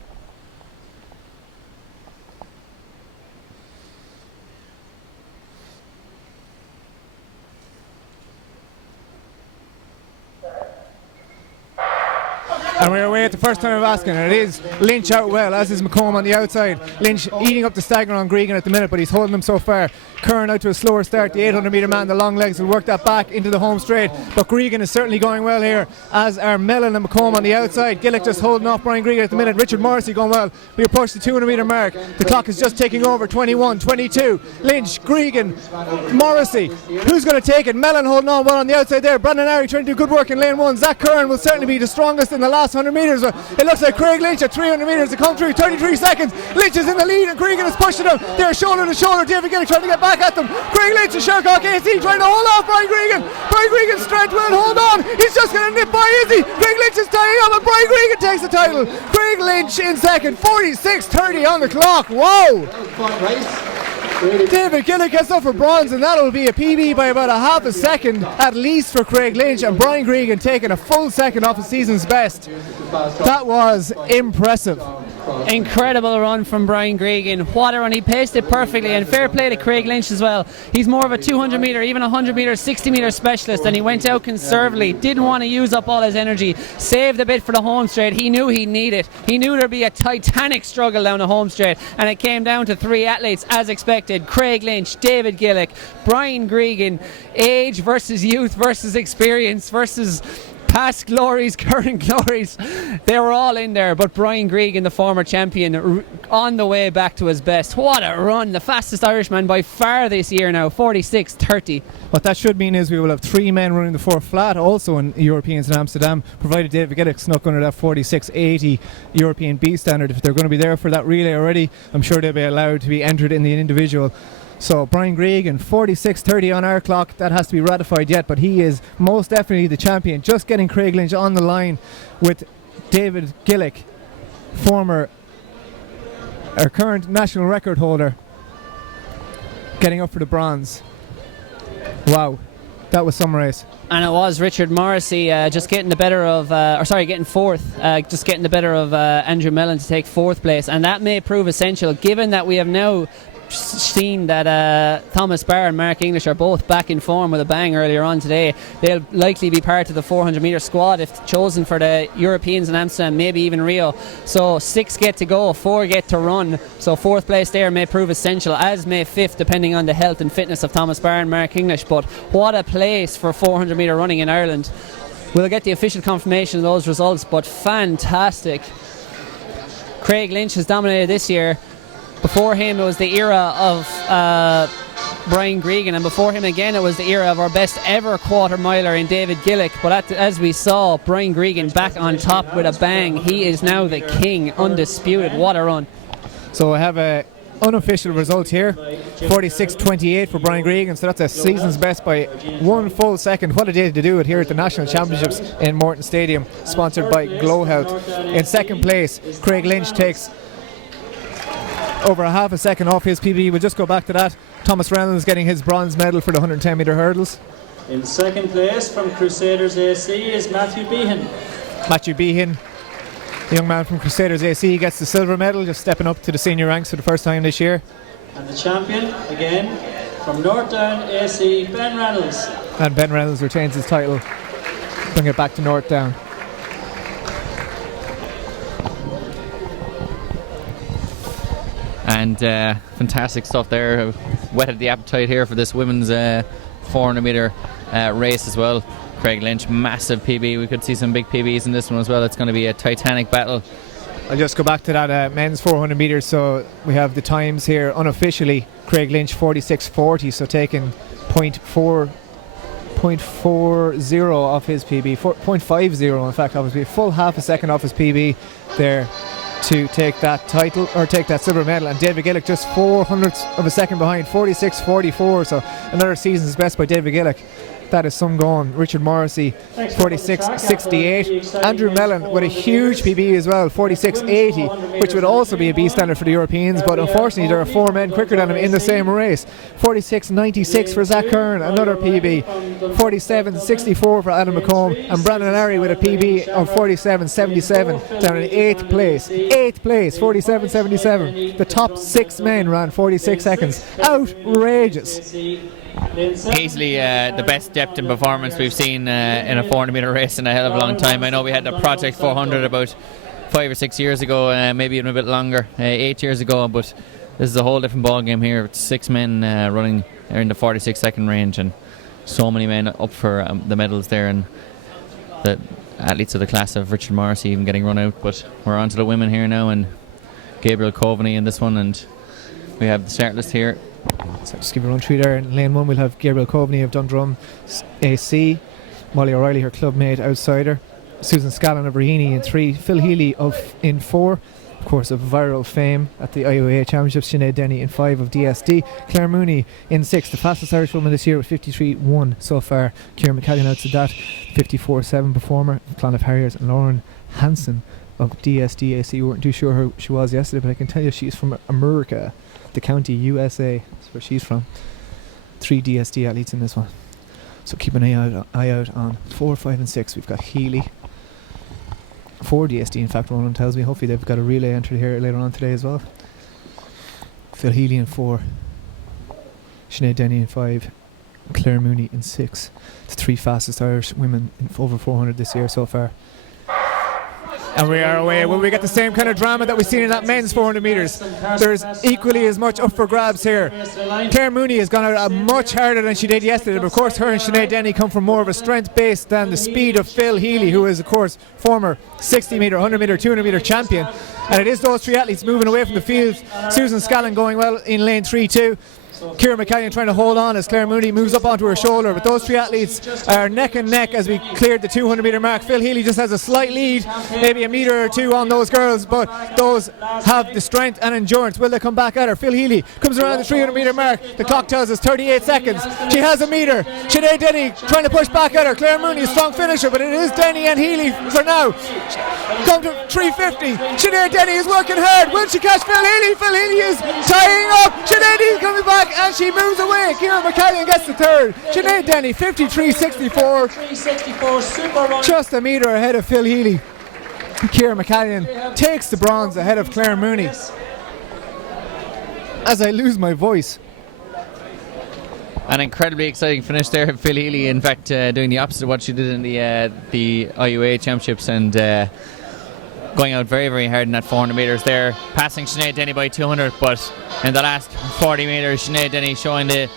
And we're away at the first time of asking, and it is Lynch out well, as is McComb on the outside. Lynch eating up the stagger on Gregan at the minute, but he's holding him so far. Curran out to a slower start, the 800 metre man, the long legs will work that back into the home straight, but Gregan is certainly going well here, as are Mellon and McComb on the outside. Gillick just holding off Brian Gregan at the minute. Richard Morrissey going well. We approach the 200 metre mark. The clock is just taking over. 21, 22. Lynch, Gregan, Morrissey. Who's going to take it? Mellon holding on well on the outside there. Brandon Ari trying to do good work in lane 1. Zach Curran will certainly be the strongest in the last 100 metres. It looks like Craig Lynch at 300 metres to come through. 33 seconds. Lynch is in the lead and Gregan is pushing him. They're shoulder to shoulder. David Gillick trying to get back at them. Craig Lynch and Shercock AC trying to hold off Brian Gregan. Brian Gregan's strength will hold on. He's just going to nip by Izzy. Craig Lynch is tying up and Brian Gregan takes the title. Craig Lynch in second. 46.30 on the clock. Wow. David Gillick gets up for bronze, and that'll be a PB by about a half a second at least for Craig Lynch, and Brian Gregan taking a full second off his season's best. That was impressive. Incredible run from Brian Gregan. What a run. He paced it perfectly, and fair play to Craig Lynch as well. He's more of a 200 metre, even 100 metre, 60 metre specialist, and he went out conservatively. Didn't want to use up all his energy. Saved a bit for the home straight. He knew he'd need it. He knew there'd be a titanic struggle down the home straight, and it came down to 3 athletes as expected. Craig Lynch, David Gillick, Brian Gregan. Age versus youth versus experience versus past glories, current glories. They were all in there, but Brian Gregan, the former champion, on the way back to his best. What a run. The fastest Irishman by far this year now, 46.30. What that should mean is we will have 3 men running the 4 flat also in Europeans in Amsterdam, provided David Gillick snuck under that 46.80 European B standard. If they're going to be there for that relay already, I'm sure they'll be allowed to be entered in the individual. So Brian Gregan, 46.30 on our clock. That has to be ratified yet, but he is most definitely the champion. Just getting Craig Lynch on the line with David Gillick, our current national record holder, getting up for the bronze. Wow, that was some race. And it was Richard Morrissey just getting the better of, getting fourth, just getting the better of Andrew Mellon to take 4th place, and that may prove essential given that we have now seen that Thomas Barr and Mark English are both back in form with a bang earlier on today. They'll likely be part of the 400 metre squad if chosen for the Europeans in Amsterdam, maybe even Rio. So 6 get to go, 4 get to run. So 4th place there may prove essential, as may 5th depending on the health and fitness of Thomas Barr and Mark English. But what a place for 400 metre running in Ireland. We'll get the official confirmation of those results, but fantastic. Craig Lynch has dominated this year. Before him, it was the era of Brian Gregan, and before him again it was the era of our best ever quarter miler in David Gillick. But as we saw, Brian Gregan back on top with a bang. He is now the king, undisputed. What a run. So I have a unofficial result here, 46.28 for Brian Gregan, so that's a season's best by 1 full second. What a day to do it here at the National Championships in Morton Stadium, sponsored by GloHealth. In second place, Craig Lynch takes over a half a second off his PB. We'll just go back to that. Thomas Reynolds getting his bronze medal for the 110 metre hurdles. In second place from Crusaders AC is Matthew Behan. Matthew Behan, the young man from Crusaders AC, gets the silver medal, just stepping up to the senior ranks for the first time this year. And the champion, again, from Northdown AC, Ben Reynolds. And Ben Reynolds retains his title, bring it back to Northdown. And fantastic stuff there. Whetted the appetite here for this women's 400 metre race as well. Craig Lynch, massive PB. We could see some big PBs in this one as well. It's going to be a titanic battle. I'll just go back to that men's 400 metres. So we have the times here unofficially. Craig Lynch 46.40, so taking 0.40 off his PB, 0.50 in fact off his PB, full half a second off his PB there to take that title, or take that silver medal. And David Gillick just 0.04 of a second behind, 46.44, so another season's best by David Gillick. That is some going. Richard Morrissey 46.68. Andrew Mellon with a huge PB as well, 46.80, which would also be a B standard for the Europeans, but unfortunately there are 4 men quicker than him in the same race. 46.96 for Zach Kern, another PB. 47.64 for Adam McComb, and Brandon Larry with a PB of 47.77 down in 8th place. 8th place, 47.77. The top 6 men ran 46 seconds. Outrageous. Easily the best depth and performance we've seen in a 400 metre race in a hell of a long time. I know we had the Project 400 about 5 or 6 years ago, maybe even a bit longer, 8 years ago, but this is a whole different ball game here. It's 6 men running in the 46 second range, and so many men up for the medals there, and the athletes of the class of Richard Morrissey even getting run out. But we're on to the women here now, and Gabriel Coveney in this one, and we have the start list here. So just give a run through there. In lane 1 we'll have Gabriel Coveney of Dundrum AC, Molly O'Reilly, her clubmate outsider, Susan Scallon of Raheny in 3, Phil Healy in 4, of course of viral fame at the IOA Championships, Sinead Denny in 5 of DSD, Claire Mooney in 6, the fastest Irish woman this year with 53.1 so far. Ciara McCallion outside that, 54.7 performer, Clonif Harriers, and Lauren Hansen of DSD AC. We weren't too sure who she was yesterday, but I can tell you she's from America, the county USA, that's where she's from. 3 DSD athletes in this one, so keep an eye out on 4, 5 and 6. We've got Healy, 4 DSD in fact, Roland tells me. Hopefully they've got a relay entered here later on today as well. Phil Healy in 4, Sinead Denny in 5, Claire Mooney in 6. The 3 fastest Irish women in over 400 this year so far. And we are away. Will we get the same kind of drama that we've seen in that men's 400 metres? There's equally as much up for grabs here. Claire Mooney has gone out much harder than she did yesterday, but of course her and Sinead Denny come from more of a strength base than the speed of Phil Healy, who is of course former 60 metre, 100 metre, 200 metre champion. And it is those 3 athletes moving away from the field. Susan Scallon going well in lane 3 too. Ciara McCallion trying to hold on as Claire Mooney moves up onto her shoulder, but those 3 athletes are neck and neck as we cleared the 200 metre mark. Phil Healy just has a slight lead, maybe a metre or 2 on those girls, but those have the strength and endurance. Will they come back at her? Phil Healy comes around the 300 metre mark. The clock tells us 38 seconds. She has a metre. Sinead Denny trying to push back at her. Claire Mooney a strong finisher, but it is Denny and Healy for now. Come to 350. Sinead Denny is working hard. Will she catch Phil Healy? Phil Healy is tying up. Sinead Denny coming back, and she moves away. Ciara McCallion gets the 3rd. Sinead Denny 53.64. 364 super run. Just a metre ahead of Phil Healy. Ciara McCallion takes the bronze ahead of Claire Mooney. As I lose my voice. An incredibly exciting finish there, Phil Healy. In fact, doing the opposite of what she did in the IUA Championships, and going out very, very hard in that 400 metres there, passing Sinead Denny by 200. But in the last 40 metres, Sinead Denny showing the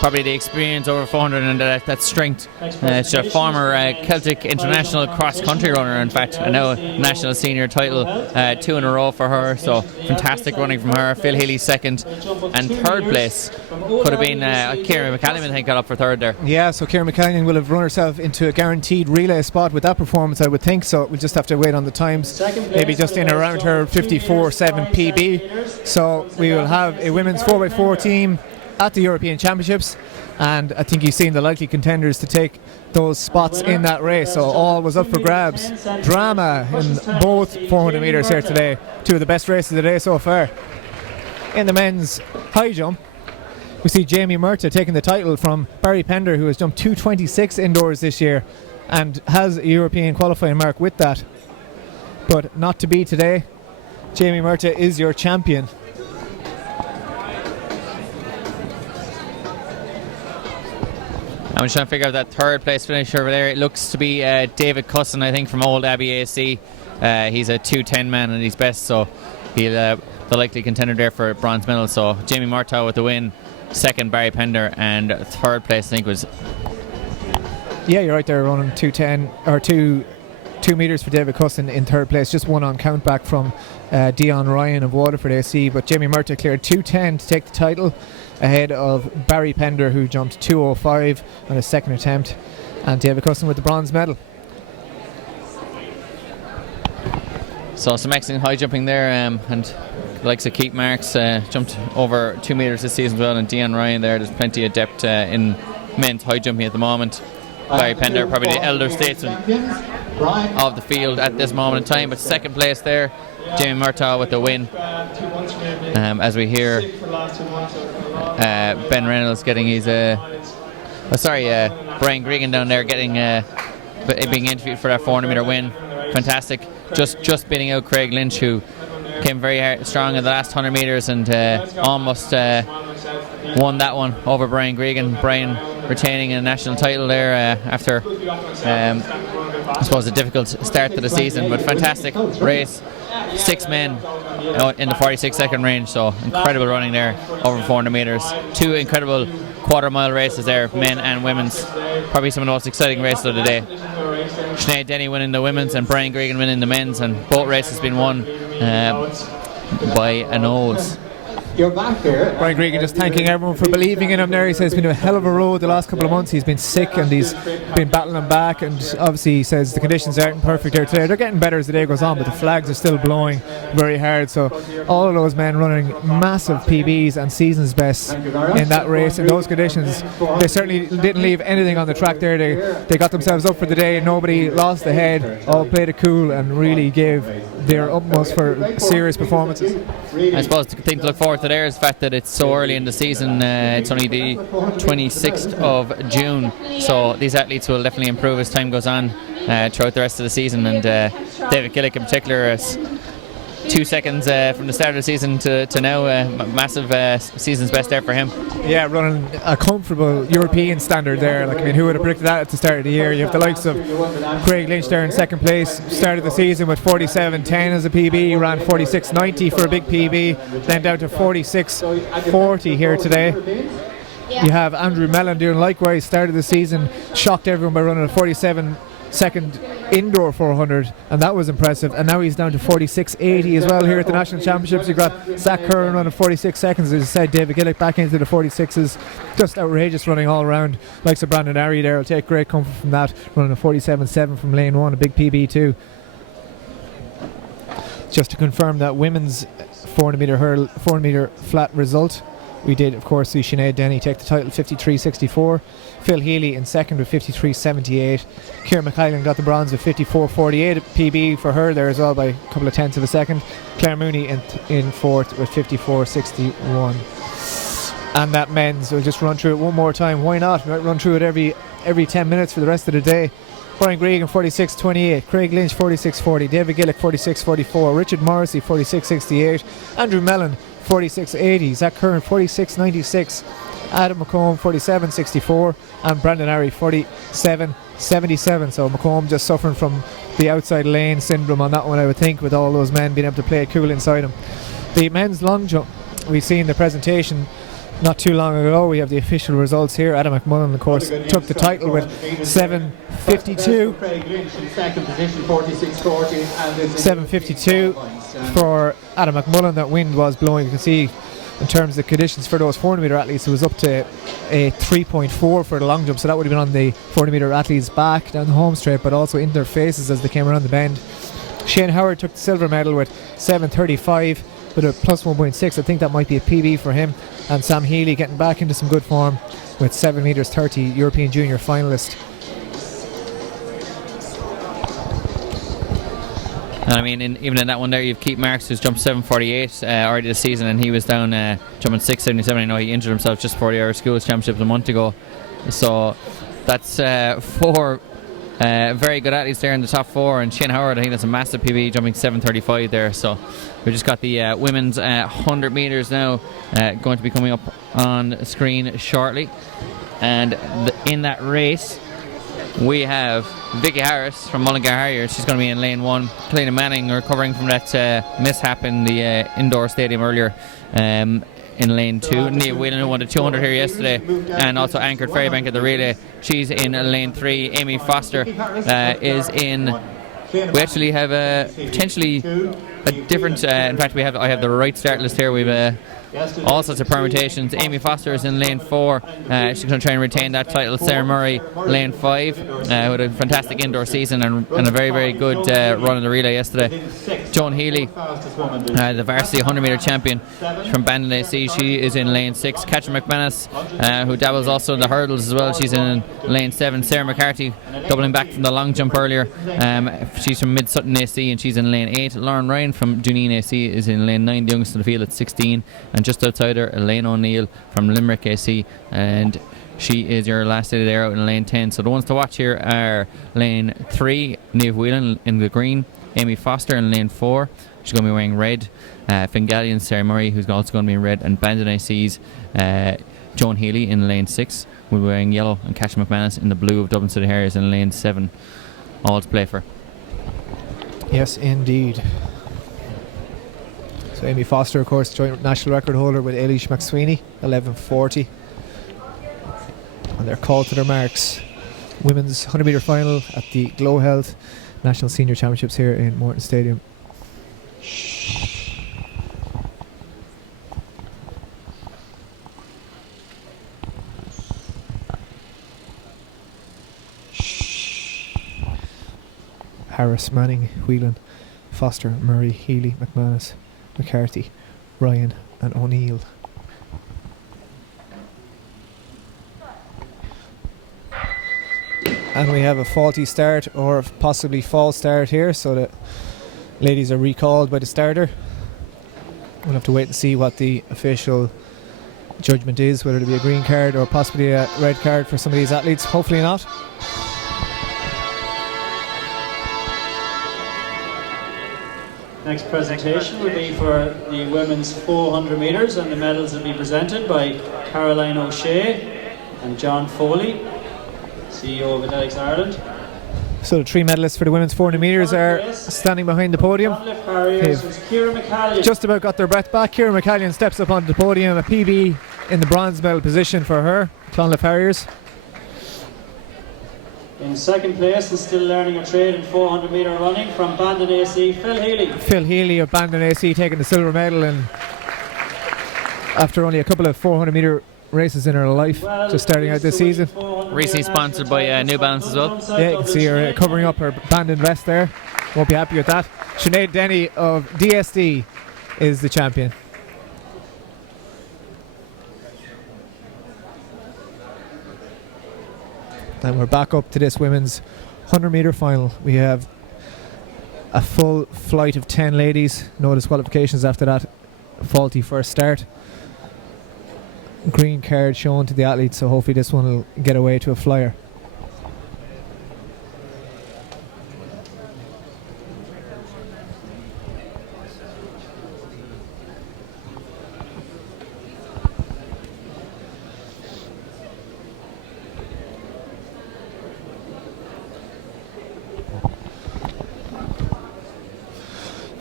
probably the experience over 400 and that strength. She's a former Celtic international cross-country runner, in fact, and now a national senior title, 2 in a row for her, so fantastic running from her. Phil Healy second, and third place could have been Kieran McCallion, I think, got up for third there. Yeah, so Kieran McCallion will have run herself into a guaranteed relay spot with that performance, I would think, so we'll just have to wait on the times, maybe just in around her 54.7 PB. So we will have a women's 4x4 team at the European Championships, and I think you've seen the likely contenders to take those spots in that race, so all was up for grabs. Drama in both 400 metres here today, 2 of the best races of the day so far. In the men's high jump, we see Jamie Murtagh taking the title from Barry Pender, who has jumped 2:26 indoors this year and has a European qualifying mark with that, but not to be today. Jamie Murtagh is your champion. I'm just trying to figure out that third place finish over there. It looks to be David Cusson, I think, from Old Abbey AC. He's a 2:10 man at his best, so he'll the likely contender there for a bronze medal. So Jamie Murtagh with the win, second Barry Pender, and third place I think was... Yeah, you're right there, running 2:10 or 2 metres for David Cusson in third place, just one on count back from Dion Ryan of Waterford AC, but Jamie Murtagh cleared 2:10 to take the title, ahead of Barry Pender, who jumped 2:05 on his second attempt, and David Cusson with the bronze medal. So some excellent high jumping there, and the likes of Keith Marks jumped over 2 metres this season as well, and Dion Ryan there. There's plenty of depth in men's high jumping at the moment. Barry Pender, probably the elder statesman of the field at this moment in time, but second place there, Jamie Murtagh with the win. As we hear Ben Reynolds getting his Brian Gregan down there getting being interviewed for that 400 metre win. Fantastic, just beating out Craig Lynch, who came very strong in the last 100 metres and almost won that one over Brian Gregan. Brian retaining a national title there after I suppose a difficult start to the season, but fantastic race. 6 men in the 46-second range, so incredible running there over 400 metres. 2 incredible quarter-mile races there, men and women's. Probably some of the most exciting races of the day. Sinead Denny winning the women's and Brian Gregan winning the men's, and both races been won by a nose. You're back there. Brian Gregan just thanking everyone for believing in him there. He says it's been a hell of a road the last couple of months. He's been sick and he's been battling back, and obviously he says the conditions aren't perfect there today. They're getting better as the day goes on, but the flags are still blowing very hard. So all of those men running massive PBs and season's bests in that race in those conditions. They certainly didn't leave anything on the track there. They got themselves up for the day. Nobody lost the head. All played it cool and really gave their utmost for serious performances. I suppose the thing to look forward to there is the fact that it's so early in the season. It's only the 26th of June, so these athletes will definitely improve as time goes on throughout the rest of the season, and David Gillick in particular is 2 seconds from the start of the season to now, massive season's best there for him. Yeah, running a comfortable European standard there. Like, I mean, who would have predicted that at the start of the year? You have the likes of Craig Lynch there in second place. Started the season with 47.10 as a PB, ran 46.90 for a big PB, then down to 46.40 here today. You have Andrew Mellon doing likewise. Started the season, shocked everyone by running a 47-second indoor 400, and that was impressive, and now he's down to 46.80 as well here at the National Championships. You've got Zach Curran running 46 seconds, as I said, David Gillick back into the 46s. Just outrageous running all around. Likes of Brandon Arry there will take great comfort from that, running a 47.7 from lane 1, a big PB too. Just to confirm that women's 400 metre hurl, 400 metre flat result, we did of course see Sinead Denny take the title 53.64, Phil Healy in second with 53.78, Kieran McCallion got the bronze with 54.48, PB for her there as well by a couple of tenths of a second. Claire Mooney in fourth with 54.61. And that men's, we'll just run through it one more time, why not? We might run through it every 10 minutes for the rest of the day. Brian Gregan 46.28, Craig Lynch 46.40, David Gillick 46.44, Richard Morrissey 46.68, Andrew Mellon 46.80, Zach Curran 46.96, Adam McComb 47.64, and Brandon Arry 47.77. So McComb just suffering from the outside lane syndrome on that one, I would think, with all those men being able to play it cool inside him. The men's long jump, we've seen the presentation not too long ago. We have the official results here. Adam McMullen, of course, took the title with 7:52. Craig Lynch in second position, 46:40, and it's 7:52 for Adam McMullen. That wind was blowing. You can see in terms of the conditions for those 400 metre athletes, it was up to a 3.4 for the long jump, so that would have been on the 400 metre athletes' back down the home straight, but also in their faces as they came around the bend. Shane Howard took the silver medal with 7:35 with a plus 1.6. I think that might be a PB for him. And Sam Healy getting back into some good form with 7 metres 30, European Junior finalist. And I mean, even in that one there, you've Keith Marks, who's jumped 7:48 already this season, and he was down jumping 6:77. I know he injured himself just before the Irish Schools Championships a month ago. So that's 4 very good athletes there in the top 4, and Shane Howard, I think that's a massive PB, jumping 7:35 there. So we just got the women's 100 metres now going to be coming up on screen shortly. And in that race, we have Vicky Harris from Mullingar Harriers. She's going to be in lane 1. Kalina Manning recovering from that mishap in the indoor stadium earlier in lane 2. Nia Whelan, who won the 200 here yesterday and also anchored Ferrybank at the relay, she's in lane 3. Amy Foster is in. We actually have potentially a different. In fact, I have the right start list here. We've all sorts of permutations. Amy Foster is in lane 4. She's going to try and retain that title. Sarah Murray, lane 5, with a fantastic indoor season and a very, very good run in the relay yesterday. Joan Healy, the varsity 100 metre champion from Bandon AC, she is in lane 6. Catherine McManus, who dabbles also in the hurdles as well, she's in lane 7. Sarah McCarthy, doubling back from the long jump earlier, she's from Mid Sutton AC and she's in lane 8. Lauren Ryan from Duneen AC is in lane 9, the youngest in the field at 16. And just outside her, Elaine O'Neill from Limerick AC, and she is your last lady there out in lane 10. So the ones to watch here are lane 3, Niamh Whelan in the green, Amy Foster in lane 4, she's going to be wearing red, Fingallion, Sarah Murray, who's also going to be in red, and Bandon AC's Joan Healy in lane 6 will be wearing yellow, and Catherine McManus in the blue of Dublin City Harriers in lane 7. All to play for. Yes, indeed. So Amy Foster, of course, joint national record holder with Eilish McSweeney, 11:40. And they're called to their marks. Women's 100 metre final at the GloHealth National Senior Championships here in Morton Stadium. Harris, Manning, Whelan, Foster, Murray, Healy, McManus, McCarthy, Ryan and O'Neill. And we have a faulty start or possibly false start here, so the ladies are recalled by the starter. We'll have to wait and see what the official judgment is, whether it'll be a green card or possibly a red card for some of these athletes. Hopefully not. Next presentation will be for the women's 400 metres, and the medals will be presented by Caroline O'Shea and John Foley, CEO of Athletics Ireland. So the 3 medalists for the women's 400 metres are standing behind the podium. They've just about got their breath back. Ciara McCallion steps up onto the podium, a PB in the bronze medal position for her, Clonliffe Harriers. In second place and still learning a trade in 400 metre running from Bandon AC, Phil Healy. Phil Healy of Bandon AC taking the silver medal, and after only a couple of 400 metre races in her life, just starting out this season. Recently sponsored by New Balance as well. Yeah, you can see her covering up her Bandon vest there. Won't be happy with that. Sinead Denny of DSD is the champion. And we're back up to this women's 100 metre final. We have a full flight of 10 ladies, no disqualifications after that faulty first start. Green card shown to the athletes, so hopefully this one will get away to a flyer.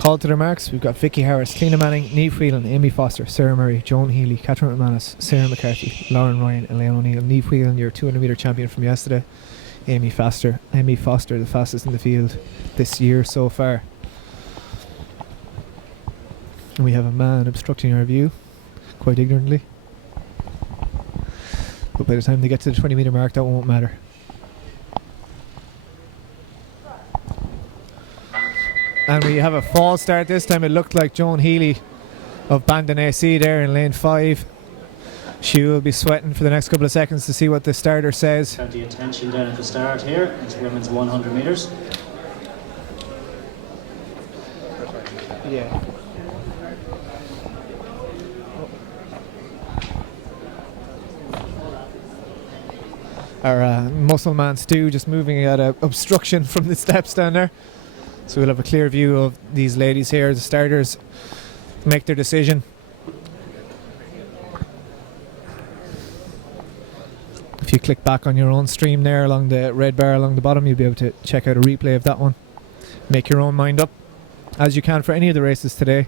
called to their marks. We've got Vicky Harris, Tina Manning, Niamh Whelan, Amy Foster, Sarah Murray, Joan Healy, Catherine McManus, Sarah McCarthy, Lauren Ryan and Leanne O'Neill. Niamh Whelan, your 200 metre champion from yesterday. Amy Foster, the fastest in the field this year so far. And we have a man obstructing our view, quite ignorantly. But by the time they get to the 20 metre mark, that won't matter. And we have a false start this time. It looked like Joan Healy of Bandon AC there in lane 5. She will be sweating for the next couple of seconds to see what the starter says. Plenty of tension down at the start here. It's women's 100 metres. Yeah. Our muscle man Stu just moving at an obstruction from the steps down there. So we'll have a clear view of these ladies here. The starters make their decision. If you click back on your own stream there along the red bar along the bottom, you'll be able to check out a replay of that one. Make your own mind up, as you can for any of the races today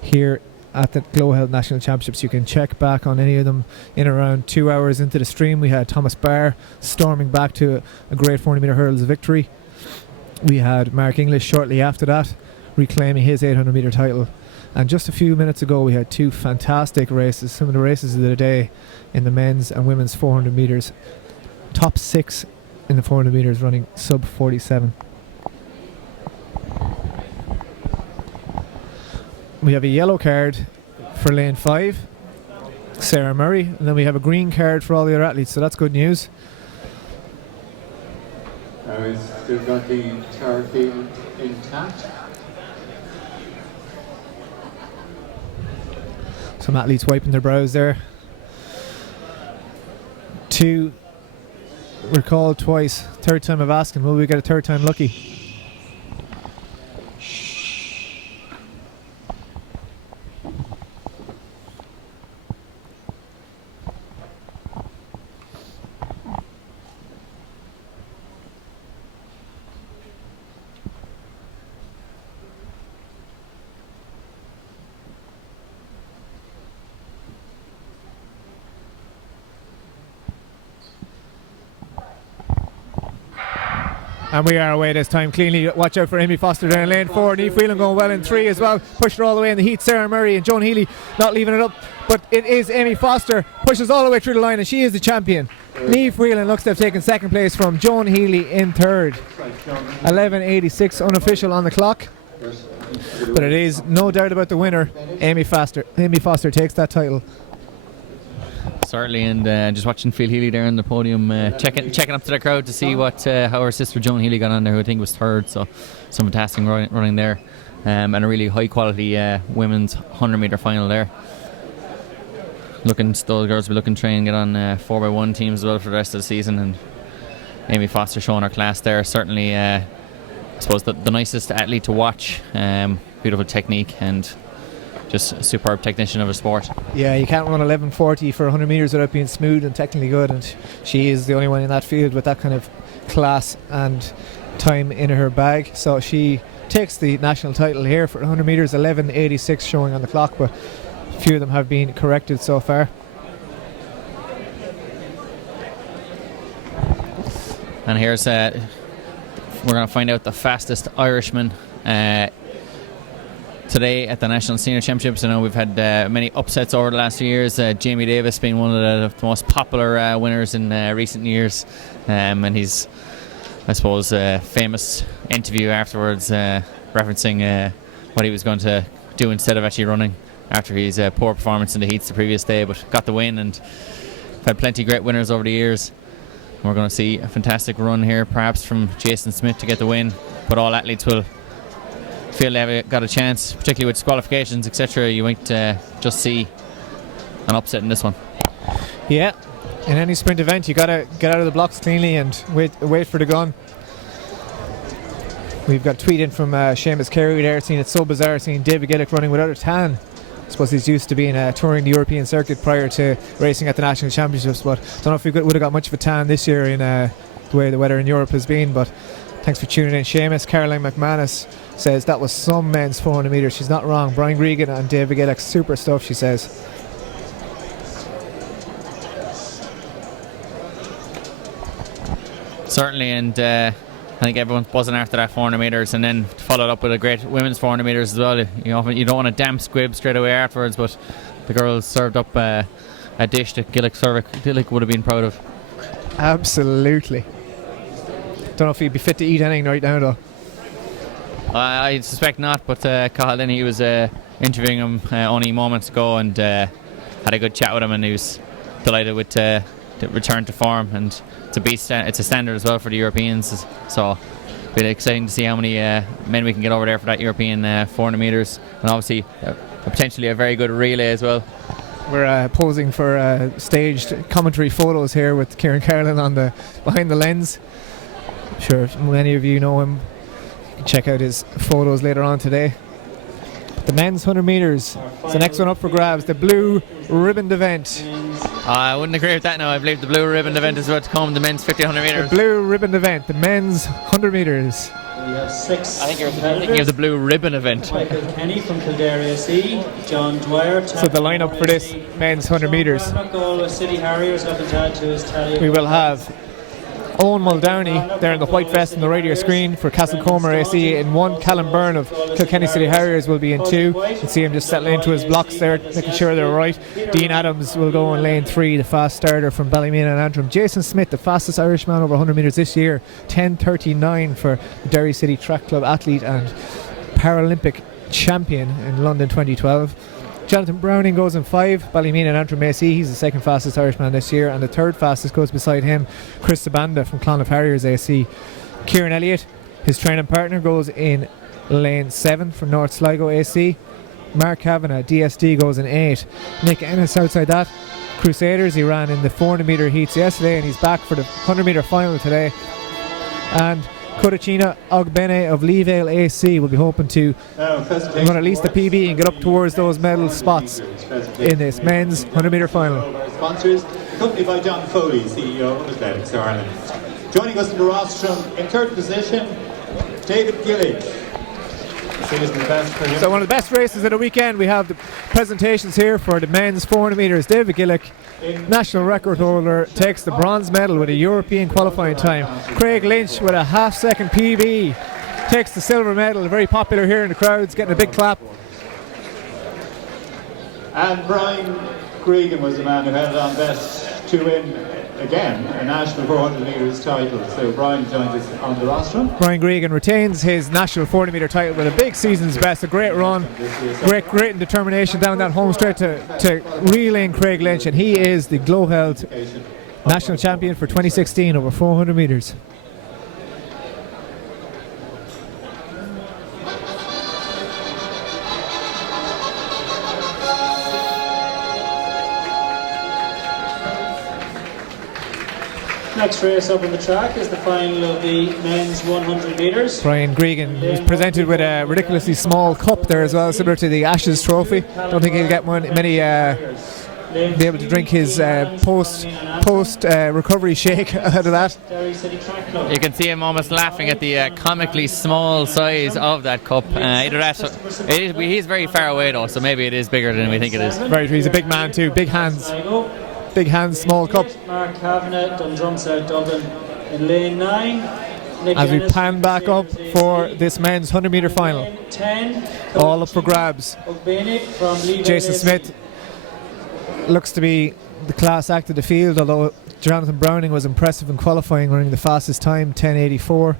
here at the GloHealth National Championships. You can check back on any of them in around 2 hours into the stream. We had Thomas Barr storming back to a great 40 metre hurdles victory. We had Mark English shortly after that reclaiming his 800 metre title. And just a few minutes ago we had 2 fantastic races, some of the races of the day in the men's and women's 400 metres. Top 6 in the 400 metres running sub 47. We have a yellow card for lane 5, Sarah Murray, and then we have a green card for all the other athletes, so that's good news. We've still got the entire field intact. Some athletes wiping their brows there. 2 were called twice. Third time of asking, will we get a third time lucky? And we are away this time cleanly. Watch out for Amy Foster there in lane 4. Niamh Whelan going well in 3 as well. Pushed her all the way in the heat. Sarah Murray and Joan Healy not leaving it up. But it is Amy Foster. Pushes all the way through the line and she is the champion. Niamh Whelan looks to have taken second place from Joan Healy in third. 11:86 unofficial on the clock. But it is no doubt about the winner, Amy Foster. Amy Foster takes that title. Certainly, and just watching Phil Healy there on the podium, checking up to the crowd to see what how her sister Joan Healy got on there, who I think was third. So some fantastic running there, and a really high quality women's 100 metre final there. Those girls will be looking to try and get on 4x1 teams as well for the rest of the season, and Amy Foster showing her class there. Certainly, I suppose the nicest athlete to watch. Beautiful technique and just a superb technician of a sport. Yeah, you can't run 11:40 for 100 metres without being smooth and technically good, and she is the only one in that field with that kind of class and time in her bag. So she takes the national title here for 100 metres. 11:86 showing on the clock, but a few of them have been corrected so far. And here's we're going to find out the fastest Irishman today at the National Senior Championships. I know we've had many upsets over the last few years. Jamie Davis being one of the most popular winners in recent years, and he's, I suppose, famous interview afterwards referencing what he was going to do instead of actually running after his poor performance in the heats the previous day, but got the win, and had plenty of great winners over the years. We're going to see a fantastic run here, perhaps from Jason Smith to get the win, but all athletes will feel they've got a chance, particularly with disqualifications, etc. You might just see an upset in this one. Yeah, in any sprint event you got to get out of the blocks cleanly and wait for the gun. We've got a tweet in from Seamus Carey there, seeing it so bizarre seeing David Gillick running without a tan. I suppose he's used to being touring the European circuit prior to racing at the National Championships, but don't know if we would have got much of a tan this year in the way the weather in Europe has been. But Thanks for tuning in. Seamus. Caroline McManus says that was some men's 400 metres. She's not wrong. Brian Gregan and David Gillick, super stuff, she says. Certainly, and I think everyone's buzzing after that 400 metres, and then followed up with a great women's 400 metres as well. You don't want a damp squib straight away afterwards, but the girls served up a dish that Gillick would have been proud of. Absolutely. Don't know if he'd be fit to eat anything right now though. I suspect not, but Cathal, then he was interviewing him only moments ago, and had a good chat with him, and he was delighted with the return to form, and it's a standard as well for the Europeans, so it'll be exciting to see how many men we can get over there for that European 400 metres, and obviously potentially a very good relay as well. We're posing for staged commentary photos here with Kieran Carlin on the behind the lens. I'm sure many of you know him. You can check out his photos later on today. The men's 100 metres is the next one up for grabs, the blue ribboned event. I wouldn't agree with that now. I believe the blue ribboned event is about to come, the men's 1,500 metres. The blue ribboned event, the men's 100 metres. We have 6 I think you're thinking of the blue ribbon event. Michael Kenny from Kildare AC, John Dwyer. So the lineup for this men's 100 metres. City Harriers looking to add to his tally. We will have Owen Muldowney there in the white vest on the right of your screen for Castlecomer AC in 1. Callum Byrne of Kilkenny City Harriers will be in 2. You can see him just settling into his blocks there, making sure they're right. Dean Adams will go in lane 3, the fast starter from Ballymena and Antrim. Jason Smith, the fastest Irishman over 100 metres this year, 10:39 for Derry City Track Club athlete and Paralympic champion in London 2012. Jonathan Browning goes in 5, Ballymena and Antrim AC. He's the second fastest Irishman this year, and the third fastest goes beside him, Chris Sabanda from Clonmel Harriers AC. Kieran Elliott, his training partner, goes in lane 7 for North Sligo AC. Mark Kavanagh, DSD, goes in 8. Nick Ennis outside that. Crusaders, he ran in the 400 metre heats yesterday, and he's back for the 100 metre final today. And Codicina Ogbene of Leevale AC will be hoping to run at least the PB and get up towards those medal spots in this men's 100 metre final. Sponsors, accompanied by John Foley, CEO of Athletics Ireland. Joining us in the rostrum in third position, David Gillick. So one of the best races of the weekend. We have the presentations here for the men's 400 metres. David Gillick, national record holder, takes the bronze medal with a European qualifying time. Craig Lynch with a half-second PB takes the silver medal. Very popular here in the crowds, getting a big clap. And Brian Gregan was the man who held on best to win again a national 400 metres title. So Brian joins us on the rostrum. Brian Gregan retains his national 40 metre title with a big season's best, a great run, great determination down that home straight to reel in Craig Lynch, and he is the GloHealth national champion for 2016 over 400 metres. Next race up on the track is the final of the men's 100 metres. Brian Gregan was presented with a ridiculously small cup there as well, similar to the Ashes trophy. Don't think he'll get many be able to drink his post recovery shake out of that. You can see him almost laughing at the comically small size of that cup. Either that, he's very far away though, so maybe it is bigger than we think it is. Very true. He's a big man too, big hands. Big hands, small cup. Mark Kavanagh, Dundrum South Dublin in lane 9. As we pan back up for this men's 100 metre final. 10. All up for grabs. Jason Smith looks to be the class act of the field, although Jonathan Browning was impressive in qualifying, running the fastest time, 10:84.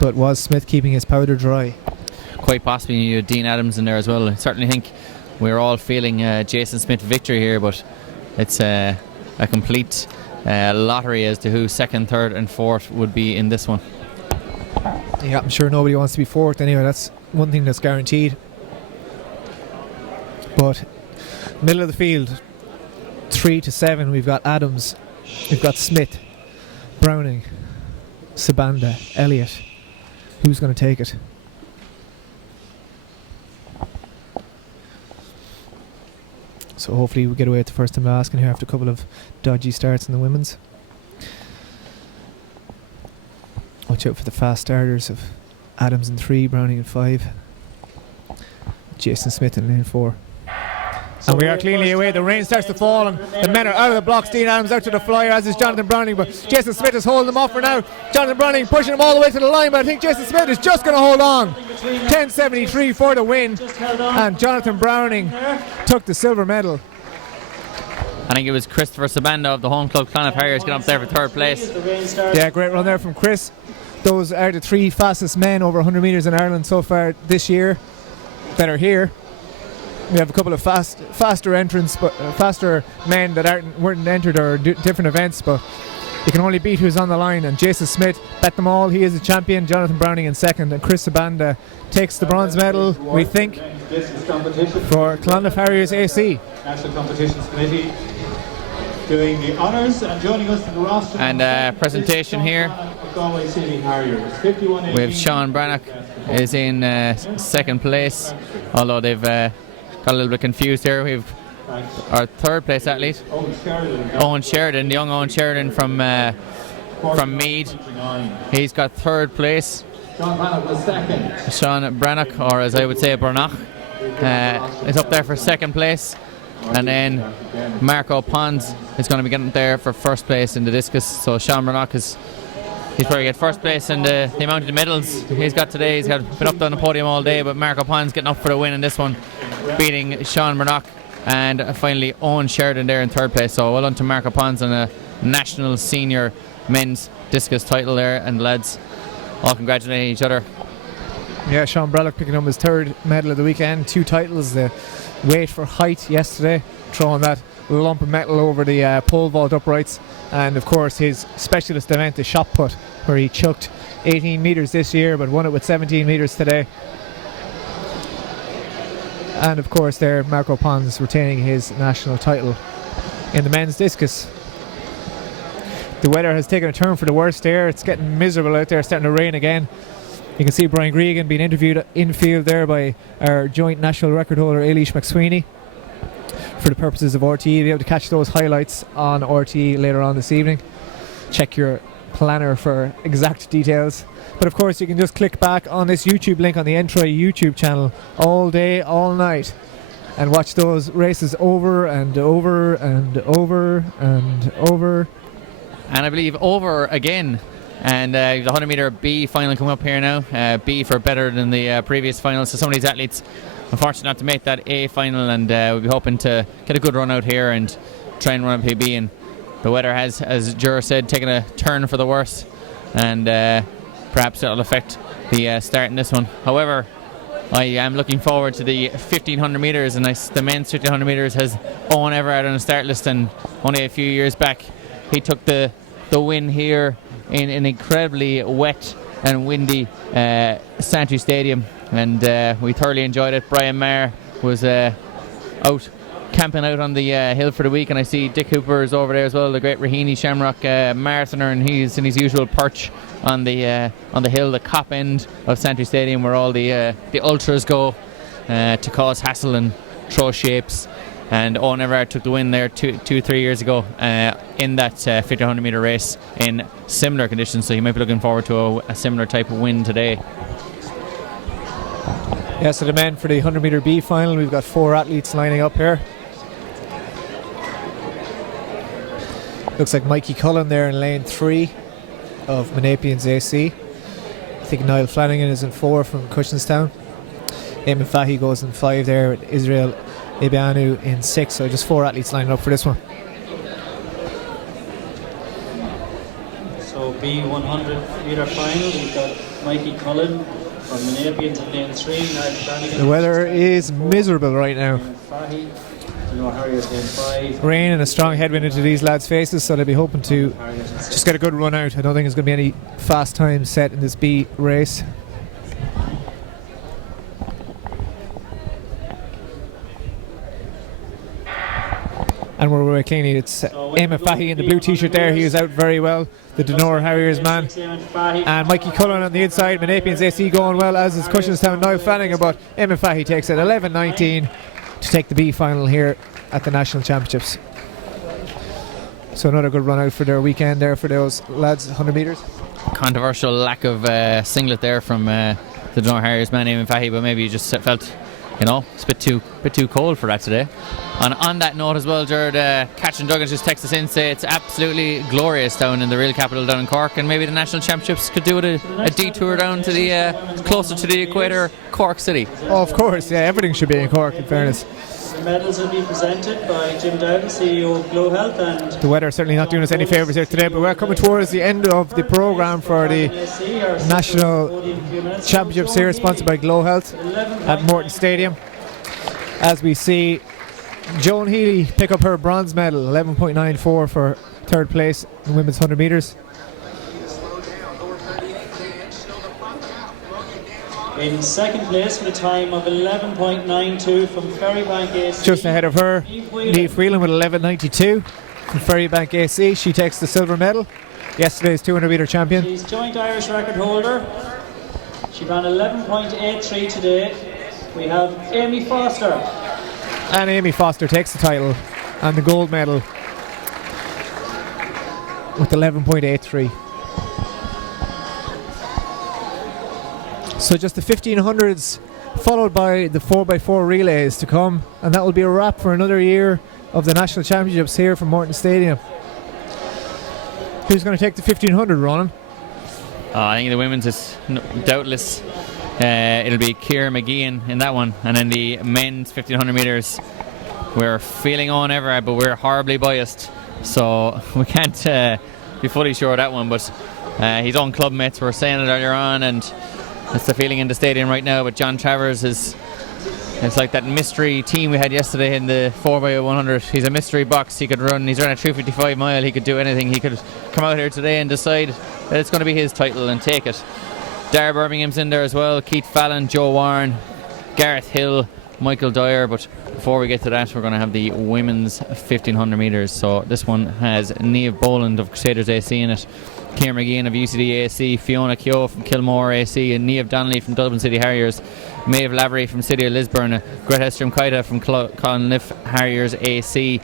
But was Smith keeping his powder dry? Quite possibly. You had Dean Adams in there as well. I certainly think we're all feeling Jason Smith victory here, but it's a complete lottery as to who second, third and fourth would be in this one. Yeah, I'm sure nobody wants to be fourth anyway. That's one thing that's guaranteed. But middle of the field, 3 to 7, we've got Adams, we've got Smith, Browning, Sabanda, Elliott. Who's going to take it? So hopefully we get away with the first time asking here after a couple of dodgy starts in the women's. Watch out for the fast starters of Adams in 3, Browning in 5. Jason Smith in lane 4. And we are cleanly away. The rain starts to fall and the men are out of the blocks. Dean Adams out to the flyer, as is Jonathan Browning, but Jason Smith is holding them off for now. Jonathan Browning pushing him all the way to the line, but I think Jason Smith is just going to hold on. 10.73 for the win, and Jonathan Browning took the silver medal. I think it was Christopher Sabanda of the home club Clonard Harriers getting up there for 3rd place. Yeah, great run there from Chris. Those are the 3 fastest men over 100 metres in Ireland so far this year that are here. We have a couple of faster entrants, but faster men that weren't entered or different events, but you can only beat who's on the line. And Jason Smith bet them all. He is the champion. Jonathan Browning in 2nd, and Chris Sabanda takes the bronze medal, we think, for Clonard Harriers AC. National Competitions Committee doing the honours, and joining us in the roster. And presentation here. We have Sean Brannock is in 2nd place, although they've got a little bit confused here. We've our 3rd place athlete, Owen Sheridan, young Owen Sheridan from Meath. He's got 3rd place. Sean Brannock was 2nd. Sean Brannock, or as I would say, Brannock, is up there for 2nd place. And then Marco Pons is going to be getting there for 1st place in the discus. So Sean Brannock he's probably get 1st place in the amount of medals he's got today. He's been up on the podium all day, but Marco Pons getting up for the win in this one, beating Sean Brannock. And finally Owen Sheridan there in 3rd place. So well done to Marco Pons on a national senior men's discus title there, and lads all congratulating each other. Yeah, Sean Brannock picking up his 3rd medal of the weekend, 2 titles, the weight for height yesterday, throwing that lump of metal over the pole vault uprights, and of course his specialist event, the shot put, where he chucked 18 metres this year but won it with 17 metres today. And of course there Marco Pons retaining his national title in the men's discus. The weather has taken a turn for the worst there. It's getting miserable out there, starting to rain again. You can see Brian Gregan being interviewed infield there by our joint national record holder Eilish McSweeney for the purposes of RTE. You'll be able to catch those highlights on RTE later on this evening. Check your planner for exact details. But of course you can just click back on this YouTube link on the Entry YouTube channel all day, all night, and watch those races over and over and over and over. And I believe over again. And the 100 metre B final coming up here now. B for better than the previous final. So some of these athletes unfortunate not to make that A final, and we'll be hoping to get a good run out here and try and run a PB. And the weather has, as Jura said, taken a turn for the worse, and perhaps that'll affect the start in this one. However, I am looking forward to the 1500 metres, and the men's 1500 metres has Owen Everard on the start list, and only a few years back he took the win here in an incredibly wet and windy Santry Stadium, and we thoroughly enjoyed it. Brian Maher was out camping out on the hill for the week, and I see Dick Hooper is over there as well, the great Raheny Shamrock marathoner, and he's in his usual perch on the hill, the cop end of Santry Stadium, where all the ultras go to cause hassle and throw shapes. And Owen Everard took the win there 3 years ago in that 1500 metre race in similar conditions, so you might be looking forward to a similar type of win today. Yeah, so the men for the 100 metre B final, we've got 4 athletes lining up here. Looks like Mikey Cullen there in lane 3 of Monapians AC. I think Niall Flanagan is in 4 from Cushenstown. Eamon Fahy goes in 5 there with Israel Ibianu in 6, so just 4 athletes lining up for this one. So B100 metre final, we've got Mikey Cullen from Monapians in lane 3, Niall Flanagan. The weather is miserable right now. Rain and a strong headwind into these lads' faces, so they'll be hoping to just get a good run out. I don't think there's going to be any fast times set in this B race. And we're away cleanly. It's Eamon Fahy in the blue t-shirt there. He is out very well, the Denora Harriers man. And Mikey Cullen on the inside. Monapians AC going well, as is Cushenstown Niall Flanagan, but Eamon Fahy takes it 11.19 to take the B final here at the National Championships. So another good run out for their weekend there for those lads, 100 metres. Controversial lack of singlet there from the Dunor Harriers man, Eamon Fahy, but maybe you just felt, it's a bit too cold for that today. And on that note as well, Jared, Catch and Duggan just texted us in, say it's absolutely glorious down in the real capital down in Cork, and maybe the national championships could do it a detour down to the closer to the equator, Cork City. Oh, of course, yeah, everything should be in Cork, in fairness. The medals will be presented by Jim Dowden, CEO of GloHealth, and the weather certainly not doing us any favours here today, but we're coming towards the end of the programme for the National Championships here, sponsored by GloHealth at Morton Stadium. As we see Joan Healy pick up her bronze medal, 11.94 for third place in women's 100 metres. In second place with a time of 11.92 from Ferrybank AC. Just ahead of her, Niamh Whelan with 11.92 from Ferrybank AC. She takes the silver medal, yesterday's 200 metre champion. She's joint Irish record holder. She ran 11.83 today. We have Amy Foster. And Amy Foster takes the title and the gold medal with 11.83. So just the 1500s followed by the 4x4 relays to come, and that will be a wrap for another year of the National Championships here from Morton Stadium. Who's going to take the 1500, Ronan? I think the women's is doubtless. It'll be Ciara McGeehan in that one, and then the men's 1500 metres we're feeling on Everett, but we're horribly biased, so we can't be fully sure of that one, but his own club mates were saying it earlier on, and it's the feeling in the stadium right now. But John Travers it's like that mystery team we had yesterday in the 4x100. He's a mystery box. He could run, he's run a 355 mile, he could do anything. He could come out here today and decide that it's going to be his title and take it. Dara Birmingham's in there as well, Keith Fallon, Joe Warren, Gareth Hill, Michael Dyer. But before we get to that, we're going to have the women's 1500 metres. So this one has Niamh Boland of Crusaders AC in it, Ciara McGeehan of UCD AC, Fiona Keogh from Kilmore AC, and Niamh Donnelly from Dublin City Harriers, Maeve Lavery from City of Lisburn, Greta Strimkaita from Clonliffe Harriers AC,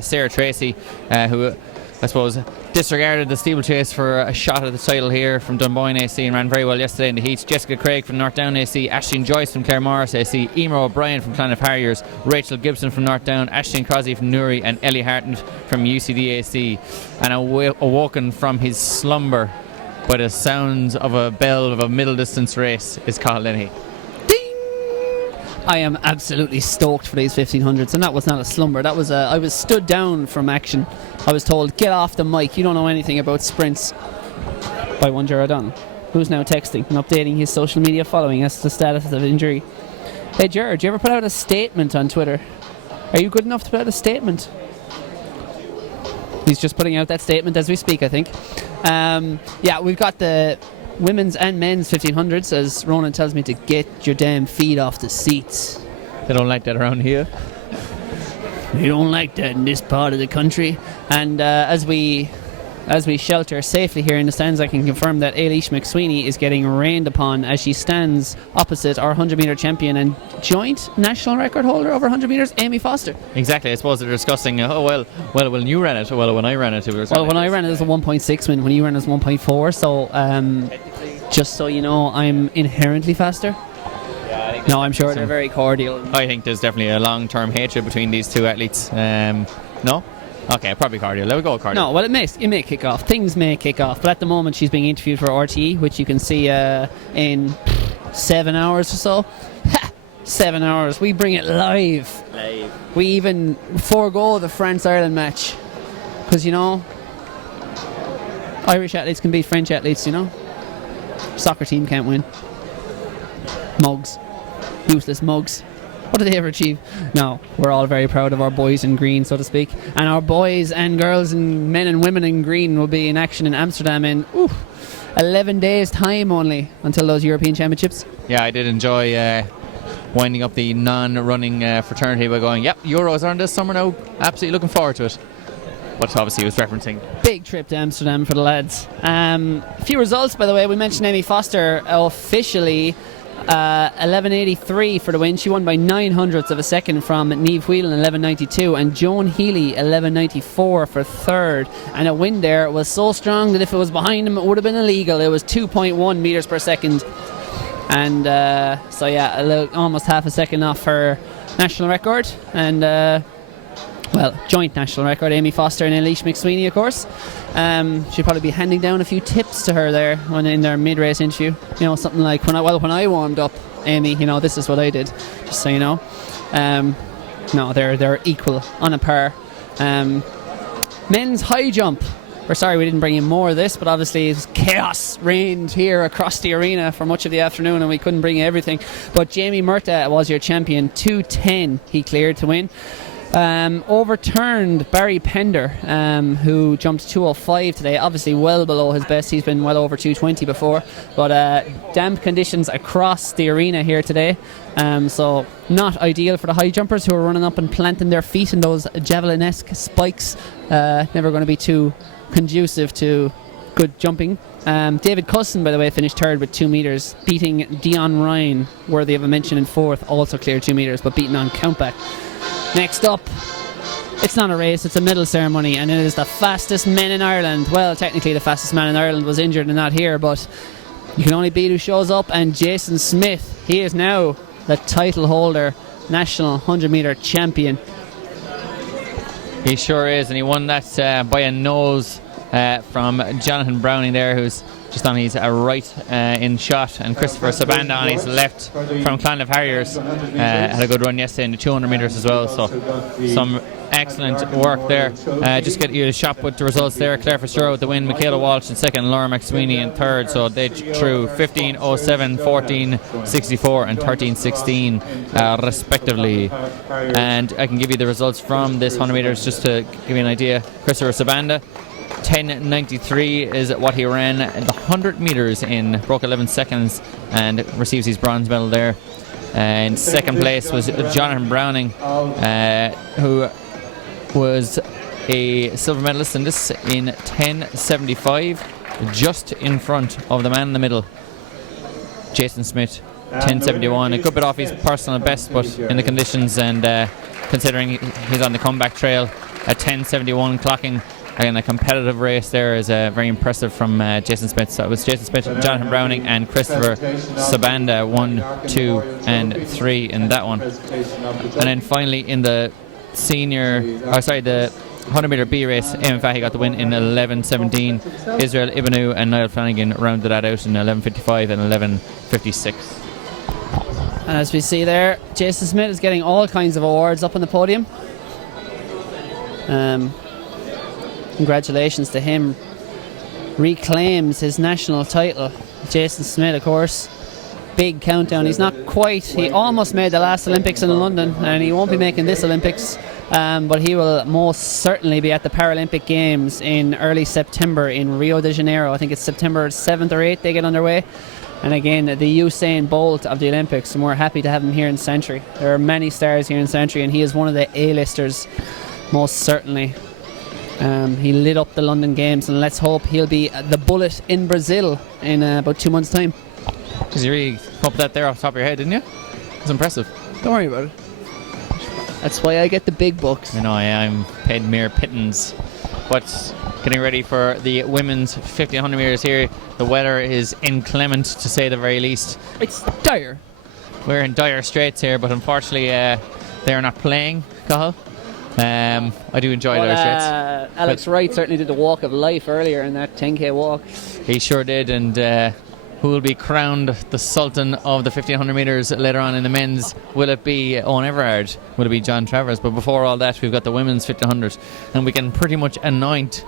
Sarah Tracy, who I suppose disregarded the steeplechase for a shot at the title here from Dunboyne AC and ran very well yesterday in the heats. Jessica Craig from Northdown AC, Aisling Joyce from Clare Morris AC, Emer O'Brien from Clonliffe Harriers, Rachel Gibson from Northdown, Aisling Crosby from Newry, and Ellie Harton from UCD AC. And awoken from his slumber by the sounds of a bell of a middle distance race is Cathal Dennehy. I am absolutely stoked for these 1500s, and that was not a slumber. That was I was stood down from action. I was told, get off the mic, you don't know anything about sprints, by one Gerard O'Donnell, who's now texting and updating his social media following as to the status of injury. Hey Gerard, do you ever put out a statement on Twitter? Are you good enough to put out a statement? He's just putting out that statement as we speak, I think. Yeah, we've got the women's and men's 1500s, as Ronan tells me to get your damn feet off the seats. They don't like that around here. We don't like that in this part of the country. And as we shelter safely here in the stands, I can confirm that Ailish McSweeney is getting rained upon as she stands opposite our 100 metre champion and joint national record holder over 100 metres, Amy Foster. Exactly. I suppose they're discussing, when you ran it, when I ran it, it was... Well, when I ran it, it was a 1.6 win. When you ran it, it was 1.4. So, just so you know, I'm inherently faster. No, I'm sure they're very cordial. I think there's definitely a long-term hatred between these two athletes. No? Okay, probably cordial. Let me go cordial. No, well, it may kick off. Things may kick off. But at the moment, she's being interviewed for RTE, which you can see in 7 hours or so. 7 hours. We bring it live. We even forego the France-Ireland match. Because, Irish athletes can beat French athletes, Soccer team can't win. Mugs. Useless mugs. What did they ever achieve? No, we're all very proud of our boys in green, so to speak. And our boys and girls and men and women in green will be in action in Amsterdam in 11 days' time only until those European Championships. Yeah, I did enjoy winding up the non-running fraternity by going, yep, Euros are on this summer now. Absolutely looking forward to it. But obviously he was referencing. Big trip to Amsterdam for the lads. A few results, by the way. We mentioned Amy Foster officially 11.83 for the win. She won by 900ths of a second from Niamh Whelan, 11.92, and Joan Healy, 11.94 for third. And a wind there was so strong that if it was behind him, it would have been illegal. It was 2.1 meters per second. And so yeah, almost half a second off her national record. And joint national record, Amy Foster and Eilish McSweeney, of course. She'll probably be handing down a few tips to her there when in their mid-race interview. You know, something like, when I warmed up, Amy, you know, this is what I did, just so you know. No, they're equal, on a par. Men's high jump. We're sorry we didn't bring in more of this, but obviously chaos reigned here across the arena for much of the afternoon and we couldn't bring everything. But Jamie Murtagh was your champion, 2:10 he cleared to win. Overturned Barry Pender, who jumped 2:05 today, obviously well below his best. He's been well over 2:20 before, but damp conditions across the arena here today, so not ideal for the high jumpers who are running up and planting their feet in those javelin-esque spikes. Never going to be too conducive to good jumping. David Cusson, by the way, finished third with 2 meters, beating Dion Ryan, worthy of a mention, in fourth, also cleared 2 meters, but beaten on countback. Next up, it's not a race, it's a medal ceremony, and it is the fastest men in Ireland. Well, technically the fastest man in Ireland was injured and not here, but you can only beat who shows up, and Jason Smith, he is now the title holder, national 100-metre champion. He sure is, and he won that by a nose from Jonathan Browning there, who's just on his right in shot, and Christopher Sabanda on his left from Clonliffe Harriers had a good run yesterday in the 200 metres as well, so some excellent work there. Just get you a shot with the results there. Claire Fitzgerald with the win, Michaela Walsh in second, Laura McSweeney in third, so they threw 15.07, 14.64 and 13.16 respectively. And I can give you the results from this 100 metres just to give you an idea. Christopher Sabanda, 10.93 is what he ran in the 100 metres in, broke 11 seconds and receives his bronze medal there. In second place was Jonathan Browning, who was a silver medalist in this in 10.75, just in front of the man in the middle, Jason Smith, 10.71. A good bit off his personal best, but in the conditions and considering he's on the comeback trail at 10.71, clocking in a competitive race there is very impressive from Jason Smith. So it was Jason Smith, Jonathan Browning and Christopher Sabanda, 1, 2 and 3 in that one. And then finally in the the 100 metre B race, Eamon Fahy got the win in 11.17. Israel Ibanu and Niall Flanagan rounded that out in 11.55 and 11.56. And as we see there, Jason Smith is getting all kinds of awards up on the podium. Congratulations to him. Reclaims his national title. Jason Smith, of course. Big countdown. He's not quite. He almost made the last Olympics in London, and he won't be making this Olympics. But he will most certainly be at the Paralympic Games in early September in Rio de Janeiro. I think it's September 7th or 8th they get underway. And again, the Usain Bolt of the Olympics, and we're happy to have him here in Santry. There are many stars here in Santry, and he is one of the A-listers, most certainly. He lit up the London Games, and let's hope he'll be the bullet in Brazil in about 2 months' time. Because you really come up that there off the top of your head, didn't you? It's impressive. Don't worry about it. That's why I get the big bucks. I know, I'm paid mere pittance. But getting ready for the women's 1500 metres here. The weather is inclement, to say the very least. It's dire. We're in dire straits here, but unfortunately they're not playing, Cathal. I do enjoy dire straits. Alex Wright certainly did the walk of life earlier in that 10k walk. He sure did, and who will be crowned the Sultan of the 1500 metres later on in the men's? Will it be Owen Everard? Will it be John Travers? But before all that, we've got the women's 1500, and we can pretty much anoint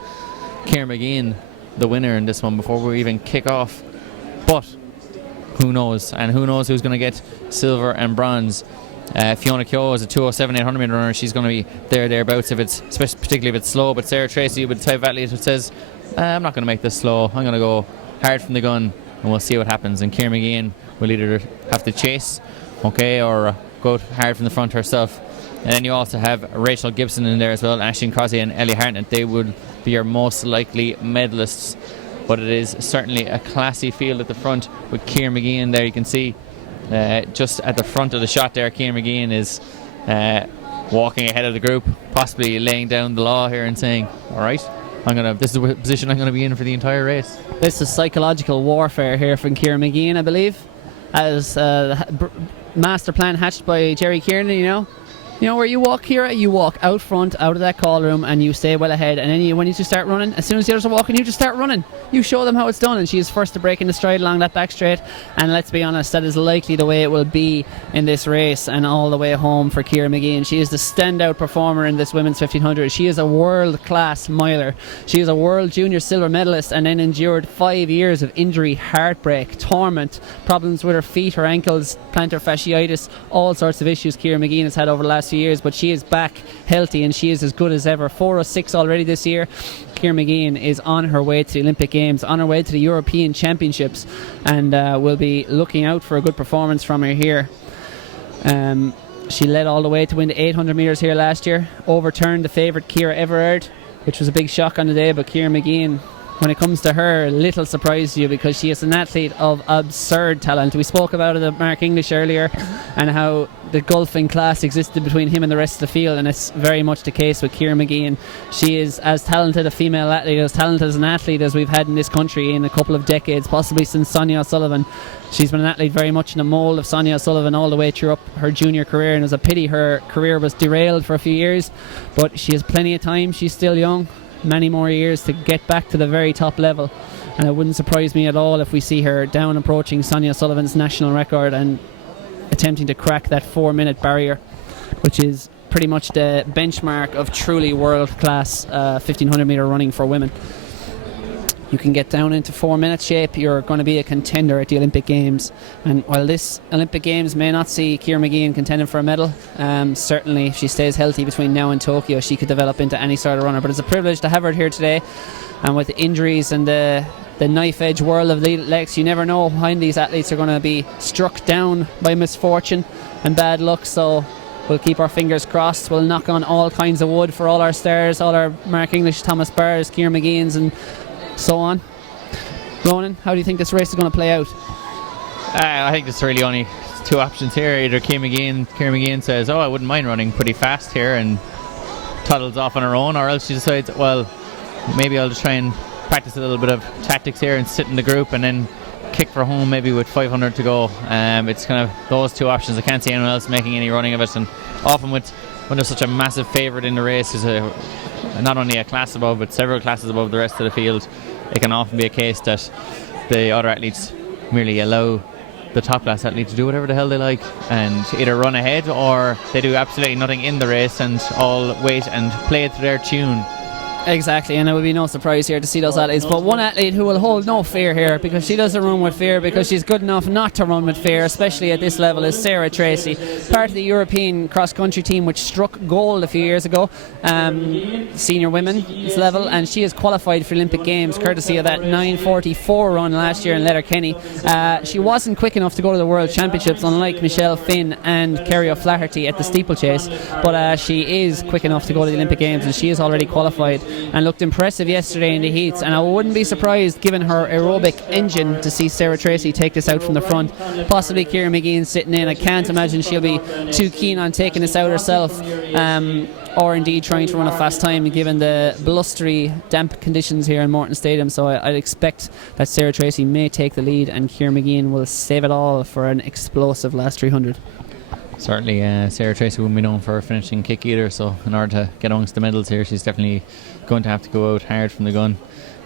Ciara McGeehan the winner in this one before we even kick off. But who knows? And who knows who's going to get silver and bronze? Fiona Keogh is a 2:07 800 metre runner. She's going to be thereabouts, if it's particularly if it's slow. But Sarah Tracy with the type of athlete that says, I'm not going to make this slow. I'm going to go hard from the gun, and we'll see what happens. And Ciara McGeehan will either have to chase, or go hard from the front herself. And then you also have Rachel Gibson in there as well, Aisling Crosby and Ellie Hartnett. They would be your most likely medalists. But it is certainly a classy field at the front with Ciara McGeehan there. You can see just at the front of the shot there, Cian McGeehan is walking ahead of the group, possibly laying down the law here and saying, all right, this is the position I'm going to be in for the entire race. This is psychological warfare here from Cian McGeehan, I believe, as master plan hatched by Jerry Kieran. You know where you walk, Ciara? You walk out front, out of that call room, and you stay well ahead. And then when you just start running, as soon as the others are walking, you just start running. You show them how it's done, and she is first to break into stride along that back straight. And let's be honest, that is likely the way it will be in this race and all the way home for Ciara McGeehan. She is the standout performer in this women's 1500. She is a world-class miler. She is a world junior silver medalist, and then endured 5 years of injury, heartbreak, torment, problems with her feet, her ankles, plantar fasciitis, all sorts of issues Ciara McGeehan has had over the last few years, but she is back healthy and she is as good as ever. 4:06 already this year. Ciara McGeehan is on her way to the Olympic Games, on her way to the European Championships, and we'll be looking out for a good performance from her here. She led all the way to win the 800 metres here last year, overturned the favourite Ciara Everard, which was a big shock on the day, but Ciara McGeehan, when it comes to her, little surprise to you, because she is an athlete of absurd talent. We spoke about it at Mark English earlier and how the gulf in class existed between him and the rest of the field, and it's very much the case with Ciara McGeehan. She is as talented a female athlete, as talented as an athlete as we've had in this country in a couple of decades, possibly since Sonia O'Sullivan. She's been an athlete very much in the mould of Sonia O'Sullivan all the way through up her junior career, and it was a pity her career was derailed for a few years, but she has plenty of time. She's still young, many more years to get back to the very top level, and it wouldn't surprise me at all if we see her down approaching Sonia Sullivan's national record and attempting to crack that 4-minute barrier, which is pretty much the benchmark of truly world-class 1500 metre running for women. You can get down into 4-minute shape, you're going to be a contender at the Olympic Games. And while this Olympic Games may not see Ciara McGeehan contending for a medal, certainly if she stays healthy between now and Tokyo, she could develop into any sort of runner. But it's a privilege to have her here today, and with the injuries and the knife-edge world of legs, you never know when these athletes are going to be struck down by misfortune and bad luck. So we'll keep our fingers crossed. We'll knock on all kinds of wood for all our stars, all our Mark English, Thomas Barrs, Ciara McGeehans and so on. Ronan, how do you think this race is going to play out? I think there's really only two options here. Either Ciara McGeehan says, I wouldn't mind running pretty fast here, and toddles off on her own, or else she decides, well, maybe I'll just try and practice a little bit of tactics here and sit in the group and then kick for home maybe with 500 to go. It's kind of those two options. I can't see anyone else making any running of it, and often when there's such a massive favourite in the race, is not only a class above but several classes above the rest of the field, it can often be a case that the other athletes merely allow the top class athlete to do whatever the hell they like and either run ahead or they do absolutely nothing in the race and all wait and play it to their tune. Exactly, and it would be no surprise here to see those athletes. But one athlete who will hold no fear here, because she doesn't run with fear, because she's good enough not to run with fear, especially at this level, is Sarah Tracy, part of the European cross-country team which struck gold a few years ago, senior women's level, and she has qualified for Olympic Games courtesy of that 9:44 run last year in Letterkenny. She wasn't quick enough to go to the World Championships, unlike Michelle Finn and Kerry O'Flaherty at the steeplechase, but she is quick enough to go to the Olympic Games, and she is already qualified and looked impressive yesterday in the heats, and I wouldn't be surprised, given her aerobic engine, to see Sarah Tracy take this out from the front. Possibly Ciara McGeehan sitting in. I can't imagine she'll be too keen on taking this out herself, or indeed trying to run a fast time given the blustery, damp conditions here in Morton Stadium. So I'd expect that Sarah Tracy may take the lead and Ciara McGeehan will save it all for an explosive last 300. Certainly, Sarah Tracy wouldn't be known for a finishing kick either, so in order to get amongst the medals here, she's definitely going to have to go out hard from the gun.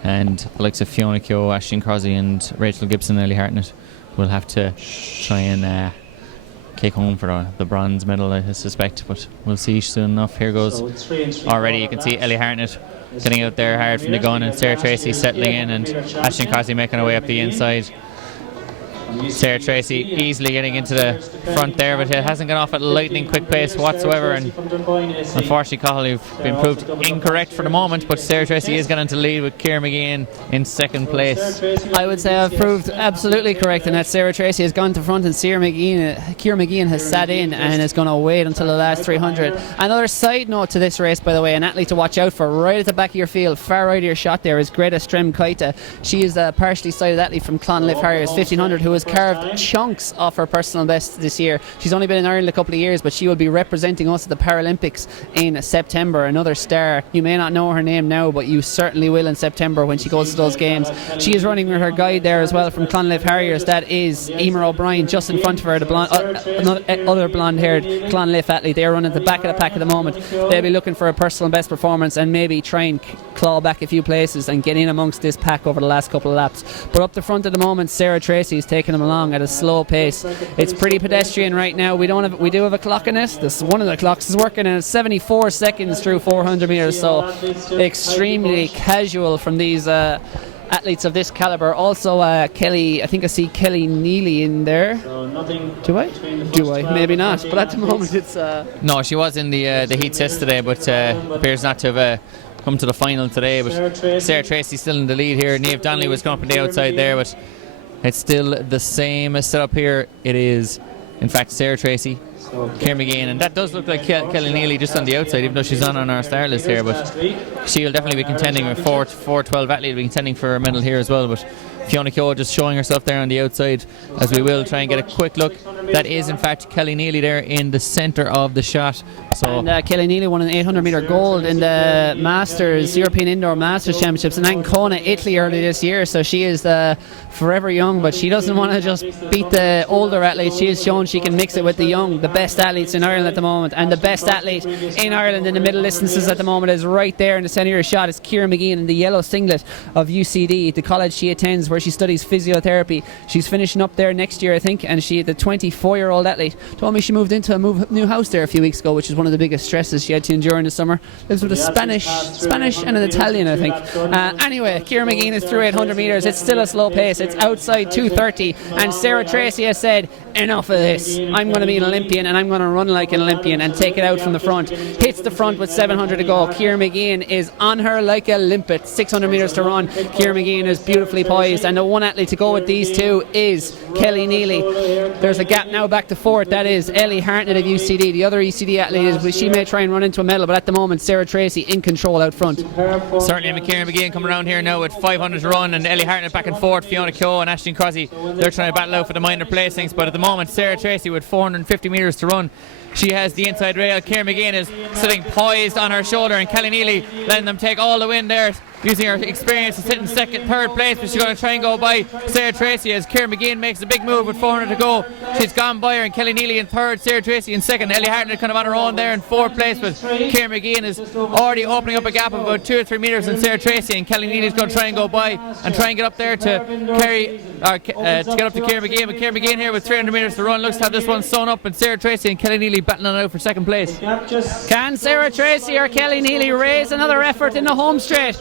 And the likes of Fiona Keogh, Aisling Crosby and Rachel Gibson, Ellie Hartnett will have to try and kick home for the bronze medal, I suspect, but we'll see soon enough. Here goes. Already you can see Ellie Hartnett getting out there hard from the gun, and Sarah Tracy settling in, and Aisling Crosby making her way up the inside. Sarah Tracy easily getting into the front there, but it hasn't gone off at a lightning quick pace whatsoever, and unfortunately Cathal, you've been proved incorrect for the moment, but Sarah Tracy is going to lead with Ciara McGeehan in second place. I would say I've proved absolutely correct in that Sarah Tracy has gone to front and Ciara McGeehan has sat in and is going to wait until the last 300. Another side note to this race, by the way, an athlete to watch out for right at the back of your field, far right of your shot there, is Greta Strem Kaita. She is a partially sighted athlete from Clonliffe Harriers 1500 who has has carved chunks off her personal best this year. She's only been in Ireland a couple of years, but she will be representing us at the Paralympics in September. Another star. You may not know her name now, but you certainly will in September when she goes to those games. She is running with her guide there as well from Clonliffe Harriers. That is Emer O'Brien just in front of her, the other blonde-haired Clonliffe athlete. They're running at the back of the pack at the moment. They'll be looking for a personal best performance and maybe try and claw back a few places and get in amongst this pack over the last couple of laps. But up the front at the moment, Sarah Tracy is taking them along at a slow pace. It's pretty pedestrian right now. We do have a clock in it. This one of the clocks is working, and it's 74 seconds through 400 metres, so extremely casual from these athletes of this calibre. Also Kelly, I think I see Kelly Neely in there. So nothing. Do I? Maybe not, but at the moment it's No, she was in the heats yesterday, but appears not to have come to the final today. But Sarah Tracy still in the lead here. Niamh Donnelly was coming up on the outside there, but it's still the same setup here. It is, in fact, Sarah Tracy, Ciara McGeehan, and that does look like Kelly Neely just on the outside, even though she's not on our star list here. But she'll definitely be contending with 4:12 athlete, will be contending for a medal here as well. But Fiona Keogh just showing herself there on the outside, as we will try and get a quick look. That is in fact Kelly Neely there in the centre of the shot. So and Kelly Neely won an 800 metre gold in the Masters, European Indoor Masters Championships in Ancona, Italy early this year. So she is forever young, but she doesn't want to just beat the older athletes. She has shown she can mix it with the young, the best athletes in Ireland at the moment. And the best athlete in Ireland in the middle distances at the moment is right there in the centre of your shot. It's Ciara McGeehan in the yellow singlet of UCD, the college she attends where she studies physiotherapy. She's finishing up there next year, I think, and the 24-year-old athlete told me she moved into a new house there a few weeks ago, which is one of the biggest stresses she had to endure in the summer. Lives with a Spanish and an Italian, I think. Anyway, Ciara McGeehan is through 800 metres. It's still a slow pace. It's outside 2:30, and Sarah Tracy has said, enough of this. I'm going to be an Olympian, and I'm going to run like an Olympian and take it out from the front. Hits the front with 700 to go. Ciara McGeehan is on her like a limpet. 600 metres to run. Ciara McGeehan is beautifully poised, and the one athlete to go with these two is Kelly Neely. There's a gap now back to fourth. That is Ellie Hartnett of UCD. The other UCD athlete, she may try and run into a medal, but at the moment Sarah Tracy in control out front. Certainly Ciara McGeehan coming around here now with 500 to run, and Ellie Hartnett back and forth. Fiona Keogh and Aisling Crosby, they're trying to battle out for the minor placings, but at the moment Sarah Tracy with 450 metres to run. She has the inside rail. Ciara McGeehan is sitting poised on her shoulder, and Kelly Neely letting them take all the wind there, using her experience to sit in third place, but she's going to try and go by Sarah Tracy as Ciara McGeehan makes a big move with 400 to go. She's gone by her, and Kelly Neely in third, Sarah Tracy in second. Ellie Hartnett kind of on her own there in fourth place, but Ciara McGeehan is already opening up a gap of about 2 or 3 metres in Sarah Tracy, and Kelly Neely is going to try and go by and try and get up there to get up to Ciara McGeehan. But Ciara McGeehan here with 300 metres to run looks to have this one sewn up, and Sarah Tracy and Kelly Neely battling it out for second place. Can Sarah Tracy or Kelly Neely raise another effort in the home straight?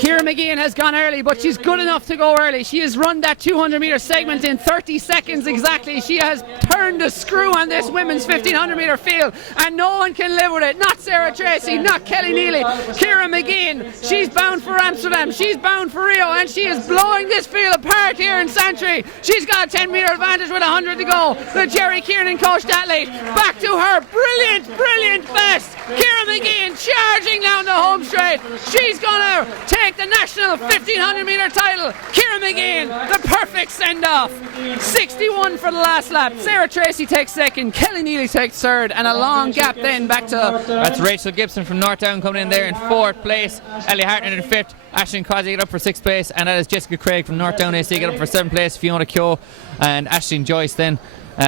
Ciara McGeehan has gone early, but she's good enough to go early. She has run that 200 metre segment in 30 seconds exactly. She has turned the screw on this women's 1500 metre field, and no one can live with it. Not Sarah Tracy, not Kelly Neely. Ciara McGeehan, she's bound for Amsterdam, she's bound for Rio, and she is blowing this field apart here in Santry. She's got a 10 metre advantage with 100 to go. The Jerry Kiernan coached athlete back to her brilliant best. Ciara McGeehan charging down the home straight. She's gonna take the national 1500 metre title. Ciara McGeehan, the perfect send-off. 61 for the last lap. Sarah Tracy takes second, Kelly Neely takes third, and a long gap then back to... That's Rachel Gibson from Northdown coming in there in fourth place. Ellie Hartnett in fifth. Aisling Crosby get up for sixth place, and that is Jessica Craig from Northdown AC get up for seventh place. Fiona Keogh and Aisling Joyce then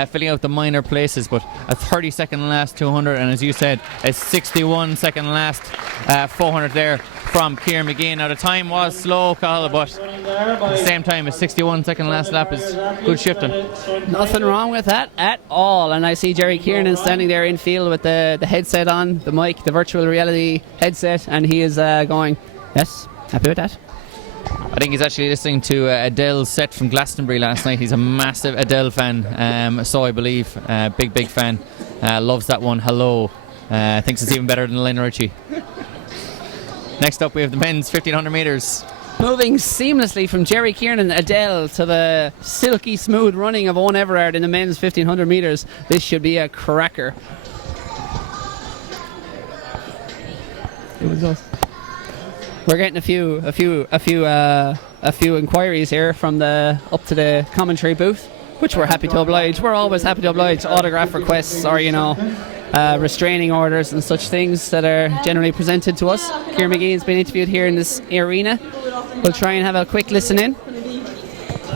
filling out the minor places, but a 30-second last 200, and as you said, a 61-second last 400 there from Ciara McGeehan. Now the time was slow, Cathal, but at the same time a 61-second last lap is good shifting. Nothing wrong with that at all. And I see Jerry Kiernan standing there in field with the headset on, the mic, the virtual reality headset, and he is going, yes, happy with that. I think he's actually listening to Adele's set from Glastonbury last night. He's a massive Adele fan, so I believe. Big fan. Loves that one, Hello. Thinks it's even better than Lionel Richie. Next up we have the men's 1500 metres. Moving seamlessly from Jerry Kiernan, Adele, to the silky smooth running of Owen Everard in the men's 1500 metres. This should be a cracker. It was us. We're getting a few inquiries here from up to the commentary booth. which we're happy to oblige. We're always happy to oblige. Autograph requests or, restraining orders and such things that are generally presented to us. Kieran McGee has been interviewed here in this arena. We'll try and have a quick listen in.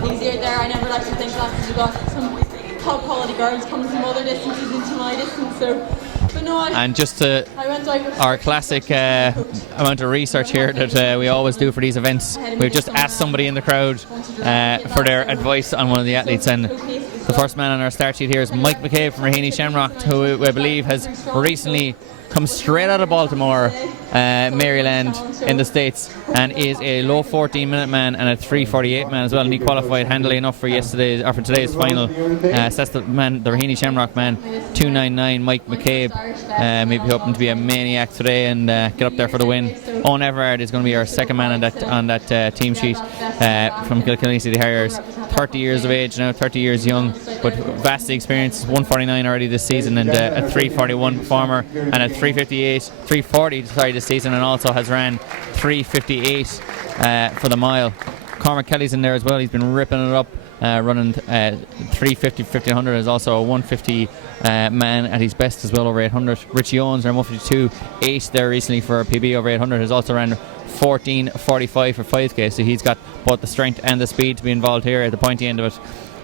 Easier there. I never like to think that because we've got some top quality girls coming from other distances into my distance. But no, and just our classic amount of research here that we always do for these events, we've just asked somebody in the crowd for their advice on one of the athletes, and the first man on our start sheet here is Mike McCabe from Raheny Shamrock, who I believe has recently come straight out of Baltimore, Maryland in the States, and is a low 14-minute man and a 3:48 man as well, and he qualified handily enough for for today's final. That's the Raheny Shamrock man, 2:99. Mike McCabe, maybe hoping to be a maniac today and get up there for the win. Owen Everard is going to be our second man on that team sheet from Kilkenny City Harriers. 30 years of age now, 30 years young, but vastly experienced. 149 already this season, and a 3:41 performer, and a 3:40 this season, and also has ran 3:58 for the mile. Cormac Kelly's in there as well. He's been ripping it up, running 3:50, 1500. Is also a 150 man at his best as well, over 800. Richie Owens ran 152.8 there recently for a PB over 800. Has also ran 14:45 for 5k, so he's got both the strength and the speed to be involved here at the pointy end of it.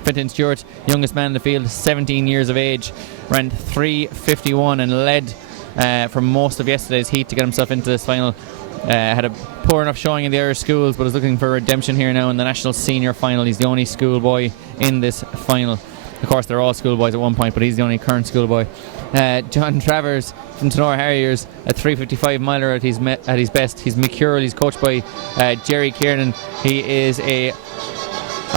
Fintan Stewart, youngest man in the field, 17 years of age, ran 3:51 and led for most of yesterday's heat to get himself into this final. Had a poor enough showing in the Irish schools, but is looking for redemption here now in the national senior final. He's the only schoolboy in this final. Of course, they're all schoolboys at one point, but he's the only current schoolboy. John Travers from Tenor Harriers, a 3:55 miler at his best. He's Mercurial. He's coached by Jerry Kiernan. He is a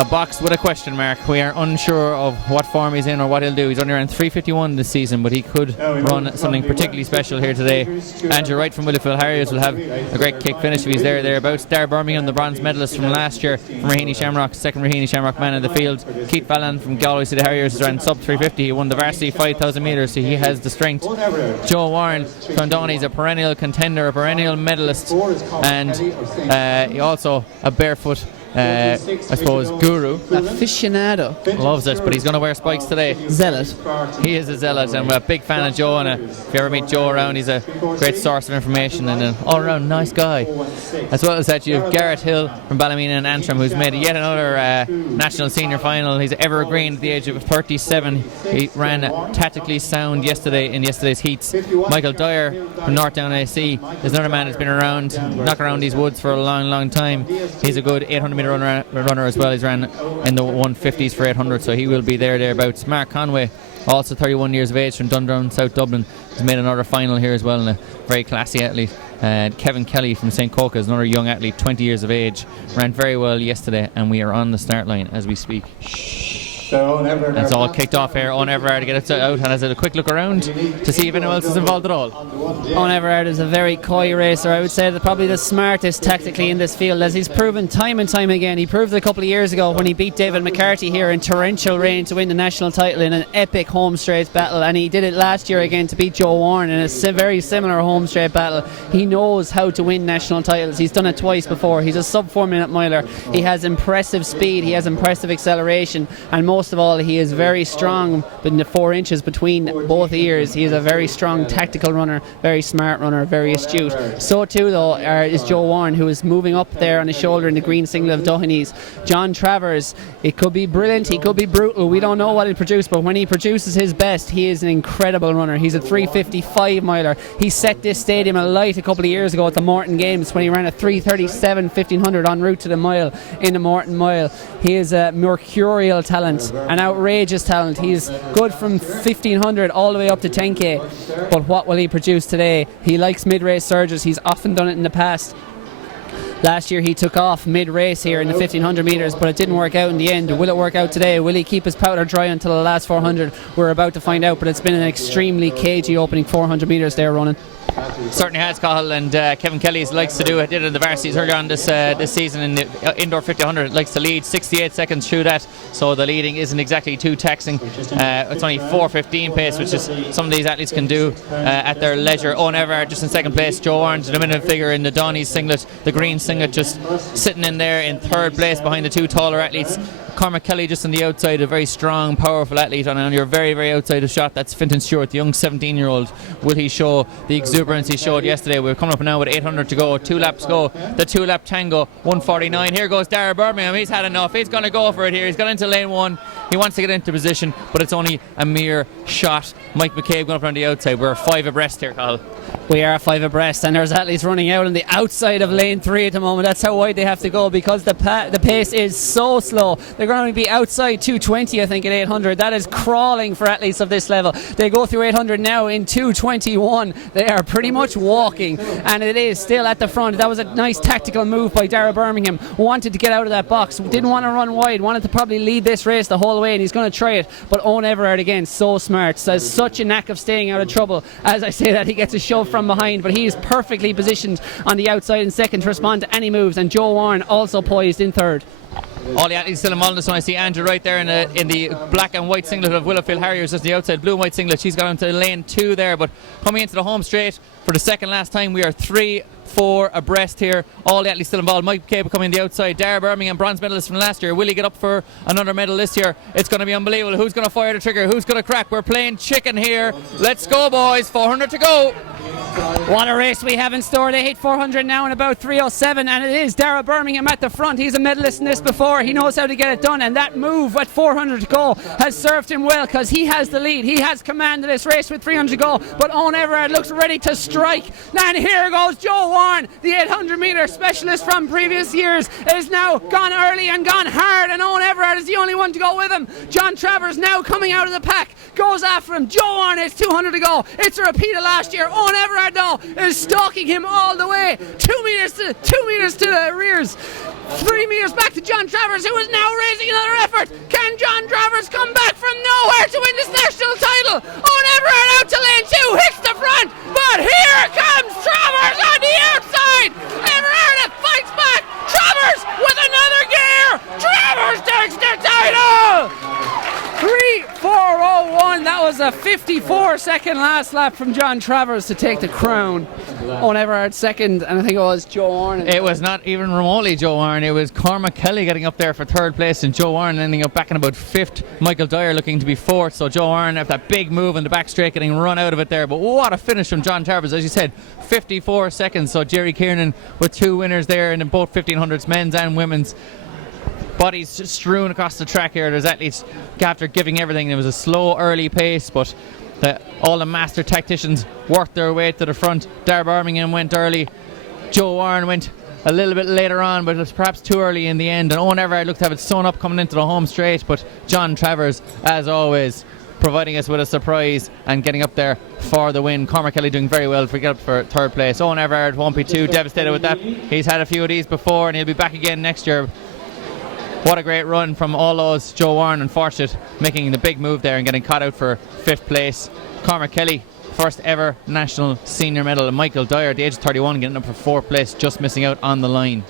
box with a question mark. We are unsure of what form he's in or what he'll do. He's only around 3:51 this season, but he could run something particularly special here today. Andrew Wright from Willowfield Harriers will have a great kick finish if he's thereabouts. Dar Birmingham, the bronze medalist from last year from Raheny Shamrock, second Raheny Shamrock man in the field. Keith Fallon from Galway City Harriers ran sub 350. He won the varsity 5,000 metres, so he has the strength. Joe Warren from Downey is a perennial contender, a perennial medalist, and he also a barefoot I suppose guru, aficionado, loves it, but he's going to wear spikes today. Zealot. He is a zealot, and we're a big fan of Joe, and if you ever meet Joe around, he's a great source of information and an all-around nice guy. As well as that, you have Garrett Hill from Ballymena and Antrim, who's made yet another national senior final. He's evergreen at the age of 37. He ran tactically sound yesterday in yesterday's heats. Michael Dyer from Northdown AC is another man who's been around, knocking around these woods for a long time. He's a good 800 metre runner as well. He's ran in the 150s for 800, so he will be thereabouts. Mark Conway, also 31 years of age from Dundrum, South Dublin, has made another final here as well, and a very classy athlete. Kevin Kelly from St. Coca is another young athlete, 20 years of age, ran very well yesterday, and we are on the start line as we speak. And it's all kicked off here. Owen Everard to get it out and has a quick look around to see if anyone else is involved at all. Owen Everard is a very coy racer. I would say that probably the smartest tactically in this field, as he's proven time and time again. He proved it a couple of years ago when he beat David McCarthy here in torrential rain to win the national title in an epic home straight battle, and he did it last year again to beat Joe Warren in a very similar home straight battle. He knows how to win national titles. He's done it twice before. He's a sub 4 minute miler. He has impressive speed, he has impressive acceleration, and most of all, he is very strong in the 4 inches between both ears. He is a very strong tactical runner, very smart runner, very astute. So too though is Joe Warren, who is moving up there on his shoulder in the green singlet of Doheny's. John Travers, it could be brilliant, he could be brutal, we don't know what he'll produce, but when he produces his best, he is an incredible runner. He's a 3:55 miler. He set this stadium alight a couple of years ago at the Morton Games when he ran a 3:37 1500 en route to the mile in the Morton Mile. He is a mercurial talent, an outrageous talent. He's good from 1500 all the way up to 10k, but what will he produce today? He likes mid-race surges. He's often done it in the past. Last year he took off mid-race here in the 1500 metres, but it didn't work out in the end. Will it work out today? Will he keep his powder dry until the last 400? We're about to find out, but it's been an extremely cagey opening 400 metres there running. Certainly has, Cahill, and Kevin Kelly likes to do it. Did it in the varsities earlier on this season in the indoor 50-100. Likes to lead 68 seconds through that, so the leading isn't exactly too taxing. It's only 4:15 pace, which is some of these athletes can do at their leisure. Owen Everard just in second place. Joe Orange, the dominant figure in the Donny's singlet, the green singlet, just sitting in there in third place behind the two taller athletes. Cormac Kelly just on the outside, a very strong, powerful athlete, and on your very, very outside of shot, that's Fintan Stewart, the young 17-year-old. Will he show the exuberance he showed yesterday? We're coming up now with 800 to go, 2 laps to go. The 2-lap tango, 1:49. Here goes Dara Birmingham. He's had enough. He's going to go for it here. He's got into lane 1. He wants to get into position, but it's only a mere shot. Mike McCabe going up around the outside. We're 5 abreast here, Cahill. We are 5 abreast, and there's athletes running out on the outside of lane 3 at the moment. That's how wide they have to go because the pace is so slow. They're going to be outside 2:20, I think, at 800. That is crawling for athletes of this level. They go through 800 now in 2:21. They are pretty much walking, and it is still at the front. That was a nice tactical move by Dara Birmingham. Wanted to get out of that box, didn't want to run wide, wanted to probably lead this race the whole way, and he's going to try it. But Owen Everard again, so smart, has such a knack of staying out of trouble. As I say that, he gets a shove from behind, but he is perfectly positioned on the outside in second to respond to any moves, and Joe Warren also poised in third. All the athletes still involved in this one. I see Andrew right there in the black and white singlet of Willowfield Harriers, just the outside blue and white singlet. She's gone into lane 2 there, but coming into the home straight for the second last time, we are 3-4 abreast here. All the athletes still involved. Mike Cable coming on the outside. Dara Birmingham, bronze medalist from last year. Will he get up for another medal this year? It's going to be unbelievable. Who's going to fire the trigger? Who's going to crack? We're playing chicken here. Let's go, boys. 400 to go. What a race we have in store. They hit 400 now in about 3:07, and it is Dara Birmingham at the front. He's a medalist in this before. He knows how to get it done, and that move at 400 to go has served him well because he has the lead. He has command of this race with 300 to go, but Owen Everard looks ready to strike. And here goes Joe Warren, the 800-metre specialist from previous years, is now gone early and gone hard, and Owen Everard is the only one to go with him. John Travers now coming out of the pack, goes after him. Joe Warren has 200 to go. It's a repeat of last year. Owen Everard now is stalking him all the way. 2 meters to the rears. 3 meters back to John Travers, who is now raising another effort. Can John Travers come back from nowhere to win this national title? Owen Everard out to lane 2, hits the front, but here comes Travers on the outside. Everard fights back. Travers with another gear. Travers takes the title. 3:4:01. That was a 54-second last lap from John Travers to take the crown. Owen Everard second, and I think it was Joe Warren. It was not even remotely Joe Warren. It was Cormac Kelly getting up there for third place, and Joe Warren ending up back in about fifth. Michael Dyer looking to be fourth. So Joe Warren after that big move in the back straight, getting run out of it there. But what a finish from John Travers, as you said, 54 seconds. So Jerry Kiernan with 2 winners there in both 1500s, men's and women's. Bodies strewn across the track here. There's athletes after giving everything. It was a slow early pace, but all the master tacticians worked their way to the front. Dara Birmingham went early. Joe Warren went a little bit later on, but it was perhaps too early in the end. And Owen Everard looked to have it sewn up coming into the home straight, but John Travers, as always, providing us with a surprise and getting up there for the win. Cormac Kelly doing very well to get up for third place. Owen Everard won't be too devastated with that. He's had a few of these before, and he'll be back again next year. What a great run from all those. Joe Warren, unfortunate, making the big move there and getting caught out for 5th place. Cormac Kelly, first ever national senior medal. And Michael Dyer, at the age of 31, getting up for 4th place, just missing out on the line.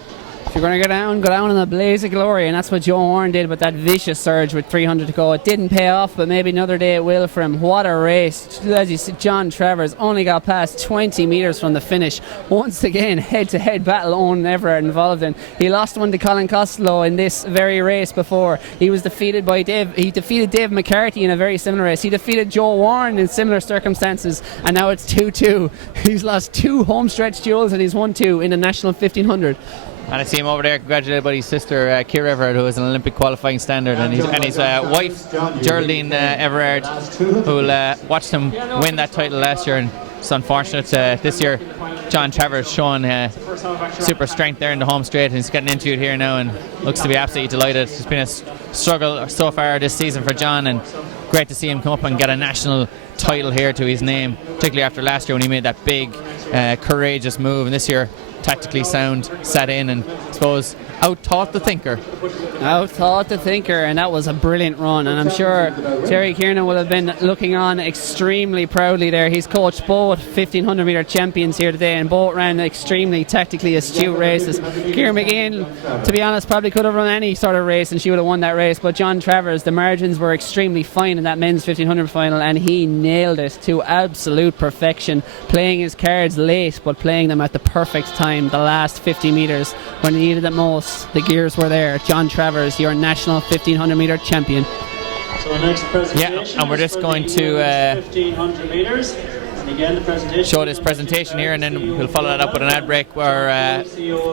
If you're going to go down in a blaze of glory, and that's what Joe Warren did with that vicious surge with 300 to go. It didn't pay off, but maybe another day it will for him. What a race. As you see, John Travers only got past 20 metres from the finish. Once again, head-to-head battle Owen Everard involved in. He lost one to Colin Costello in this very race before. He was defeated by He defeated Dave McCarthy in a very similar race. He defeated Joe Warren in similar circumstances, and now it's 2-2. He's lost 2 home stretch duels, and he's won 2 in the national 1500. And I see him over there, congratulated by his sister Ciara Everard, who is an Olympic qualifying standard, and his wife Geraldine Everard, who watched him win that title last year. And it's unfortunate this year John Travers showing super strength there in the home straight, and he's getting into it here now and looks to be absolutely delighted. It's been a struggle so far this season for John, and great to see him come up and get a national title here to his name, particularly after last year when he made that big courageous move, and this year tactically sound, sat in, and I suppose out-thought the thinker. Out-thought the thinker, and that was a brilliant run. And I'm sure Jerry Kiernan will have been looking on extremely proudly there. He's coached both 1500 metre champions here today, and both ran extremely tactically astute races. Kieran McGinn, to be honest, probably could have run any sort of race and she would have won that race. But John Travers, the margins were extremely fine in that men's 1500 final, and he nailed it to absolute perfection, playing his cards late but playing them at the perfect time, the last 50 metres when he needed it most. The gears were there. John Travers, your national 1500 metre champion. So the next presentation and we're just going to 1500 metres. And again, the presentation show this presentation here, and then we'll follow that up with an ad break where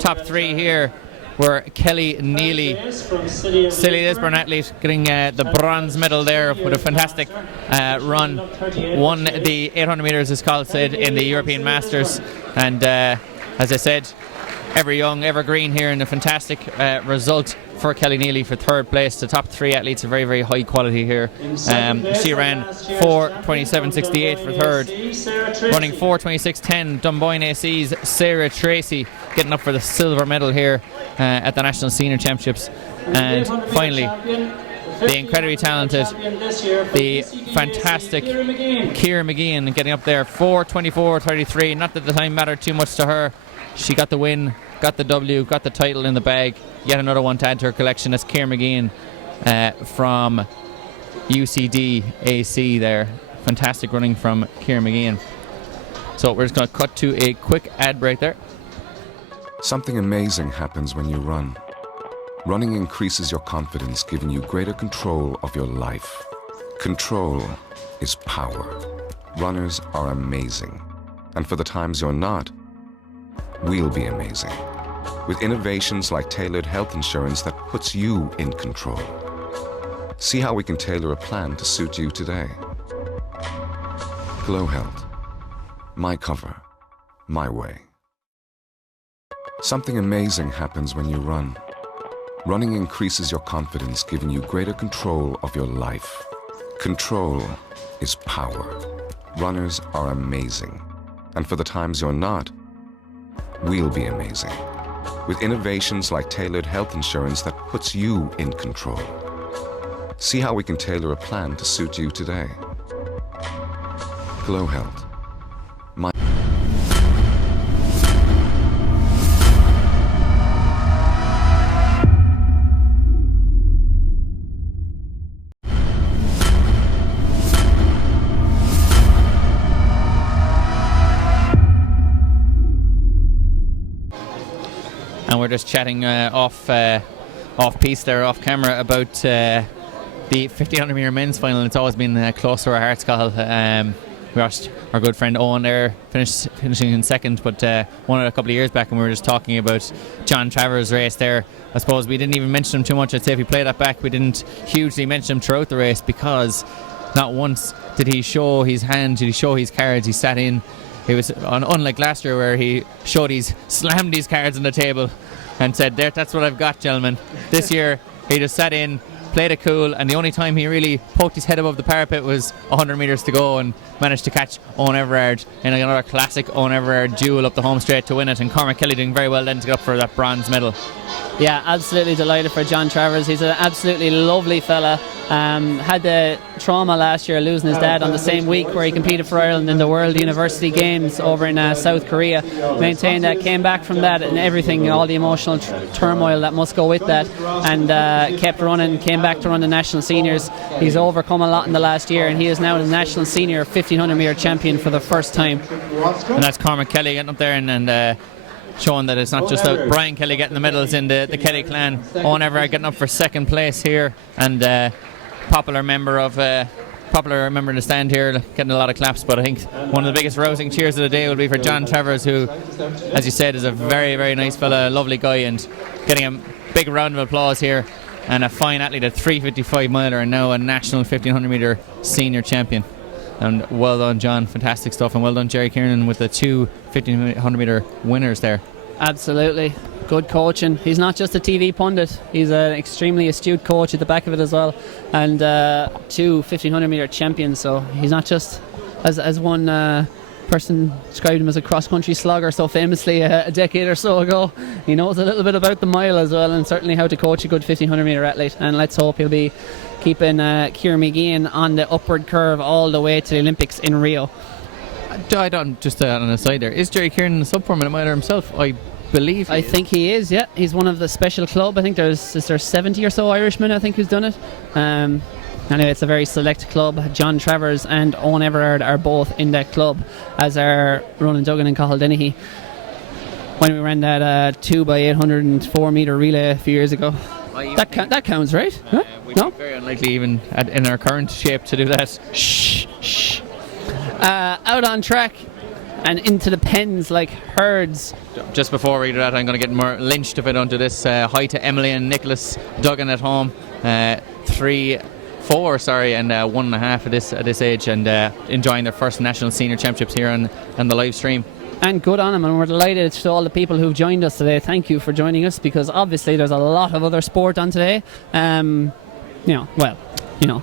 top three here were Kelly Neely, Silly Lisburn athlete, getting the bronze medal there with a fantastic run. Won the 800 metres, as Carl said, in the European Masters. And as I said, ever young, ever green here, and a fantastic result for Kelly Neely for third place. The top three athletes are very, very high quality here. She ran 4:27.68 for third. Running 4:26.10, Dunboyne AC's Sarah Tracy getting up for the silver medal here at the National Senior Championships. And finally, the incredibly talented, the fantastic Ciara McGeehan getting up there, 4:24.33. Not that the time mattered too much to her. She got the win, got the W, got the title in the bag. Yet another one to add to her collection. That's Ciara McGeehan from UCD AC there. Fantastic running from Ciara McGeehan. So we're just going to cut to a quick ad break there. Something amazing happens when you run. Running increases your confidence, giving you greater control of your life. Control is power. Runners are amazing. And for the times you're not, we'll be amazing. With innovations like tailored health insurance that puts you in control. See how we can tailor a plan to suit you today. GloHealth. My cover. My way. Something amazing happens when you run. Running increases your confidence, giving you greater control of your life. Control is power. Runners are amazing. And for the times you're not, we'll be amazing. With innovations like tailored health insurance that puts you in control. See how we can tailor a plan to suit you today. GloHealth. My And we're just chatting off piece there, off camera, about the 1500 metre men's final. It's always been close to our hearts, Carl. We watched our good friend Owen there finishing in second, but won it a couple of years back, and we were just talking about John Travers' race there. I suppose we didn't even mention him too much. I'd say if we play that back, we didn't hugely mention him throughout the race, because not once did he show his hand, did he show his cards. He sat in. It was unlike last year where he slammed these cards on the table and said, "There, that's what I've got, gentlemen." This year, he just sat in, played it cool, and the only time he really poked his head above the parapet was 100 metres to go, and managed to catch Owen Everard in another classic Owen Everard duel up the home straight to win it, and Cormac Kelly doing very well then to get up for that bronze medal. Yeah, absolutely delighted for John Travers. He's an absolutely lovely fella. Had the trauma last year losing his dad on the same week where he competed for Ireland in the World University Games over in South Korea. Maintained that, came back from that and everything, all the emotional turmoil that must go with that, and kept running, came back to run the national seniors. He's overcome a lot in the last year, and he is now the national senior 1500 metre champion for the first time. And that's Cormac Kelly getting up there and showing that it's not just about Brian Kelly getting the medals in the Kelly clan. Owen Everard getting up for second place here, and popular member in the stand here, getting a lot of claps. But I think one of the biggest rousing cheers of the day will be for John Travers, who, as you said, is a very, very nice fella, lovely guy, and getting a big round of applause here. And a fine athlete at 3:55 miler, and now a national 1500 metre senior champion. And well done, John. Fantastic stuff. And well done, Jerry Kiernan, with the two 1500 metre winners there. Absolutely. Good coaching. He's not just a TV pundit. He's an extremely astute coach at the back of it as well. And two 1500 metre champions. So he's not just, as one person described him as a cross-country slogger so famously a decade or so ago. He knows a little bit about the mile as well, and certainly how to coach a good 1500 metre athlete, and let's hope he'll be keeping Kieran McGeehan on the upward curve all the way to the Olympics in Rio. I don't, just on the side there, is Jerry Kieran in the sub-4 minute miler himself? I believe I think he is, yeah. He's one of the special club. I think is there 70 or so Irishmen, I think, who's done it. Anyway, it's a very select club. John Travers and Owen Everard are both in that club, as are Ronan Duggan and Cathal Dennehy, when we ran that 2x804 metre relay a few years ago. That counts, right? We'd be very unlikely even in our current shape to do that. Shh. Out on track and into the pens like herds. Just before we do that, I'm going to get more lynched if I don't do this. Hi to Emily and Nicholas Duggan at home. 3-4, and 1.5 at this age, and enjoying their first national senior championships here on the live stream. And good on them, and we're delighted to all the people who've joined us today. Thank you for joining us, because obviously there's a lot of other sport on today.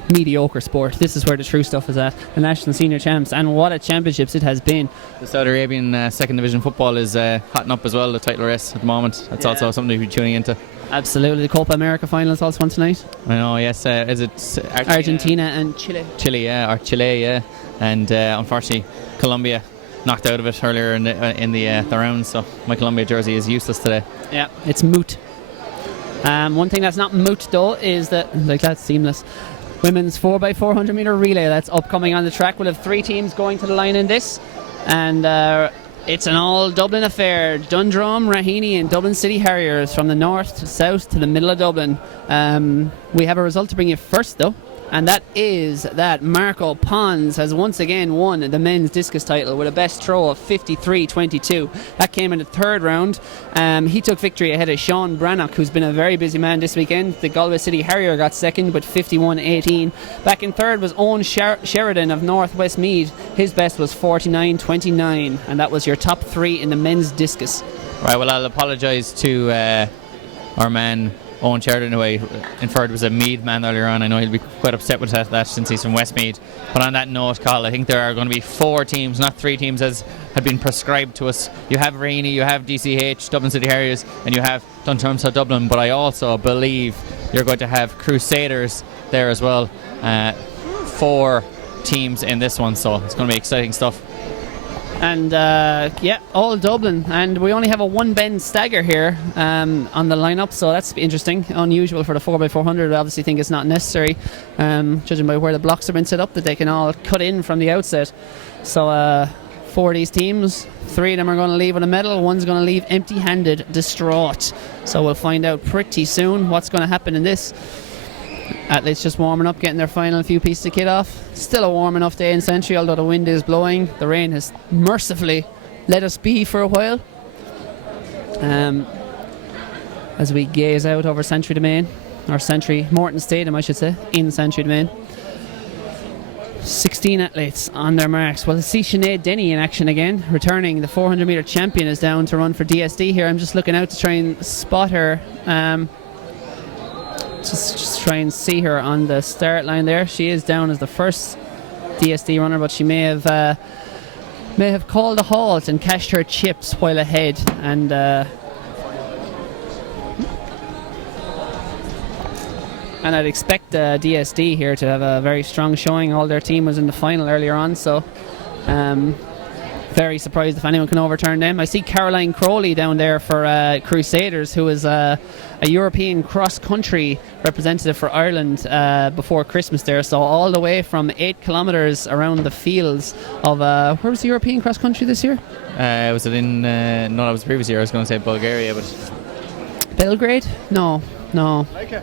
Mediocre sport. This is where the true stuff is at. The national senior champs, and what a championships it has been. The Saudi Arabian second division football is hotting up as well, the title race at the moment. That's also something to be tuning into. Absolutely. The Copa America final is also on tonight. I know, yes. Is it Argentina and Chile? Chile, yeah. And unfortunately, Colombia knocked out of it earlier in the round, so my Colombia jersey is useless today. Yeah, it's moot. One thing that's not moot though is that, that's seamless, women's 4x400 metre relay that's upcoming on the track. We'll have 3 teams going to the line in this, and it's an all Dublin affair. Dundrum, Raheny and Dublin City Harriers from the north to south to the middle of Dublin. We have a result to bring you first though, and that is that Marco Pons has once again won the men's discus title with a best throw of 53.22. That came in the third round. He took victory ahead of Sean Brannock, who's been a very busy man this weekend. The Galway City Harrier got second with 51.18. Back in third was Owen Sheridan of North West Meath. His best was 49.29, and that was your top 3 in the men's discus. Right, well, I'll apologise to our man Owen Sheridan, who I inferred was a Meath man earlier on. I know he'll be quite upset with that since he's from Westmeath. But on that note, Carl, I think there are going to be 4 teams, not 3 teams as had been prescribed to us. You have Raheny, you have DCH, Dublin City Harriers, and you have Duntermsa Dublin. But I also believe you're going to have Crusaders there as well. 4 teams in this one, so it's going to be exciting stuff. And all Dublin, and we only have a 1 bend stagger here on the lineup, so that's interesting, unusual for the 4x400. I obviously think it's not necessary, judging by where the blocks have been set up, that they can all cut in from the outset. So 4 of these teams, 3 of them are going to leave with a medal, 1's going to leave empty-handed, distraught. So we'll find out pretty soon what's going to happen in this. Athletes just warming up, getting their final few pieces of kit off. Still a warm enough day in Santry, although the wind is blowing. The rain has mercifully let us be for a while. As we gaze out over Santry Domain, or Santry Morton Stadium I should say, in Santry Domain. 16 athletes on their marks. Well, let's see Sinead Denny in action again. Returning, the 400 metre champion is down to run for DSD here. I'm just looking out to try and spot her. Just try and see her on the start line there. She is down as the first DSD runner, but she may have called a halt and cashed her chips while ahead. And I'd expect DSD here to have a very strong showing. All their team was in the final earlier on, so very surprised if anyone can overturn them. I see Caroline Crowley down there for Crusaders, who is a European cross-country representative for Ireland before Christmas there. So all the way from 8 kilometres around the fields of... where was the European cross-country this year? Was it in... no, that was the previous year. I was going to say Bulgaria, but... Belgrade? No. It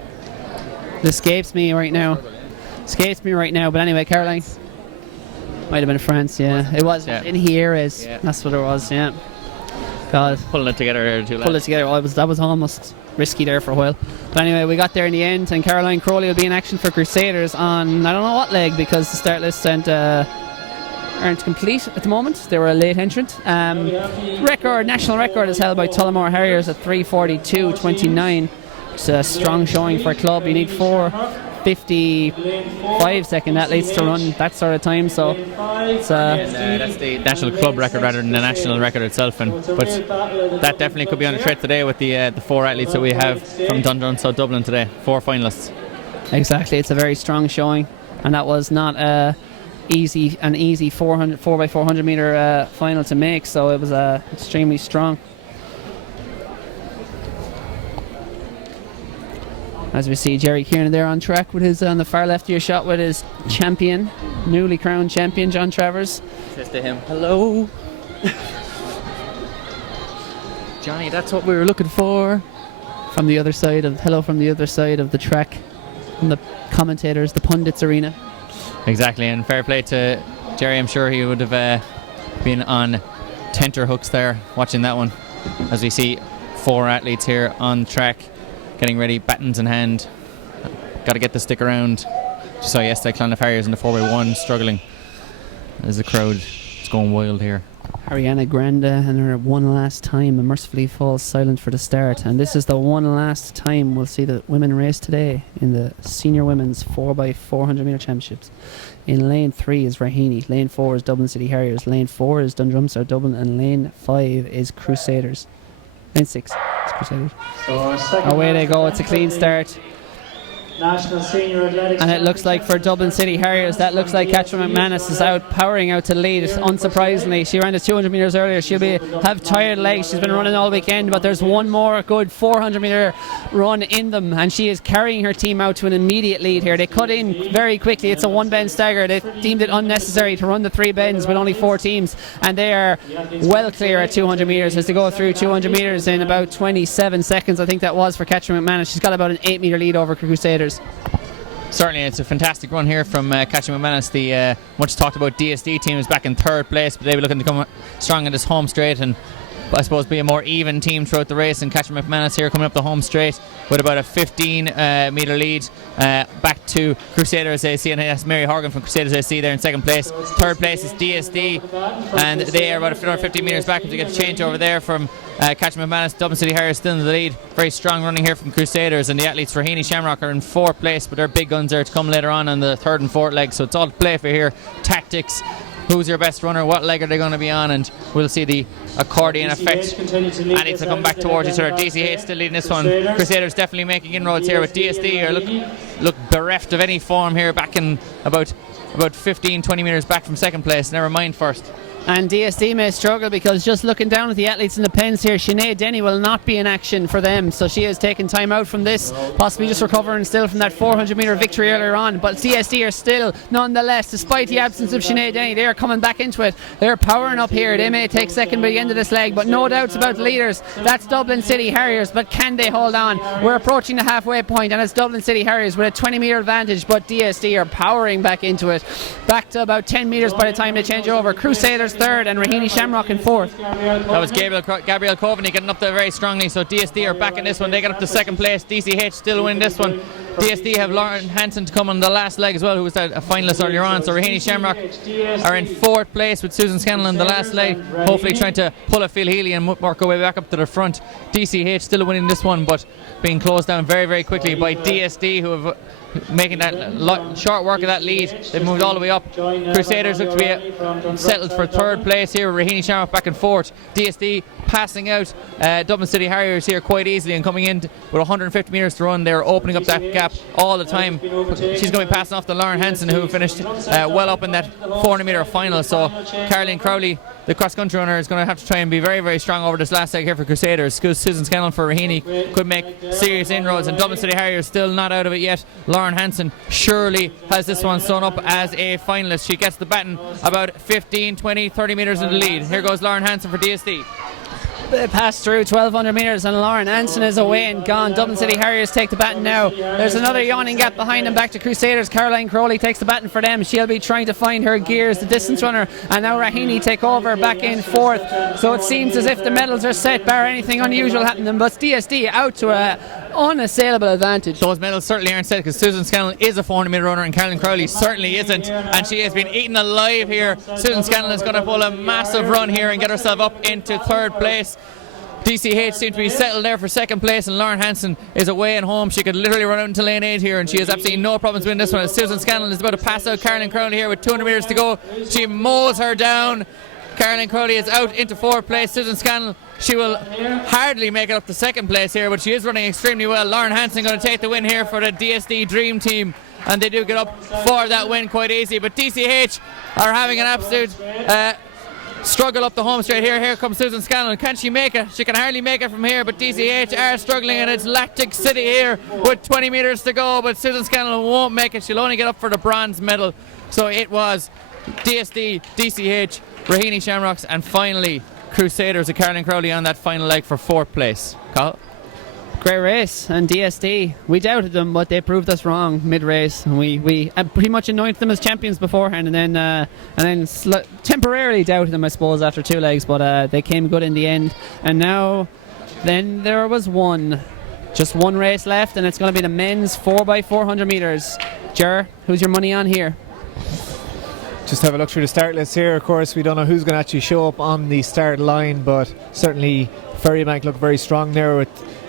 escapes me right now. But anyway, Caroline... Might have been France, yeah. It was in here is. Yeah. That's what it was, yeah. God. Pulling it together there too. Pull it together. That was almost risky there for a while. But anyway, we got there in the end, and Caroline Crowley will be in action for Crusaders on I don't know what leg, because the start list aren't complete at the moment. They were a late entrant. National record is held by Tullamore Harriers at 3:42.29. It's a strong showing for a club. You need 4 55-second athletes to run that sort of time. So it's that's the national club record rather than the national record itself. But that definitely could be on the thread today with the 4 athletes that we have from Dundrum Dublin today, 4 finalists. Exactly, it's a very strong showing, and that was not an easy 4x400 meter final to make. So it was extremely strong. As we see Jerry Kieran there on track with his on the far left of your shot with his champion, newly crowned champion John Travers. Says to him, hello. Johnny, that's what we were looking for. From the other side of the track, from the commentators, the pundits arena. Exactly, and fair play to Jerry. I'm sure he would have been on tenterhooks there watching that one. As we see 4 athletes here on track, getting ready, battens in hand. Got to get the stick around. Just saw yesterday Clonmel Harriers in the 4x1 struggling. As the crowd is going wild here. Ariana Grande and her one last time and mercifully falls silent for the start. And this is the one last time we'll see the women race today in the senior women's 4x400 metre championships. In lane 3 is Raheny, lane 4 is Dublin City Harriers, lane 4 is Dundrumsar Dublin, and lane 5 is Crusaders. Lane 6 is Crusaders. Away they go, it's a clean start. National Senior Athletics. And it looks like for Dublin City Harriers, that looks like Catherine McManus is powering out to lead. Unsurprisingly, she ran the 200 metres earlier. She'll have tired legs. She's been running all weekend, but there's one more good 400 metre run in them, and she is carrying her team out to an immediate lead here. They cut in very quickly. It's a 1-bend stagger. They deemed it unnecessary to run the 3 bends with only 4 teams, and they are well clear at 200 metres as they go through 200 metres in about 27 seconds. I think that was for Catherine McManus. She's got about an 8 metre lead over Crusaders. Certainly, it's a fantastic run here from Catherine McManus. The much talked about DSD team is back in 3rd place, but they were looking to come strong in this home straight and I suppose be a more even team throughout the race. And Catherine McManus here coming up the home straight with about a 15 metre lead back to Crusaders AC, and that's Mary Horgan from Crusaders AC there in 2nd place. 3rd place is DSD, and they are about 15 metres back to get a change over there from Catherine McManus. Dublin City Harriers still in the lead. Very strong running here from Crusaders, and the athletes for Raheny Shamrock are in 4th place, but their big guns are to come later on the 3rd and 4th leg, so it's all to play for here. Tactics, who's your best runner, what leg are they going to be on, and we'll see the accordion effect. And it's to come back towards each other. DCH still leading this one. Crusaders definitely making inroads here with DSD are look bereft of any form here, back in about 15-20 metres back from 2nd place, never mind 1st. And DSD may struggle because just looking down at the athletes in the pens here, Sinead Denny will not be in action for them, so she has taken time out from this, possibly just recovering still from that 400 metre victory earlier on. But DSD are still, nonetheless, despite the absence of Sinead Denny, they are coming back into it. They're powering up here. They may take 2nd by the end of this leg, but no doubts about the leaders. That's Dublin City Harriers, but can they hold on? We're approaching the halfway point, and it's Dublin City Harriers with a 20 metre advantage, but DSD are powering back into it. Back to about 10 metres by the time they change over. Crusaders 3rd and Raheny Shamrock in 4th. That was Gabriel Coveney getting up there very strongly, so DSD are back in this one. They get up to 2nd place. DCH still winning this one. DSD have Lauren Hansen to come on the last leg as well, who was a finalist earlier on. So Raheny Shamrock are in 4th place with Susan Scannell on the last leg, hopefully trying to pull a Phil Healy and work our way back up to the front. DCH still winning this one, but being closed down very, very quickly by DSD, who have making that short work of that lead. They've moved all the way up. Crusaders look to be settled for 3rd place here. Raheny Shamrock back and 4th. DSD passing out Dublin City Harriers here quite easily and coming in with 150 metres to run. They're opening up that gap all the time. She's going to be passing off to Lauren Hansen, who finished well up in that 400 metre final. So Caroline Crowley, the cross-country runner, is going to have to try and be very, very strong over this last leg here for Crusaders. Susan Scannell for Raheny could make serious inroads, and Dublin City Harriers still not out of it yet. Lauren Hansen surely has this one sewn up as a finalist. She gets the baton about 15, 20, 30 metres in the lead. Here goes Lauren Hansen for DSD. They pass through 1200 metres and Lauren Hansen is away and gone. Dublin City Harriers take the baton now. There's another yawning gap behind them back to Crusaders. Caroline Crowley takes the baton for them. She'll be trying to find her gears, the distance runner, and now Raheny take over back in 4th. So it seems as if the medals are set bar anything unusual happening, but DSD out to a unassailable advantage. Those medals certainly aren't set because Susan Scannell is a 400 metre runner and Caroline Crowley certainly isn't, and she has been eaten alive here. Susan Scannell is going to pull a massive run here and get herself up into 3rd place. DCH seemed to be settled there for second place, and Lauren Hansen is away and home. She could literally run out into lane 8 here, and she has absolutely no problems winning this one. Susan Scanlon is about to pass out Carolyn Crowley here with 200 metres to go. She mows her down. Carolyn Crowley is out into 4th place. Susan Scanlon, she will hardly make it up to 2nd place here, but she is running extremely well. Lauren Hansen going to take the win here for the DSD Dream Team, and they do get up for that win quite easy. But DCH are having an absolute struggle up the home straight here. Here comes Susan Scanlon. Can she make it? She can hardly make it from here, but DCH are struggling, and it's Lactic City here with 20 metres to go, but Susan Scanlon won't make it. She'll only get up for the bronze medal. So it was DSD, DCH, Raheny Shamrocks, and finally Crusaders of Carolyn Crowley on that final leg for 4th place. Carl? Great race, and DSD, we doubted them, but they proved us wrong mid-race. We pretty much anointed them as champions beforehand, and then temporarily doubted them, I suppose, after 2 legs, but they came good in the end. And now, then there was just one race left, and it's going to be the men's 4x400 metres. Ger, who's your money on here? Just have a look through the start list here. Of course, we don't know who's going to actually show up on the start line, but certainly Ferrybank look very strong there with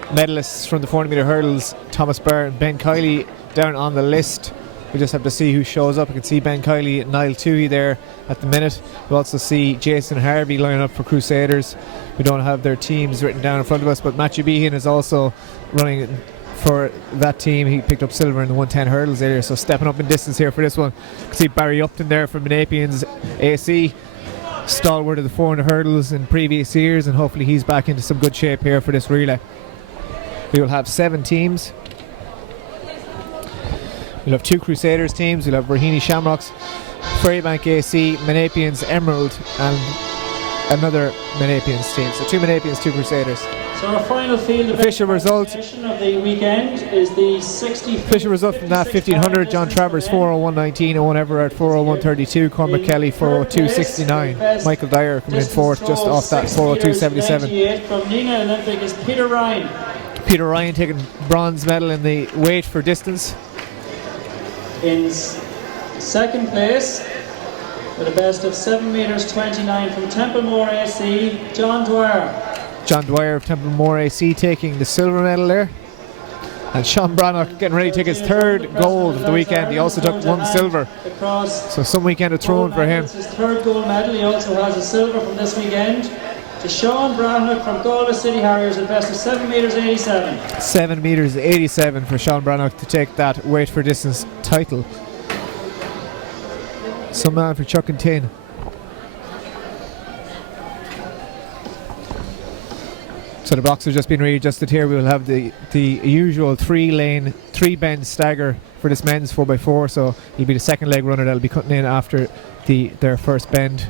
medalists from the 400 metre hurdles, Thomas Barr and Ben Kiley down on the list. We just have to see who shows up. You can see Ben Kiley and Niall Toohey there at the minute. We also see Jason Harvey lining up for Crusaders. We don't have their teams written down in front of us, but Matthew Behan is also running for that team. He picked up silver in the 110 hurdles earlier, so stepping up in distance here for this one. You can see Barry Upton there from Menapians AC, stalwart of the 400 hurdles in previous years, and hopefully he's back into some good shape here for this relay. We will have 7 teams. We'll have 2 Crusaders teams. We'll have Raheny Shamrocks, Ferrybank AC, Menapians Emerald, and another Menapians team. So 2 Menapians, 2 Crusaders. So our final field official result of the weekend is the 60. Official result from that 1500: John Travers 401.19, Owen Everard 401.32, Cormac Kelly 402.69, Michael Dyer coming in 4th just off that 402.77. From Nina Olympic is Peter Ryan. Peter Ryan taking bronze medal in the weight for distance. In 2nd place with a best of 7 metres 29 from Templemore AC, John Dwyer. John Dwyer of Templemore AC taking the silver medal there. And Sean Brannock getting ready to take his 3rd gold of the weekend. He also took 1 silver. So some weekend of throwing for him. It's his 3rd gold medal. He also has a silver from this weekend. To Sean Brannock from Galway City Harriers at best of 7 metres 87. 7 metres 87 for Sean Brannock to take that weight for distance title. Some man for Chuck and Tin. So the blocks have just been readjusted here. We will have the usual 3-lane, 3-bend stagger for this men's 4x4. So he'll be the 2nd leg runner that'll be cutting in after their first bend.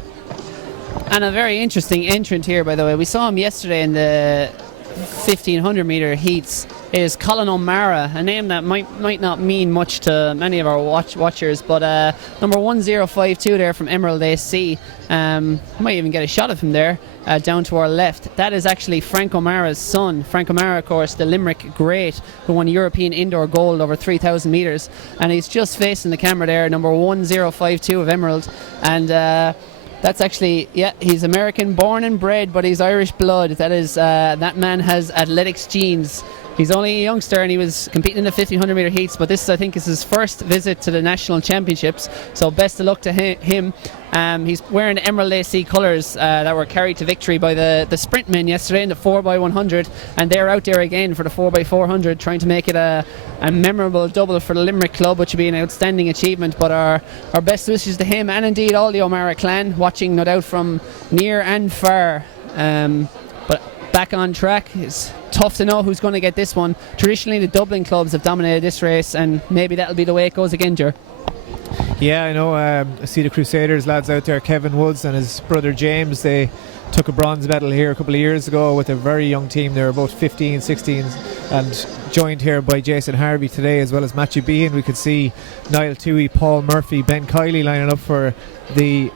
And a very interesting entrant here, by the way. We saw him yesterday in the 1500 metre heats. Is Colin O'Mara, a name that might not mean much to many of our watchers, but number 1052 there from Emerald AC. Might even get a shot of him there down to our left. That is actually Frank O'Mara's son. Frank O'Mara, of course, the Limerick great, who won European indoor gold over 3,000 metres, and he's just facing the camera there, number 1052 of Emerald. And that's actually, he's American born and bred, but he's Irish blood. That is, that man has athletics genes. He's only a youngster and he was competing in the 1500 metre heats, but this, I think, is his first visit to the national championships. So best of luck to him. He's wearing Emerald AC colours that were carried to victory by the sprint men yesterday in the 4x100, and they're out there again for the 4x400, trying to make it a memorable double for the Limerick club, which would be an outstanding achievement. But our best wishes to him, and indeed all the O'Mara clan, watching no doubt from near and far. But back on track, it's tough to know who's going to get this one. Traditionally the Dublin clubs have dominated this race, and maybe that'll be the way it goes again, Ger. Yeah, I know. I see the Crusaders lads out there, Kevin Woods and his brother James. They took a bronze medal here a couple of years ago with a very young team. They were about 15, 16, and joined here by Jason Harvey today, as well as Matthew Behan. We could see Niall Toohey, Paul Murphy, Ben Kiley lining up for the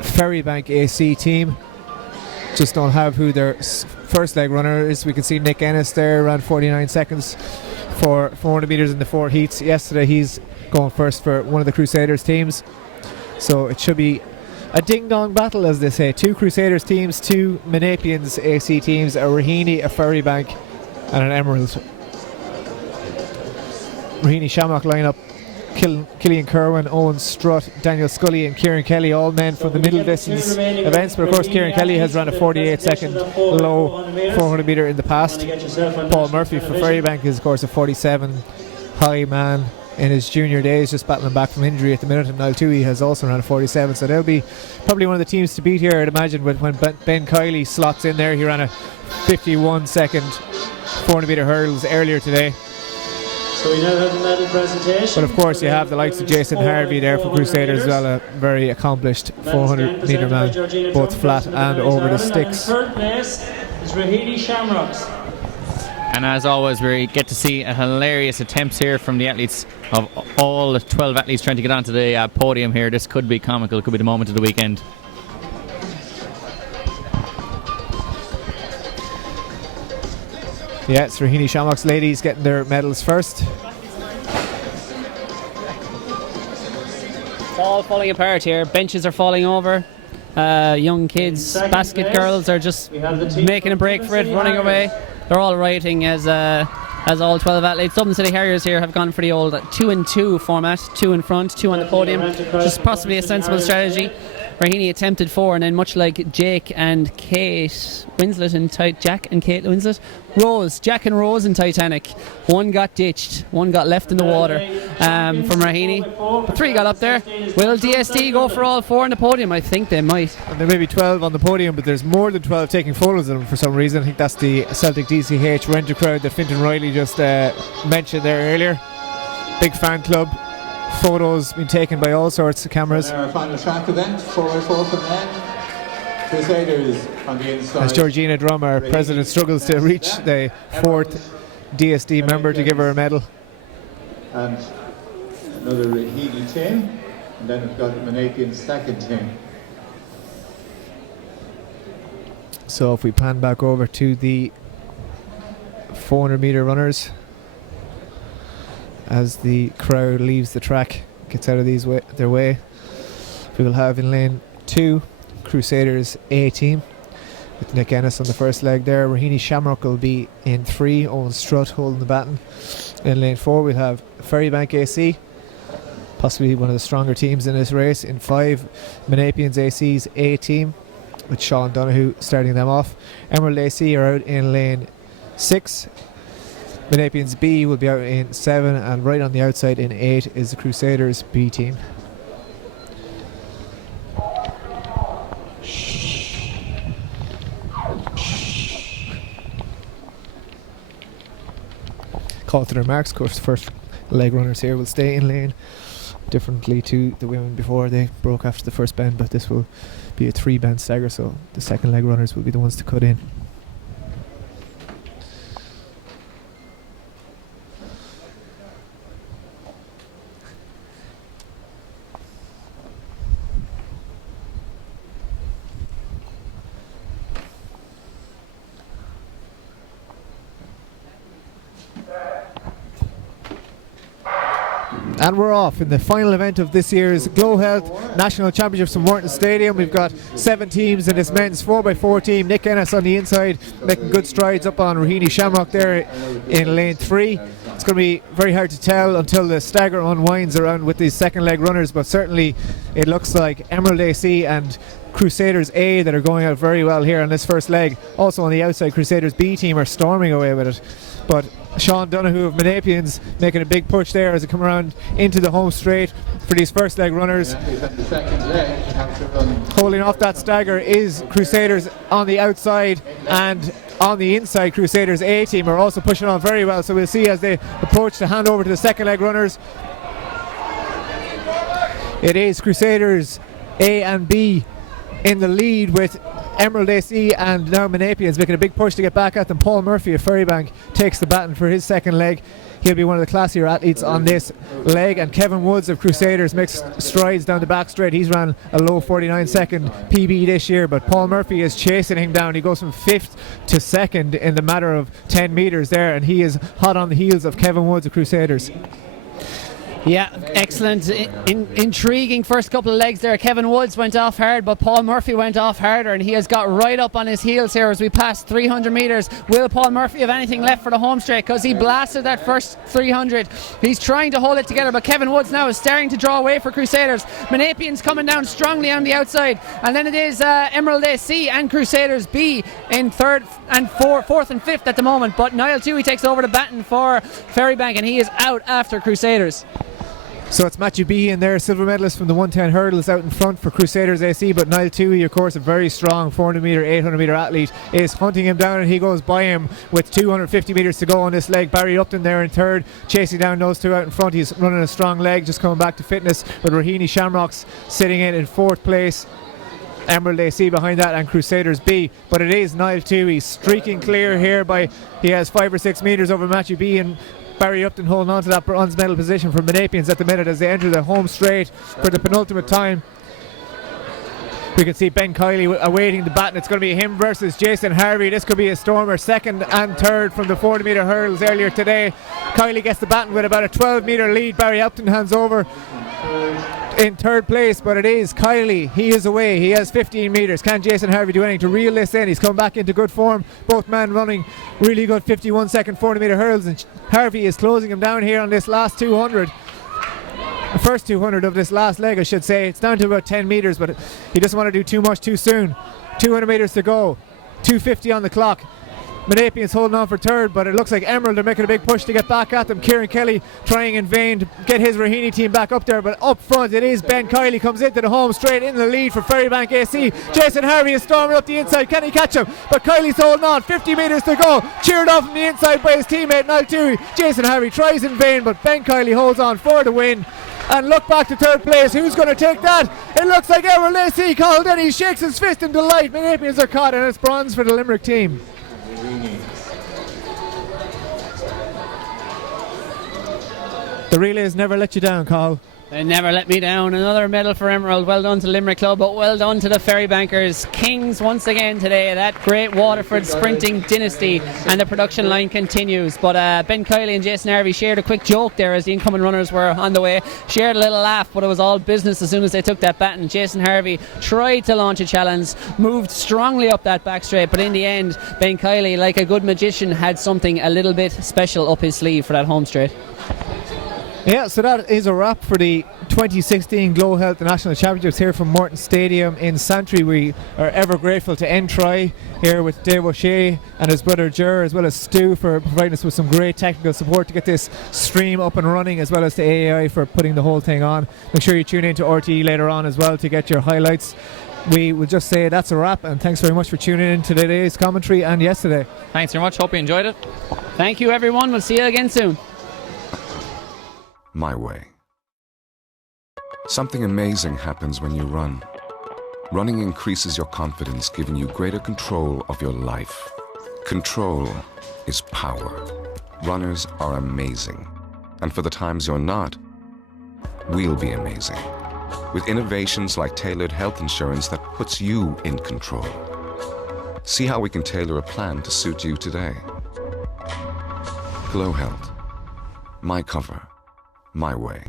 Ferrybank AC team. Just don't have who their first leg runner is. We can see Nick Ennis there, around 49 seconds for 400 metres in the 4 heats. Yesterday he's going first for one of the Crusaders teams. So it should be a ding-dong battle, as they say. 2 Crusaders teams, 2 Menapians AC teams, a Raheny, a Ferrybank, and an Emerald. Raheny Shamrock lineup: Killian Kerwin, Owen Strutt, Daniel Scully and Kieran Kelly, all men from the middle distance events, but of course Kieran Kelly has run a 48-second low 400 metre in the past. Paul Murphy for Ferrybank is of course a 47 high man in his junior days, just battling back from injury at the minute, and Niall Toohey has also run a 47, so they'll be probably one of the teams to beat here, I'd imagine. When Ben Kiley slots in there, he ran a 51-second 400 metre hurdles earlier today. So we now have the medal presentation. But of course you have the likes of Jason Harvey there for Crusaders as well, a very accomplished 400 metre man, both flat and over the sticks. And third place is Raheny Shamrocks. And as always, we get to see a hilarious attempts here from the athletes, of all 12 athletes trying to get onto the podium here. This could be comical, could be the moment of the weekend. Yeah, it's Raheny Shamrock's ladies getting their medals first. It's all falling apart here. Benches are falling over. Young kids, basket girls are just making a break for it, running away. They're all rioting as all 12 athletes. Dublin City Harriers here have gone for the old 2-in-2 format, 2 in front, 2 on the podium, which is possibly a sensible strategy. Raheny attempted 4, and then much like Jake and Kate Winslet in Jack and Kate Winslet, Jack and Rose in Titanic. One got ditched, one got left in the water from Raheny. But 3 got up there. Will DSD go for all 4 on the podium? I think they might. And there may be 12 on the podium, but there's more than 12 taking photos of them for some reason. I think that's the Celtic DCH renter crowd that Fintan Riley just mentioned there earlier. Big fan club. Photos being taken by all sorts of cameras. Our final track event, 4x4 for men. Crusaders on the inside. As Georgina Drum, our president, struggles to reach the 4th DSD member to give her a medal. And another Raheny team. And then we've got the Menapian second team. So if we pan back over to the 400 metre runners, as the crowd leaves the track, gets out of their way, we will have in lane 2 Crusaders A team with Nick Ennis on the first leg there. Raheny Shamrock will be in 3, Owen Strutt holding the baton. In lane 4 we'll have Ferrybank AC, possibly one of the stronger teams in this race. In 5, Menapians AC's A team with Sean Donoghue starting them off. Emerald AC are out in lane 6. Menapians B will be out in 7, and right on the outside in 8 is the Crusaders B team. Call to their marks. Of course, the first leg runners here will stay in lane, differently to the women before they broke after the first bend, but this will be a 3-bend stagger, so the second leg runners will be the ones to cut in. And we're off in the final event of this year's GloHealth National Championships from Morton Stadium. We've got 7 teams in this men's 4x4 team. Nick Ennis on the inside, making good strides up on Raheny Shamrock there in lane 3. It's going to be very hard to tell until the stagger unwinds around with these second leg runners, but certainly it looks like Emerald AC and Crusaders A that are going out very well here on this first leg. Also on the outside, Crusaders B team are storming away with it. But Sean Donoghue of Menapians making a big push there as they come around into the home straight for these first leg runners. Holding off that stagger is Crusaders on the outside, and on the inside Crusaders A team are also pushing on very well, so we'll see as they approach to hand over to the second leg runners. It is Crusaders A and B in the lead, with Emerald AC and now Menapians making a big push to get back at them. Paul Murphy of Ferrybank takes the baton for his second leg. He'll be one of the classier athletes on this leg, and Kevin Woods of Crusaders makes strides down the back straight. He's ran a low 49-second PB this year, but Paul Murphy is chasing him down. He goes from 5th to 2nd in the matter of 10 metres there, and he is hot on the heels of Kevin Woods of Crusaders. Yeah, excellent, intriguing first couple of legs there. Kevin Woods went off hard, but Paul Murphy went off harder, and he has got right up on his heels here as we pass 300 metres. Will Paul Murphy have anything left for the home straight? Because he blasted that first 300. He's trying to hold it together, but Kevin Woods now is starting to draw away for Crusaders. Menapian's coming down strongly on the outside, and then it is Emerald AC and Crusaders B in fourth and fifth at the moment, but Niall Toohey takes over the baton for Ferrybank, and he is out after Crusaders. So it's Matthew Behan there, silver medalist from the 110 hurdles, out in front for Crusaders AC, but Niall Toohey, of course, a very strong 400 metre, 800 metre athlete, is hunting him down, and he goes by him with 250 metres to go on this leg. Barry Upton there in third, chasing down those two out in front. He's running a strong leg, just coming back to fitness, with Raheny Shamrocks sitting in fourth place. Emerald AC behind that, and Crusaders B. But it is Niall Toohey streaking clear here he has 5 or 6 metres over Matthew Behan. Barry Upton holding on to that bronze medal position for Menapians at the minute as they enter the home straight for the penultimate time. We can see Ben Kiley awaiting the baton. It's going to be him versus Jason Harvey. This could be a stormer, second and third from the 40 metre hurdles earlier today. Kiley gets the baton with about a 12 metre lead. Barry Upton hands over in third place, but it is Kiley. He is away. He has 15 metres. Can Jason Harvey do anything to reel this in? He's come back into good form. Both men running really good 51 second 40 metre hurdles, and Harvey is closing him down here on this last 200. The first 200 of this last leg, I should say. It's down to about 10 metres, but he doesn't want to do too much too soon. 200 metres to go. 2:50 on the clock. Menapian's holding on for third, but it looks like Emerald are making a big push to get back at them. Kieran Kelly trying in vain to get his Raheny team back up there, but up front it is Ben Kiley comes into the home straight in the lead for Ferrybank AC. Jason Harvey is storming up the inside. Can he catch him? But Kiley's holding on. 50 metres to go. Cheered off from the inside by his teammate Niall Toohey. Jason Harvey tries in vain, but Ben Kiley holds on for the win. And look back to third place. Who's going to take that? It looks like Emerald AC called in. He shakes his fist in delight. Menapians are caught, and it's bronze for the Limerick team. The relays never let you down, Carl. They never let me down. Another medal for Emerald. Well done to Limerick Club, but well done to the Ferrybankers. Kings once again today. That great Waterford sprinting dynasty, and the production line continues. But Ben Kiley and Jason Harvey shared a quick joke there as the incoming runners were on the way. Shared a little laugh, but it was all business as soon as they took that baton. Jason Harvey tried to launch a challenge, moved strongly up that back straight, but in the end, Ben Kiley, like a good magician, had something a little bit special up his sleeve for that home straight. Yeah, so that is a wrap for the 2016 GloHealth National Championships here from Morton Stadium in Santry. We are ever grateful to N-Try here with Dave O'Shea and his brother Ger, as well as Stu, for providing us with some great technical support to get this stream up and running, as well as to AAI for putting the whole thing on. Make sure you tune in to RTE later on as well to get your highlights. We will just say that's a wrap, and thanks very much for tuning in to today's commentary and yesterday. Thanks very much. Hope you enjoyed it. Thank you, everyone. We'll see you again soon. My way. Something amazing happens when you run. Running increases your confidence, giving you greater control of your life. Control is power. Runners are amazing. And for the times you're not, we'll be amazing. With innovations like tailored health insurance that puts you in control. See how we can tailor a plan to suit you today. GloHealth. My cover. My way.